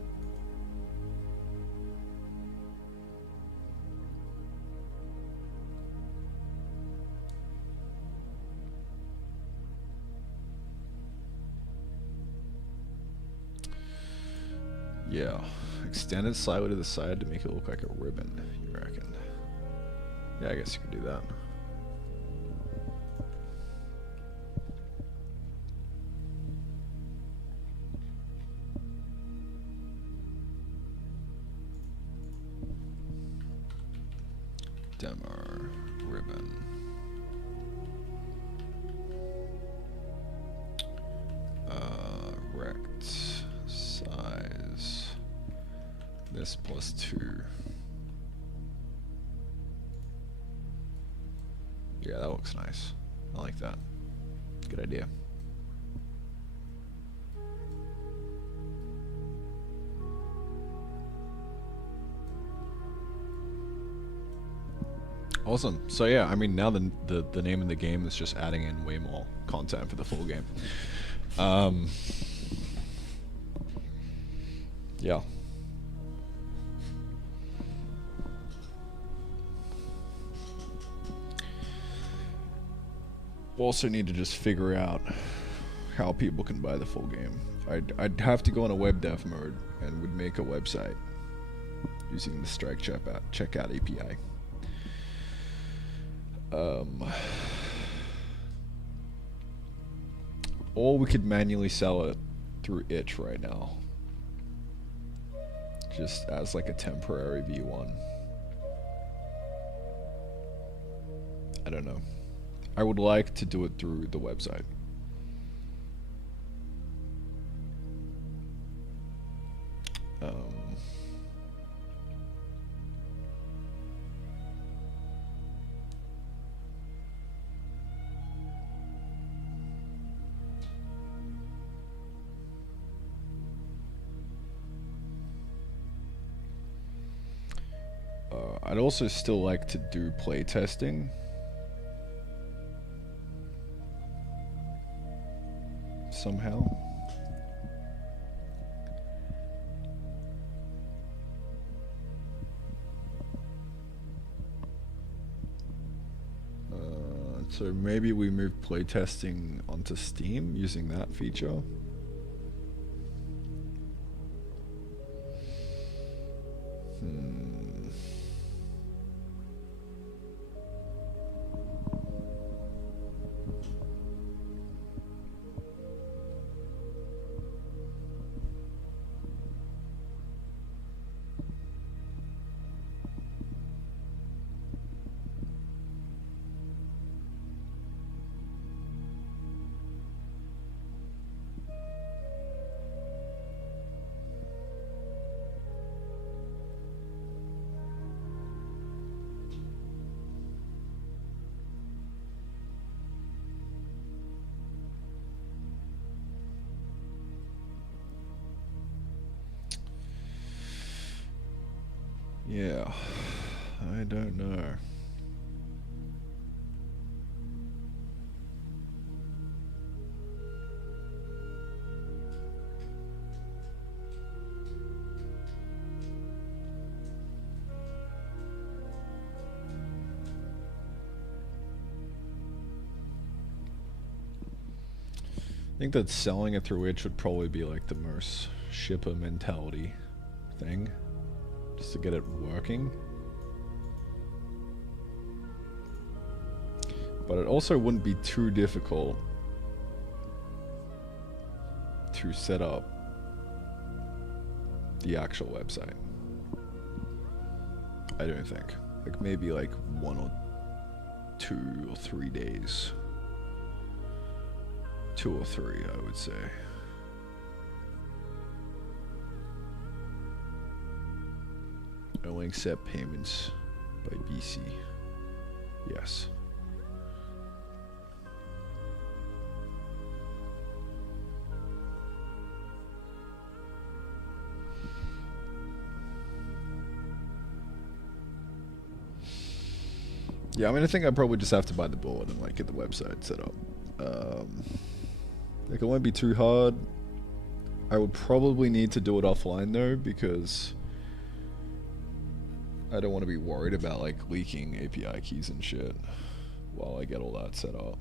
Yeah, extend it slightly to the side to make it look like a ribbon, you reckon? Yeah, I guess you could do that. Demo ribbon. Rect size. This plus 2. Yeah, that looks nice. I like that. Good idea. Awesome. So yeah, I mean now the name of the game is just adding in way more content for the full game. Yeah. We'll also need to just figure out how people can buy the full game. I'd have to go in a web dev mode and would make a website using the Strike checkout API. Or we could manually sell it through itch right now, just as like a temporary V1. I don't know. I would like to do it through the website. I'd also still like to do playtesting. Somehow. So maybe we move playtesting onto Steam using that feature. don't know. I think that selling it through it should probably be like the most shipper mentality thing, just to get it working. But it also wouldn't be too difficult to set up the actual website. I don't think. Like maybe like 1 or 2 or 3 days. 2 or 3, I would say. Only accept payments by BC. Yes. Yeah, I mean, I think I probably just have to buy the board and like get the website set up. Like it won't be too hard. I would probably need to do it offline though, because I don't want to be worried about like leaking API keys and shit while I get all that set up.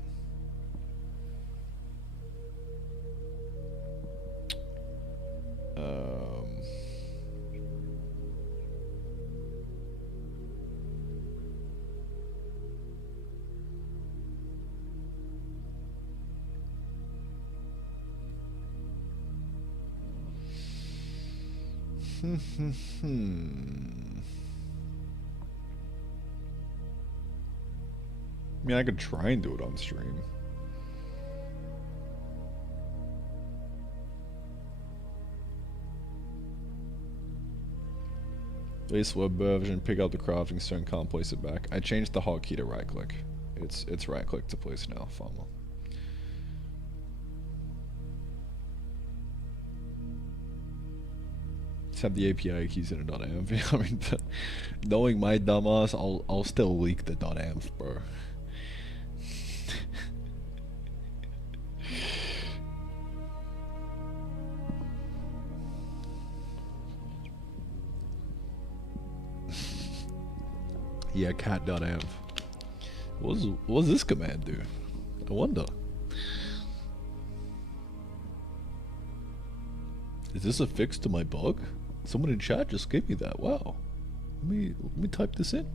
I mean, I could try and do it on stream. Latest web version, pick out the crafting stone, can't place it back. I changed the hotkey to right click. It's right click to place now, farmer. Have the API keys in a .env. I mean, knowing my dumbass, I'll still leak the .env, bro. Yeah, cat.env. What does this command do? I wonder. Is this a fix to my bug? Someone in chat just gave me that. Wow. Let me type this in.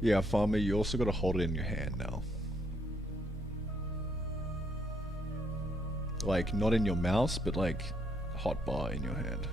Yeah, farmer, you also gotta hold it in your hand now. Like, not in your mouse, but like, hotbar in your hand.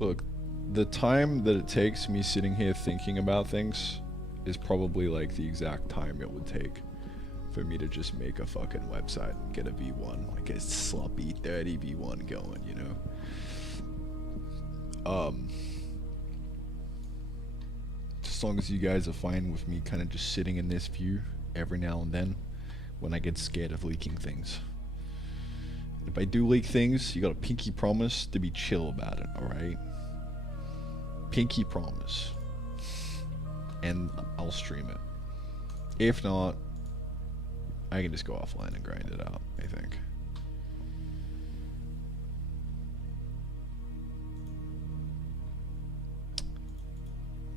Look, the time that it takes me sitting here thinking about things is probably like the exact time it would take for me to just make a fucking website and get a V1, like a sloppy, dirty V1 going, you know? As long as you guys are fine with me kind of just sitting in this view every now and then when I get scared of leaking things. If I do leak things, you got a pinky promise to be chill about it, alright? Pinky promise. And I'll stream it. If not, I can just go offline and grind it out, I think.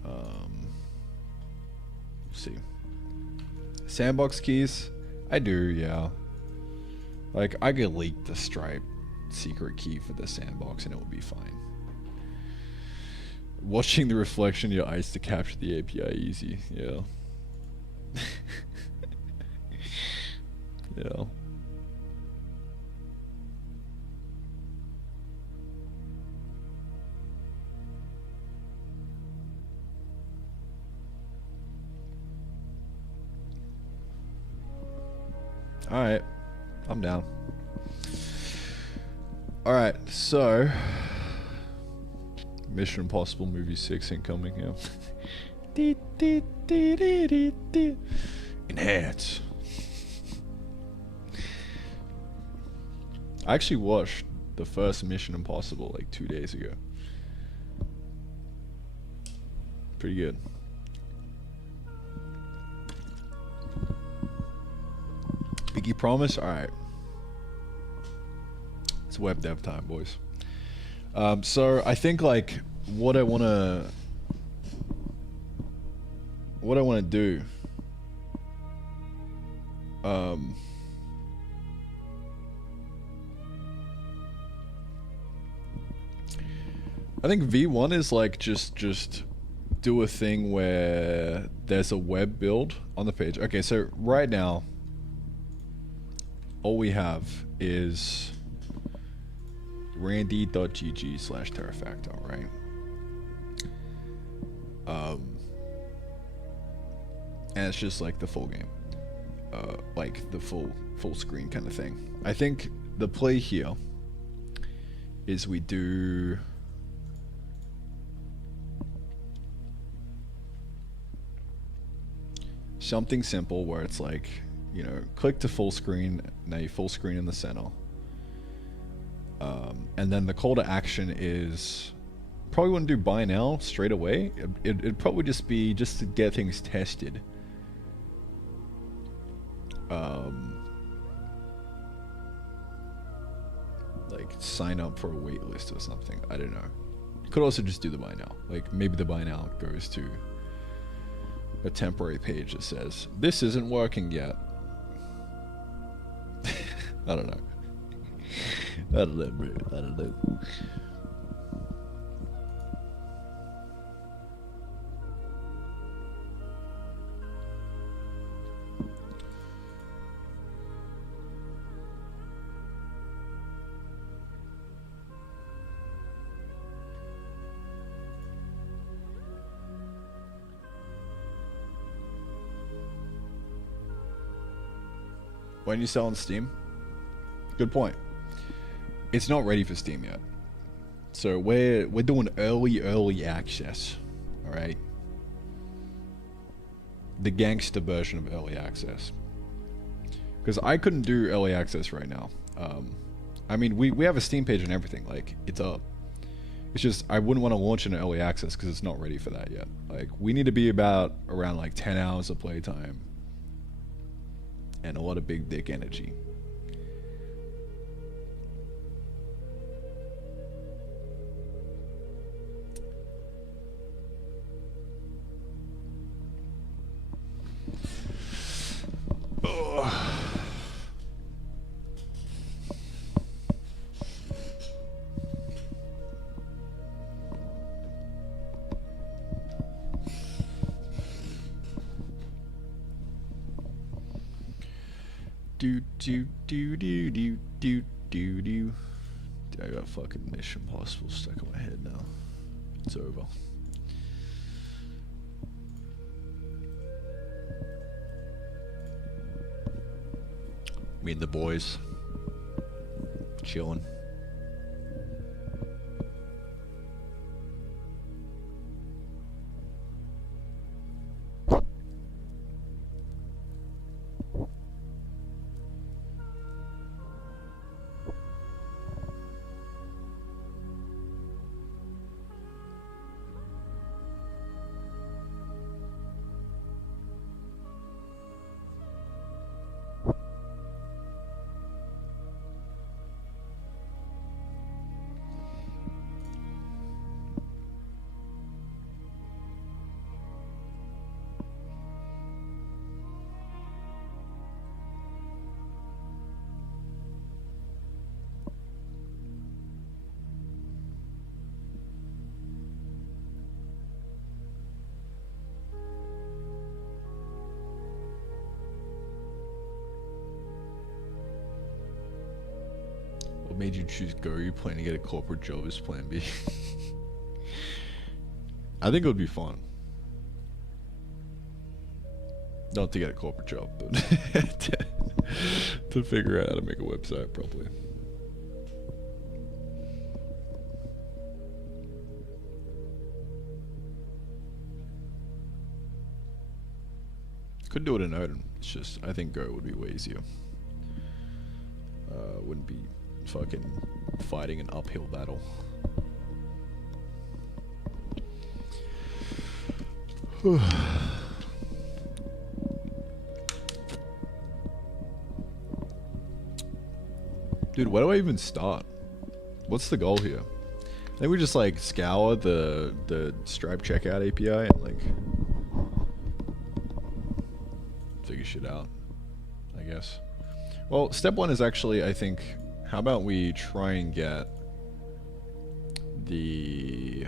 We'll see. Sandbox keys? I do, yeah. Like, I could leak the Stripe secret key for the sandbox and it would be fine. Watching the reflection of your eyes to capture the API easy, yeah. Yeah. Alright, I'm down. Alright, so Mission Impossible Movie 6 incoming, yeah. Enhance. I actually watched the first Mission Impossible like 2 days ago. Pretty good. Biggie promise? Alright. It's web dev time, boys. So I think like what I wanna do I think V1 is like just do a thing where there's a web build on the page. Okay, so right now all we have is randy.gg/terrafactor, right? And it's just like the full game, like the full screen kind of thing. I think the play here is we do something simple where it's like, you know, click to full screen, now you full screen in the center. And then the call to action is, probably wouldn't do buy now straight away. It'd probably just be just to get things tested. Like sign up for a wait list or something. I don't know. You could also just do the buy now. Like maybe the buy now goes to a temporary page that says, this isn't working yet. I don't know. I don't know, bro. I don't know. When you sell on Steam? Good point. It's not ready for Steam yet. So we're doing early access. Alright? The gangster version of early access. Because I couldn't do early access right now. I mean, we have a Steam page and everything. Like, it's up. It's just, I wouldn't want to launch into early access because it's not ready for that yet. Like, we need to be around like 10 hours of playtime. And a lot of big dick energy. Do. I got fucking Mission Impossible stuck in my head now. It's over. Me and the boys chilling. What made you choose Go? You plan to get a corporate job as plan B? I think it would be fun. Not to get a corporate job, but to figure out how to make a website properly. Could do it in Odin. It's just, I think Go would be way easier. Wouldn't be fucking fighting an uphill battle. Dude, where do I even start? What's the goal here? I think we just like scour the Stripe checkout API and like figure shit out, I guess. Well, step one is actually, I think, how about we try and get the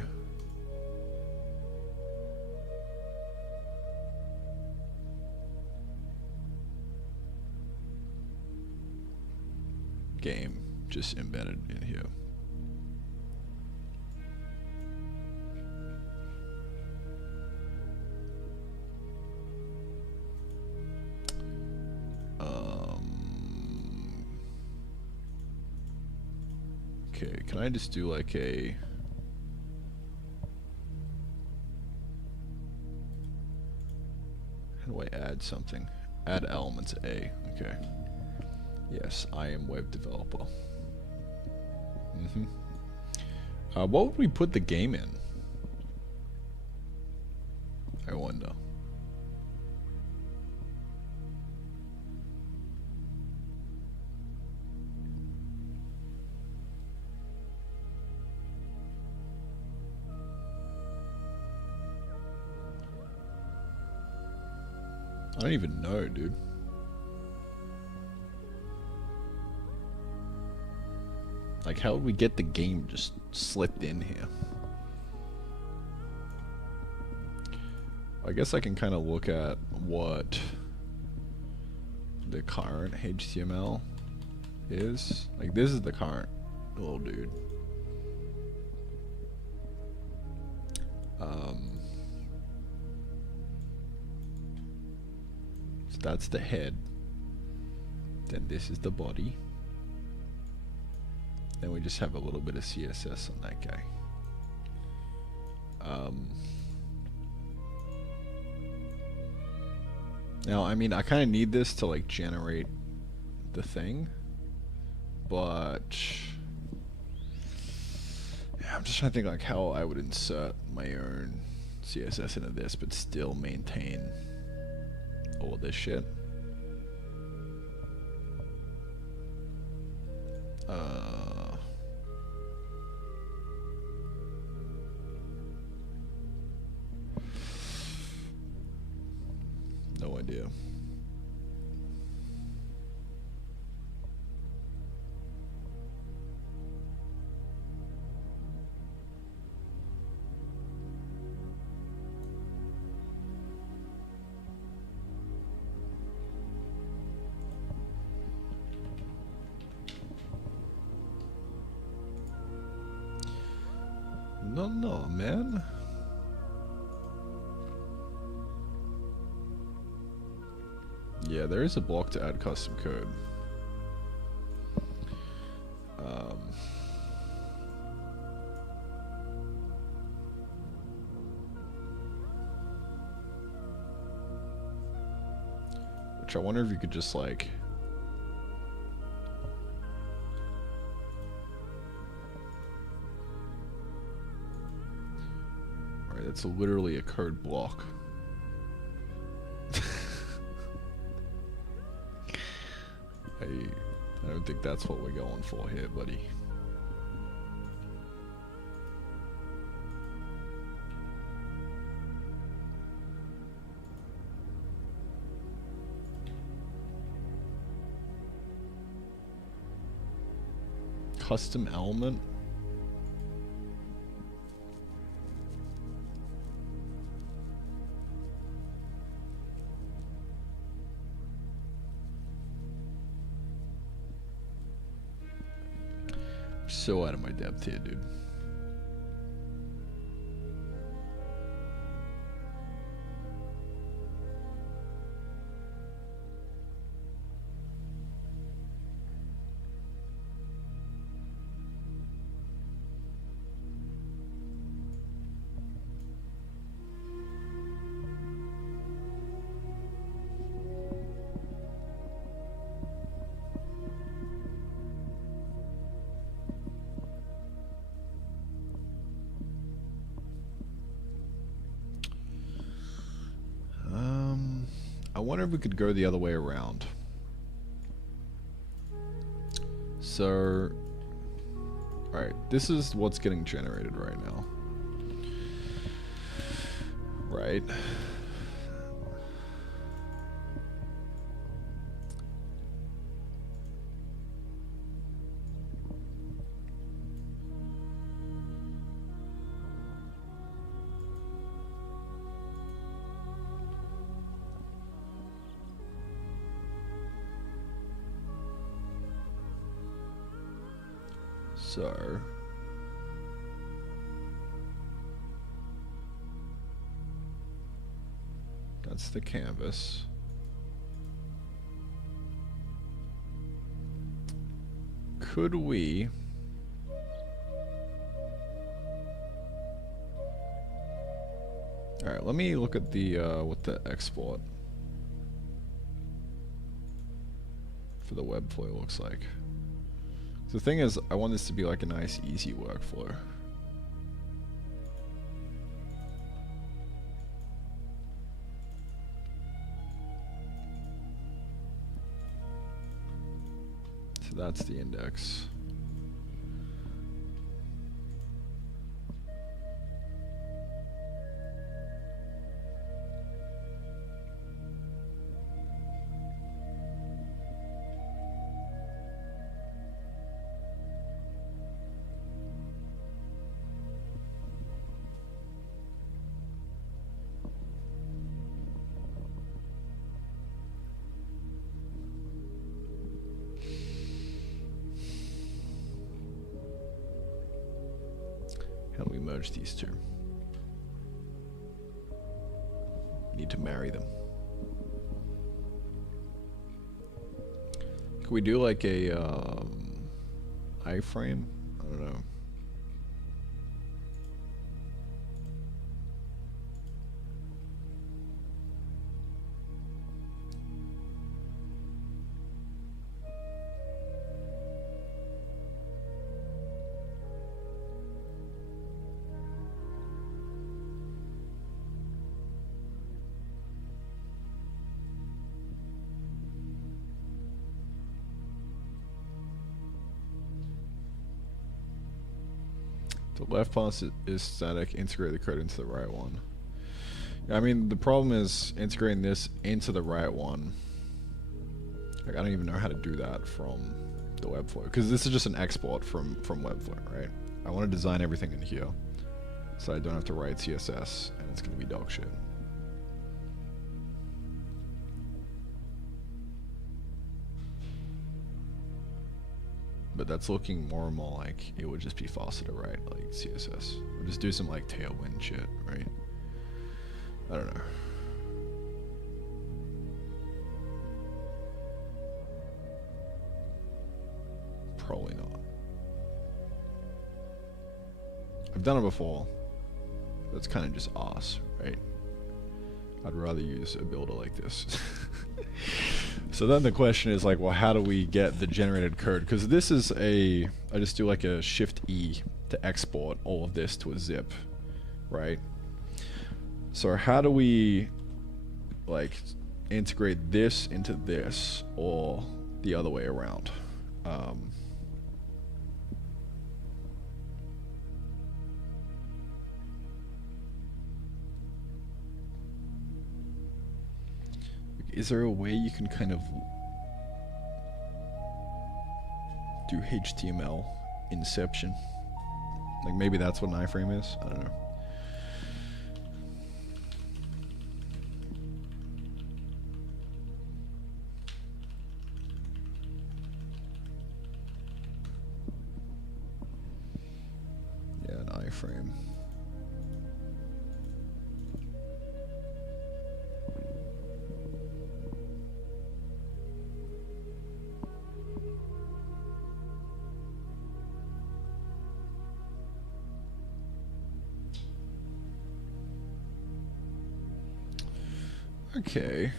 game just embedded in here. Okay, can I just do like a... How do I add something? Add elements A, okay. Yes, I am web developer. What would we put the game in? I wonder. I don't even know, dude. Like, how would we get the game just slipped in here? I guess I can kind of look at what the current HTML is. Like, this is the current little dude. So that's the head. Then this is the body. Then we just have a little bit of CSS on that guy. Now, I mean, I kind of need this to like generate the thing, but yeah, I'm just trying to think like how I would insert my own CSS into this, but still maintain all of this shit. No idea. No, man. Yeah, there is a block to add custom code. Which I wonder if you could just like... Alright, that's literally a code block. I don't think that's what we're going for here, buddy. Custom element? so out of my depth here, dude. I wonder if we could go the other way around. So, alright, this is what's getting generated right now. Right. So, that's the canvas. Could we Alright, let me look at the what the export for the webflow looks like. The thing is, I want this to be like a nice, easy workflow. So that's the index. How do we merge these two? Need to marry them. Can we do like a iframe? I don't know. The left pass is static, integrate the code into the right one. I mean, the problem is integrating this into the right one. Like, I don't even know how to do that from the Webflow, because this is just an export from Webflow, right? I want to design everything in here, so I don't have to write CSS, and it's going to be dog shit. But that's looking more and more like it would just be faster to write like CSS. Or just do some like tailwind shit, right? I don't know. Probably not. I've done it before. That's kind of just ass, right? I'd rather use a builder like this. So then the question is like, well, how do we get the generated code? Because this is I just do like a Shift E to export all of this to a zip, right? So how do we like integrate this into this or the other way around? Is there a way you can kind of do HTML inception? Like maybe that's what an iframe is? I don't know. iframe. Okay.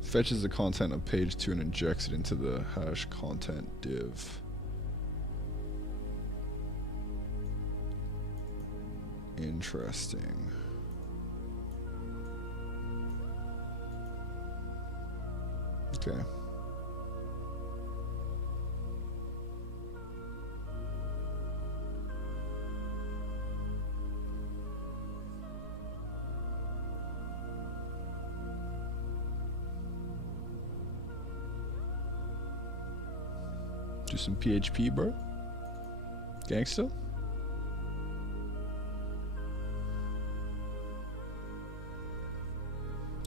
Fetches the content of page 2 and injects it into the hash content div. Interesting. Okay. Do some PHP, bro. Gangsta.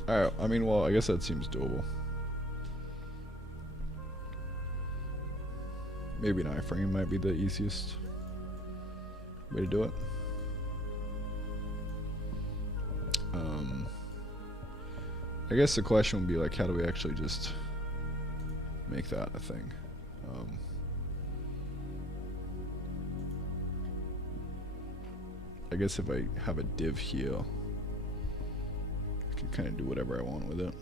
Alright, I mean, well, I guess that seems doable. Maybe an iframe might be the easiest way to do it. I guess the question would be like, how do we actually just make that a thing? I guess if I have a div here, I can kind of do whatever I want with it.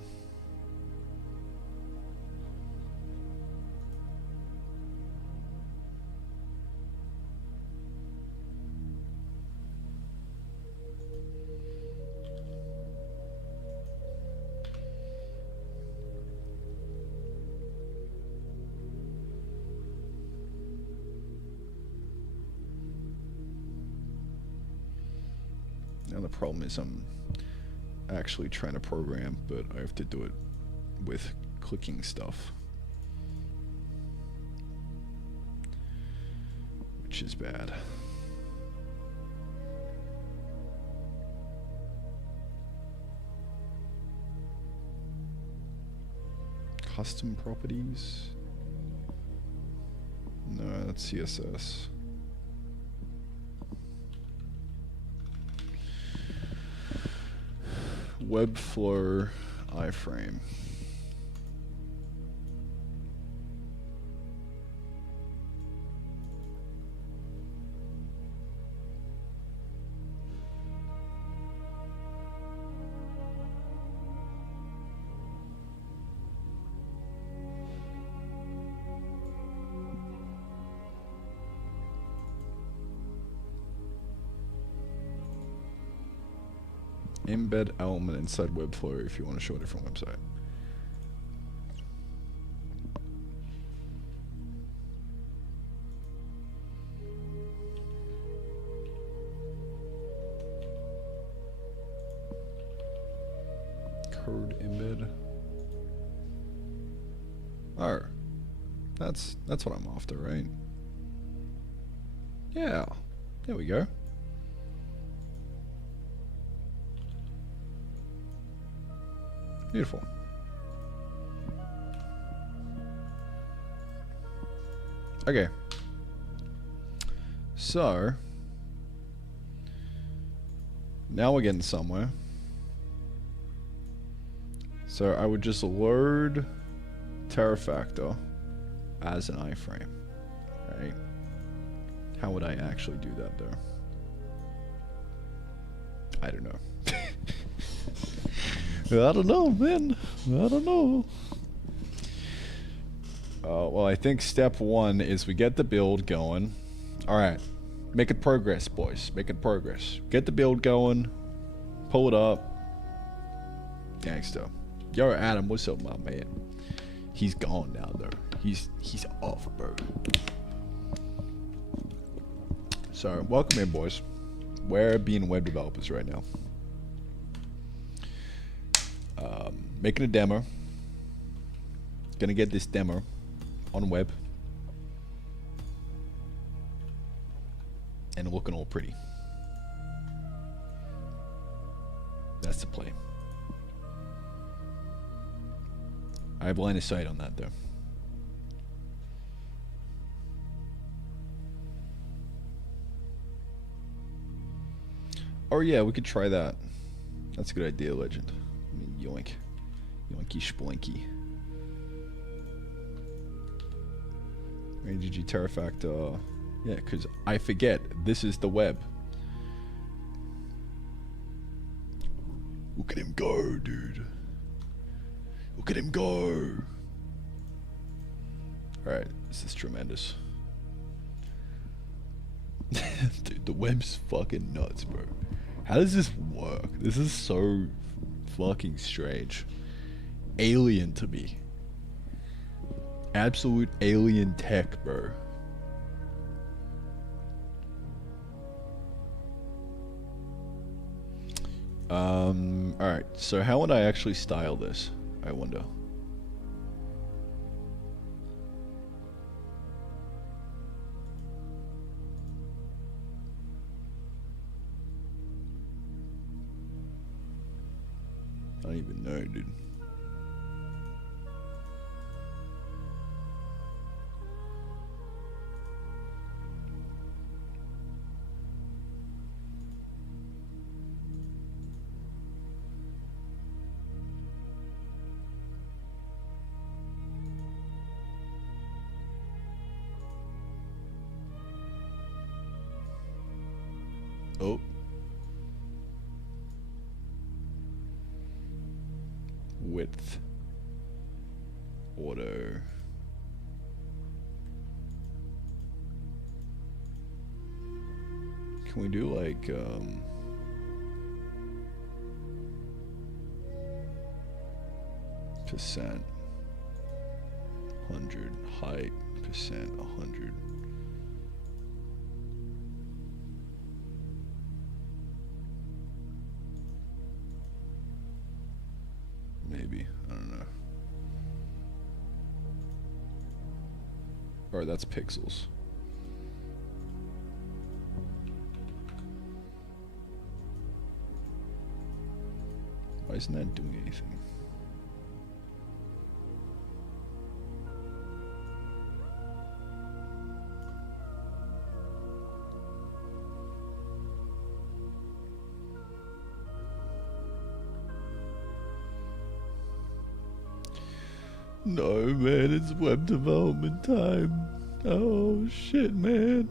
Now the problem is I'm actually trying to program, but I have to do it with clicking stuff, which is bad. Custom properties? No, that's CSS. Webflow iframe. Embed element inside Webflow if you want to show a different website. Code embed. Oh, that's what I'm after, right? Yeah, there we go. Beautiful. Okay. So now we're getting somewhere. So I would just load Terrafactor as an iframe, right? How would I actually do that though? I don't know. I don't know, man. I don't know. Well, I think step one is we get the build going. Alright. Making progress, boys. Making progress. Get the build going. Pull it up. Gangsta. Yo, Adam, what's up, my man? He's gone now, though. He's off, bro. So, welcome in, boys. We're being web developers right now. Making a demo. Gonna get this demo on web. And looking all pretty. That's the play. I have line of sight on that though. Or yeah, we could try that. That's a good idea, Legend. I mean, yoink. Yoinky sploinky. AGG Terrafactor. Yeah, because I forget, this is the web. Look at him go, dude. Look at him go. Alright, this is tremendous. Dude, the web's fucking nuts, bro. How does this work? This is so fucking strange. Alien to me. Absolute alien tech, bro. Alright, so how would I actually style this? I wonder. I don't even know, dude. Oh. Width. Auto. Can we do like, percent, 100, height, percent, 100. Maybe, I don't know. Or that's pixels. Why isn't that doing anything? No, man, it's web development time. Oh, shit, man.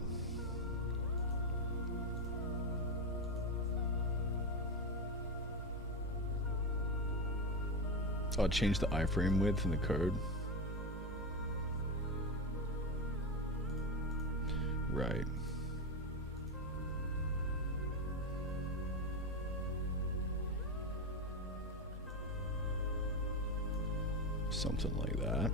I'll change the iframe width in the code. Right. Something like that.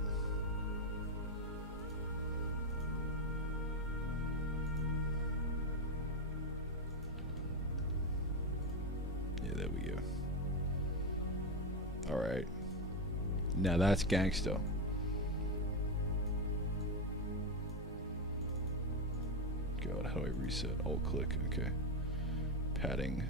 Yeah, there we go. Alright. Now that's gangsta. God, how do I reset? Alt click, okay. Padding.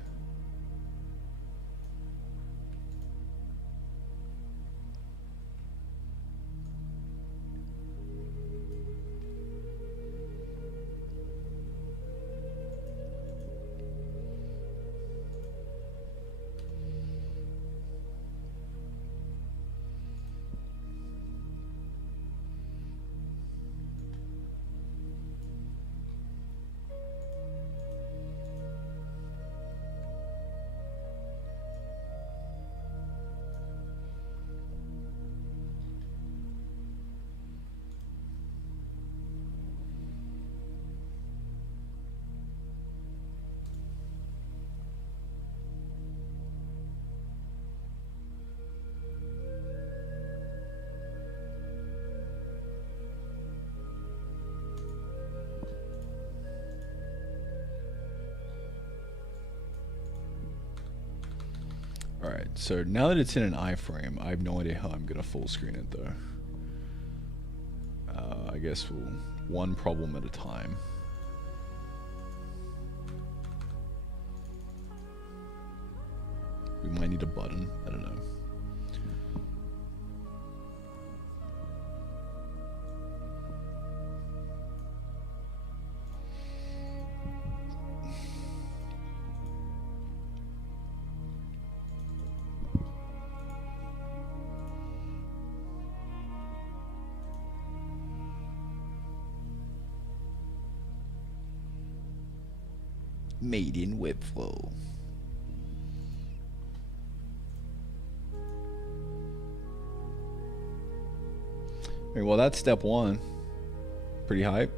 Alright, so now that it's in an iframe, I have no idea how I'm gonna full screen it though. I guess we'll one problem at a time. We might need a button, I don't know. Made in Webflow. Okay, well, that's step one. Pretty hype.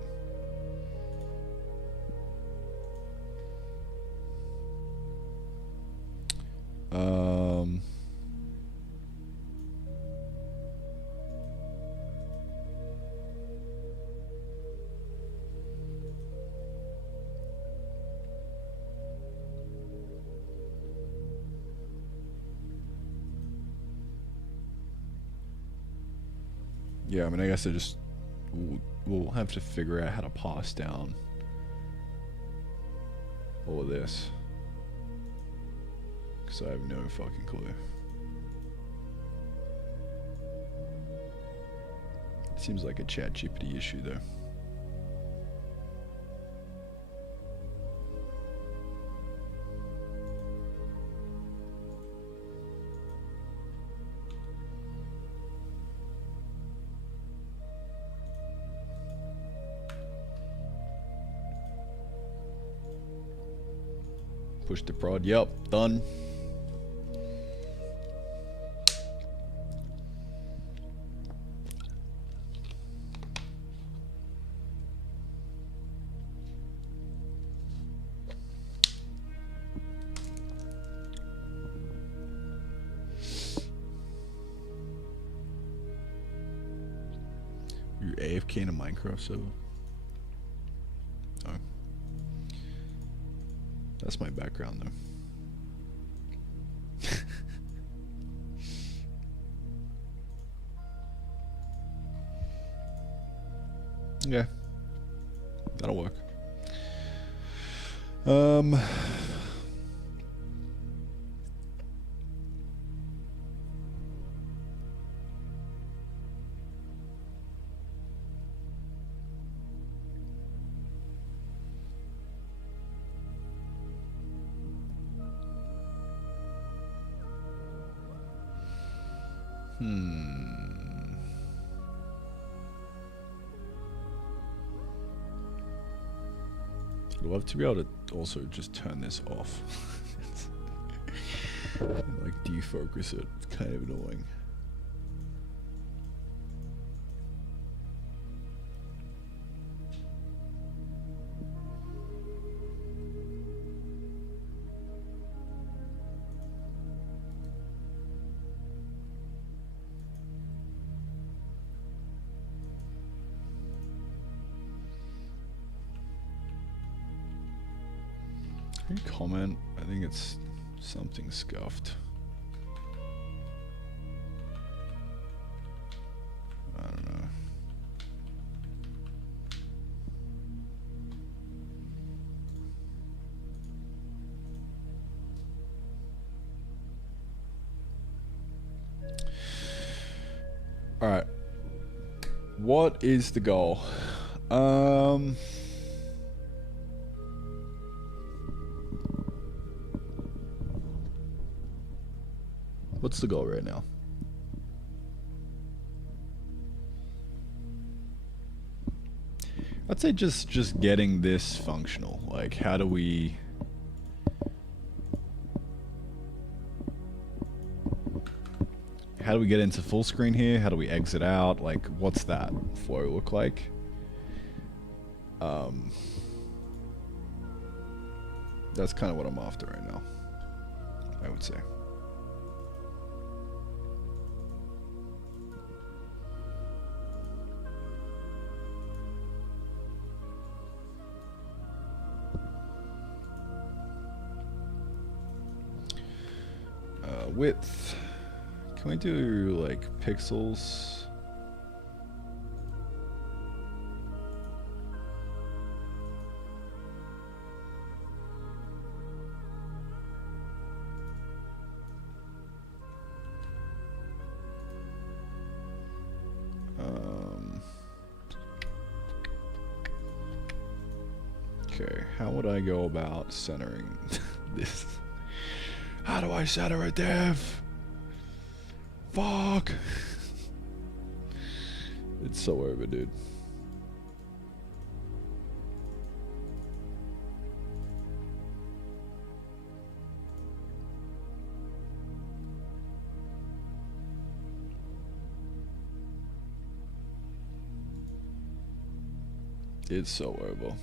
Yeah, I mean, I guess we'll have to figure out how to pass down all of this, because I have no fucking clue. Seems like a ChatGPT issue, though. Push the prod. Yep, done. You're AFK in a Minecraft server? Oh. That's my background, though. Yeah. That'll work. I'd love to be able to also just turn this off. And like defocus it. It's kind of annoying. Can you comment? I think it's something scuffed. I don't know. All right. What is the goal? What's the goal right now? I'd say just getting this functional. Like, how do we get into full screen here? How do we exit out? Like, what's that flow look like? That's kind of what I'm after right now, I would say. Width. Can we do like pixels? Okay, how would I go about centering this? How do I center a div? Fuck! It's so over, dude. It's so over.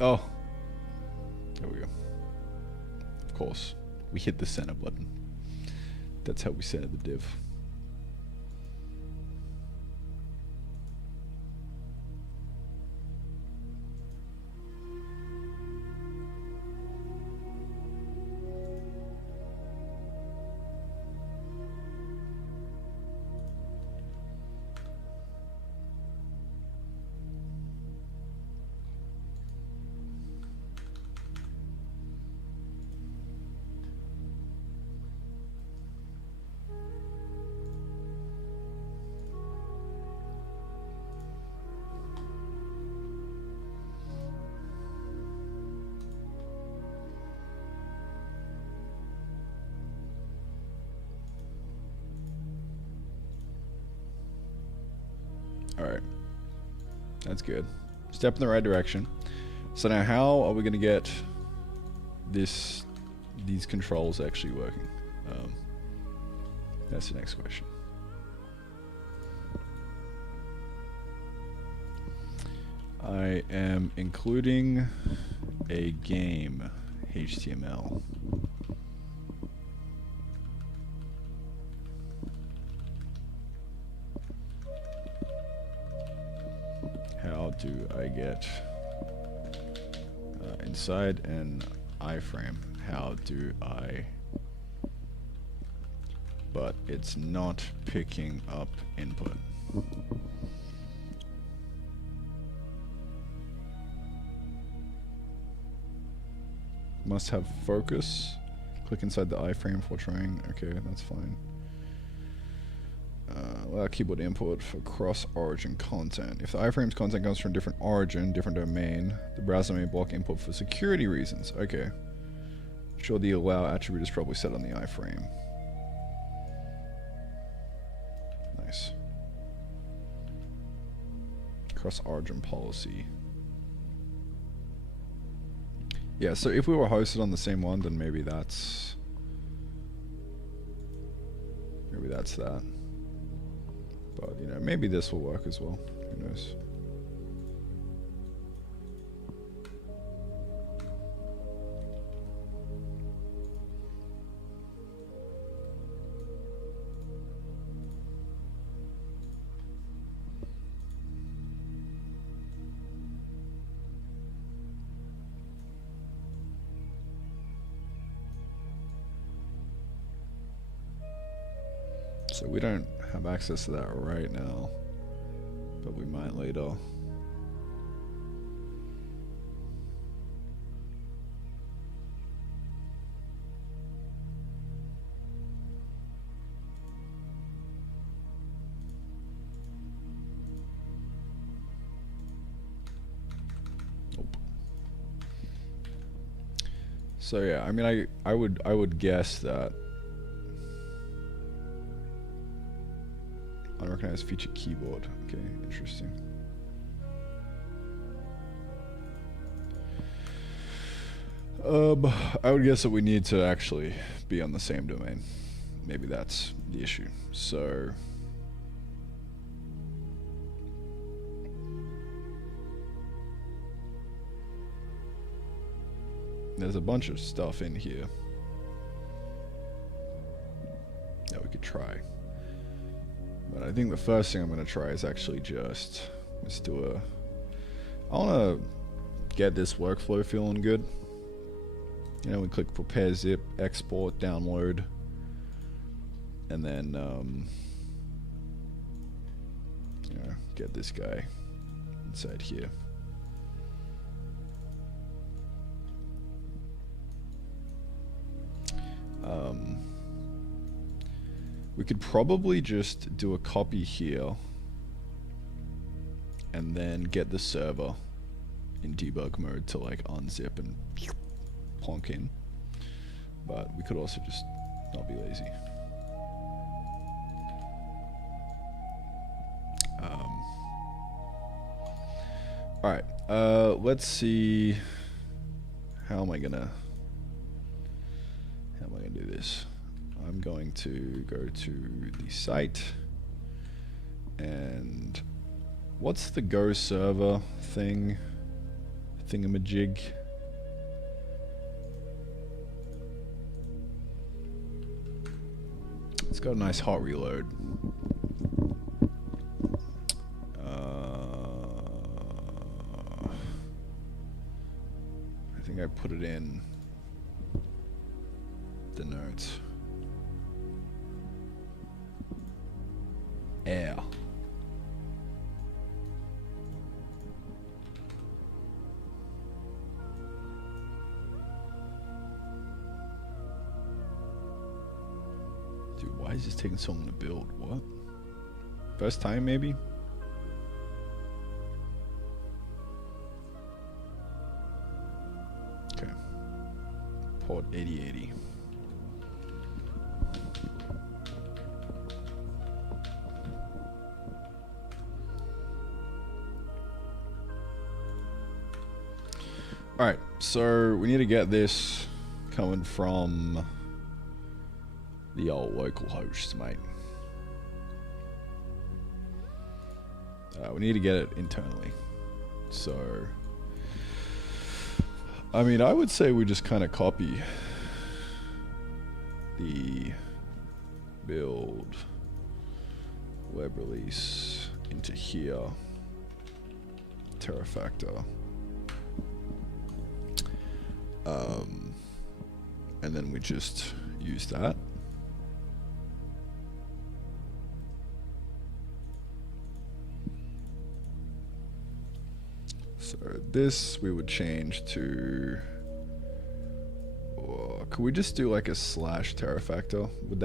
Oh. There we go. Of course. We hit the center button. That's how we center the div. Alright. That's good. Step in the right direction. So now how are we going to get these controls actually working? That's the next question. I am including a game HTML. How do I get inside an iframe? How do I... But it's not picking up input. Must have focus. Click inside the iframe for trying. Okay, that's fine. Allow keyboard input for cross-origin content. If the iframe's content comes from different origin, different domain, the browser may block input for security reasons. Okay. Sure, the allow attribute is probably set on the iframe. Nice. Cross-origin policy. Yeah, so if we were hosted on the same one, then maybe that's that. But, you know, maybe this will work as well. Who knows? So we don't have access to that right now, but we might later. Nope. So yeah, I mean, I would guess that unrecognized feature keyboard. Okay, interesting. I would guess that we need to actually be on the same domain. Maybe that's the issue. So there's a bunch of stuff in here that we could try. But I think the first thing I'm going to try is actually just do a... I want to get this workflow feeling good. You know, we click prepare zip, export, download, and then, you know, get this guy inside here. We could probably just do a copy here and then get the server in debug mode to like unzip and plonk in. But we could also just not be lazy. Alright, let's see. How am I gonna do this? I'm going to go to the site, and what's the Go server thing? Thingamajig. It's got a nice hot reload. I think I put it in the notes. Air. Dude, why is this taking so long to build? What? First time, maybe? Okay. Port 8080. Alright, so we need to get this coming from the old local hosts, mate. We need to get it internally. So, I mean, I would say we just kind of copy the build web release into here, Terrafactor. And then we just use that. So this we would change to, could we just do like a / Terrafactor? Would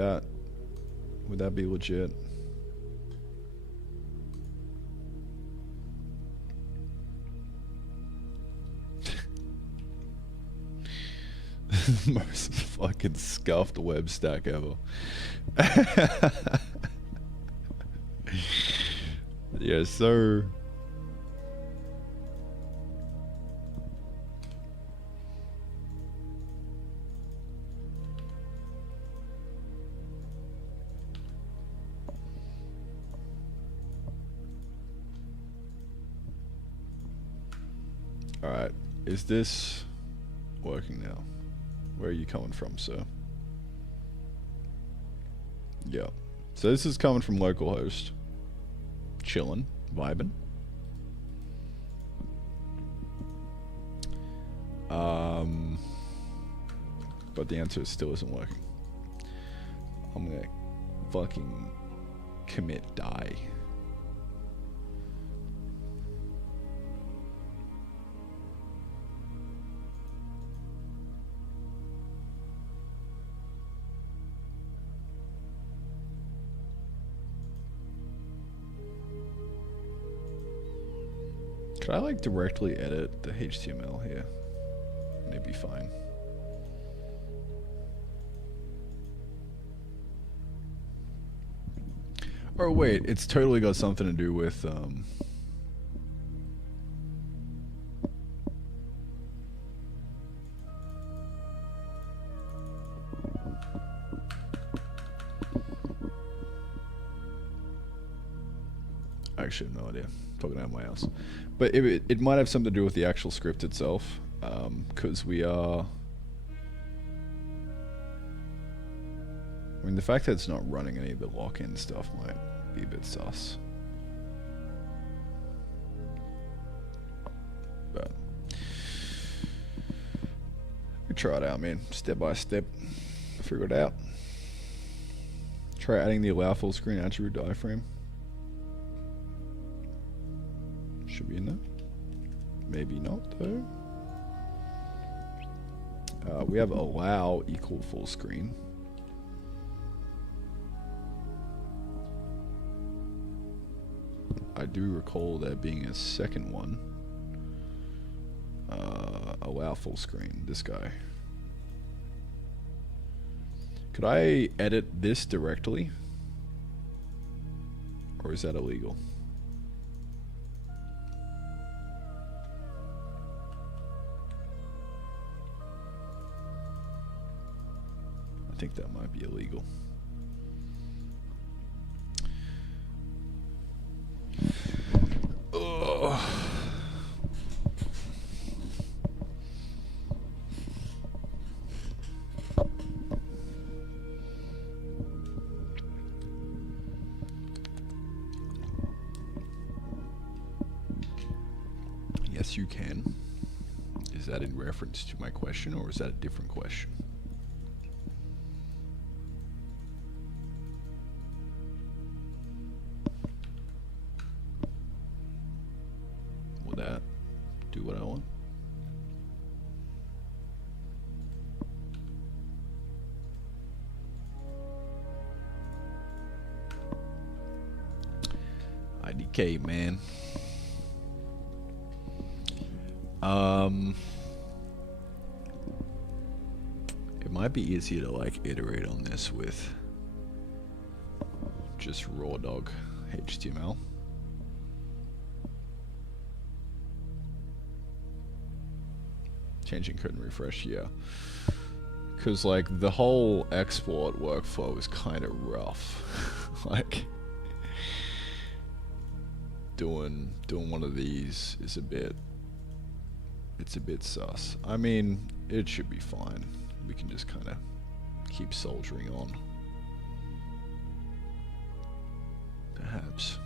that be legit? Most fucking scuffed web stack ever. Yeah, so alright, is this working now? Where are you coming from, sir? Yeah. So this is coming from localhost. Chillin', vibin'. But the answer still isn't working. I'm gonna fucking commit die. Could I like directly edit the HTML here? And it'd be fine. Or wait, it's totally got something to do with I actually have no idea. Talking out of my ass. But it might have something to do with the actual script itself, because we are... I mean, the fact that it's not running any of the lock-in stuff might be a bit sus. But... we try it out, man. Step by step. Figure it out. Try adding the allow full screen attribute diaphragm. Should be in there. Maybe not, though. We have allow equal full screen. I do recall there being a second one. Allow full screen, this guy. Could I edit this directly? Or is that illegal? I think that might be illegal. Ugh. Yes, you can. Is that in reference to my question, or is that a different question? Will that do what I want? IDK, man. It might be easier to like iterate on this with just raw dog HTML. Changing code and refresh, yeah. Because like the whole export workflow is kind of rough. Like doing one of these is a bit sus. I mean, it should be fine. We can just kind of keep soldiering on. Perhaps.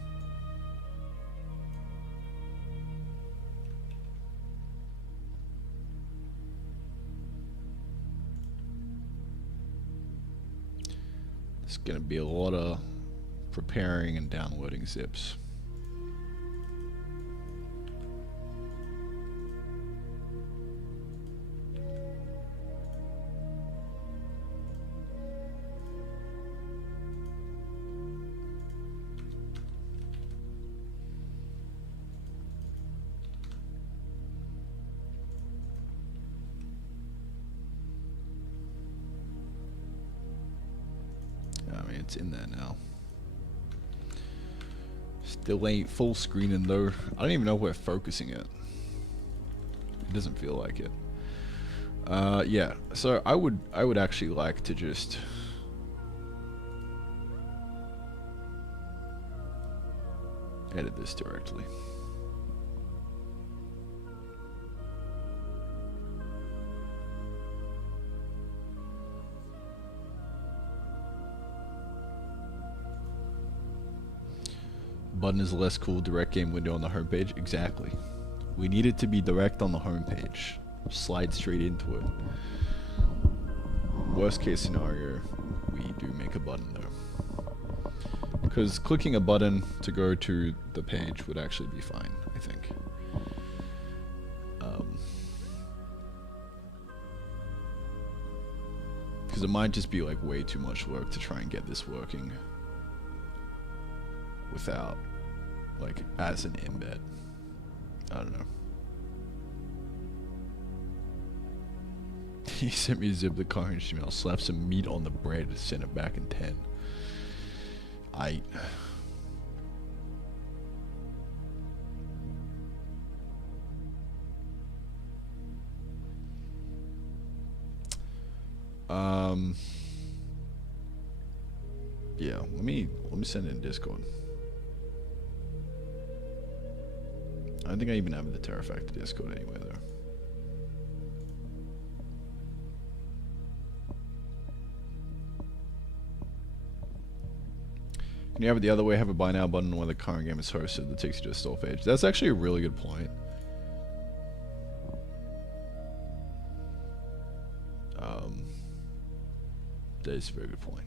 There's gonna be a lot of preparing and downloading zips. It's in there now. Still ain't full screening though. I don't even know if we're focusing it. It doesn't feel like it. Yeah. So I would actually like to just edit this directly. Button is less cool, direct game window on the homepage. Exactly. We need it to be direct on the homepage. Slide straight into it. Worst case scenario, we do make a button though. Because clicking a button to go to the page would actually be fine, I think. Because it might just be like way too much work to try and get this working without, like, as an embed. I don't know. He sent me a zip the car HTML, slap some meat on the bread, send it back in 10. Yeah, let me send it in Discord. I don't think I even have the Terrafactor Discord anyway, though. Can you have it the other way? Have a buy now button when the current game is hosted that takes you to a store page. That's actually a really good point. That is a very good point.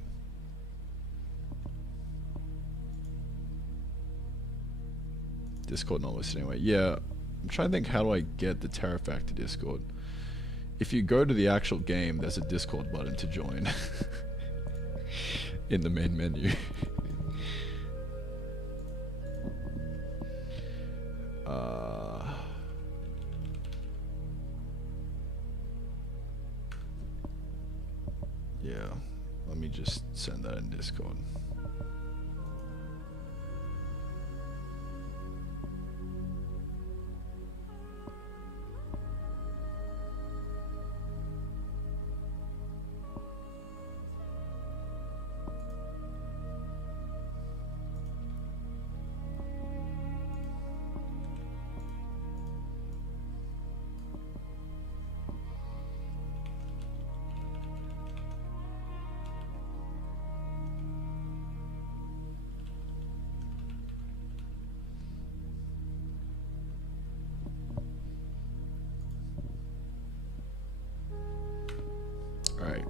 Discord not listed anyway. Yeah, I'm trying to think, how do I get the Terrafactor Discord? If you go to the actual game, there's a Discord button to join in the main menu. Yeah, let me just send that in Discord.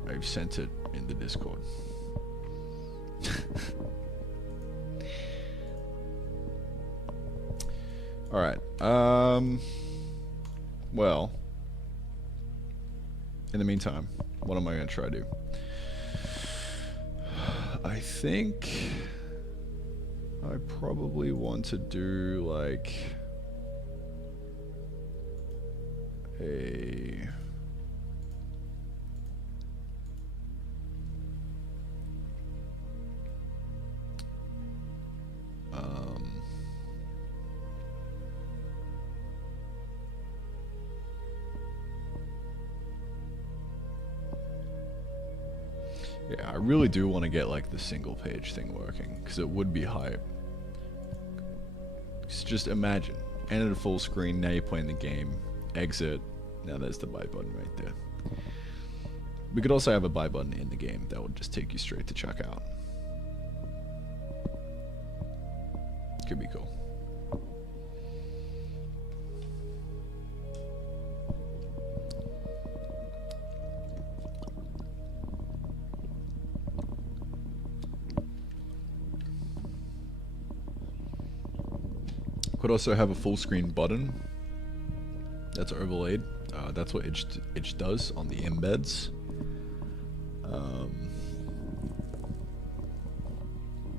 I've sent it in the Discord. Alright, well, in the meantime, what am I going to try to do? I think I probably want to do like a yeah, I really do want to get like the single page thing working, because it would be hype. Just imagine, ended a full screen, now you're playing the game, exit, now there's the buy button right there. We could also have a buy button in the game that would just take you straight to checkout. Could be cool. Could also have a full screen button that's overlaid. That's what itch does on the embeds.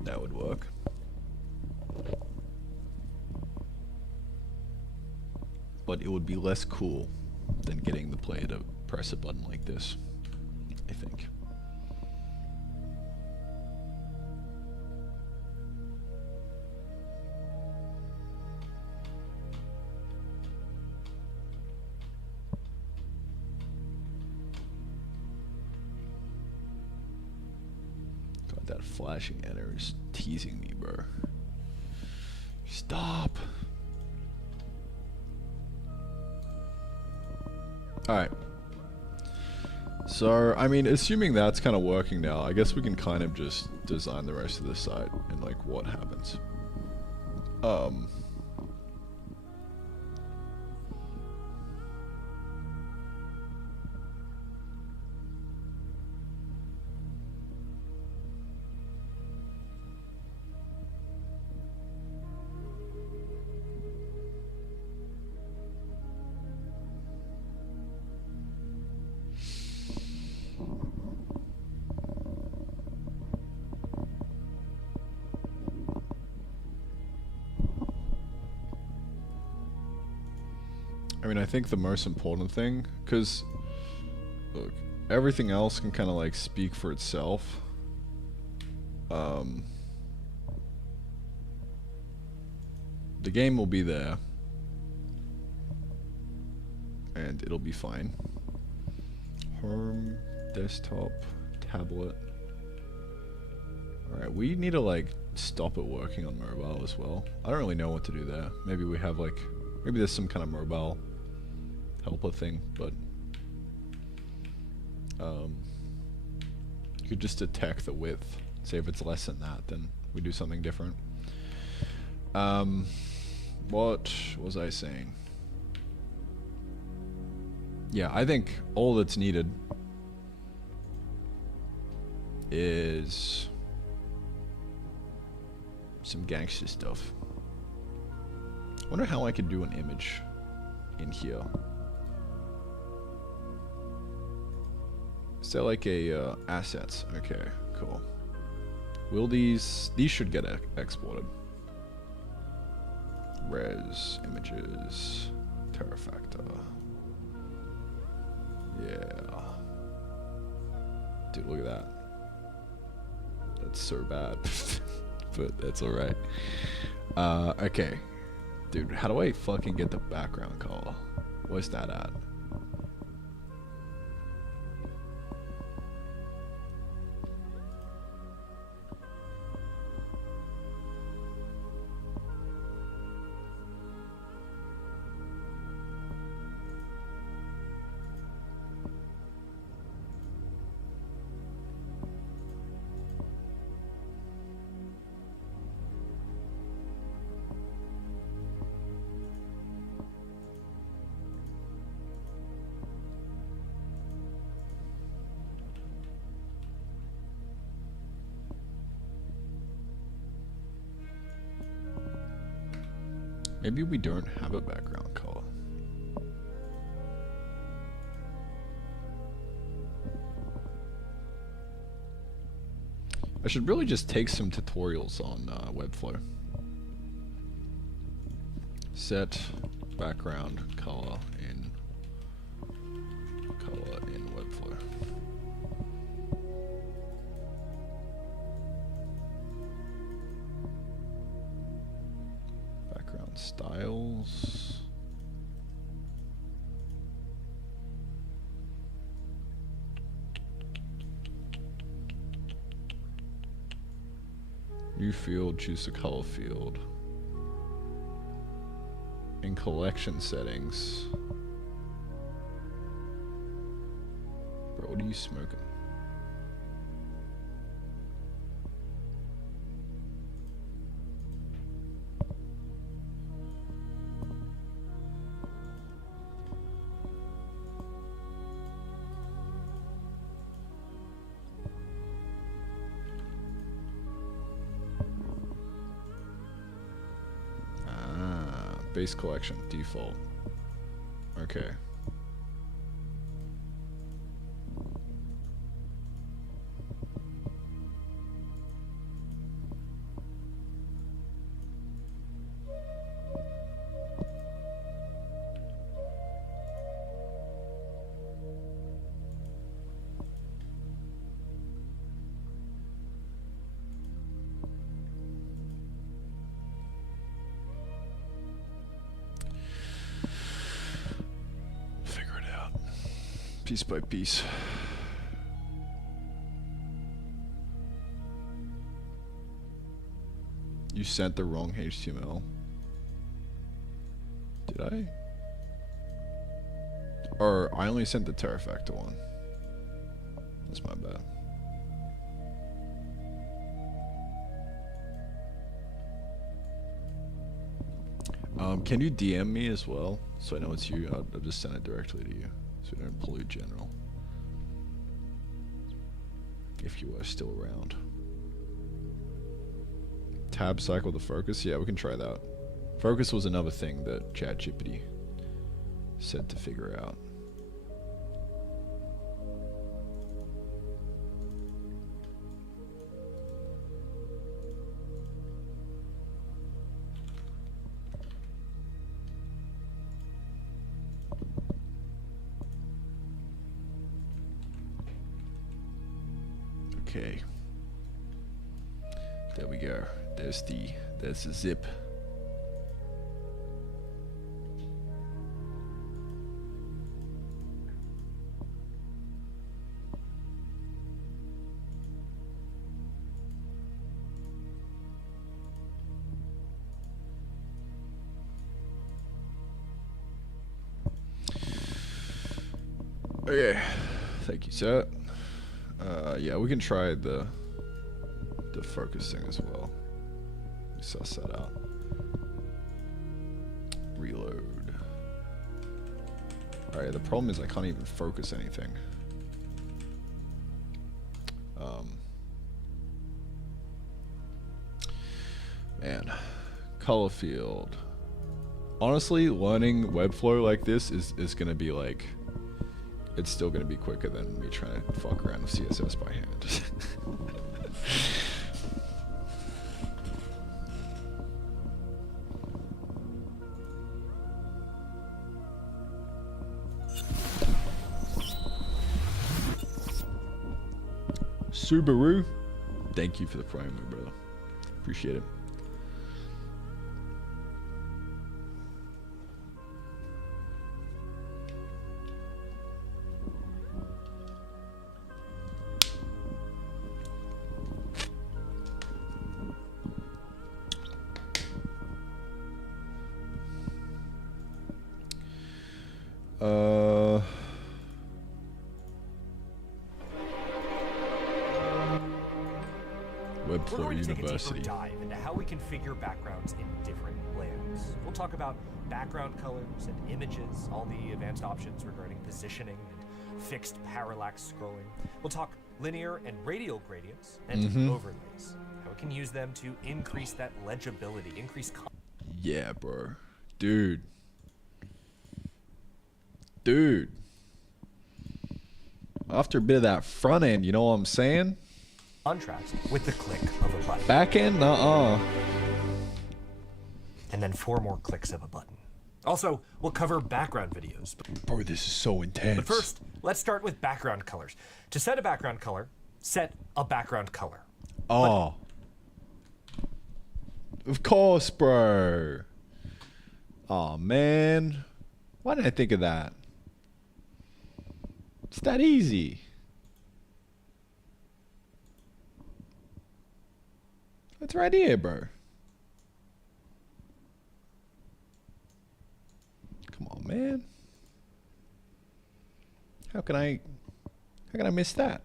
That would work. But it would be less cool than getting the player to press a button like this, I think. God, that flashing error is teasing me, bro. Stop. Alright. So, I mean, assuming that's kind of working now, I guess we can kind of just design the rest of the site and, like, what happens. I mean, I think the most important thing, because, look, everything else can kind of, like, speak for itself. The game will be there. And it'll be fine. Home, desktop, tablet. Alright, we need to, like, stop it working on mobile as well. I don't really know what to do there. Maybe we have, like, maybe there's some kind of mobile helper thing, but you could just detect the width. Say if it's less than that, then we do something different. What was I saying? Yeah, I think all that's needed is some gangster stuff. I wonder how I could do an image in here. Is that like a assets? Okay, cool. Will these should get exported. Res, images, Terrafactor. Yeah. Dude, look at that. That's so bad. But that's alright. Okay. Dude, how do I fucking get the background color? Where's that at? Maybe we don't have a background color. I should really just take some tutorials on Webflow. Set background color in Webflow. Background styles. New field, choose the color field. In collection settings. Bro, what are you smoking? Base collection, default. Okay. Piece by piece. You sent the wrong HTML. Did I? Or I only sent the Terrafactor one. That's my bad. Can you DM me as well so I know it's you? I'll just send it directly to you. So we don't pollute general. If you are still around. Tab cycle the focus? Yeah, we can try that. Focus was another thing that ChatGPT said to figure out. Okay. There we go. There's the zip. Okay. Thank you, sir. Yeah, we can try the focusing as well. Suss that out. Reload. Alright, the problem is I can't even focus anything. Man. Color field. Honestly, learning Webflow like this is gonna be like... It's still gonna be quicker than me trying to fuck around with CSS by hand. Subaru, thank you for the prime, brother. Appreciate it. Webflow University. Dive into how we configure backgrounds in different layouts. We'll talk about background colors and images, all the advanced options regarding positioning and fixed parallax scrolling. We'll talk linear and radial gradients and overlays. How we can use them to increase that legibility, increase. Yeah, bro. Dude. Dude. After a bit of that front end, you know what I'm saying? Contrast with the click of a button. Back end? Nuh-uh. And then 4 more clicks of a button. Also, we'll cover background videos. Bro, this is so intense. But first, let's start with background colors. To set a background color, set a background color. Oh. Of course, bro. Oh, man. Why didn't I think of that? It's that easy. It's right here, bro. Come on, man. How can I miss that?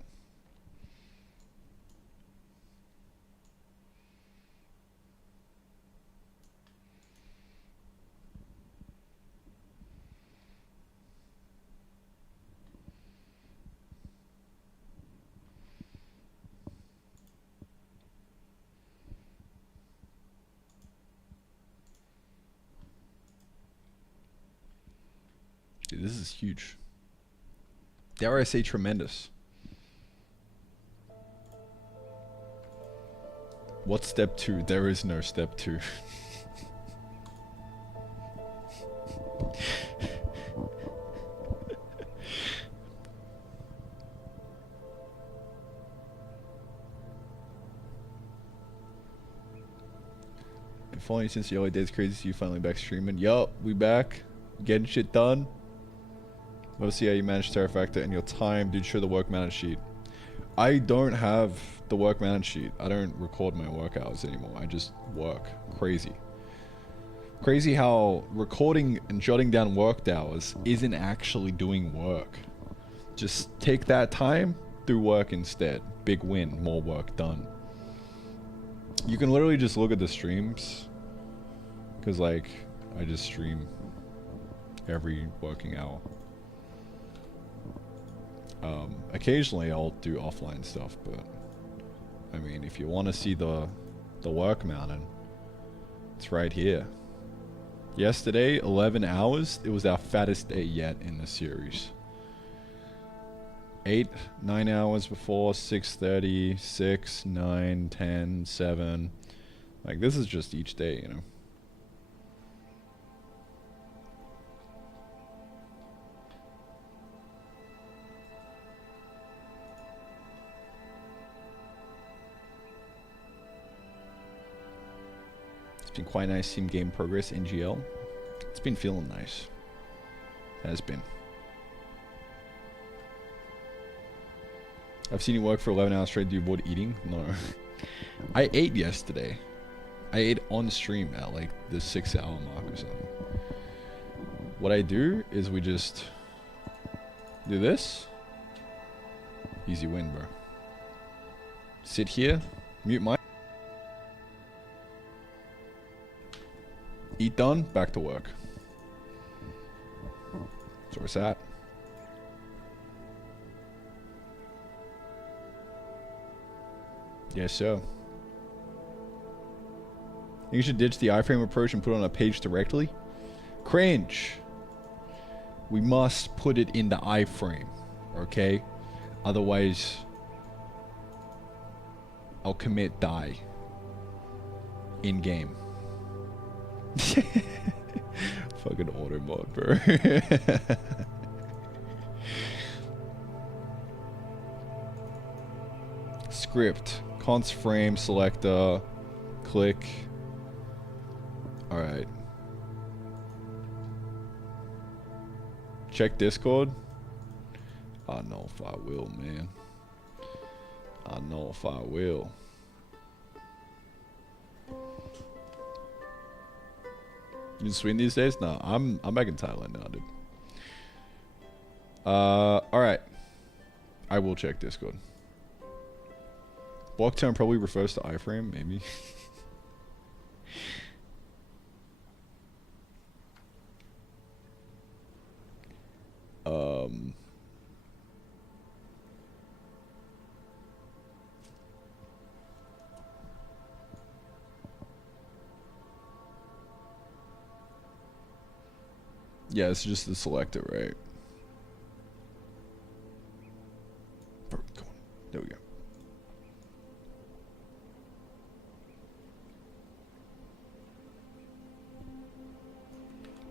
Dude, this is huge. Dare I say tremendous. What's step 2? There is no step 2. Following since the early days, crazy to see you finally back streaming. Yup, we back. Getting shit done. Let's see how you manage Terrafactor and your time. Dude, show the work manage sheet. I don't have the work manage sheet. I don't record my work hours anymore. I just work. Crazy. Crazy how recording and jotting down worked hours isn't actually doing work. Just take that time, do work instead. Big win, more work done. You can literally just look at the streams. Because, like, I just stream every working hour. Occasionally I'll do offline stuff, but I mean, if you want to see the work mountain, it's right here. Yesterday, 11 hours, it was our fattest day yet in the series. 9 hours before, 6:30, 6, 9, 10, 7. Like, this is just each day, you know. It's been quite nice seeing game progress in GL. It's been feeling nice. Has been. I've seen you work for 11 hours straight. Do you avoid eating? No. I ate yesterday. I ate on stream at like the 6-hour mark or something. What I do is we just do this. Easy win, bro. Sit here, mute my. Eat done, back to work. That's where it's at. Yes, so. You should ditch the iframe approach and put it on a page directly. Cringe. We must put it in the iframe, okay? Otherwise, I'll commit die in game. Fucking auto mod, bro. Script, const frame selector, click. All right. Check Discord. I know if I will, man. I know if I will. You in Sweden these days? No, I'm back in Thailand now, dude. Alright. I will check Discord. Block term probably refers to iframe, maybe. Yeah, it's just the selector, right? Bro, come on. There we go.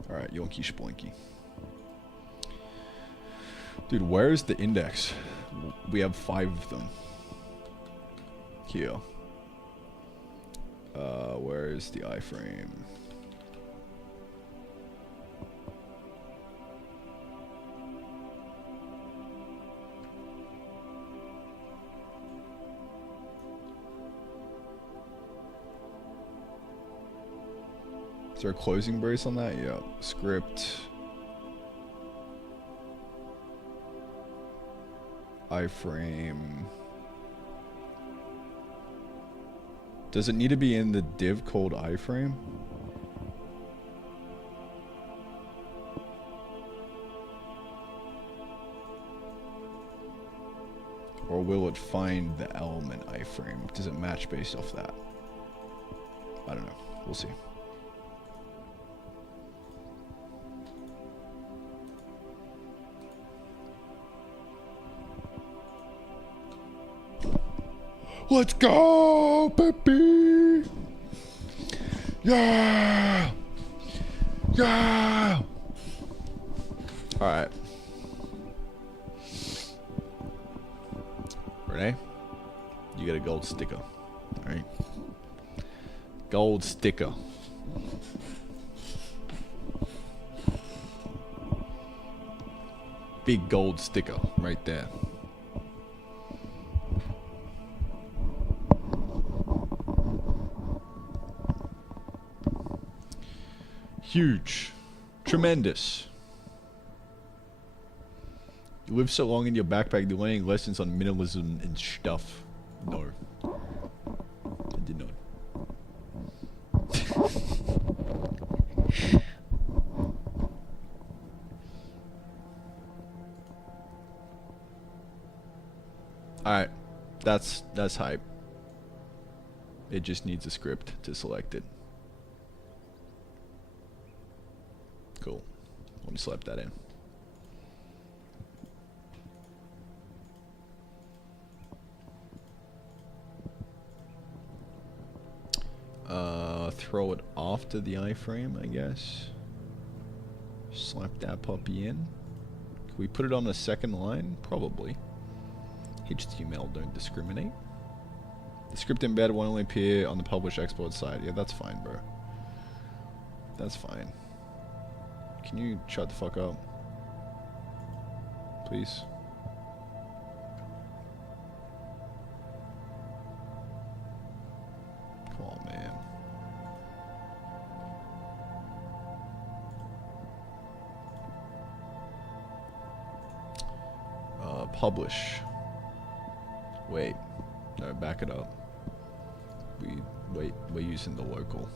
Alright, Yonky Splinky. Dude, where is the index? We have 5 of them. Here. Where is the iframe? Is there a closing brace on that? Yeah. Script. Iframe. Does it need to be in the div called iframe? Or will it find the element iframe? Does it match based off that? I don't know. We'll see. Let's go, baby! Yeah! Yeah! Alright. Renee, you get a gold sticker. Alright? Gold sticker. Big gold sticker right there. Huge. Tremendous. You live so long in your backpack, you're learning lessons on minimalism and stuff. No. I did not. Alright. That's hype. It just needs a script to select it. Cool. Let me slap that in. Throw it after the iframe, I guess. Slap that puppy in. Can we put it on the second line? Probably. HTML don't discriminate. The script embed will only appear on the publish export side. Yeah, that's fine, bro. That's fine. Can you shut the fuck up? Please. Come on, man. Publish. Wait. No, back it up. We're using the local.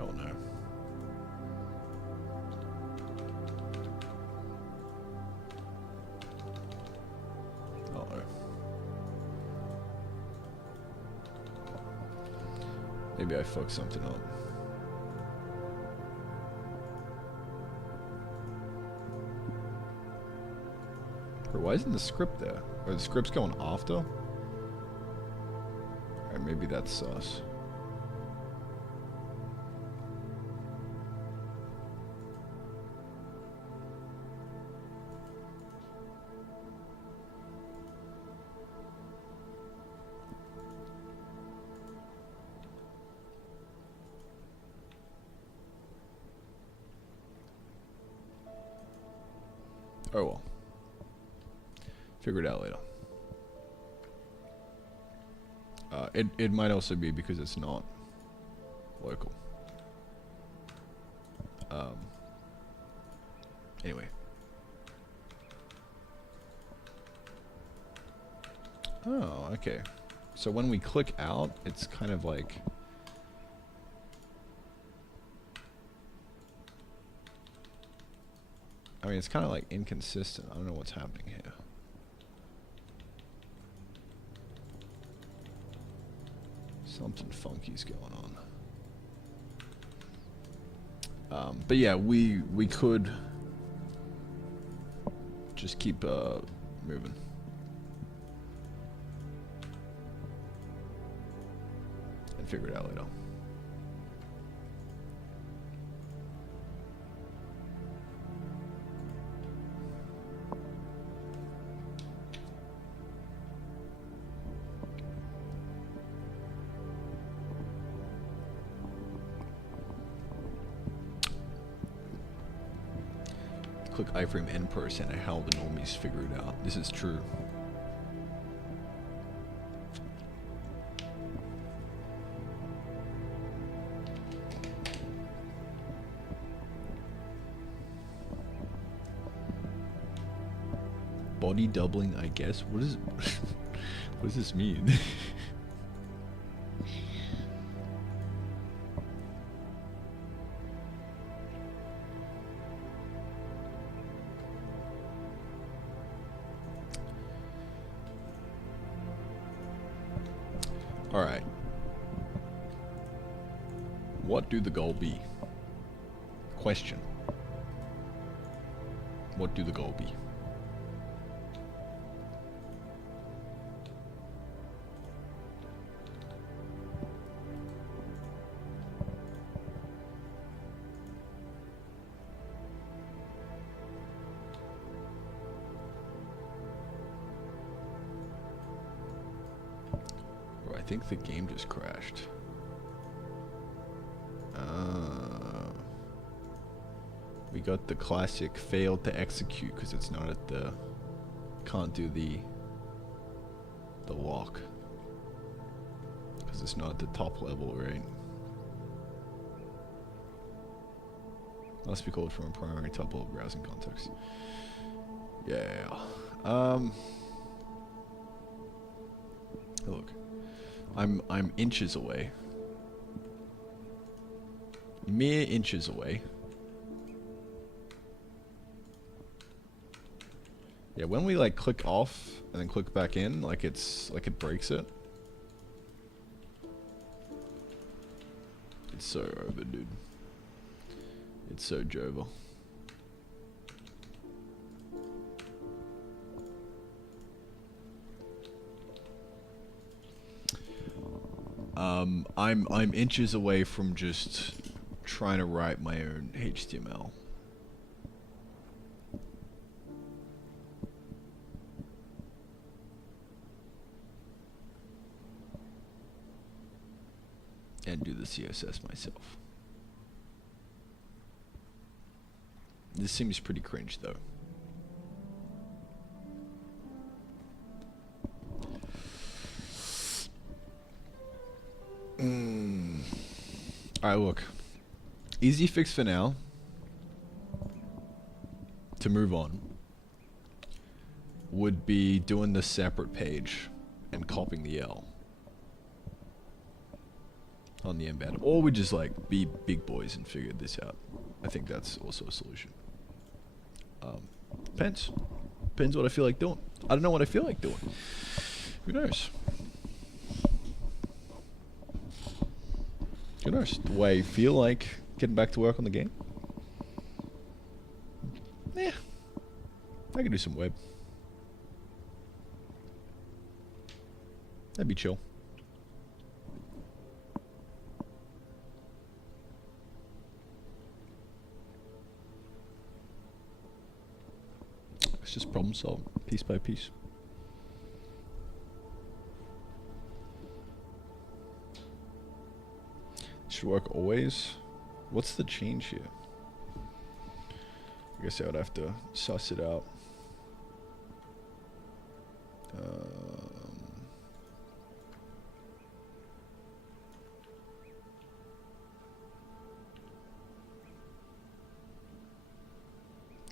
Oh no. Oh no. Maybe I fucked something up. Or why isn't the script there? Or the script's going after? Alright, maybe that's sus. Oh well. Figure it out later. It might also be because it's not local. Anyway. Oh, okay. So when we click out, it's kind of like... I mean, it's kind of like inconsistent. I don't know what's happening here. Something funky's going on. But yeah, we could just keep moving. And figure it out later. Click iframe n% and how the normies figure it out. This is true. Body doubling, I guess. What is what does this mean? Alright. What do the goal be? Question. What do the goal be? I think the game just crashed. We got the classic failed to execute because it's not at the... Can't do the lock. Because it's not at the top level, right? Must be called from a primary top level browsing context. Yeah. Look. I'm inches away. Mere inches away. Yeah, when we like click off and then click back in, like it's like it breaks it. It's so over, dude. It's so Jova. I'm inches away from just trying to write my own HTML. And do the CSS myself. This seems pretty cringe though. Alright, look. Easy fix for now. To move on. Would be doing the separate page and copying the L on the embed. Or we just like be big boys and figure this out. I think that's also a solution. Depends. Depends what I feel like doing. I don't know what I feel like doing. Who knows? Who knows? Do I feel like getting back to work on the game? Yeah. I can do some web. That'd be chill. It's just problem solved, piece by piece. Should work always. What's the change here? I guess I would have to suss it out.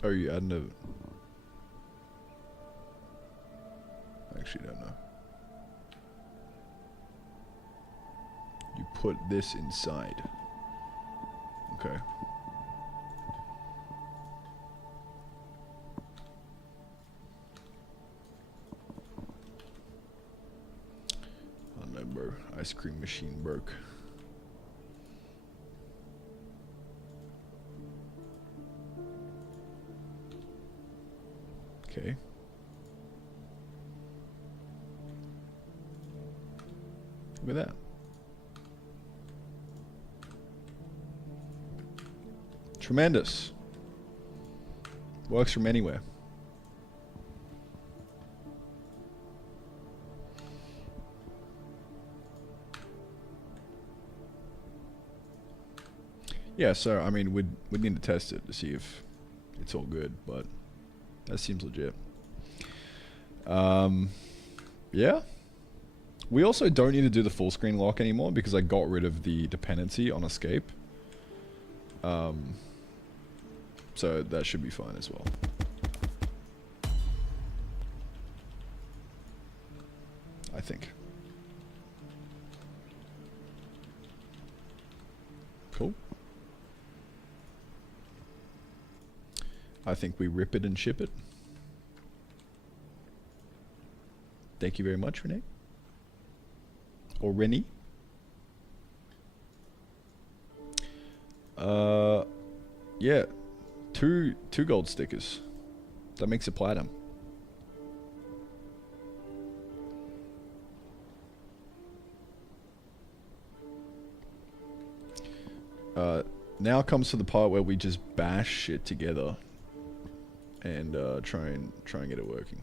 Oh, you adding a... I actually don't know. put this inside. Okay. Oh no, bro. Ice cream machine broke. Okay. Look at that. Tremendous. Works from anywhere. Yeah, so I mean, we'd need to test it to see if it's all good, but that seems legit. Yeah. We also don't need to do the full screen lock anymore because I got rid of the dependency on escape. So that should be fine as well. I think. Cool. I think we rip it and ship it. Thank you very much, Renee. Or Rennie. Yeah. Two gold stickers. That makes it platinum. Now comes to the part where we just bash shit together and try and get it working.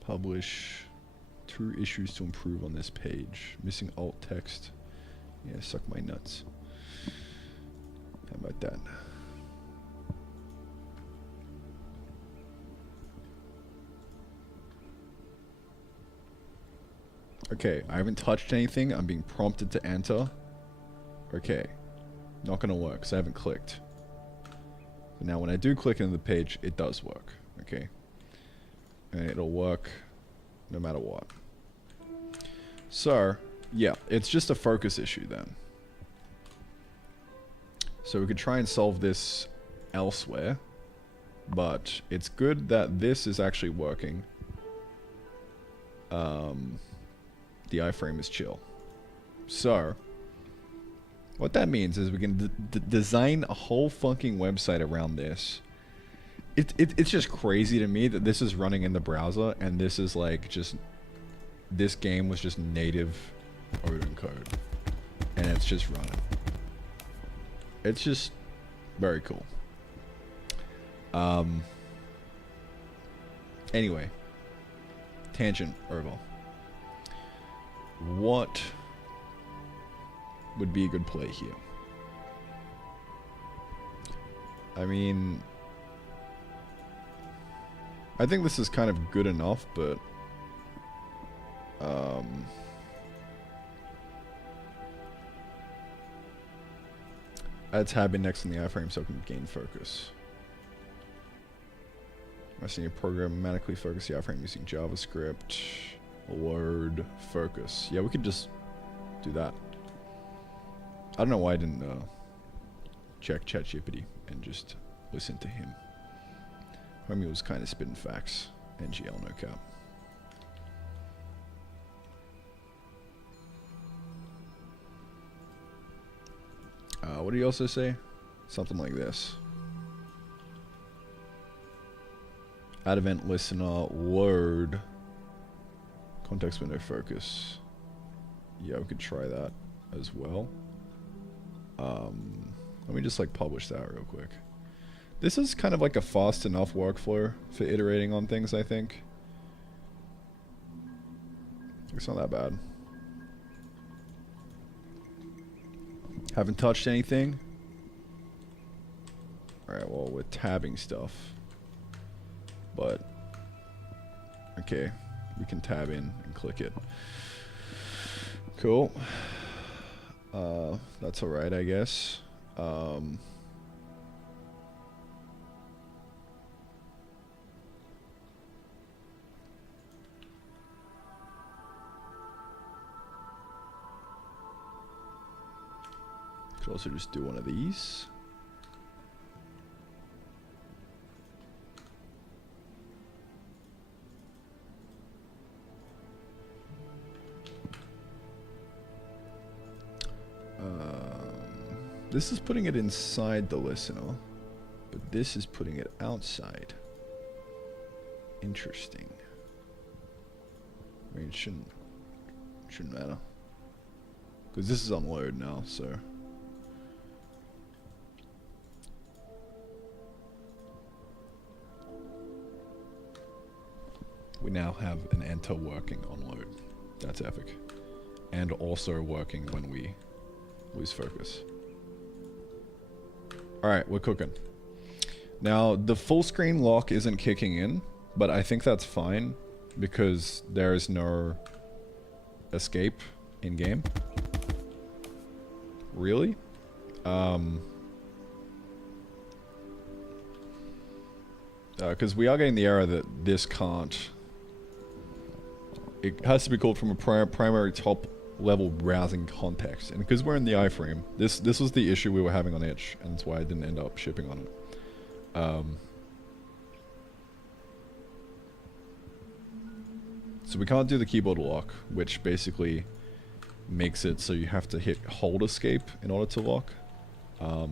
Publish 2 issues to improve on this page. Missing alt text. Yeah, suck my nuts. How about that? Okay, I haven't touched anything. I'm being prompted to enter. Okay. Not gonna work, because I haven't clicked. So now when I do click into the page, it does work. Okay. And it'll work no matter what. So, yeah, it's just a focus issue then. So we could try and solve this elsewhere. But it's good that this is actually working. The iframe is chill. So, what that means is we can design a whole fucking website around this. It's just crazy to me that this is running in the browser and this is like just... This game was just native Odin code. And it's just running. It's just very cool. Anyway. Tangent over. What would be a good play here? I mean, I think this is kind of good enough, but add tab index in the iframe so I can gain focus. I see a programmatically focus the iframe using JavaScript. Load focus. Yeah, we could just do that. I don't know why I didn't check ChatGPT and just listen to him. Homie was kind of spitting facts. NGL no cap. What did he also say? Something like this. Add event listener, load, context window focus. Yeah, we could try that as well. Let me just like publish that real quick. This is kind of like a fast enough workflow for iterating on things, I think. It's not that bad. Haven't touched anything. Alright, well, we're tabbing stuff. But, okay, we can tab in and click it. Cool. That's alright, I guess. Could also just do one of these. This is putting it inside the listener, but this is putting it outside. Interesting. I mean, it shouldn't matter. Because this is on load now, so. We now have an enter working on load. That's epic. And also working when we lose focus. Alright, we're cooking. Now, the full screen lock isn't kicking in, but I think that's fine because there is no escape in game. Really? Because we are getting the error that this can't. It has to be called from a primary top level browsing context, and because we're in the iframe, this was the issue we were having on Itch, and that's why I didn't end up shipping on it. So we can't do the keyboard lock, which basically makes it so you have to hit hold escape in order to lock. Not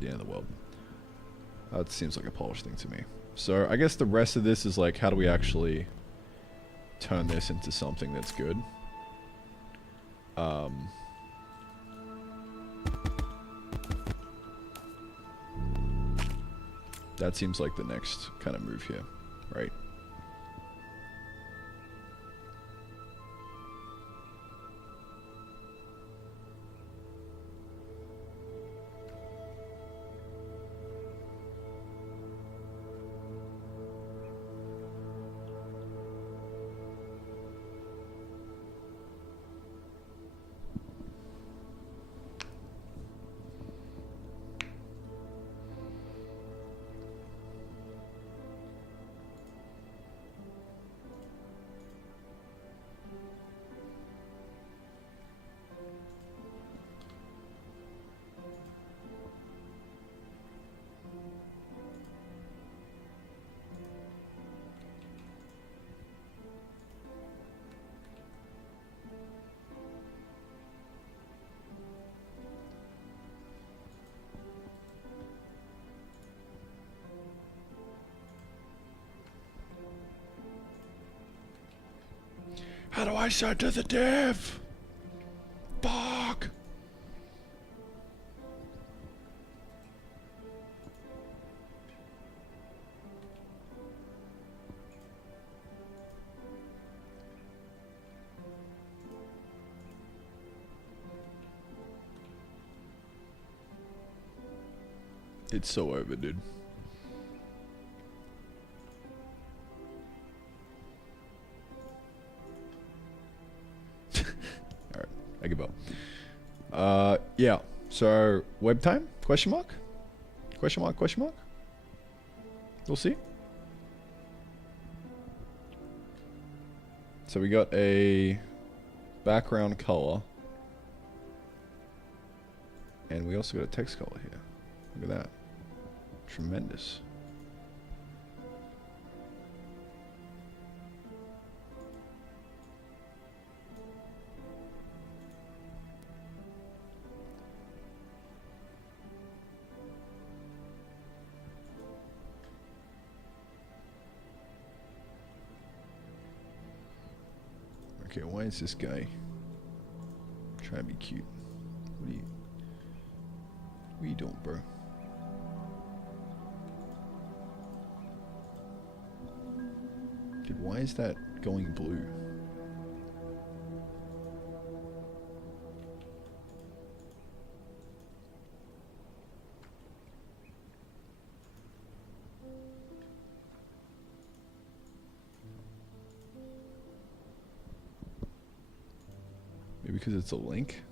the end of the world. That seems like a polished thing to me. So I guess the rest of this is like, how do we actually turn this into something that's good? That seems like the next kind of move here, right? How do I start to the dev? Fuck. It's so over, dude. I give up. Yeah. So, web time? Question mark? Question mark, question mark? We'll see. So we got a background color. And we also got a text color here. Look at that. Tremendous. Okay, why is this guy trying to be cute? What are you doing, bro? Dude, why is that going blue? Maybe because it's a link?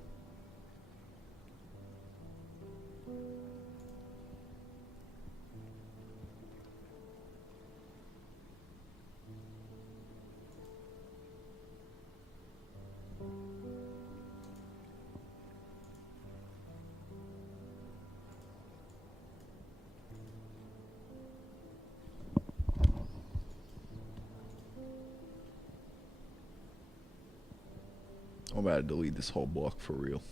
I'm about to delete this whole block for real.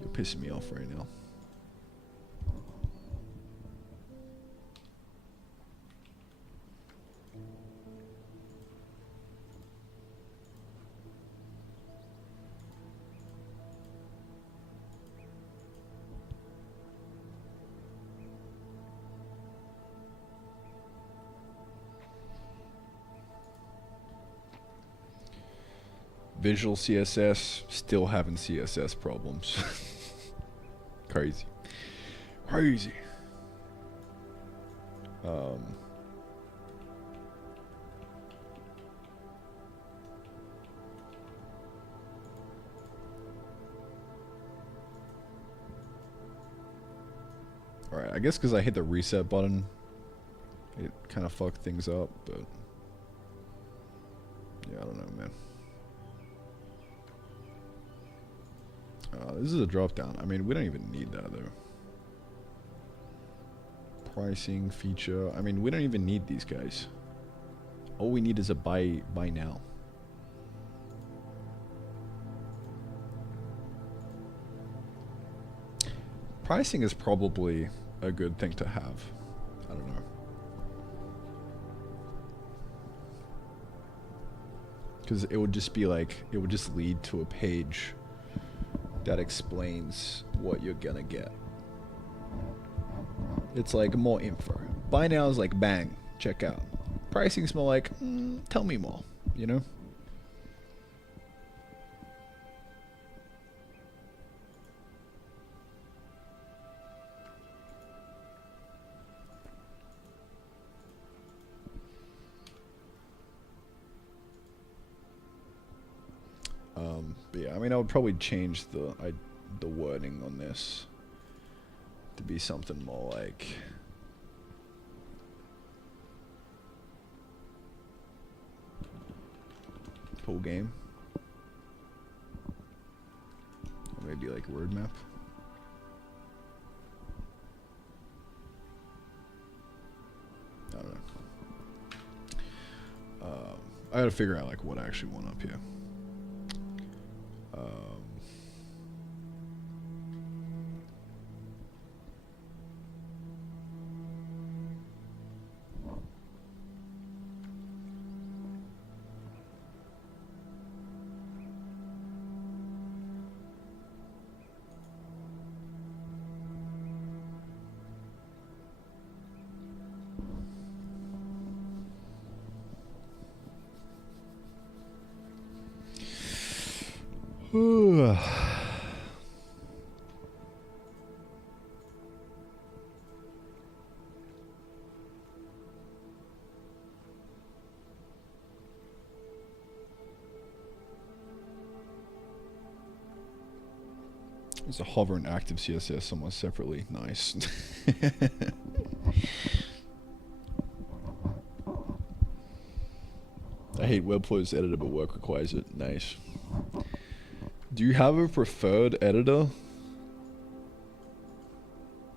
You're pissing me off right now. Visual CSS, still having CSS problems. Crazy. Crazy. Alright, I guess because I hit the reset button, it kind of fucked things up, but yeah, I don't know, man. This is a drop down. I mean, we don't even need that though. Pricing, feature. I mean, we don't even need these guys. All we need is a buy now. Pricing is probably a good thing to have. I don't know. Because it would just be like, it would just lead to a page that explains what you're gonna get. It's like more info. Buy now is like bang, check out. Pricing's more like, tell me more, you know? But yeah, I mean, I would probably change the wording on this to be something more like full game, or maybe like word map. I don't know. I gotta figure out like what I actually want up here. There's a hover and active CSS somewhat separately. Nice. I hate Webflow's editor, but work requires it. Nice. Do you have a preferred editor?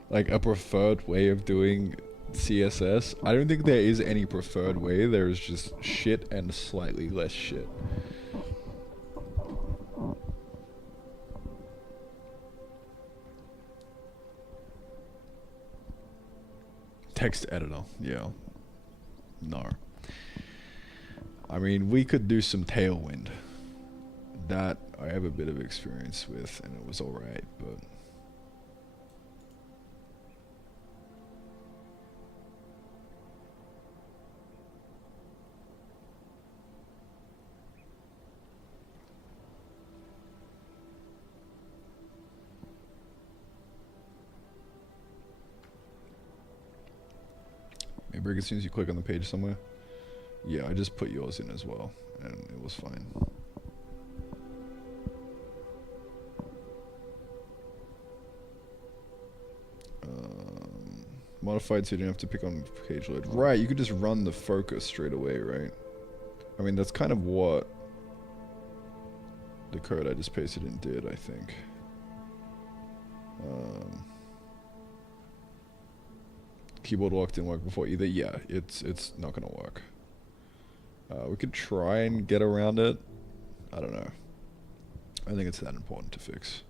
Like a preferred way of doing CSS? I don't think there is any preferred way. There is just shit and slightly less shit. Text editor, yeah. No. I mean, we could do some Tailwind. That I have a bit of experience with, and it was alright, but... Maybe as soon as you click on the page somewhere. Yeah, I just put yours in as well, and it was fine. Modified so you don't have to pick on page load. Right, you could just run the focus straight away, right? I mean, that's kind of what the code I just pasted in did, I think. Keyboard lock didn't work before either. Yeah, it's not gonna work. We could try and get around it. I don't know. I think it's that important to fix.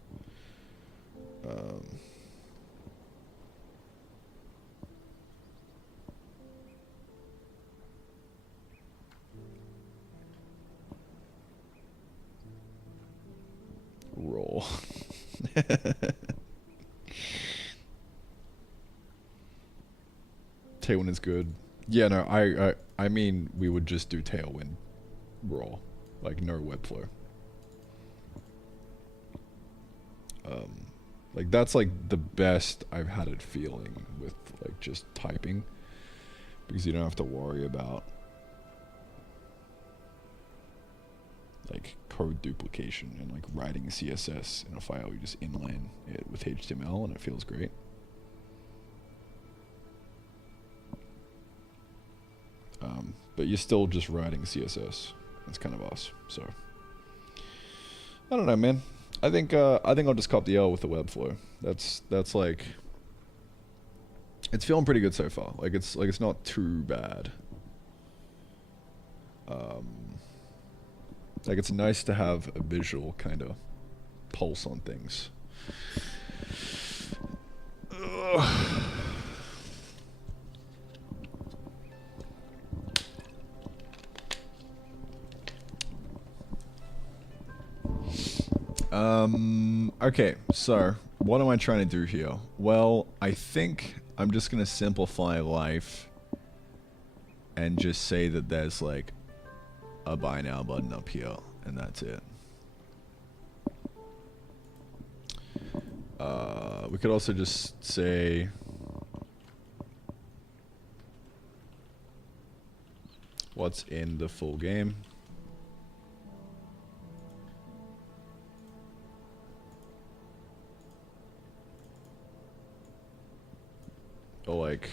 Roll. Tailwind is good. Yeah, no, I mean we would just do Tailwind raw, like no Webflow. Like that's like the best I've had it feeling with like just typing, because you don't have to worry about like code duplication and like writing CSS in a file. You just inline it with HTML and it feels great. But you're still just writing CSS. That's kind of us. So I don't know, man. I think I'll just cop the L with the Webflow. That's like, it's feeling pretty good so far. Like it's not too bad. Like it's nice to have a visual kind of pulse on things. Okay, so what am I trying to do here? Well, I think I'm just gonna simplify life and just say that there's like a buy now button up here, and that's it. We could also just say what's in the full game. Or like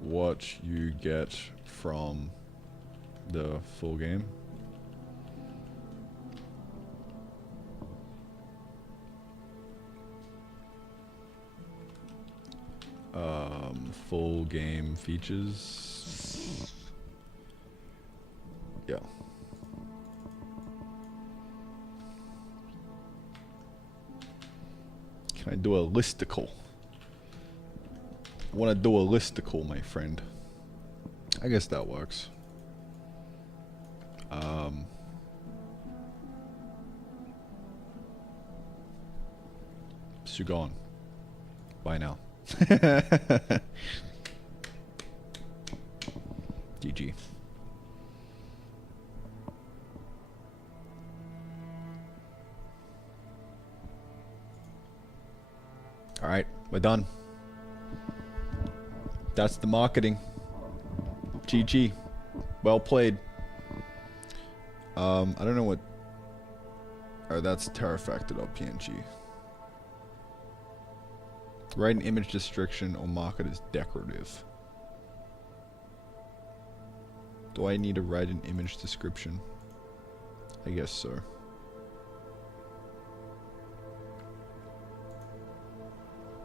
what you get from the full game. Full game features. Yeah. Can I do a listicle? I want to do a listicle, my friend. I guess that works. Sugon. Bye now. GG. Alright, we're done. That's the marketing. GG. Well played. I don't know what... Oh, that's terrafactor.png. Write an image description or mark it as decorative. Do I need to write an image description? I guess so.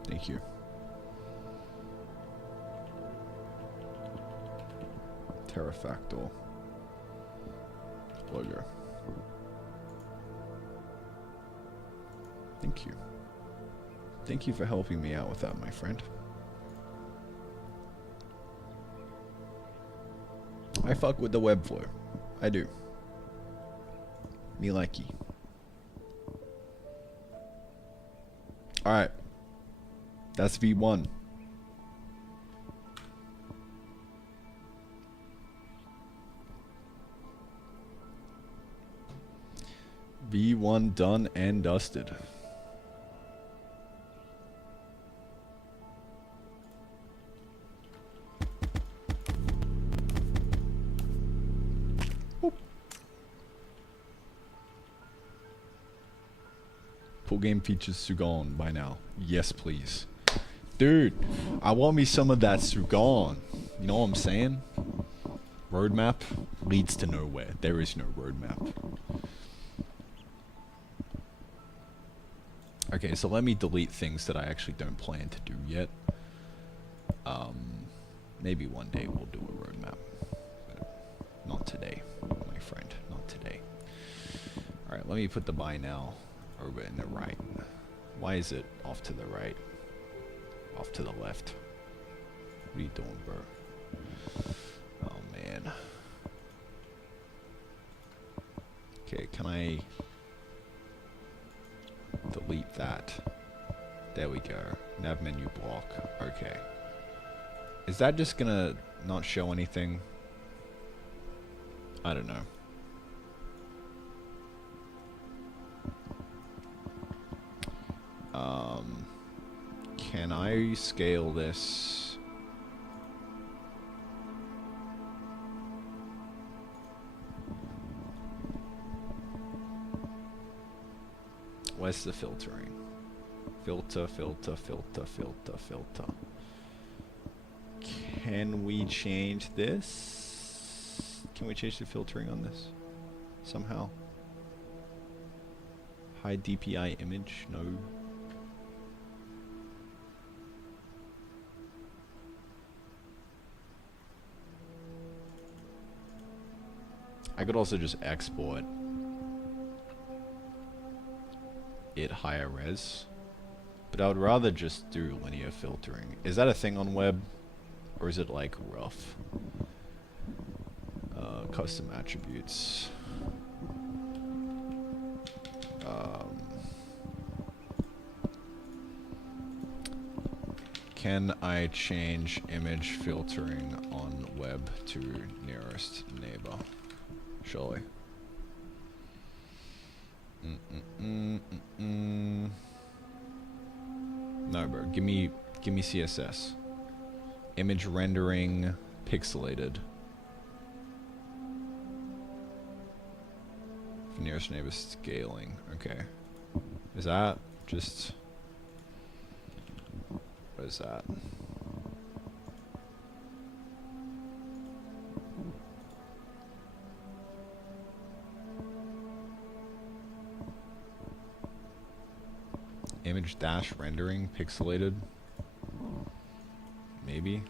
Thank you. Terrafactor logo. Thank you. Thank you for helping me out with that, my friend. I fuck with the Webflow. I do. Me likey. Alright. That's V1. V1 done and dusted. Boop. Full game features Sugon by now. Yes, please. Dude, I want me some of that Sugon. You know what I'm saying? Roadmap leads to nowhere. There is no roadmap. Okay, so let me delete things that I actually don't plan to do yet. Maybe one day we'll do a roadmap. But not today, my friend. Not today. let me put the buy now over in the right. Why is it off to the right? Off to the left. What are you doing, bro? Oh, man. Okay, can I delete that? There we go. Nav menu block. Okay. Is that just gonna not show anything? I don't know. Can I scale this? Where's the filtering? Filter, filter, filter, filter, filter. Can we change this? Can we change the filtering on this? Somehow? High DPI image? No. I could also just export it higher res, but I would rather just do linear filtering. Is that a thing on web, or is it like rough? Custom attributes. Can I change image filtering on web to nearest neighbor? Surely. No, bro. Give me CSS. Image rendering, pixelated. Nearest neighbor scaling. Okay. Is that just... What is that? Image dash rendering, pixelated. Maybe.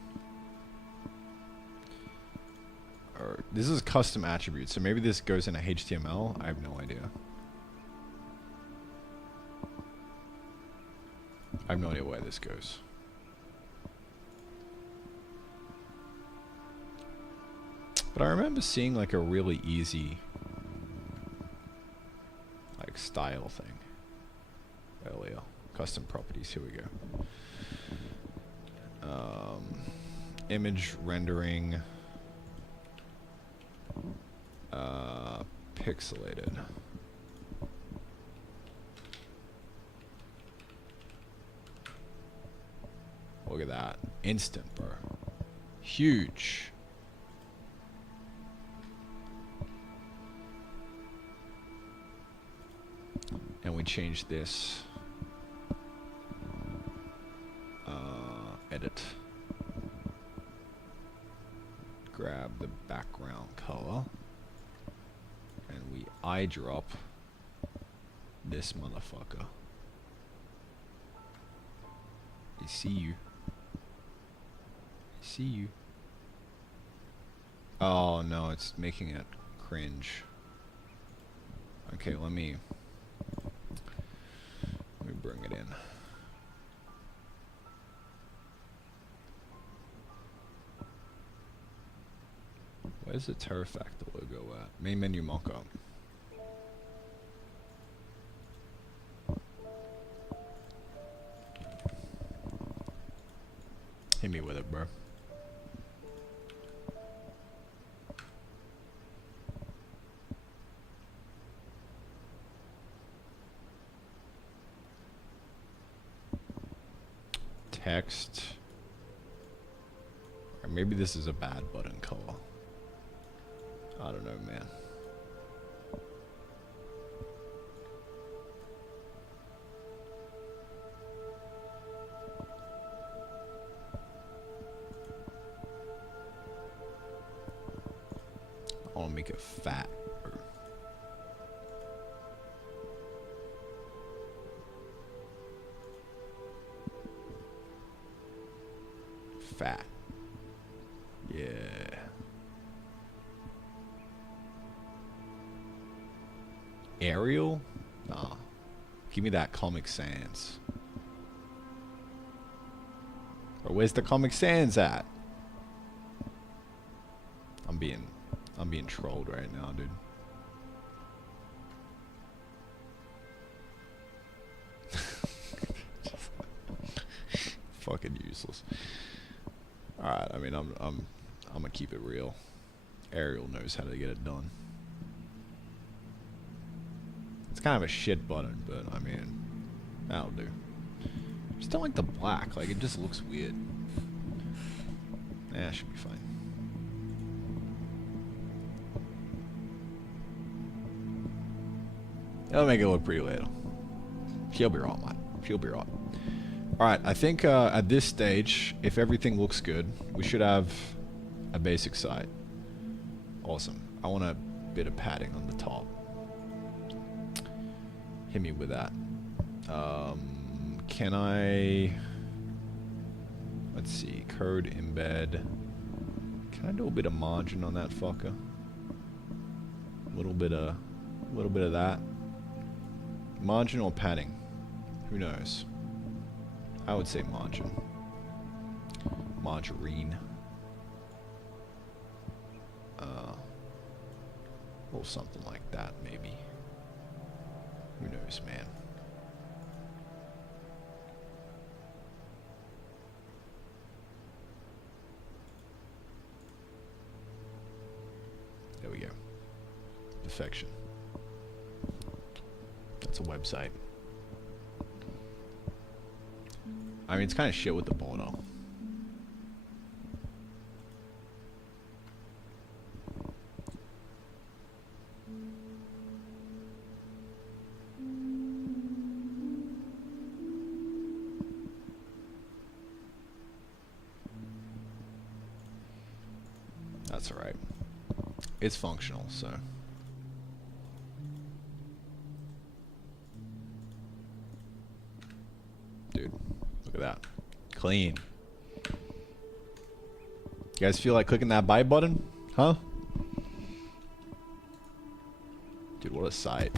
Or this is custom attributes, so maybe this goes into HTML. I have no idea. I have no idea where this goes. But I remember seeing like a really easy like style thing earlier. Custom properties, here we go. Image rendering, pixelated. Look at that. Instant, bro. Huge. And we change this. Edit. Grab the background color. And we eyedrop this motherfucker. I see you. I see you. Oh no, it's making it cringe. Okay, let me bring it in. Where's the Terrafactor logo at? Main menu mockup. Hit me with it, bro. Text. Or maybe this is a bad button color. I don't know, man. I want to make it fat. Fat. Yeah. Arial? Nah. Give me that Comic Sans. Or where's the Comic Sans at? I'm being trolled right now, dude. Fucking useless. Alright, I mean I'm gonna keep it real. Arial knows how to get it done. It's kind of a shit button, but I mean, that'll do. Just don't like the black, like it just looks weird. Yeah, it should be fine. That'll make it look pretty later. She'll be right, mate. She'll be right. Alright, I think at this stage, if everything looks good, we should have a basic site. Awesome. I want a bit of padding on the top. Hit me with that. Can I... Let's see. Code embed. Can I do a bit of margin on that fucker? A little bit of that. Margin or padding? Who knows? I would say margin. Margarine. Or something like that, maybe. Who knows, man? There we go. Defection. That's a website. I mean, it's kind of shit with the border. That's alright. It's functional, so... Dude, look at that. Clean. You guys feel like clicking that buy button? Huh? Dude, what a sight.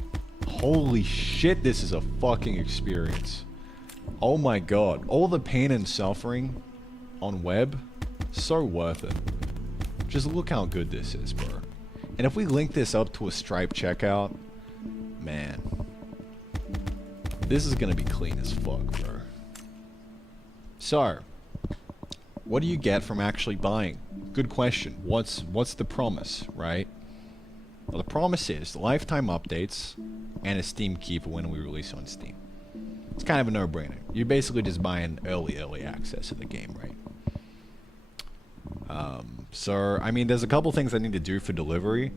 Holy shit, this is a fucking experience. Oh my god. All the pain and suffering on web, so worth it. Just look how good this is, bro. And if we link this up to a Stripe checkout, man, this is gonna be clean as fuck, bro. So, what do you get from actually buying? Good question. What's the promise, right? Well, the promise is lifetime updates and a Steam keeper when we release on Steam. It's kind of a no-brainer. You're basically just buying early access to the game, right? So, I mean, there's a couple things I need to do for delivery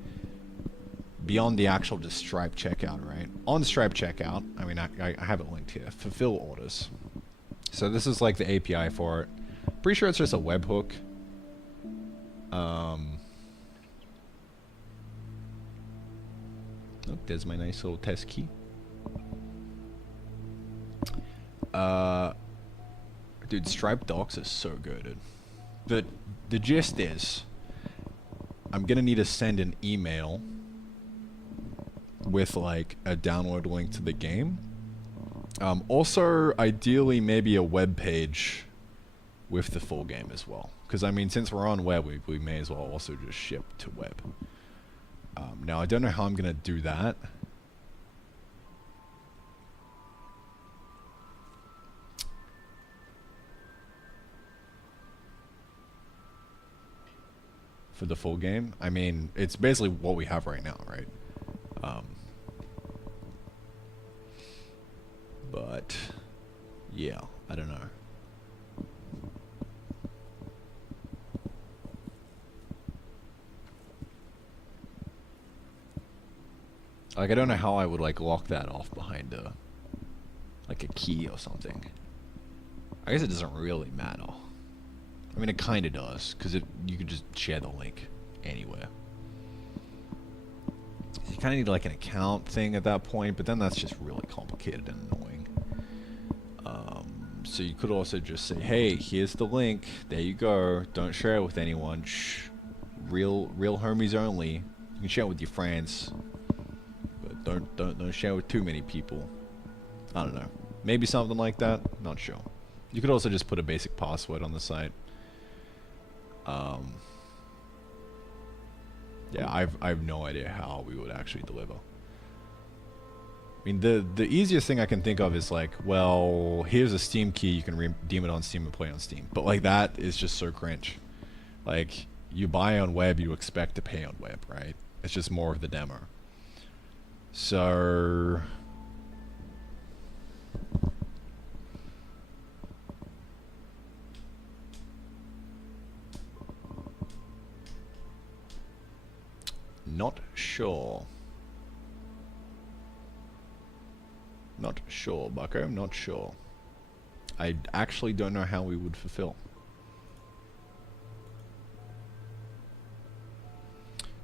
beyond the actual just Stripe checkout, right? On Stripe checkout, I mean, I have it linked here. Fulfill orders. So this is like the API for it. Pretty sure it's just a webhook. Oh, there's my nice little test key. Dude, Stripe docs is so good, dude. But the gist is, I'm gonna need to send an email with like a download link to the game. Also, ideally, maybe a web page with the full game as well. Because I mean, since we're on web, we may as well also just ship to web. Now, I don't know how I'm gonna do that. For the full game, I mean, it's basically what we have right now, right? But yeah, I don't know. Like, I don't know how I would like lock that off behind a like a key or something. I guess it doesn't really matter. I mean, it kind of does, because you could just share the link anywhere. You kind of need like an account thing at that point, but then that's just really complicated and annoying. So you could also just say, hey, here's the link. There you go. Don't share it with anyone. Shh. Real homies only. You can share it with your friends, but don't share with too many people. I don't know. Maybe something like that. Not sure. You could also just put a basic password on the site. Yeah, I've no idea how we would actually deliver. I mean, the easiest thing I can think of is like, well, here's a Steam key, you can redeem it on Steam and play on Steam. But like that is just so cringe. Like, you buy on web, you expect to pay on web, right? It's just more of the demo. So not sure. Not sure, bucko. Not sure. I actually don't know how we would fulfill.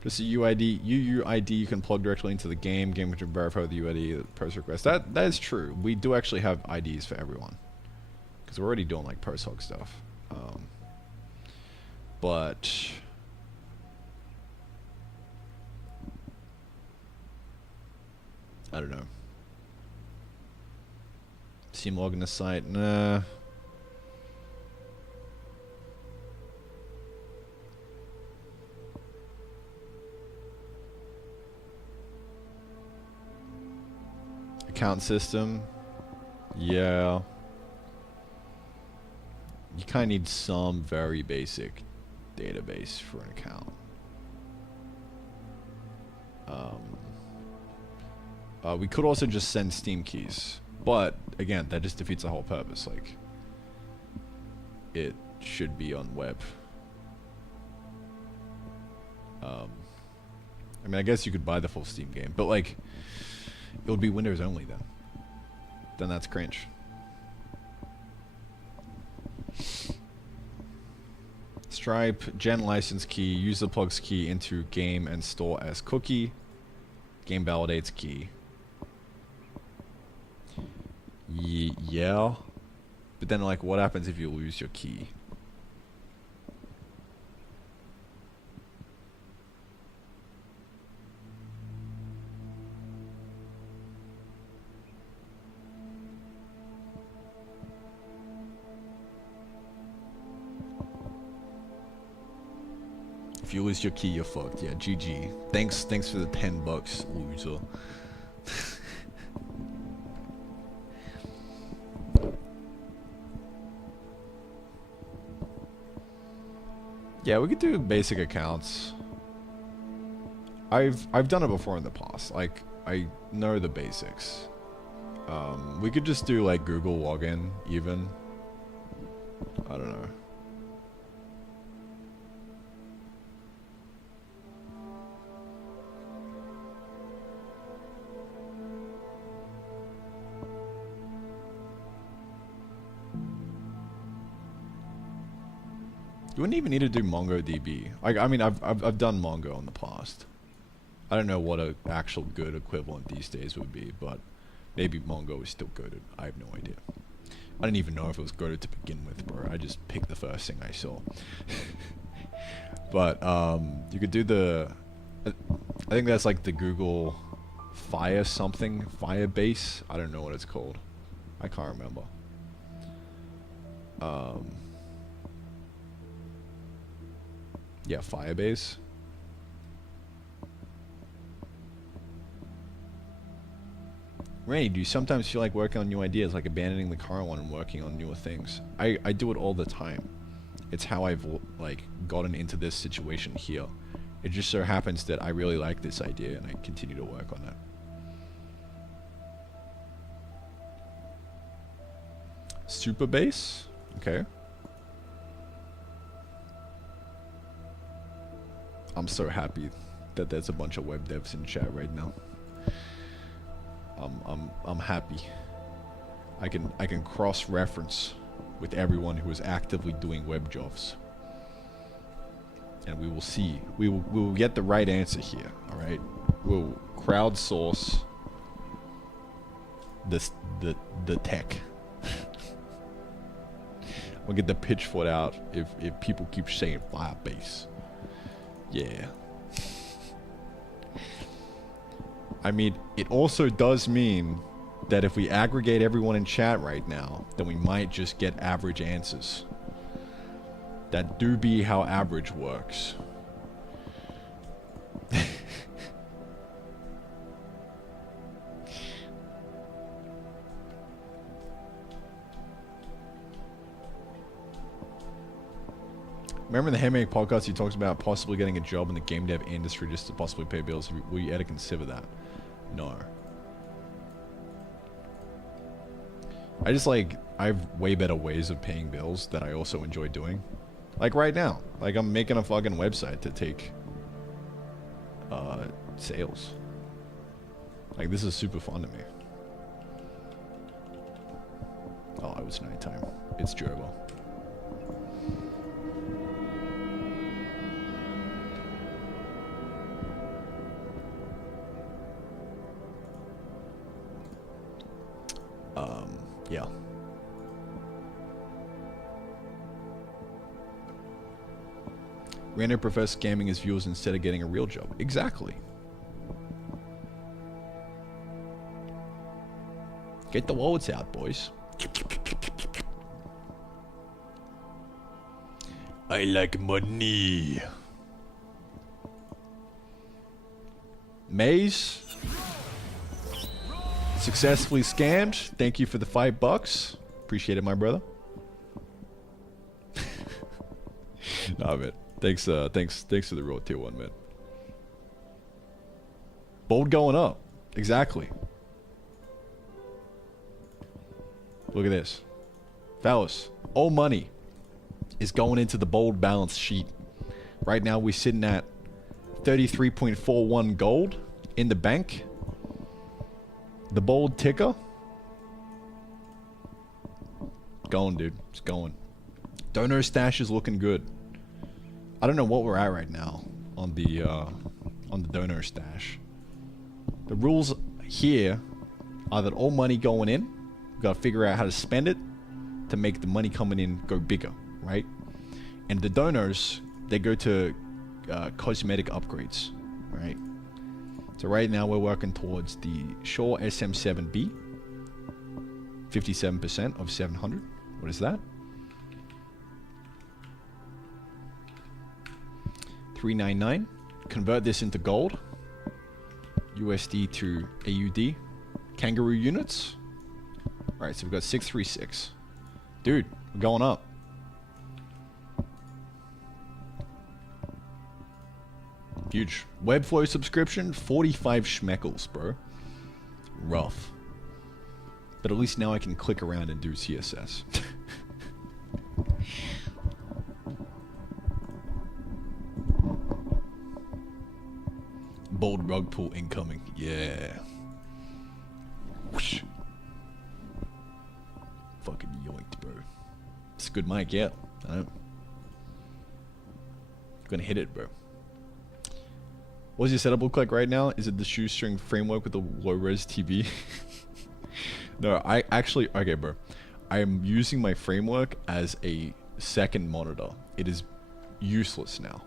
Just a UID, UUID you can plug directly into the game. Game can verify the UID, the post request. That is true. We do actually have IDs for everyone. Because we're already doing like post hoc stuff. But I don't know. Steam login the site, nah. Account system, yeah. You kind of need some very basic database for an account. We could also just send Steam keys, but again, that just defeats the whole purpose. Like, it should be on web. I mean, I guess you could buy the full Steam game, but like, it would be Windows only then. Then that's cringe. Stripe, gen license key, use the plugs key into game and store as cookie. Game validates key. Yeah. But then like, what happens if you lose your key? If you lose your key, you're fucked. Yeah, GG. Thanks for the $10, loser. Yeah, we could do basic accounts. I've done it before in the past. Like, I know the basics. We could just do like Google login even. I don't know. You wouldn't even need to do MongoDB. Like, I mean, I've done Mongo in the past. I don't know what an actual good equivalent these days would be, but maybe Mongo is still goated. I have no idea. I didn't even know if it was goated to begin with, bro. I just picked the first thing I saw. But you could do the. I think that's like the Google Fire something, Firebase. I don't know what it's called. I can't remember. Yeah, Firebase. Randy, do you sometimes feel like working on new ideas, like abandoning the current one and working on newer things? I do it all the time. It's how I've like gotten into this situation here. It just so happens that I really like this idea and I continue to work on it. Superbase? Okay. I'm so happy that there's a bunch of web devs in chat right now. I'm happy. I can cross-reference with everyone who is actively doing web jobs, and we will see. We will get the right answer here. All right. We'll crowdsource the tech. We'll get the pitchfork out if people keep saying Firebase. Yeah. I mean, it also does mean that if we aggregate everyone in chat right now, then we might just get average answers. That do be how average works. Remember in the Handmade podcast, he talks about possibly getting a job in the game dev industry just to possibly pay bills. Will you ever consider that? No. I just like, I have way better ways of paying bills that I also enjoy doing. Like right now. Like I'm making a fucking website to take sales. Like this is super fun to me. Oh, it was nighttime. It's Jobo. Yeah. Random prefers scamming his viewers instead of getting a real job. Exactly. Get the wallets out, boys. I like money. Maze. Successfully scammed. Thank you for the $5. Appreciate it, my brother. Nah, man. Thanks for the real tier 1, man. Bold going up. Exactly. Look at this. Fellas, all money is going into the bold balance sheet. Right now we're sitting at 33.41 gold in the bank. The bold ticker. Going, dude. It's going. Donor stash is looking good. I don't know what we're at right now on the donor stash. The rules here are that all money going in, we've got to figure out how to spend it to make the money coming in go bigger, right? And the donors, they go to cosmetic upgrades, right? So right now we're working towards the Shaw SM7B, 57% of 700. What is that? 399. Convert this into gold. USD to AUD. Kangaroo units. Alright, so we've got 636. Dude, we're going up. Huge. Webflow subscription, 45 schmeckles, bro. Rough. But at least now I can click around and do CSS. Bold rug pull incoming. Yeah. Whoosh. Fucking yoinked, bro. It's a good mic, yeah. I know. Gonna hit it, bro. What does your setup look like right now? Is it the shoestring framework with the low-res TV? No, I actually... Okay, bro. I am using my framework as a second monitor. It is useless now.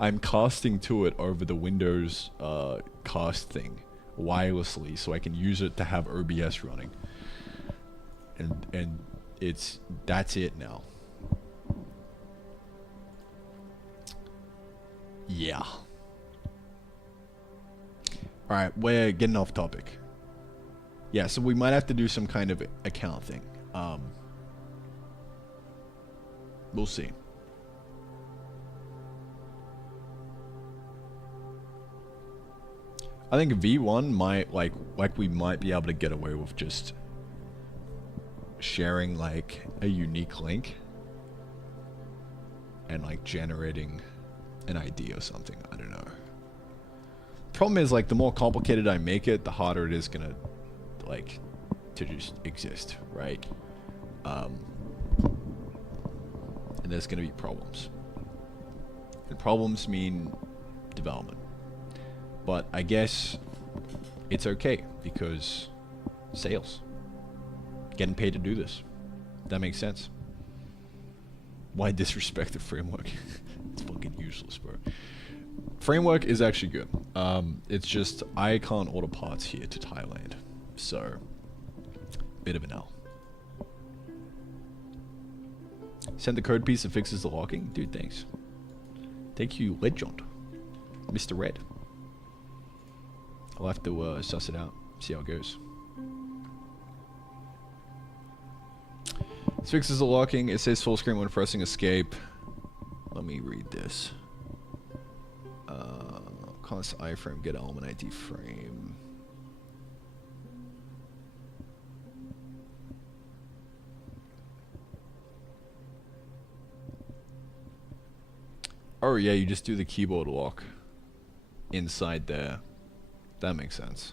I'm casting to it over the Windows cast thing wirelessly so I can use it to have OBS running. And that's it now. Yeah. Alright, we're getting off topic. Yeah, so we might have to do some kind of account thing. We'll see. I think V1 might, like we might be able to get away with just sharing, like, a unique link. And, like, generating an ID or something. I don't know. Problem is, like, the more complicated I make it, the harder it is gonna, like, to just exist, right? And there's gonna be problems. And problems mean development. But I guess it's okay because sales. Getting paid to do this. That makes sense. Why disrespect the framework? It's fucking useless, bro. Framework is actually good. It's just I can't order parts here to Thailand, so bit of an L. Send the code piece that fixes the locking, dude. Thanks. Thank you, Legend, Mr. Red. I'll have to suss it out, see how it goes. This fixes the locking. It says full screen when pressing escape. Let me read this. Const iframe, get element ID frame. Oh yeah, you just do the keyboard lock inside there. That makes sense.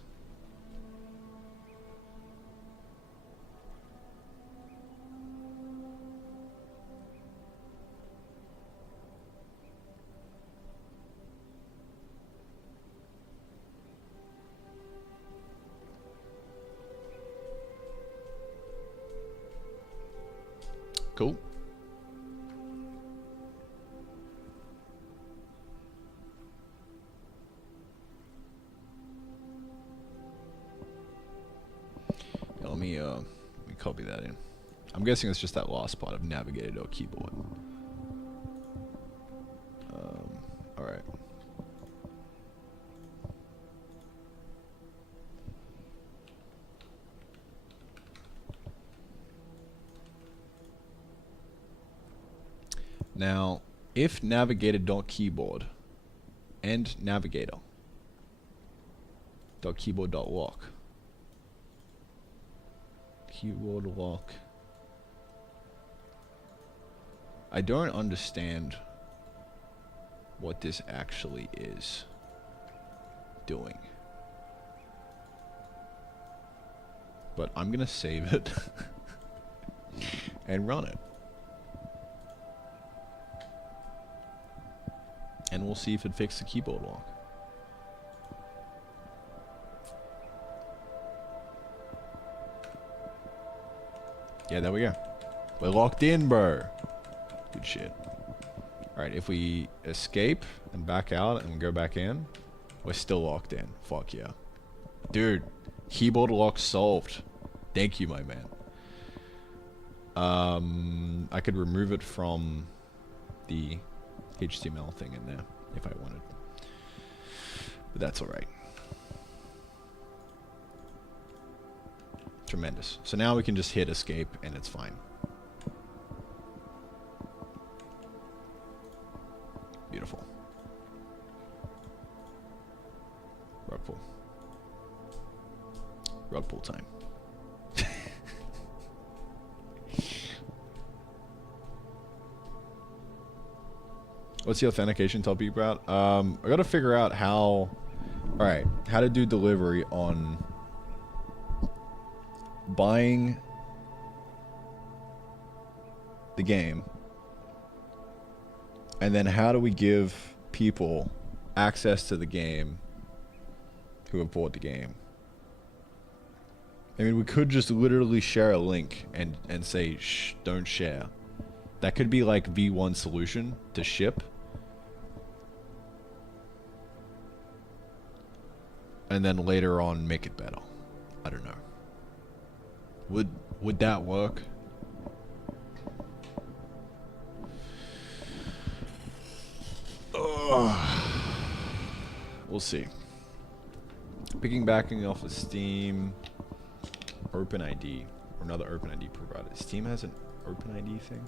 Cool. Yeah, let me copy that in. I'm guessing it's just that last part of navigated or keyboard. All right. Now, if navigator.keyboard and navigator.keyboard.lock, keyboard lock. I don't understand what this actually is doing, but I'm gonna save it and run it. And we'll see if it fixes the keyboard lock. Yeah, there we go. We're locked in, bro. Good shit. Alright, if we escape and back out and go back in, we're still locked in. Fuck yeah. Dude, keyboard lock solved. Thank you, my man. I could remove it from the HTML thing in there if I wanted, but that's all right. Tremendous. So now we can just hit escape and it's fine. Beautiful. Rug pull. Rug pull time. What's the authentication topic about? I gotta figure out how... Alright, how to do delivery on... buying... the game. And then how do we give people access to the game who have bought the game? I mean, we could just literally share a link and say, shh, don't share. That could be like V1 solution to ship. And then later on make it better. I don't know. Would that work? We'll see. Picking backing off of Steam. OpenID. Or another OpenID provider. Steam has an OpenID thing?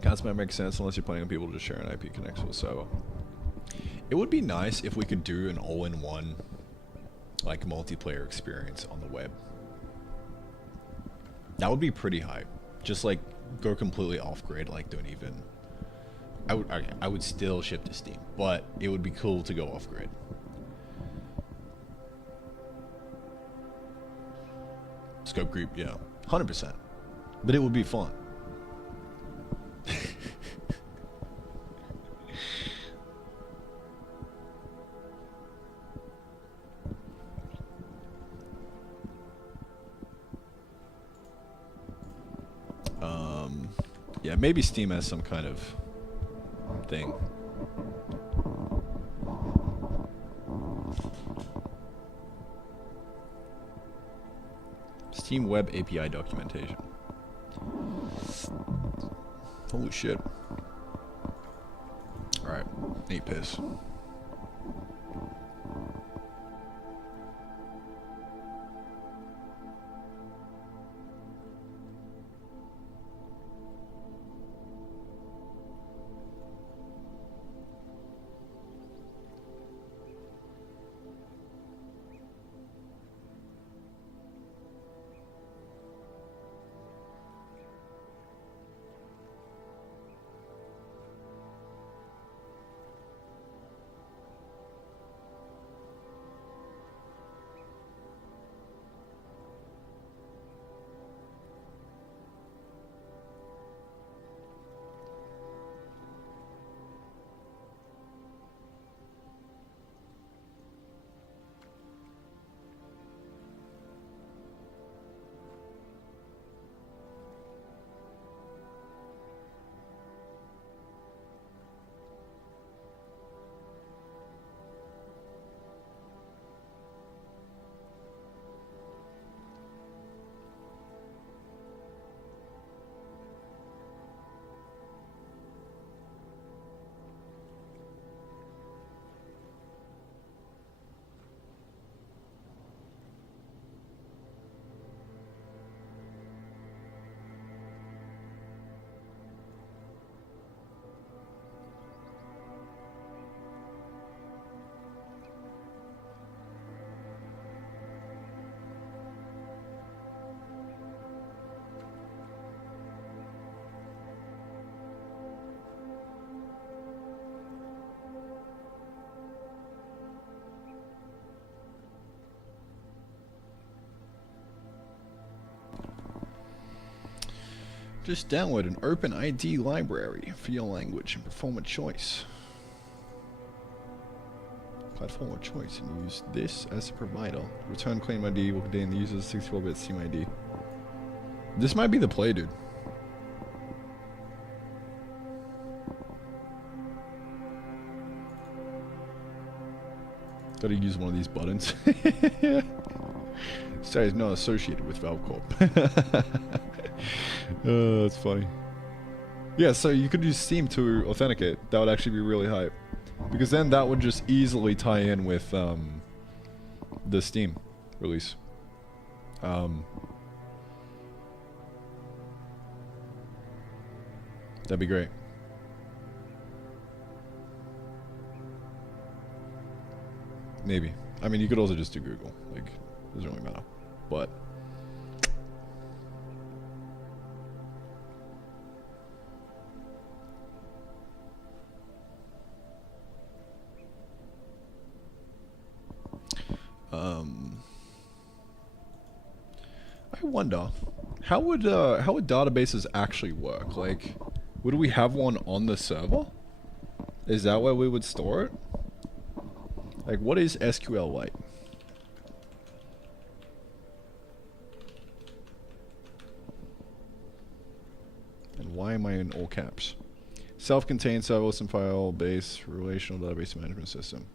Can't make sense unless you're planning on people to just share an IP connection with server. It would be nice if we could do an all-in-one like multiplayer experience on the web. That would be pretty hype. Just like go completely off-grid, like don't even... I would still ship to Steam, but it would be cool to go off-grid. Scope creep, yeah. 100%. But it would be fun. Yeah, maybe Steam has some kind of thing. Steam Web API documentation. Holy shit. Alright, need piss. Just download an OpenID library for your language and perform a choice. Platform of choice and use this as a provider. Return claim ID will contain the user's 64-bit Steam ID. This might be the play, dude. Gotta use one of these buttons. Site is not associated with Valve Corp. That's funny. Yeah, so you could use Steam to authenticate. That would actually be really hype. Because then that would just easily tie in with the Steam release. That'd be great. Maybe. I mean, you could also just do Google. Like, it doesn't really matter. But... I wonder, how would databases actually work? Like, would we have one on the server? Is that where we would store it? Like, what is SQLite? And why am I in all caps? Self-contained serverless and file-based relational database management system.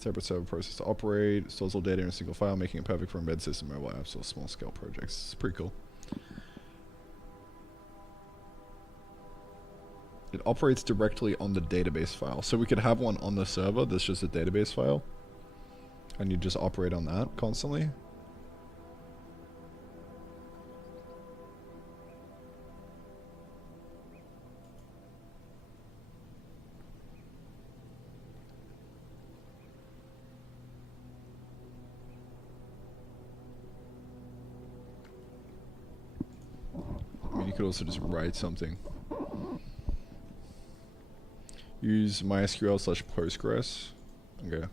Separate server process to operate, stores all data in a single file, making it perfect for embed system, mobile apps, or small-scale projects. It's pretty cool. It operates directly on the database file. So we could have one on the server that's just a database file. And you just operate on that constantly. I mean, you could also just write something. Use MySQL / Postgres. Okay.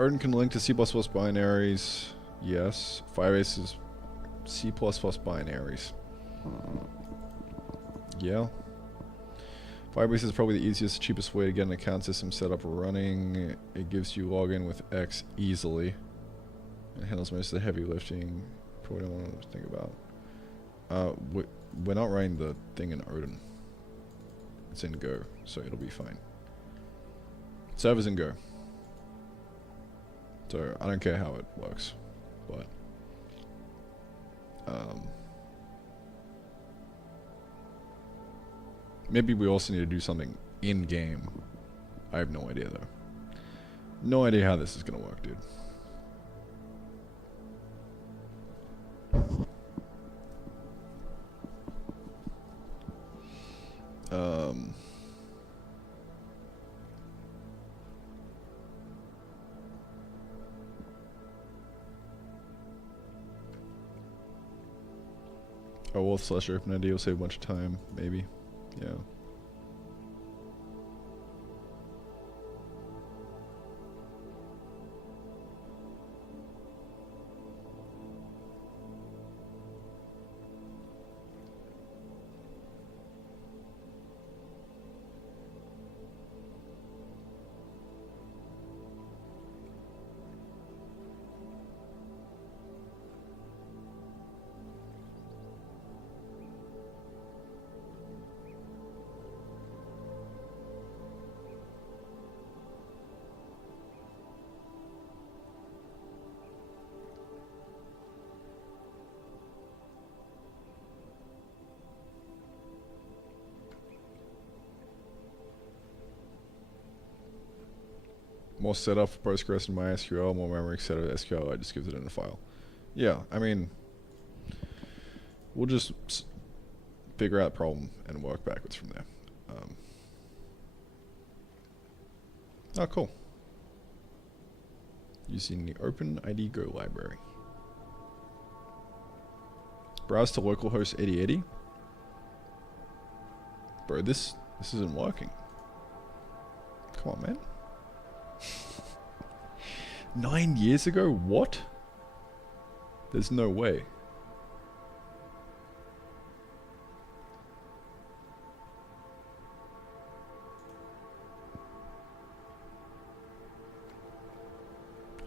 Odin can link to C++ binaries. Yes. Firebase is C++ binaries. Yeah. Firebase is probably the easiest, cheapest way to get an account system set up running. It gives you login with X easily. It handles most of the heavy lifting. Probably don't want to think about. We're not running the thing in Odin. It's in Go, so it'll be fine. Server's in Go. So I don't care how it works, but maybe we also need to do something in game. I have no idea though. No idea how this is gonna work, dude. Oh, well, slash open ID will save a bunch of time, maybe. Yeah. More setup for Postgres and MySQL, more memory setup of SQL, I just give it in a file. Yeah, I mean, we'll just figure out the problem and work backwards from there. Oh, cool. Using the OpenID Go library. Browse to localhost 8080. Bro, this isn't working. Come on, man. 9 years ago? What? There's no way.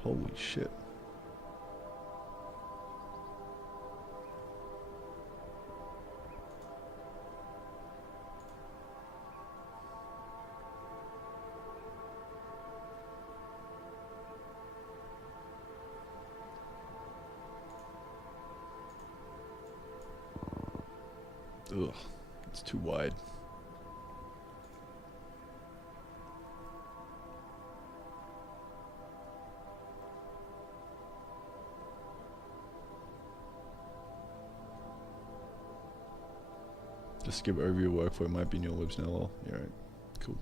Holy shit. Ugh, it's too wide. Just skip over your workflow, might be in your libs now, lol. Yeah, right. Cool.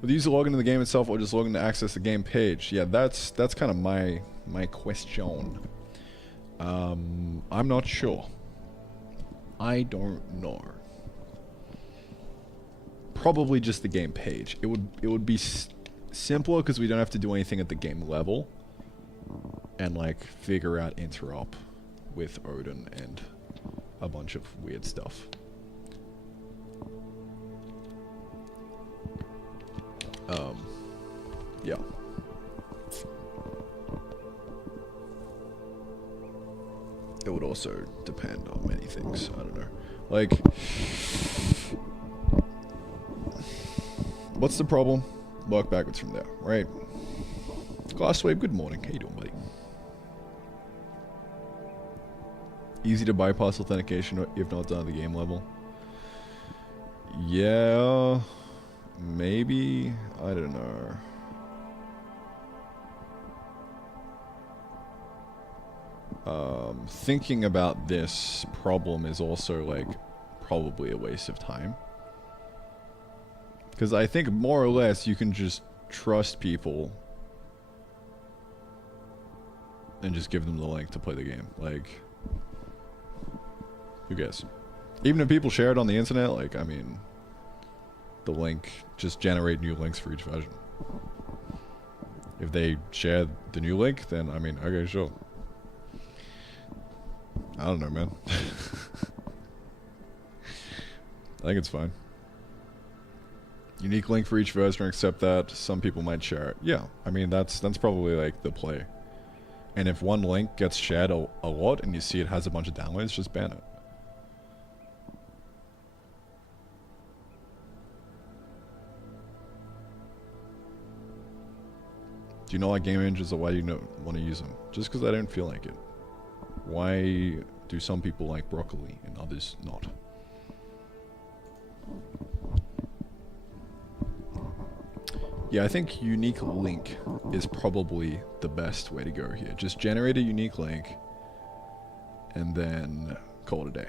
Will the user log into the game itself or just log in to access the game page? Yeah, that's kind of my question. I'm not sure. I don't know. Probably just the game page. It would be simpler because we don't have to do anything at the game level, and like figure out interop with Odin and a bunch of weird stuff. Yeah. It would also depend on many things. I don't know. Like, what's the problem? Work backwards from there, right? Glasswave, good morning. How you doing, buddy? Easy to bypass authentication if not done at the game level. Yeah, maybe. I don't know. Thinking about this problem is also like probably a waste of time. Because I think more or less you can just trust people and just give them the link to play the game. Like, who cares? Even if people share it on the internet, like, I mean, the link, just generate new links for each version. If they share the new link, then I mean, okay, sure. I don't know, man. I think it's fine. Unique link for each version, except that some people might share it. Yeah, I mean, that's probably like the play. And if one link gets shared a lot and you see it has a bunch of downloads, just ban it. Do you not like game images, or why do you not want to use them? Just because I don't feel like it. Why do some people like broccoli and others not? Yeah, I think unique link is probably the best way to go here. Just generate a unique link and then call it a day.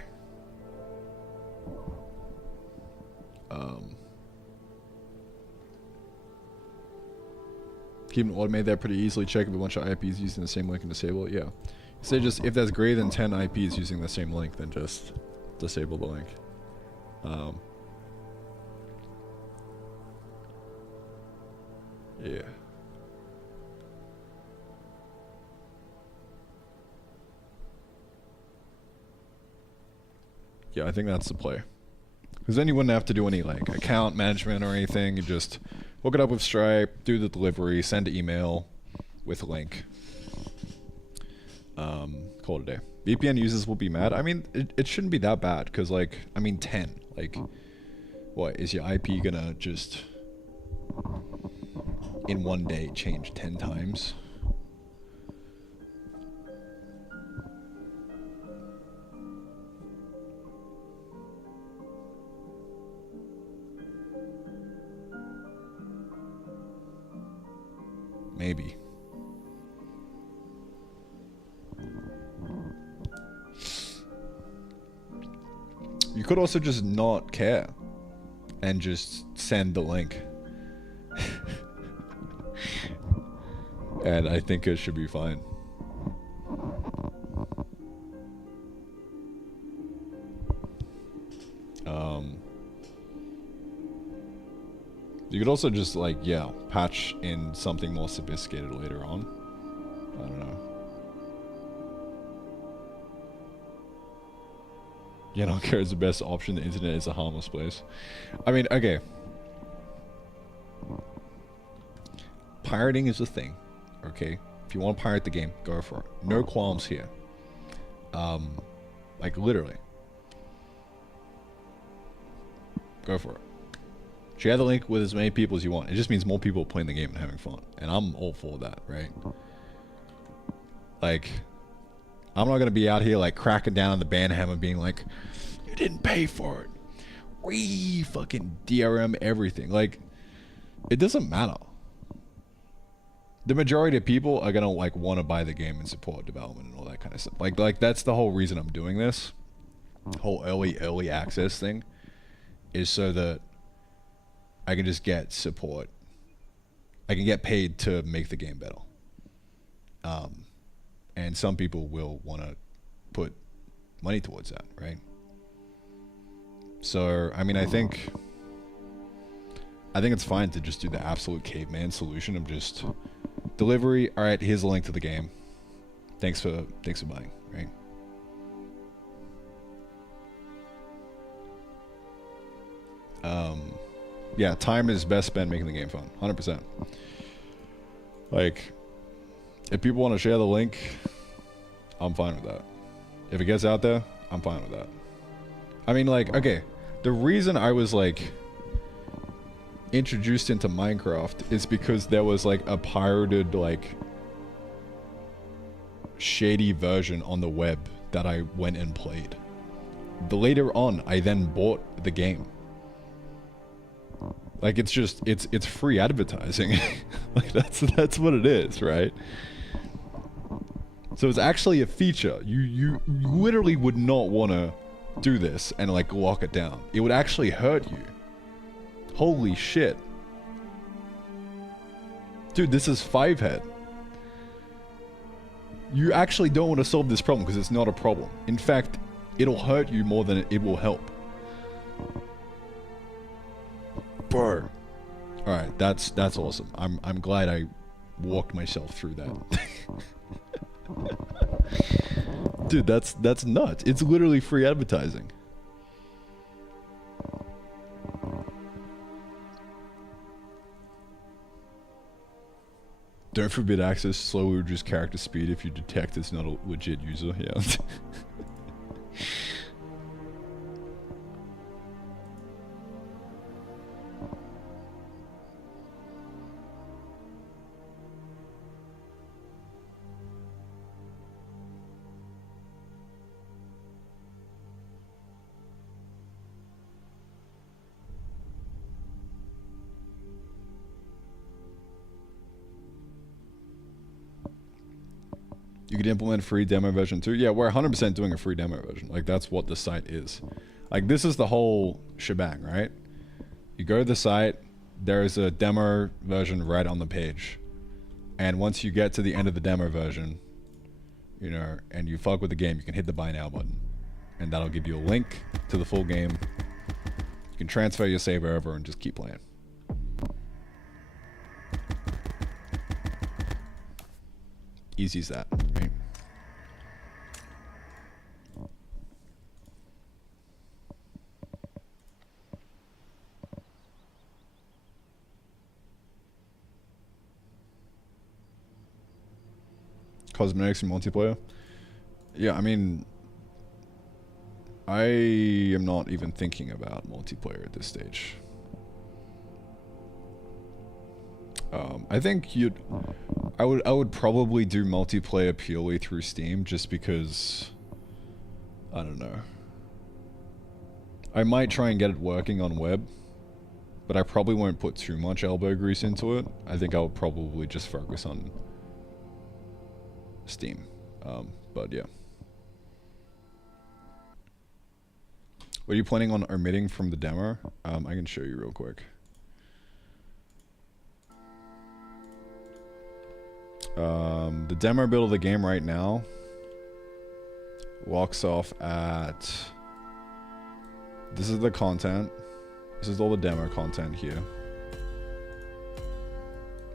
Keep them automated there pretty easily. Check if a bunch of IPs using the same link and disable it. Yeah. So just if there's greater than 10 IPs using the same link, then just disable the link. Yeah. Yeah, I think that's the play. Because then you wouldn't have to do any like account management or anything. You just hook it up with Stripe, do the delivery, send an email with a link. Call it a day. VPN users will be mad. I mean, it shouldn't be that bad because like, I mean 10. Like, what, is your IP gonna just in one day change 10 times? Maybe. You could also just not care and just send the link. And I think it should be fine. You could also just like, yeah, patch in something more sophisticated later on. I don't know. Yeah, I don't care is the best option. The internet is a harmless place. I mean, okay. Pirating is a thing, okay? If you want to pirate the game, go for it. No qualms here. Like literally. Go for it. Share the link with as many people as you want. It just means more people playing the game and having fun. And I'm all for that, right? Like, I'm not gonna be out here like cracking down on the banhammer being like, you didn't pay for it. We fucking DRM everything. Like, it doesn't matter. The majority of people are gonna like want to buy the game and support development and all that kind of stuff. Like that's the whole reason I'm doing this. Whole early access thing is so that I can just get support. I can get paid to make the game better. And some people will want to put money towards that, right? So, I mean, I think it's fine to just do the absolute caveman solution of just delivery. All right, here's a link to the game. Thanks for buying, right? Yeah, time is best spent making the game fun. 100%. Like, if people want to share the link, I'm fine with that. If it gets out there, I'm fine with that. I mean, like, okay, the reason I was, like, introduced into Minecraft is because there was, like, a pirated, like, shady version on the web that I went and played. Later on, I then bought the game. Like, it's just, it's free advertising. Like, that's what it is, right? So it's actually a feature. You literally would not want to do this and, like, lock it down. It would actually hurt you. Holy shit. Dude, this is 5-head. You actually don't want to solve this problem because it's not a problem. In fact, it'll hurt you more than it will help. Bro. Alright, that's awesome. I'm glad I walked myself through that. Dude, that's nuts. It's literally free advertising. Don't forbid access, slowly reduce character speed if you detect it's not a legit user. Yeah. You could implement free demo version too. Yeah, we're 100% doing a free demo version. Like, that's what the site is. Like, this is the whole shebang, right? You go to the site, there is a demo version right on the page. And once you get to the end of the demo version, you know, and you fuck with the game, you can hit the buy now button. And that'll give you a link to the full game. You can transfer your save over and just keep playing. Easy as that, right? Cosmetics and multiplayer? Yeah, I mean, I am not even thinking about multiplayer at this stage. I think I would probably do multiplayer purely through Steam, just because, I don't know. I might try and get it working on web, but I probably won't put too much elbow grease into it. I think I'll probably just focus on Steam, but yeah. What are you planning on omitting from the demo? I can show you real quick. The demo build of the game right now walks off at... This is the content. This is all the demo content here.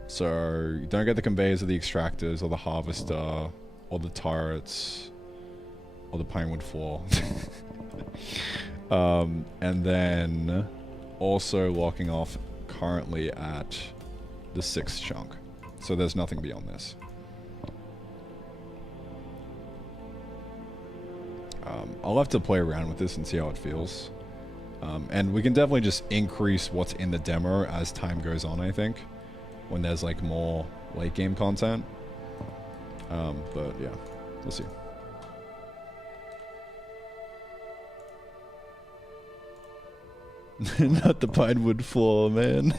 So you don't get the conveyors or the extractors or the harvester or the turrets or the pinewood floor. And then also locking off currently at the 6th chunk. So there's nothing beyond this. I'll have to play around with this and see how it feels. And we can definitely just increase what's in the demo as time goes on, I think. When there's like more late game content. But yeah, we'll see. Not the pinewood floor, man.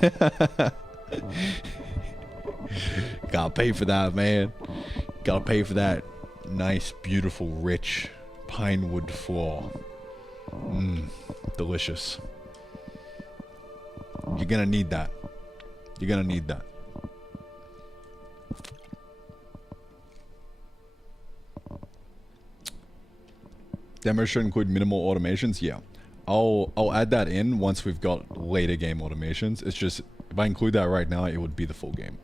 Gotta pay for that, man. Gotta pay for that nice, beautiful, rich pinewood floor. Delicious. You're gonna need that. You're gonna need that. Demo should include minimal automations. Yeah, I'll add that in once we've got later game automations. It's just, if I include that right now, it would be the full game.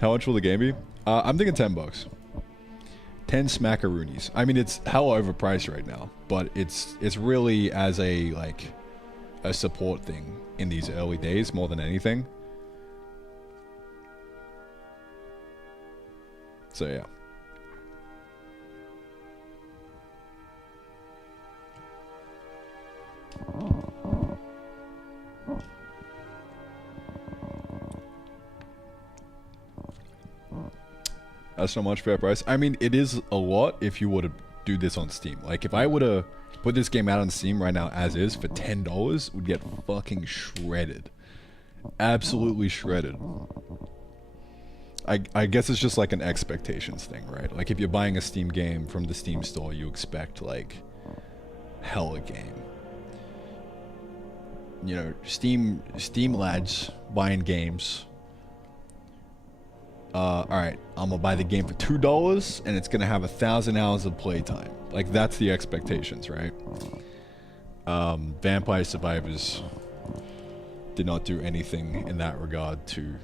How much will the game be? I'm thinking $10. 10 smackaroonies. I mean, it's hell overpriced right now, but it's really as a like a support thing in these early days more than anything. So yeah. That's not much, fair price. I mean, it is a lot if you were to do this on Steam. Like, if I were to put this game out on Steam right now as is for $10, would get fucking shredded. Absolutely shredded. I guess it's just like an expectations thing, right? Like, if you're buying a Steam game from the Steam store, you expect, like, hella game. You know, Steam lads buying games. Alright, I'm gonna buy the game for $2 and it's gonna have 1,000 hours of playtime. Like, that's the expectations, right? Vampire Survivors did not do anything in that regard to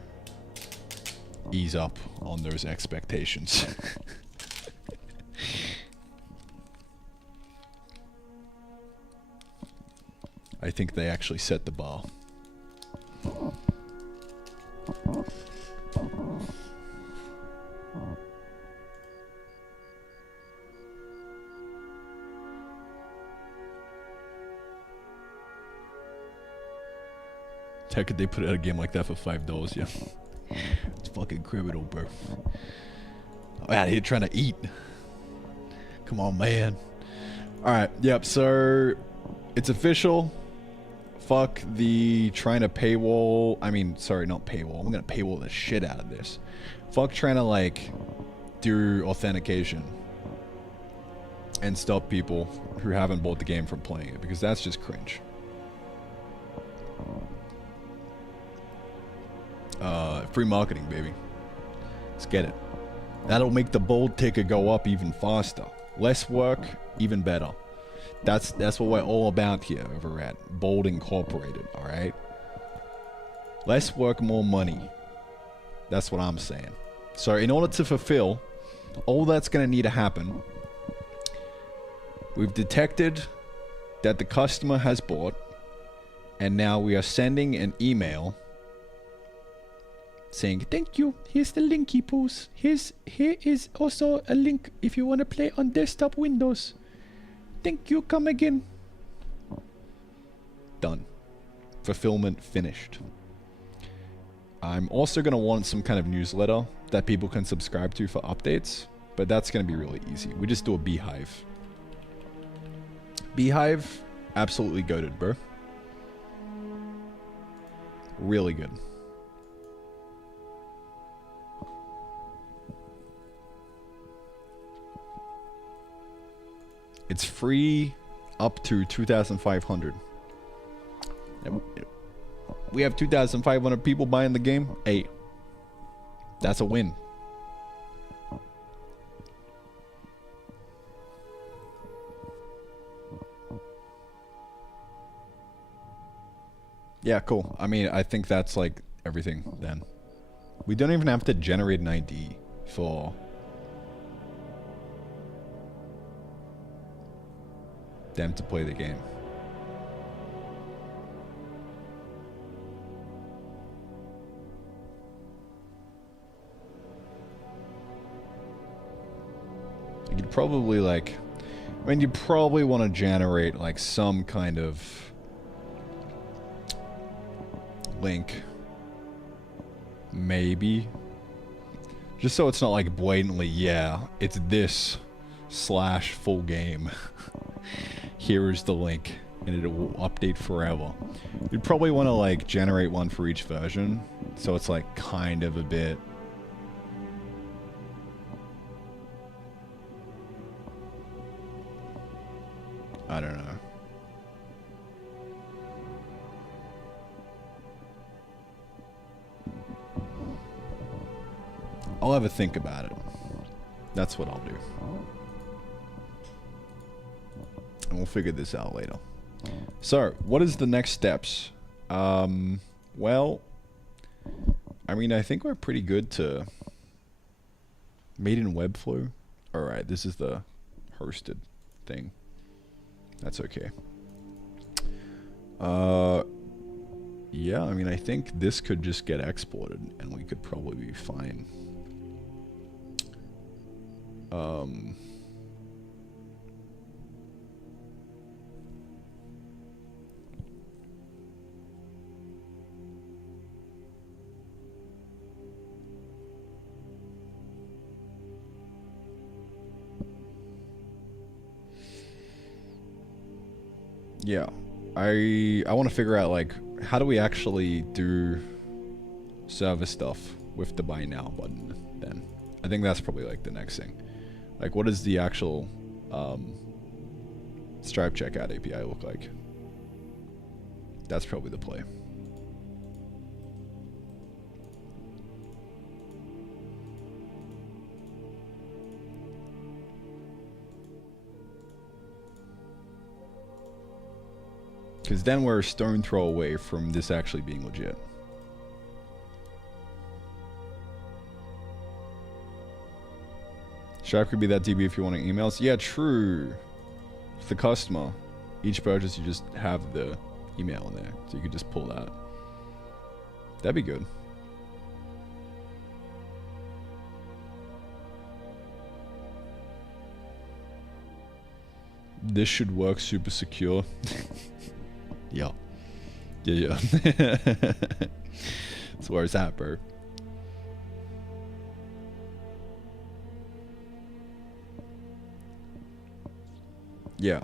ease up on those expectations. I think they actually set the bar. How could they put out a game like that for $5? Yeah. It's fucking criminal, bro. I'm out here trying to eat. Come on, man. Alright, yep, so it's official. Fuck the trying to paywall. I mean, sorry, not paywall. I'm gonna paywall the shit out of this. Fuck trying to, like, do authentication and stop people who haven't bought the game from playing it, because that's just cringe. Free marketing, baby. Let's get it. That'll make the bold ticker go up even faster. Less work, even better. That's what we're all about here over at Bold Incorporated, alright? Less work, more money. That's what I'm saying. So in order to fulfill, all that's going to need to happen, we've detected that the customer has bought, and now we are sending an email saying, thank you, here's the link he posts. Here is also a link if you want to play on desktop Windows. Thank you, come again. Done. Fulfillment finished. I'm also going to want some kind of newsletter that people can subscribe to for updates, but that's going to be really easy. We just do a beehive. Beehive, absolutely goated, bro. Really good. It's free up to 2,500. We have 2,500 people buying the game. Hey, that's a win. Yeah, cool. I mean, I think that's like everything then. We don't even have to generate an ID for them to play the game. You could probably like, I mean, you probably want to generate like some kind of link, maybe, just so it's not like blatantly, yeah, it's this / full game. Here is the link, and it will update forever. You'd probably want to like generate one for each version, so it's like kind of a bit. I don't know. I'll have a think about it. That's what I'll do. And we'll figure this out later. So, what is the next steps? Well, I mean, I think we're pretty good to made in Webflow. Alright, this is the hosted thing. That's okay. Yeah, I mean, I think this could just get exported and we could probably be fine. Yeah, I want to figure out like how do we actually do server stuff with the buy now button then. I think that's probably like the next thing. Like what does the actual Stripe checkout API look like? That's probably the play. Because then we're a stone throw away from this actually being legit. Stripe could be that DB if you want emails. Yeah, true. For the customer, each purchase you just have the email in there, so you could just pull that. That'd be good. This should work super secure. Yeah. Yeah. That's where it's at, bro. Yeah.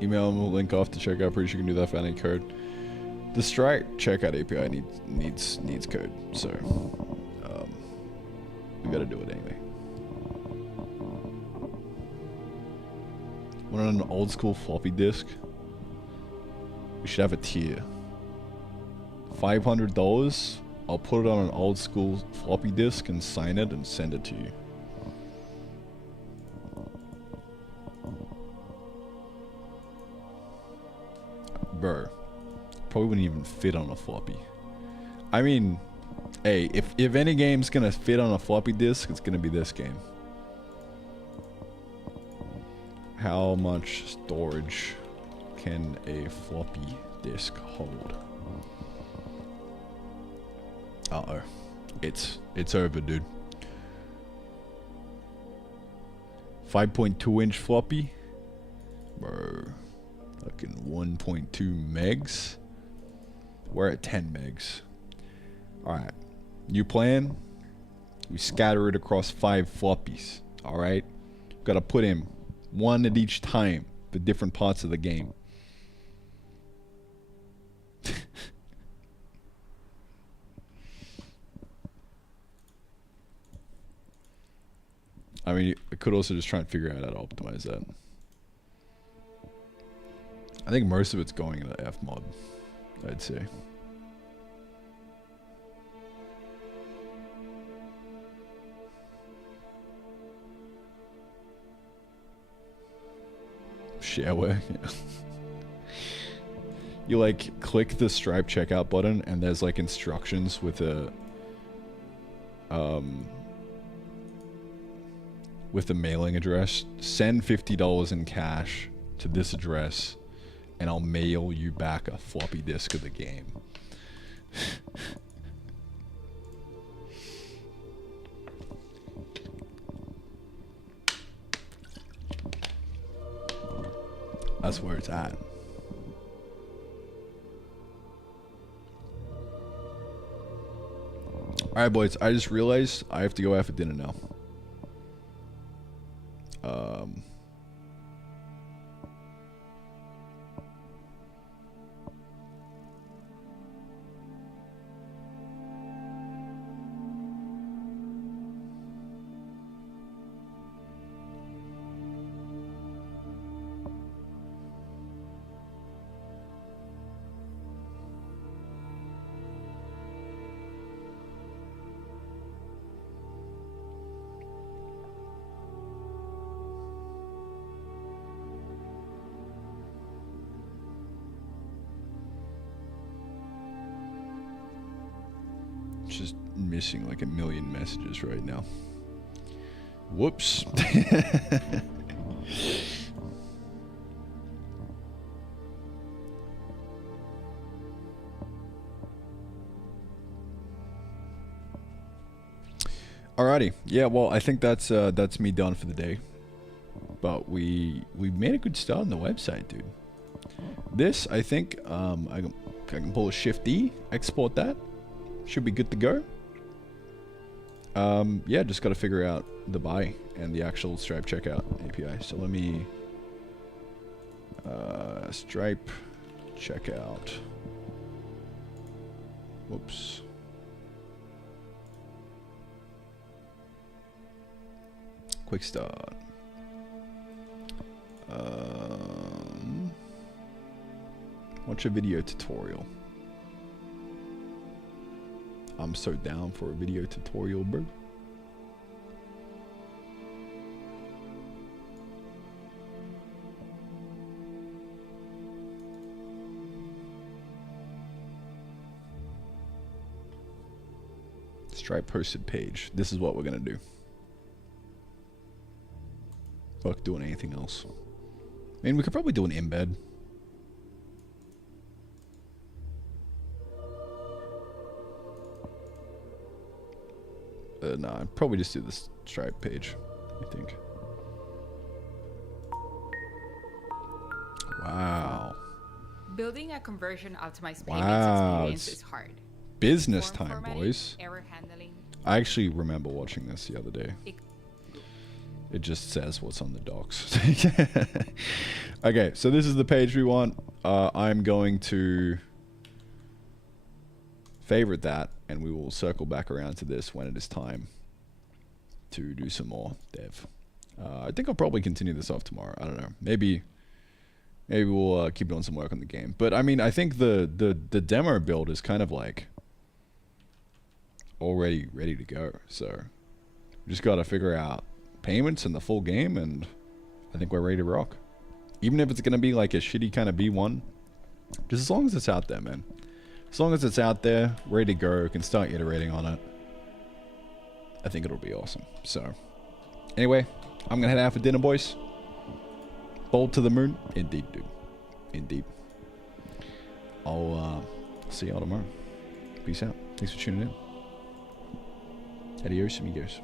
Email them, we'll link off to checkout. Pretty sure you can do that without any code. The Stripe checkout API needs code, so we gotta do it anyway. Want an old school floppy disk? We should have a tier. $500. I'll put it on an old school floppy disk and sign it and send it to you. Bro, probably wouldn't even fit on a floppy. I mean, hey, if any game's gonna fit on a floppy disk, it's gonna be this game. How much storage can a floppy disk hold? Uh-oh. It's over, dude. 5.2-inch floppy? Bro. Fucking 1.2 megs. We're at 10 megs. Alright. New plan. We scatter it across 5 floppies. Alright. Gotta put in one at each time for different parts of the game. I mean, I could also just try and figure out how to optimize that. I think most of it's going into Fmod, I'd say. Shareware, yeah. You like click the Stripe checkout button and there's like instructions with a mailing address. Send $50 in cash to this address and I'll mail you back a floppy disk of the game. That's where it's at. Alright, boys, I just realized I have to go out for dinner now. Just missing like a million messages right now. Whoops. Alrighty. Yeah, well, I think that's me done for the day. But we made a good start on the website, dude. This, I think, I can pull a Shift E, export that. Should be good to go. Yeah, just got to figure out the buy and the actual Stripe checkout API. So let me Stripe checkout. Whoops. Quick start. Watch a video tutorial. I'm so down for a video tutorial, bro. Stripe posted page. This is what we're gonna do. Fuck doing anything else. I mean, we could probably do an embed. No, I'd probably just do this Stripe page, I think. Wow. Building a conversion optimized payments Wow, experience it's is hard. Business Form time, formatting, boys. Error handling. I actually remember watching this the other day. It just says what's on the docs. Okay, so this is the page we want. I'm going to favorite that, and we will circle back around to this when it is time to do some more dev. I think I'll probably continue this off tomorrow. I don't know. Maybe we'll keep doing some work on the game. But I mean, I think the demo build is kind of like already ready to go. So we just got to figure out payments in the full game, and I think we're ready to rock. Even if it's going to be like a shitty kind of B1, just as long as it's out there, man. As long as it's out there, ready to go, can start iterating on it, I think it'll be awesome. So anyway, I'm going to head out for dinner, boys. Bold to the moon. Indeed, dude. Indeed. I'll see y'all tomorrow. Peace out. Thanks for tuning in. Adios, amigos.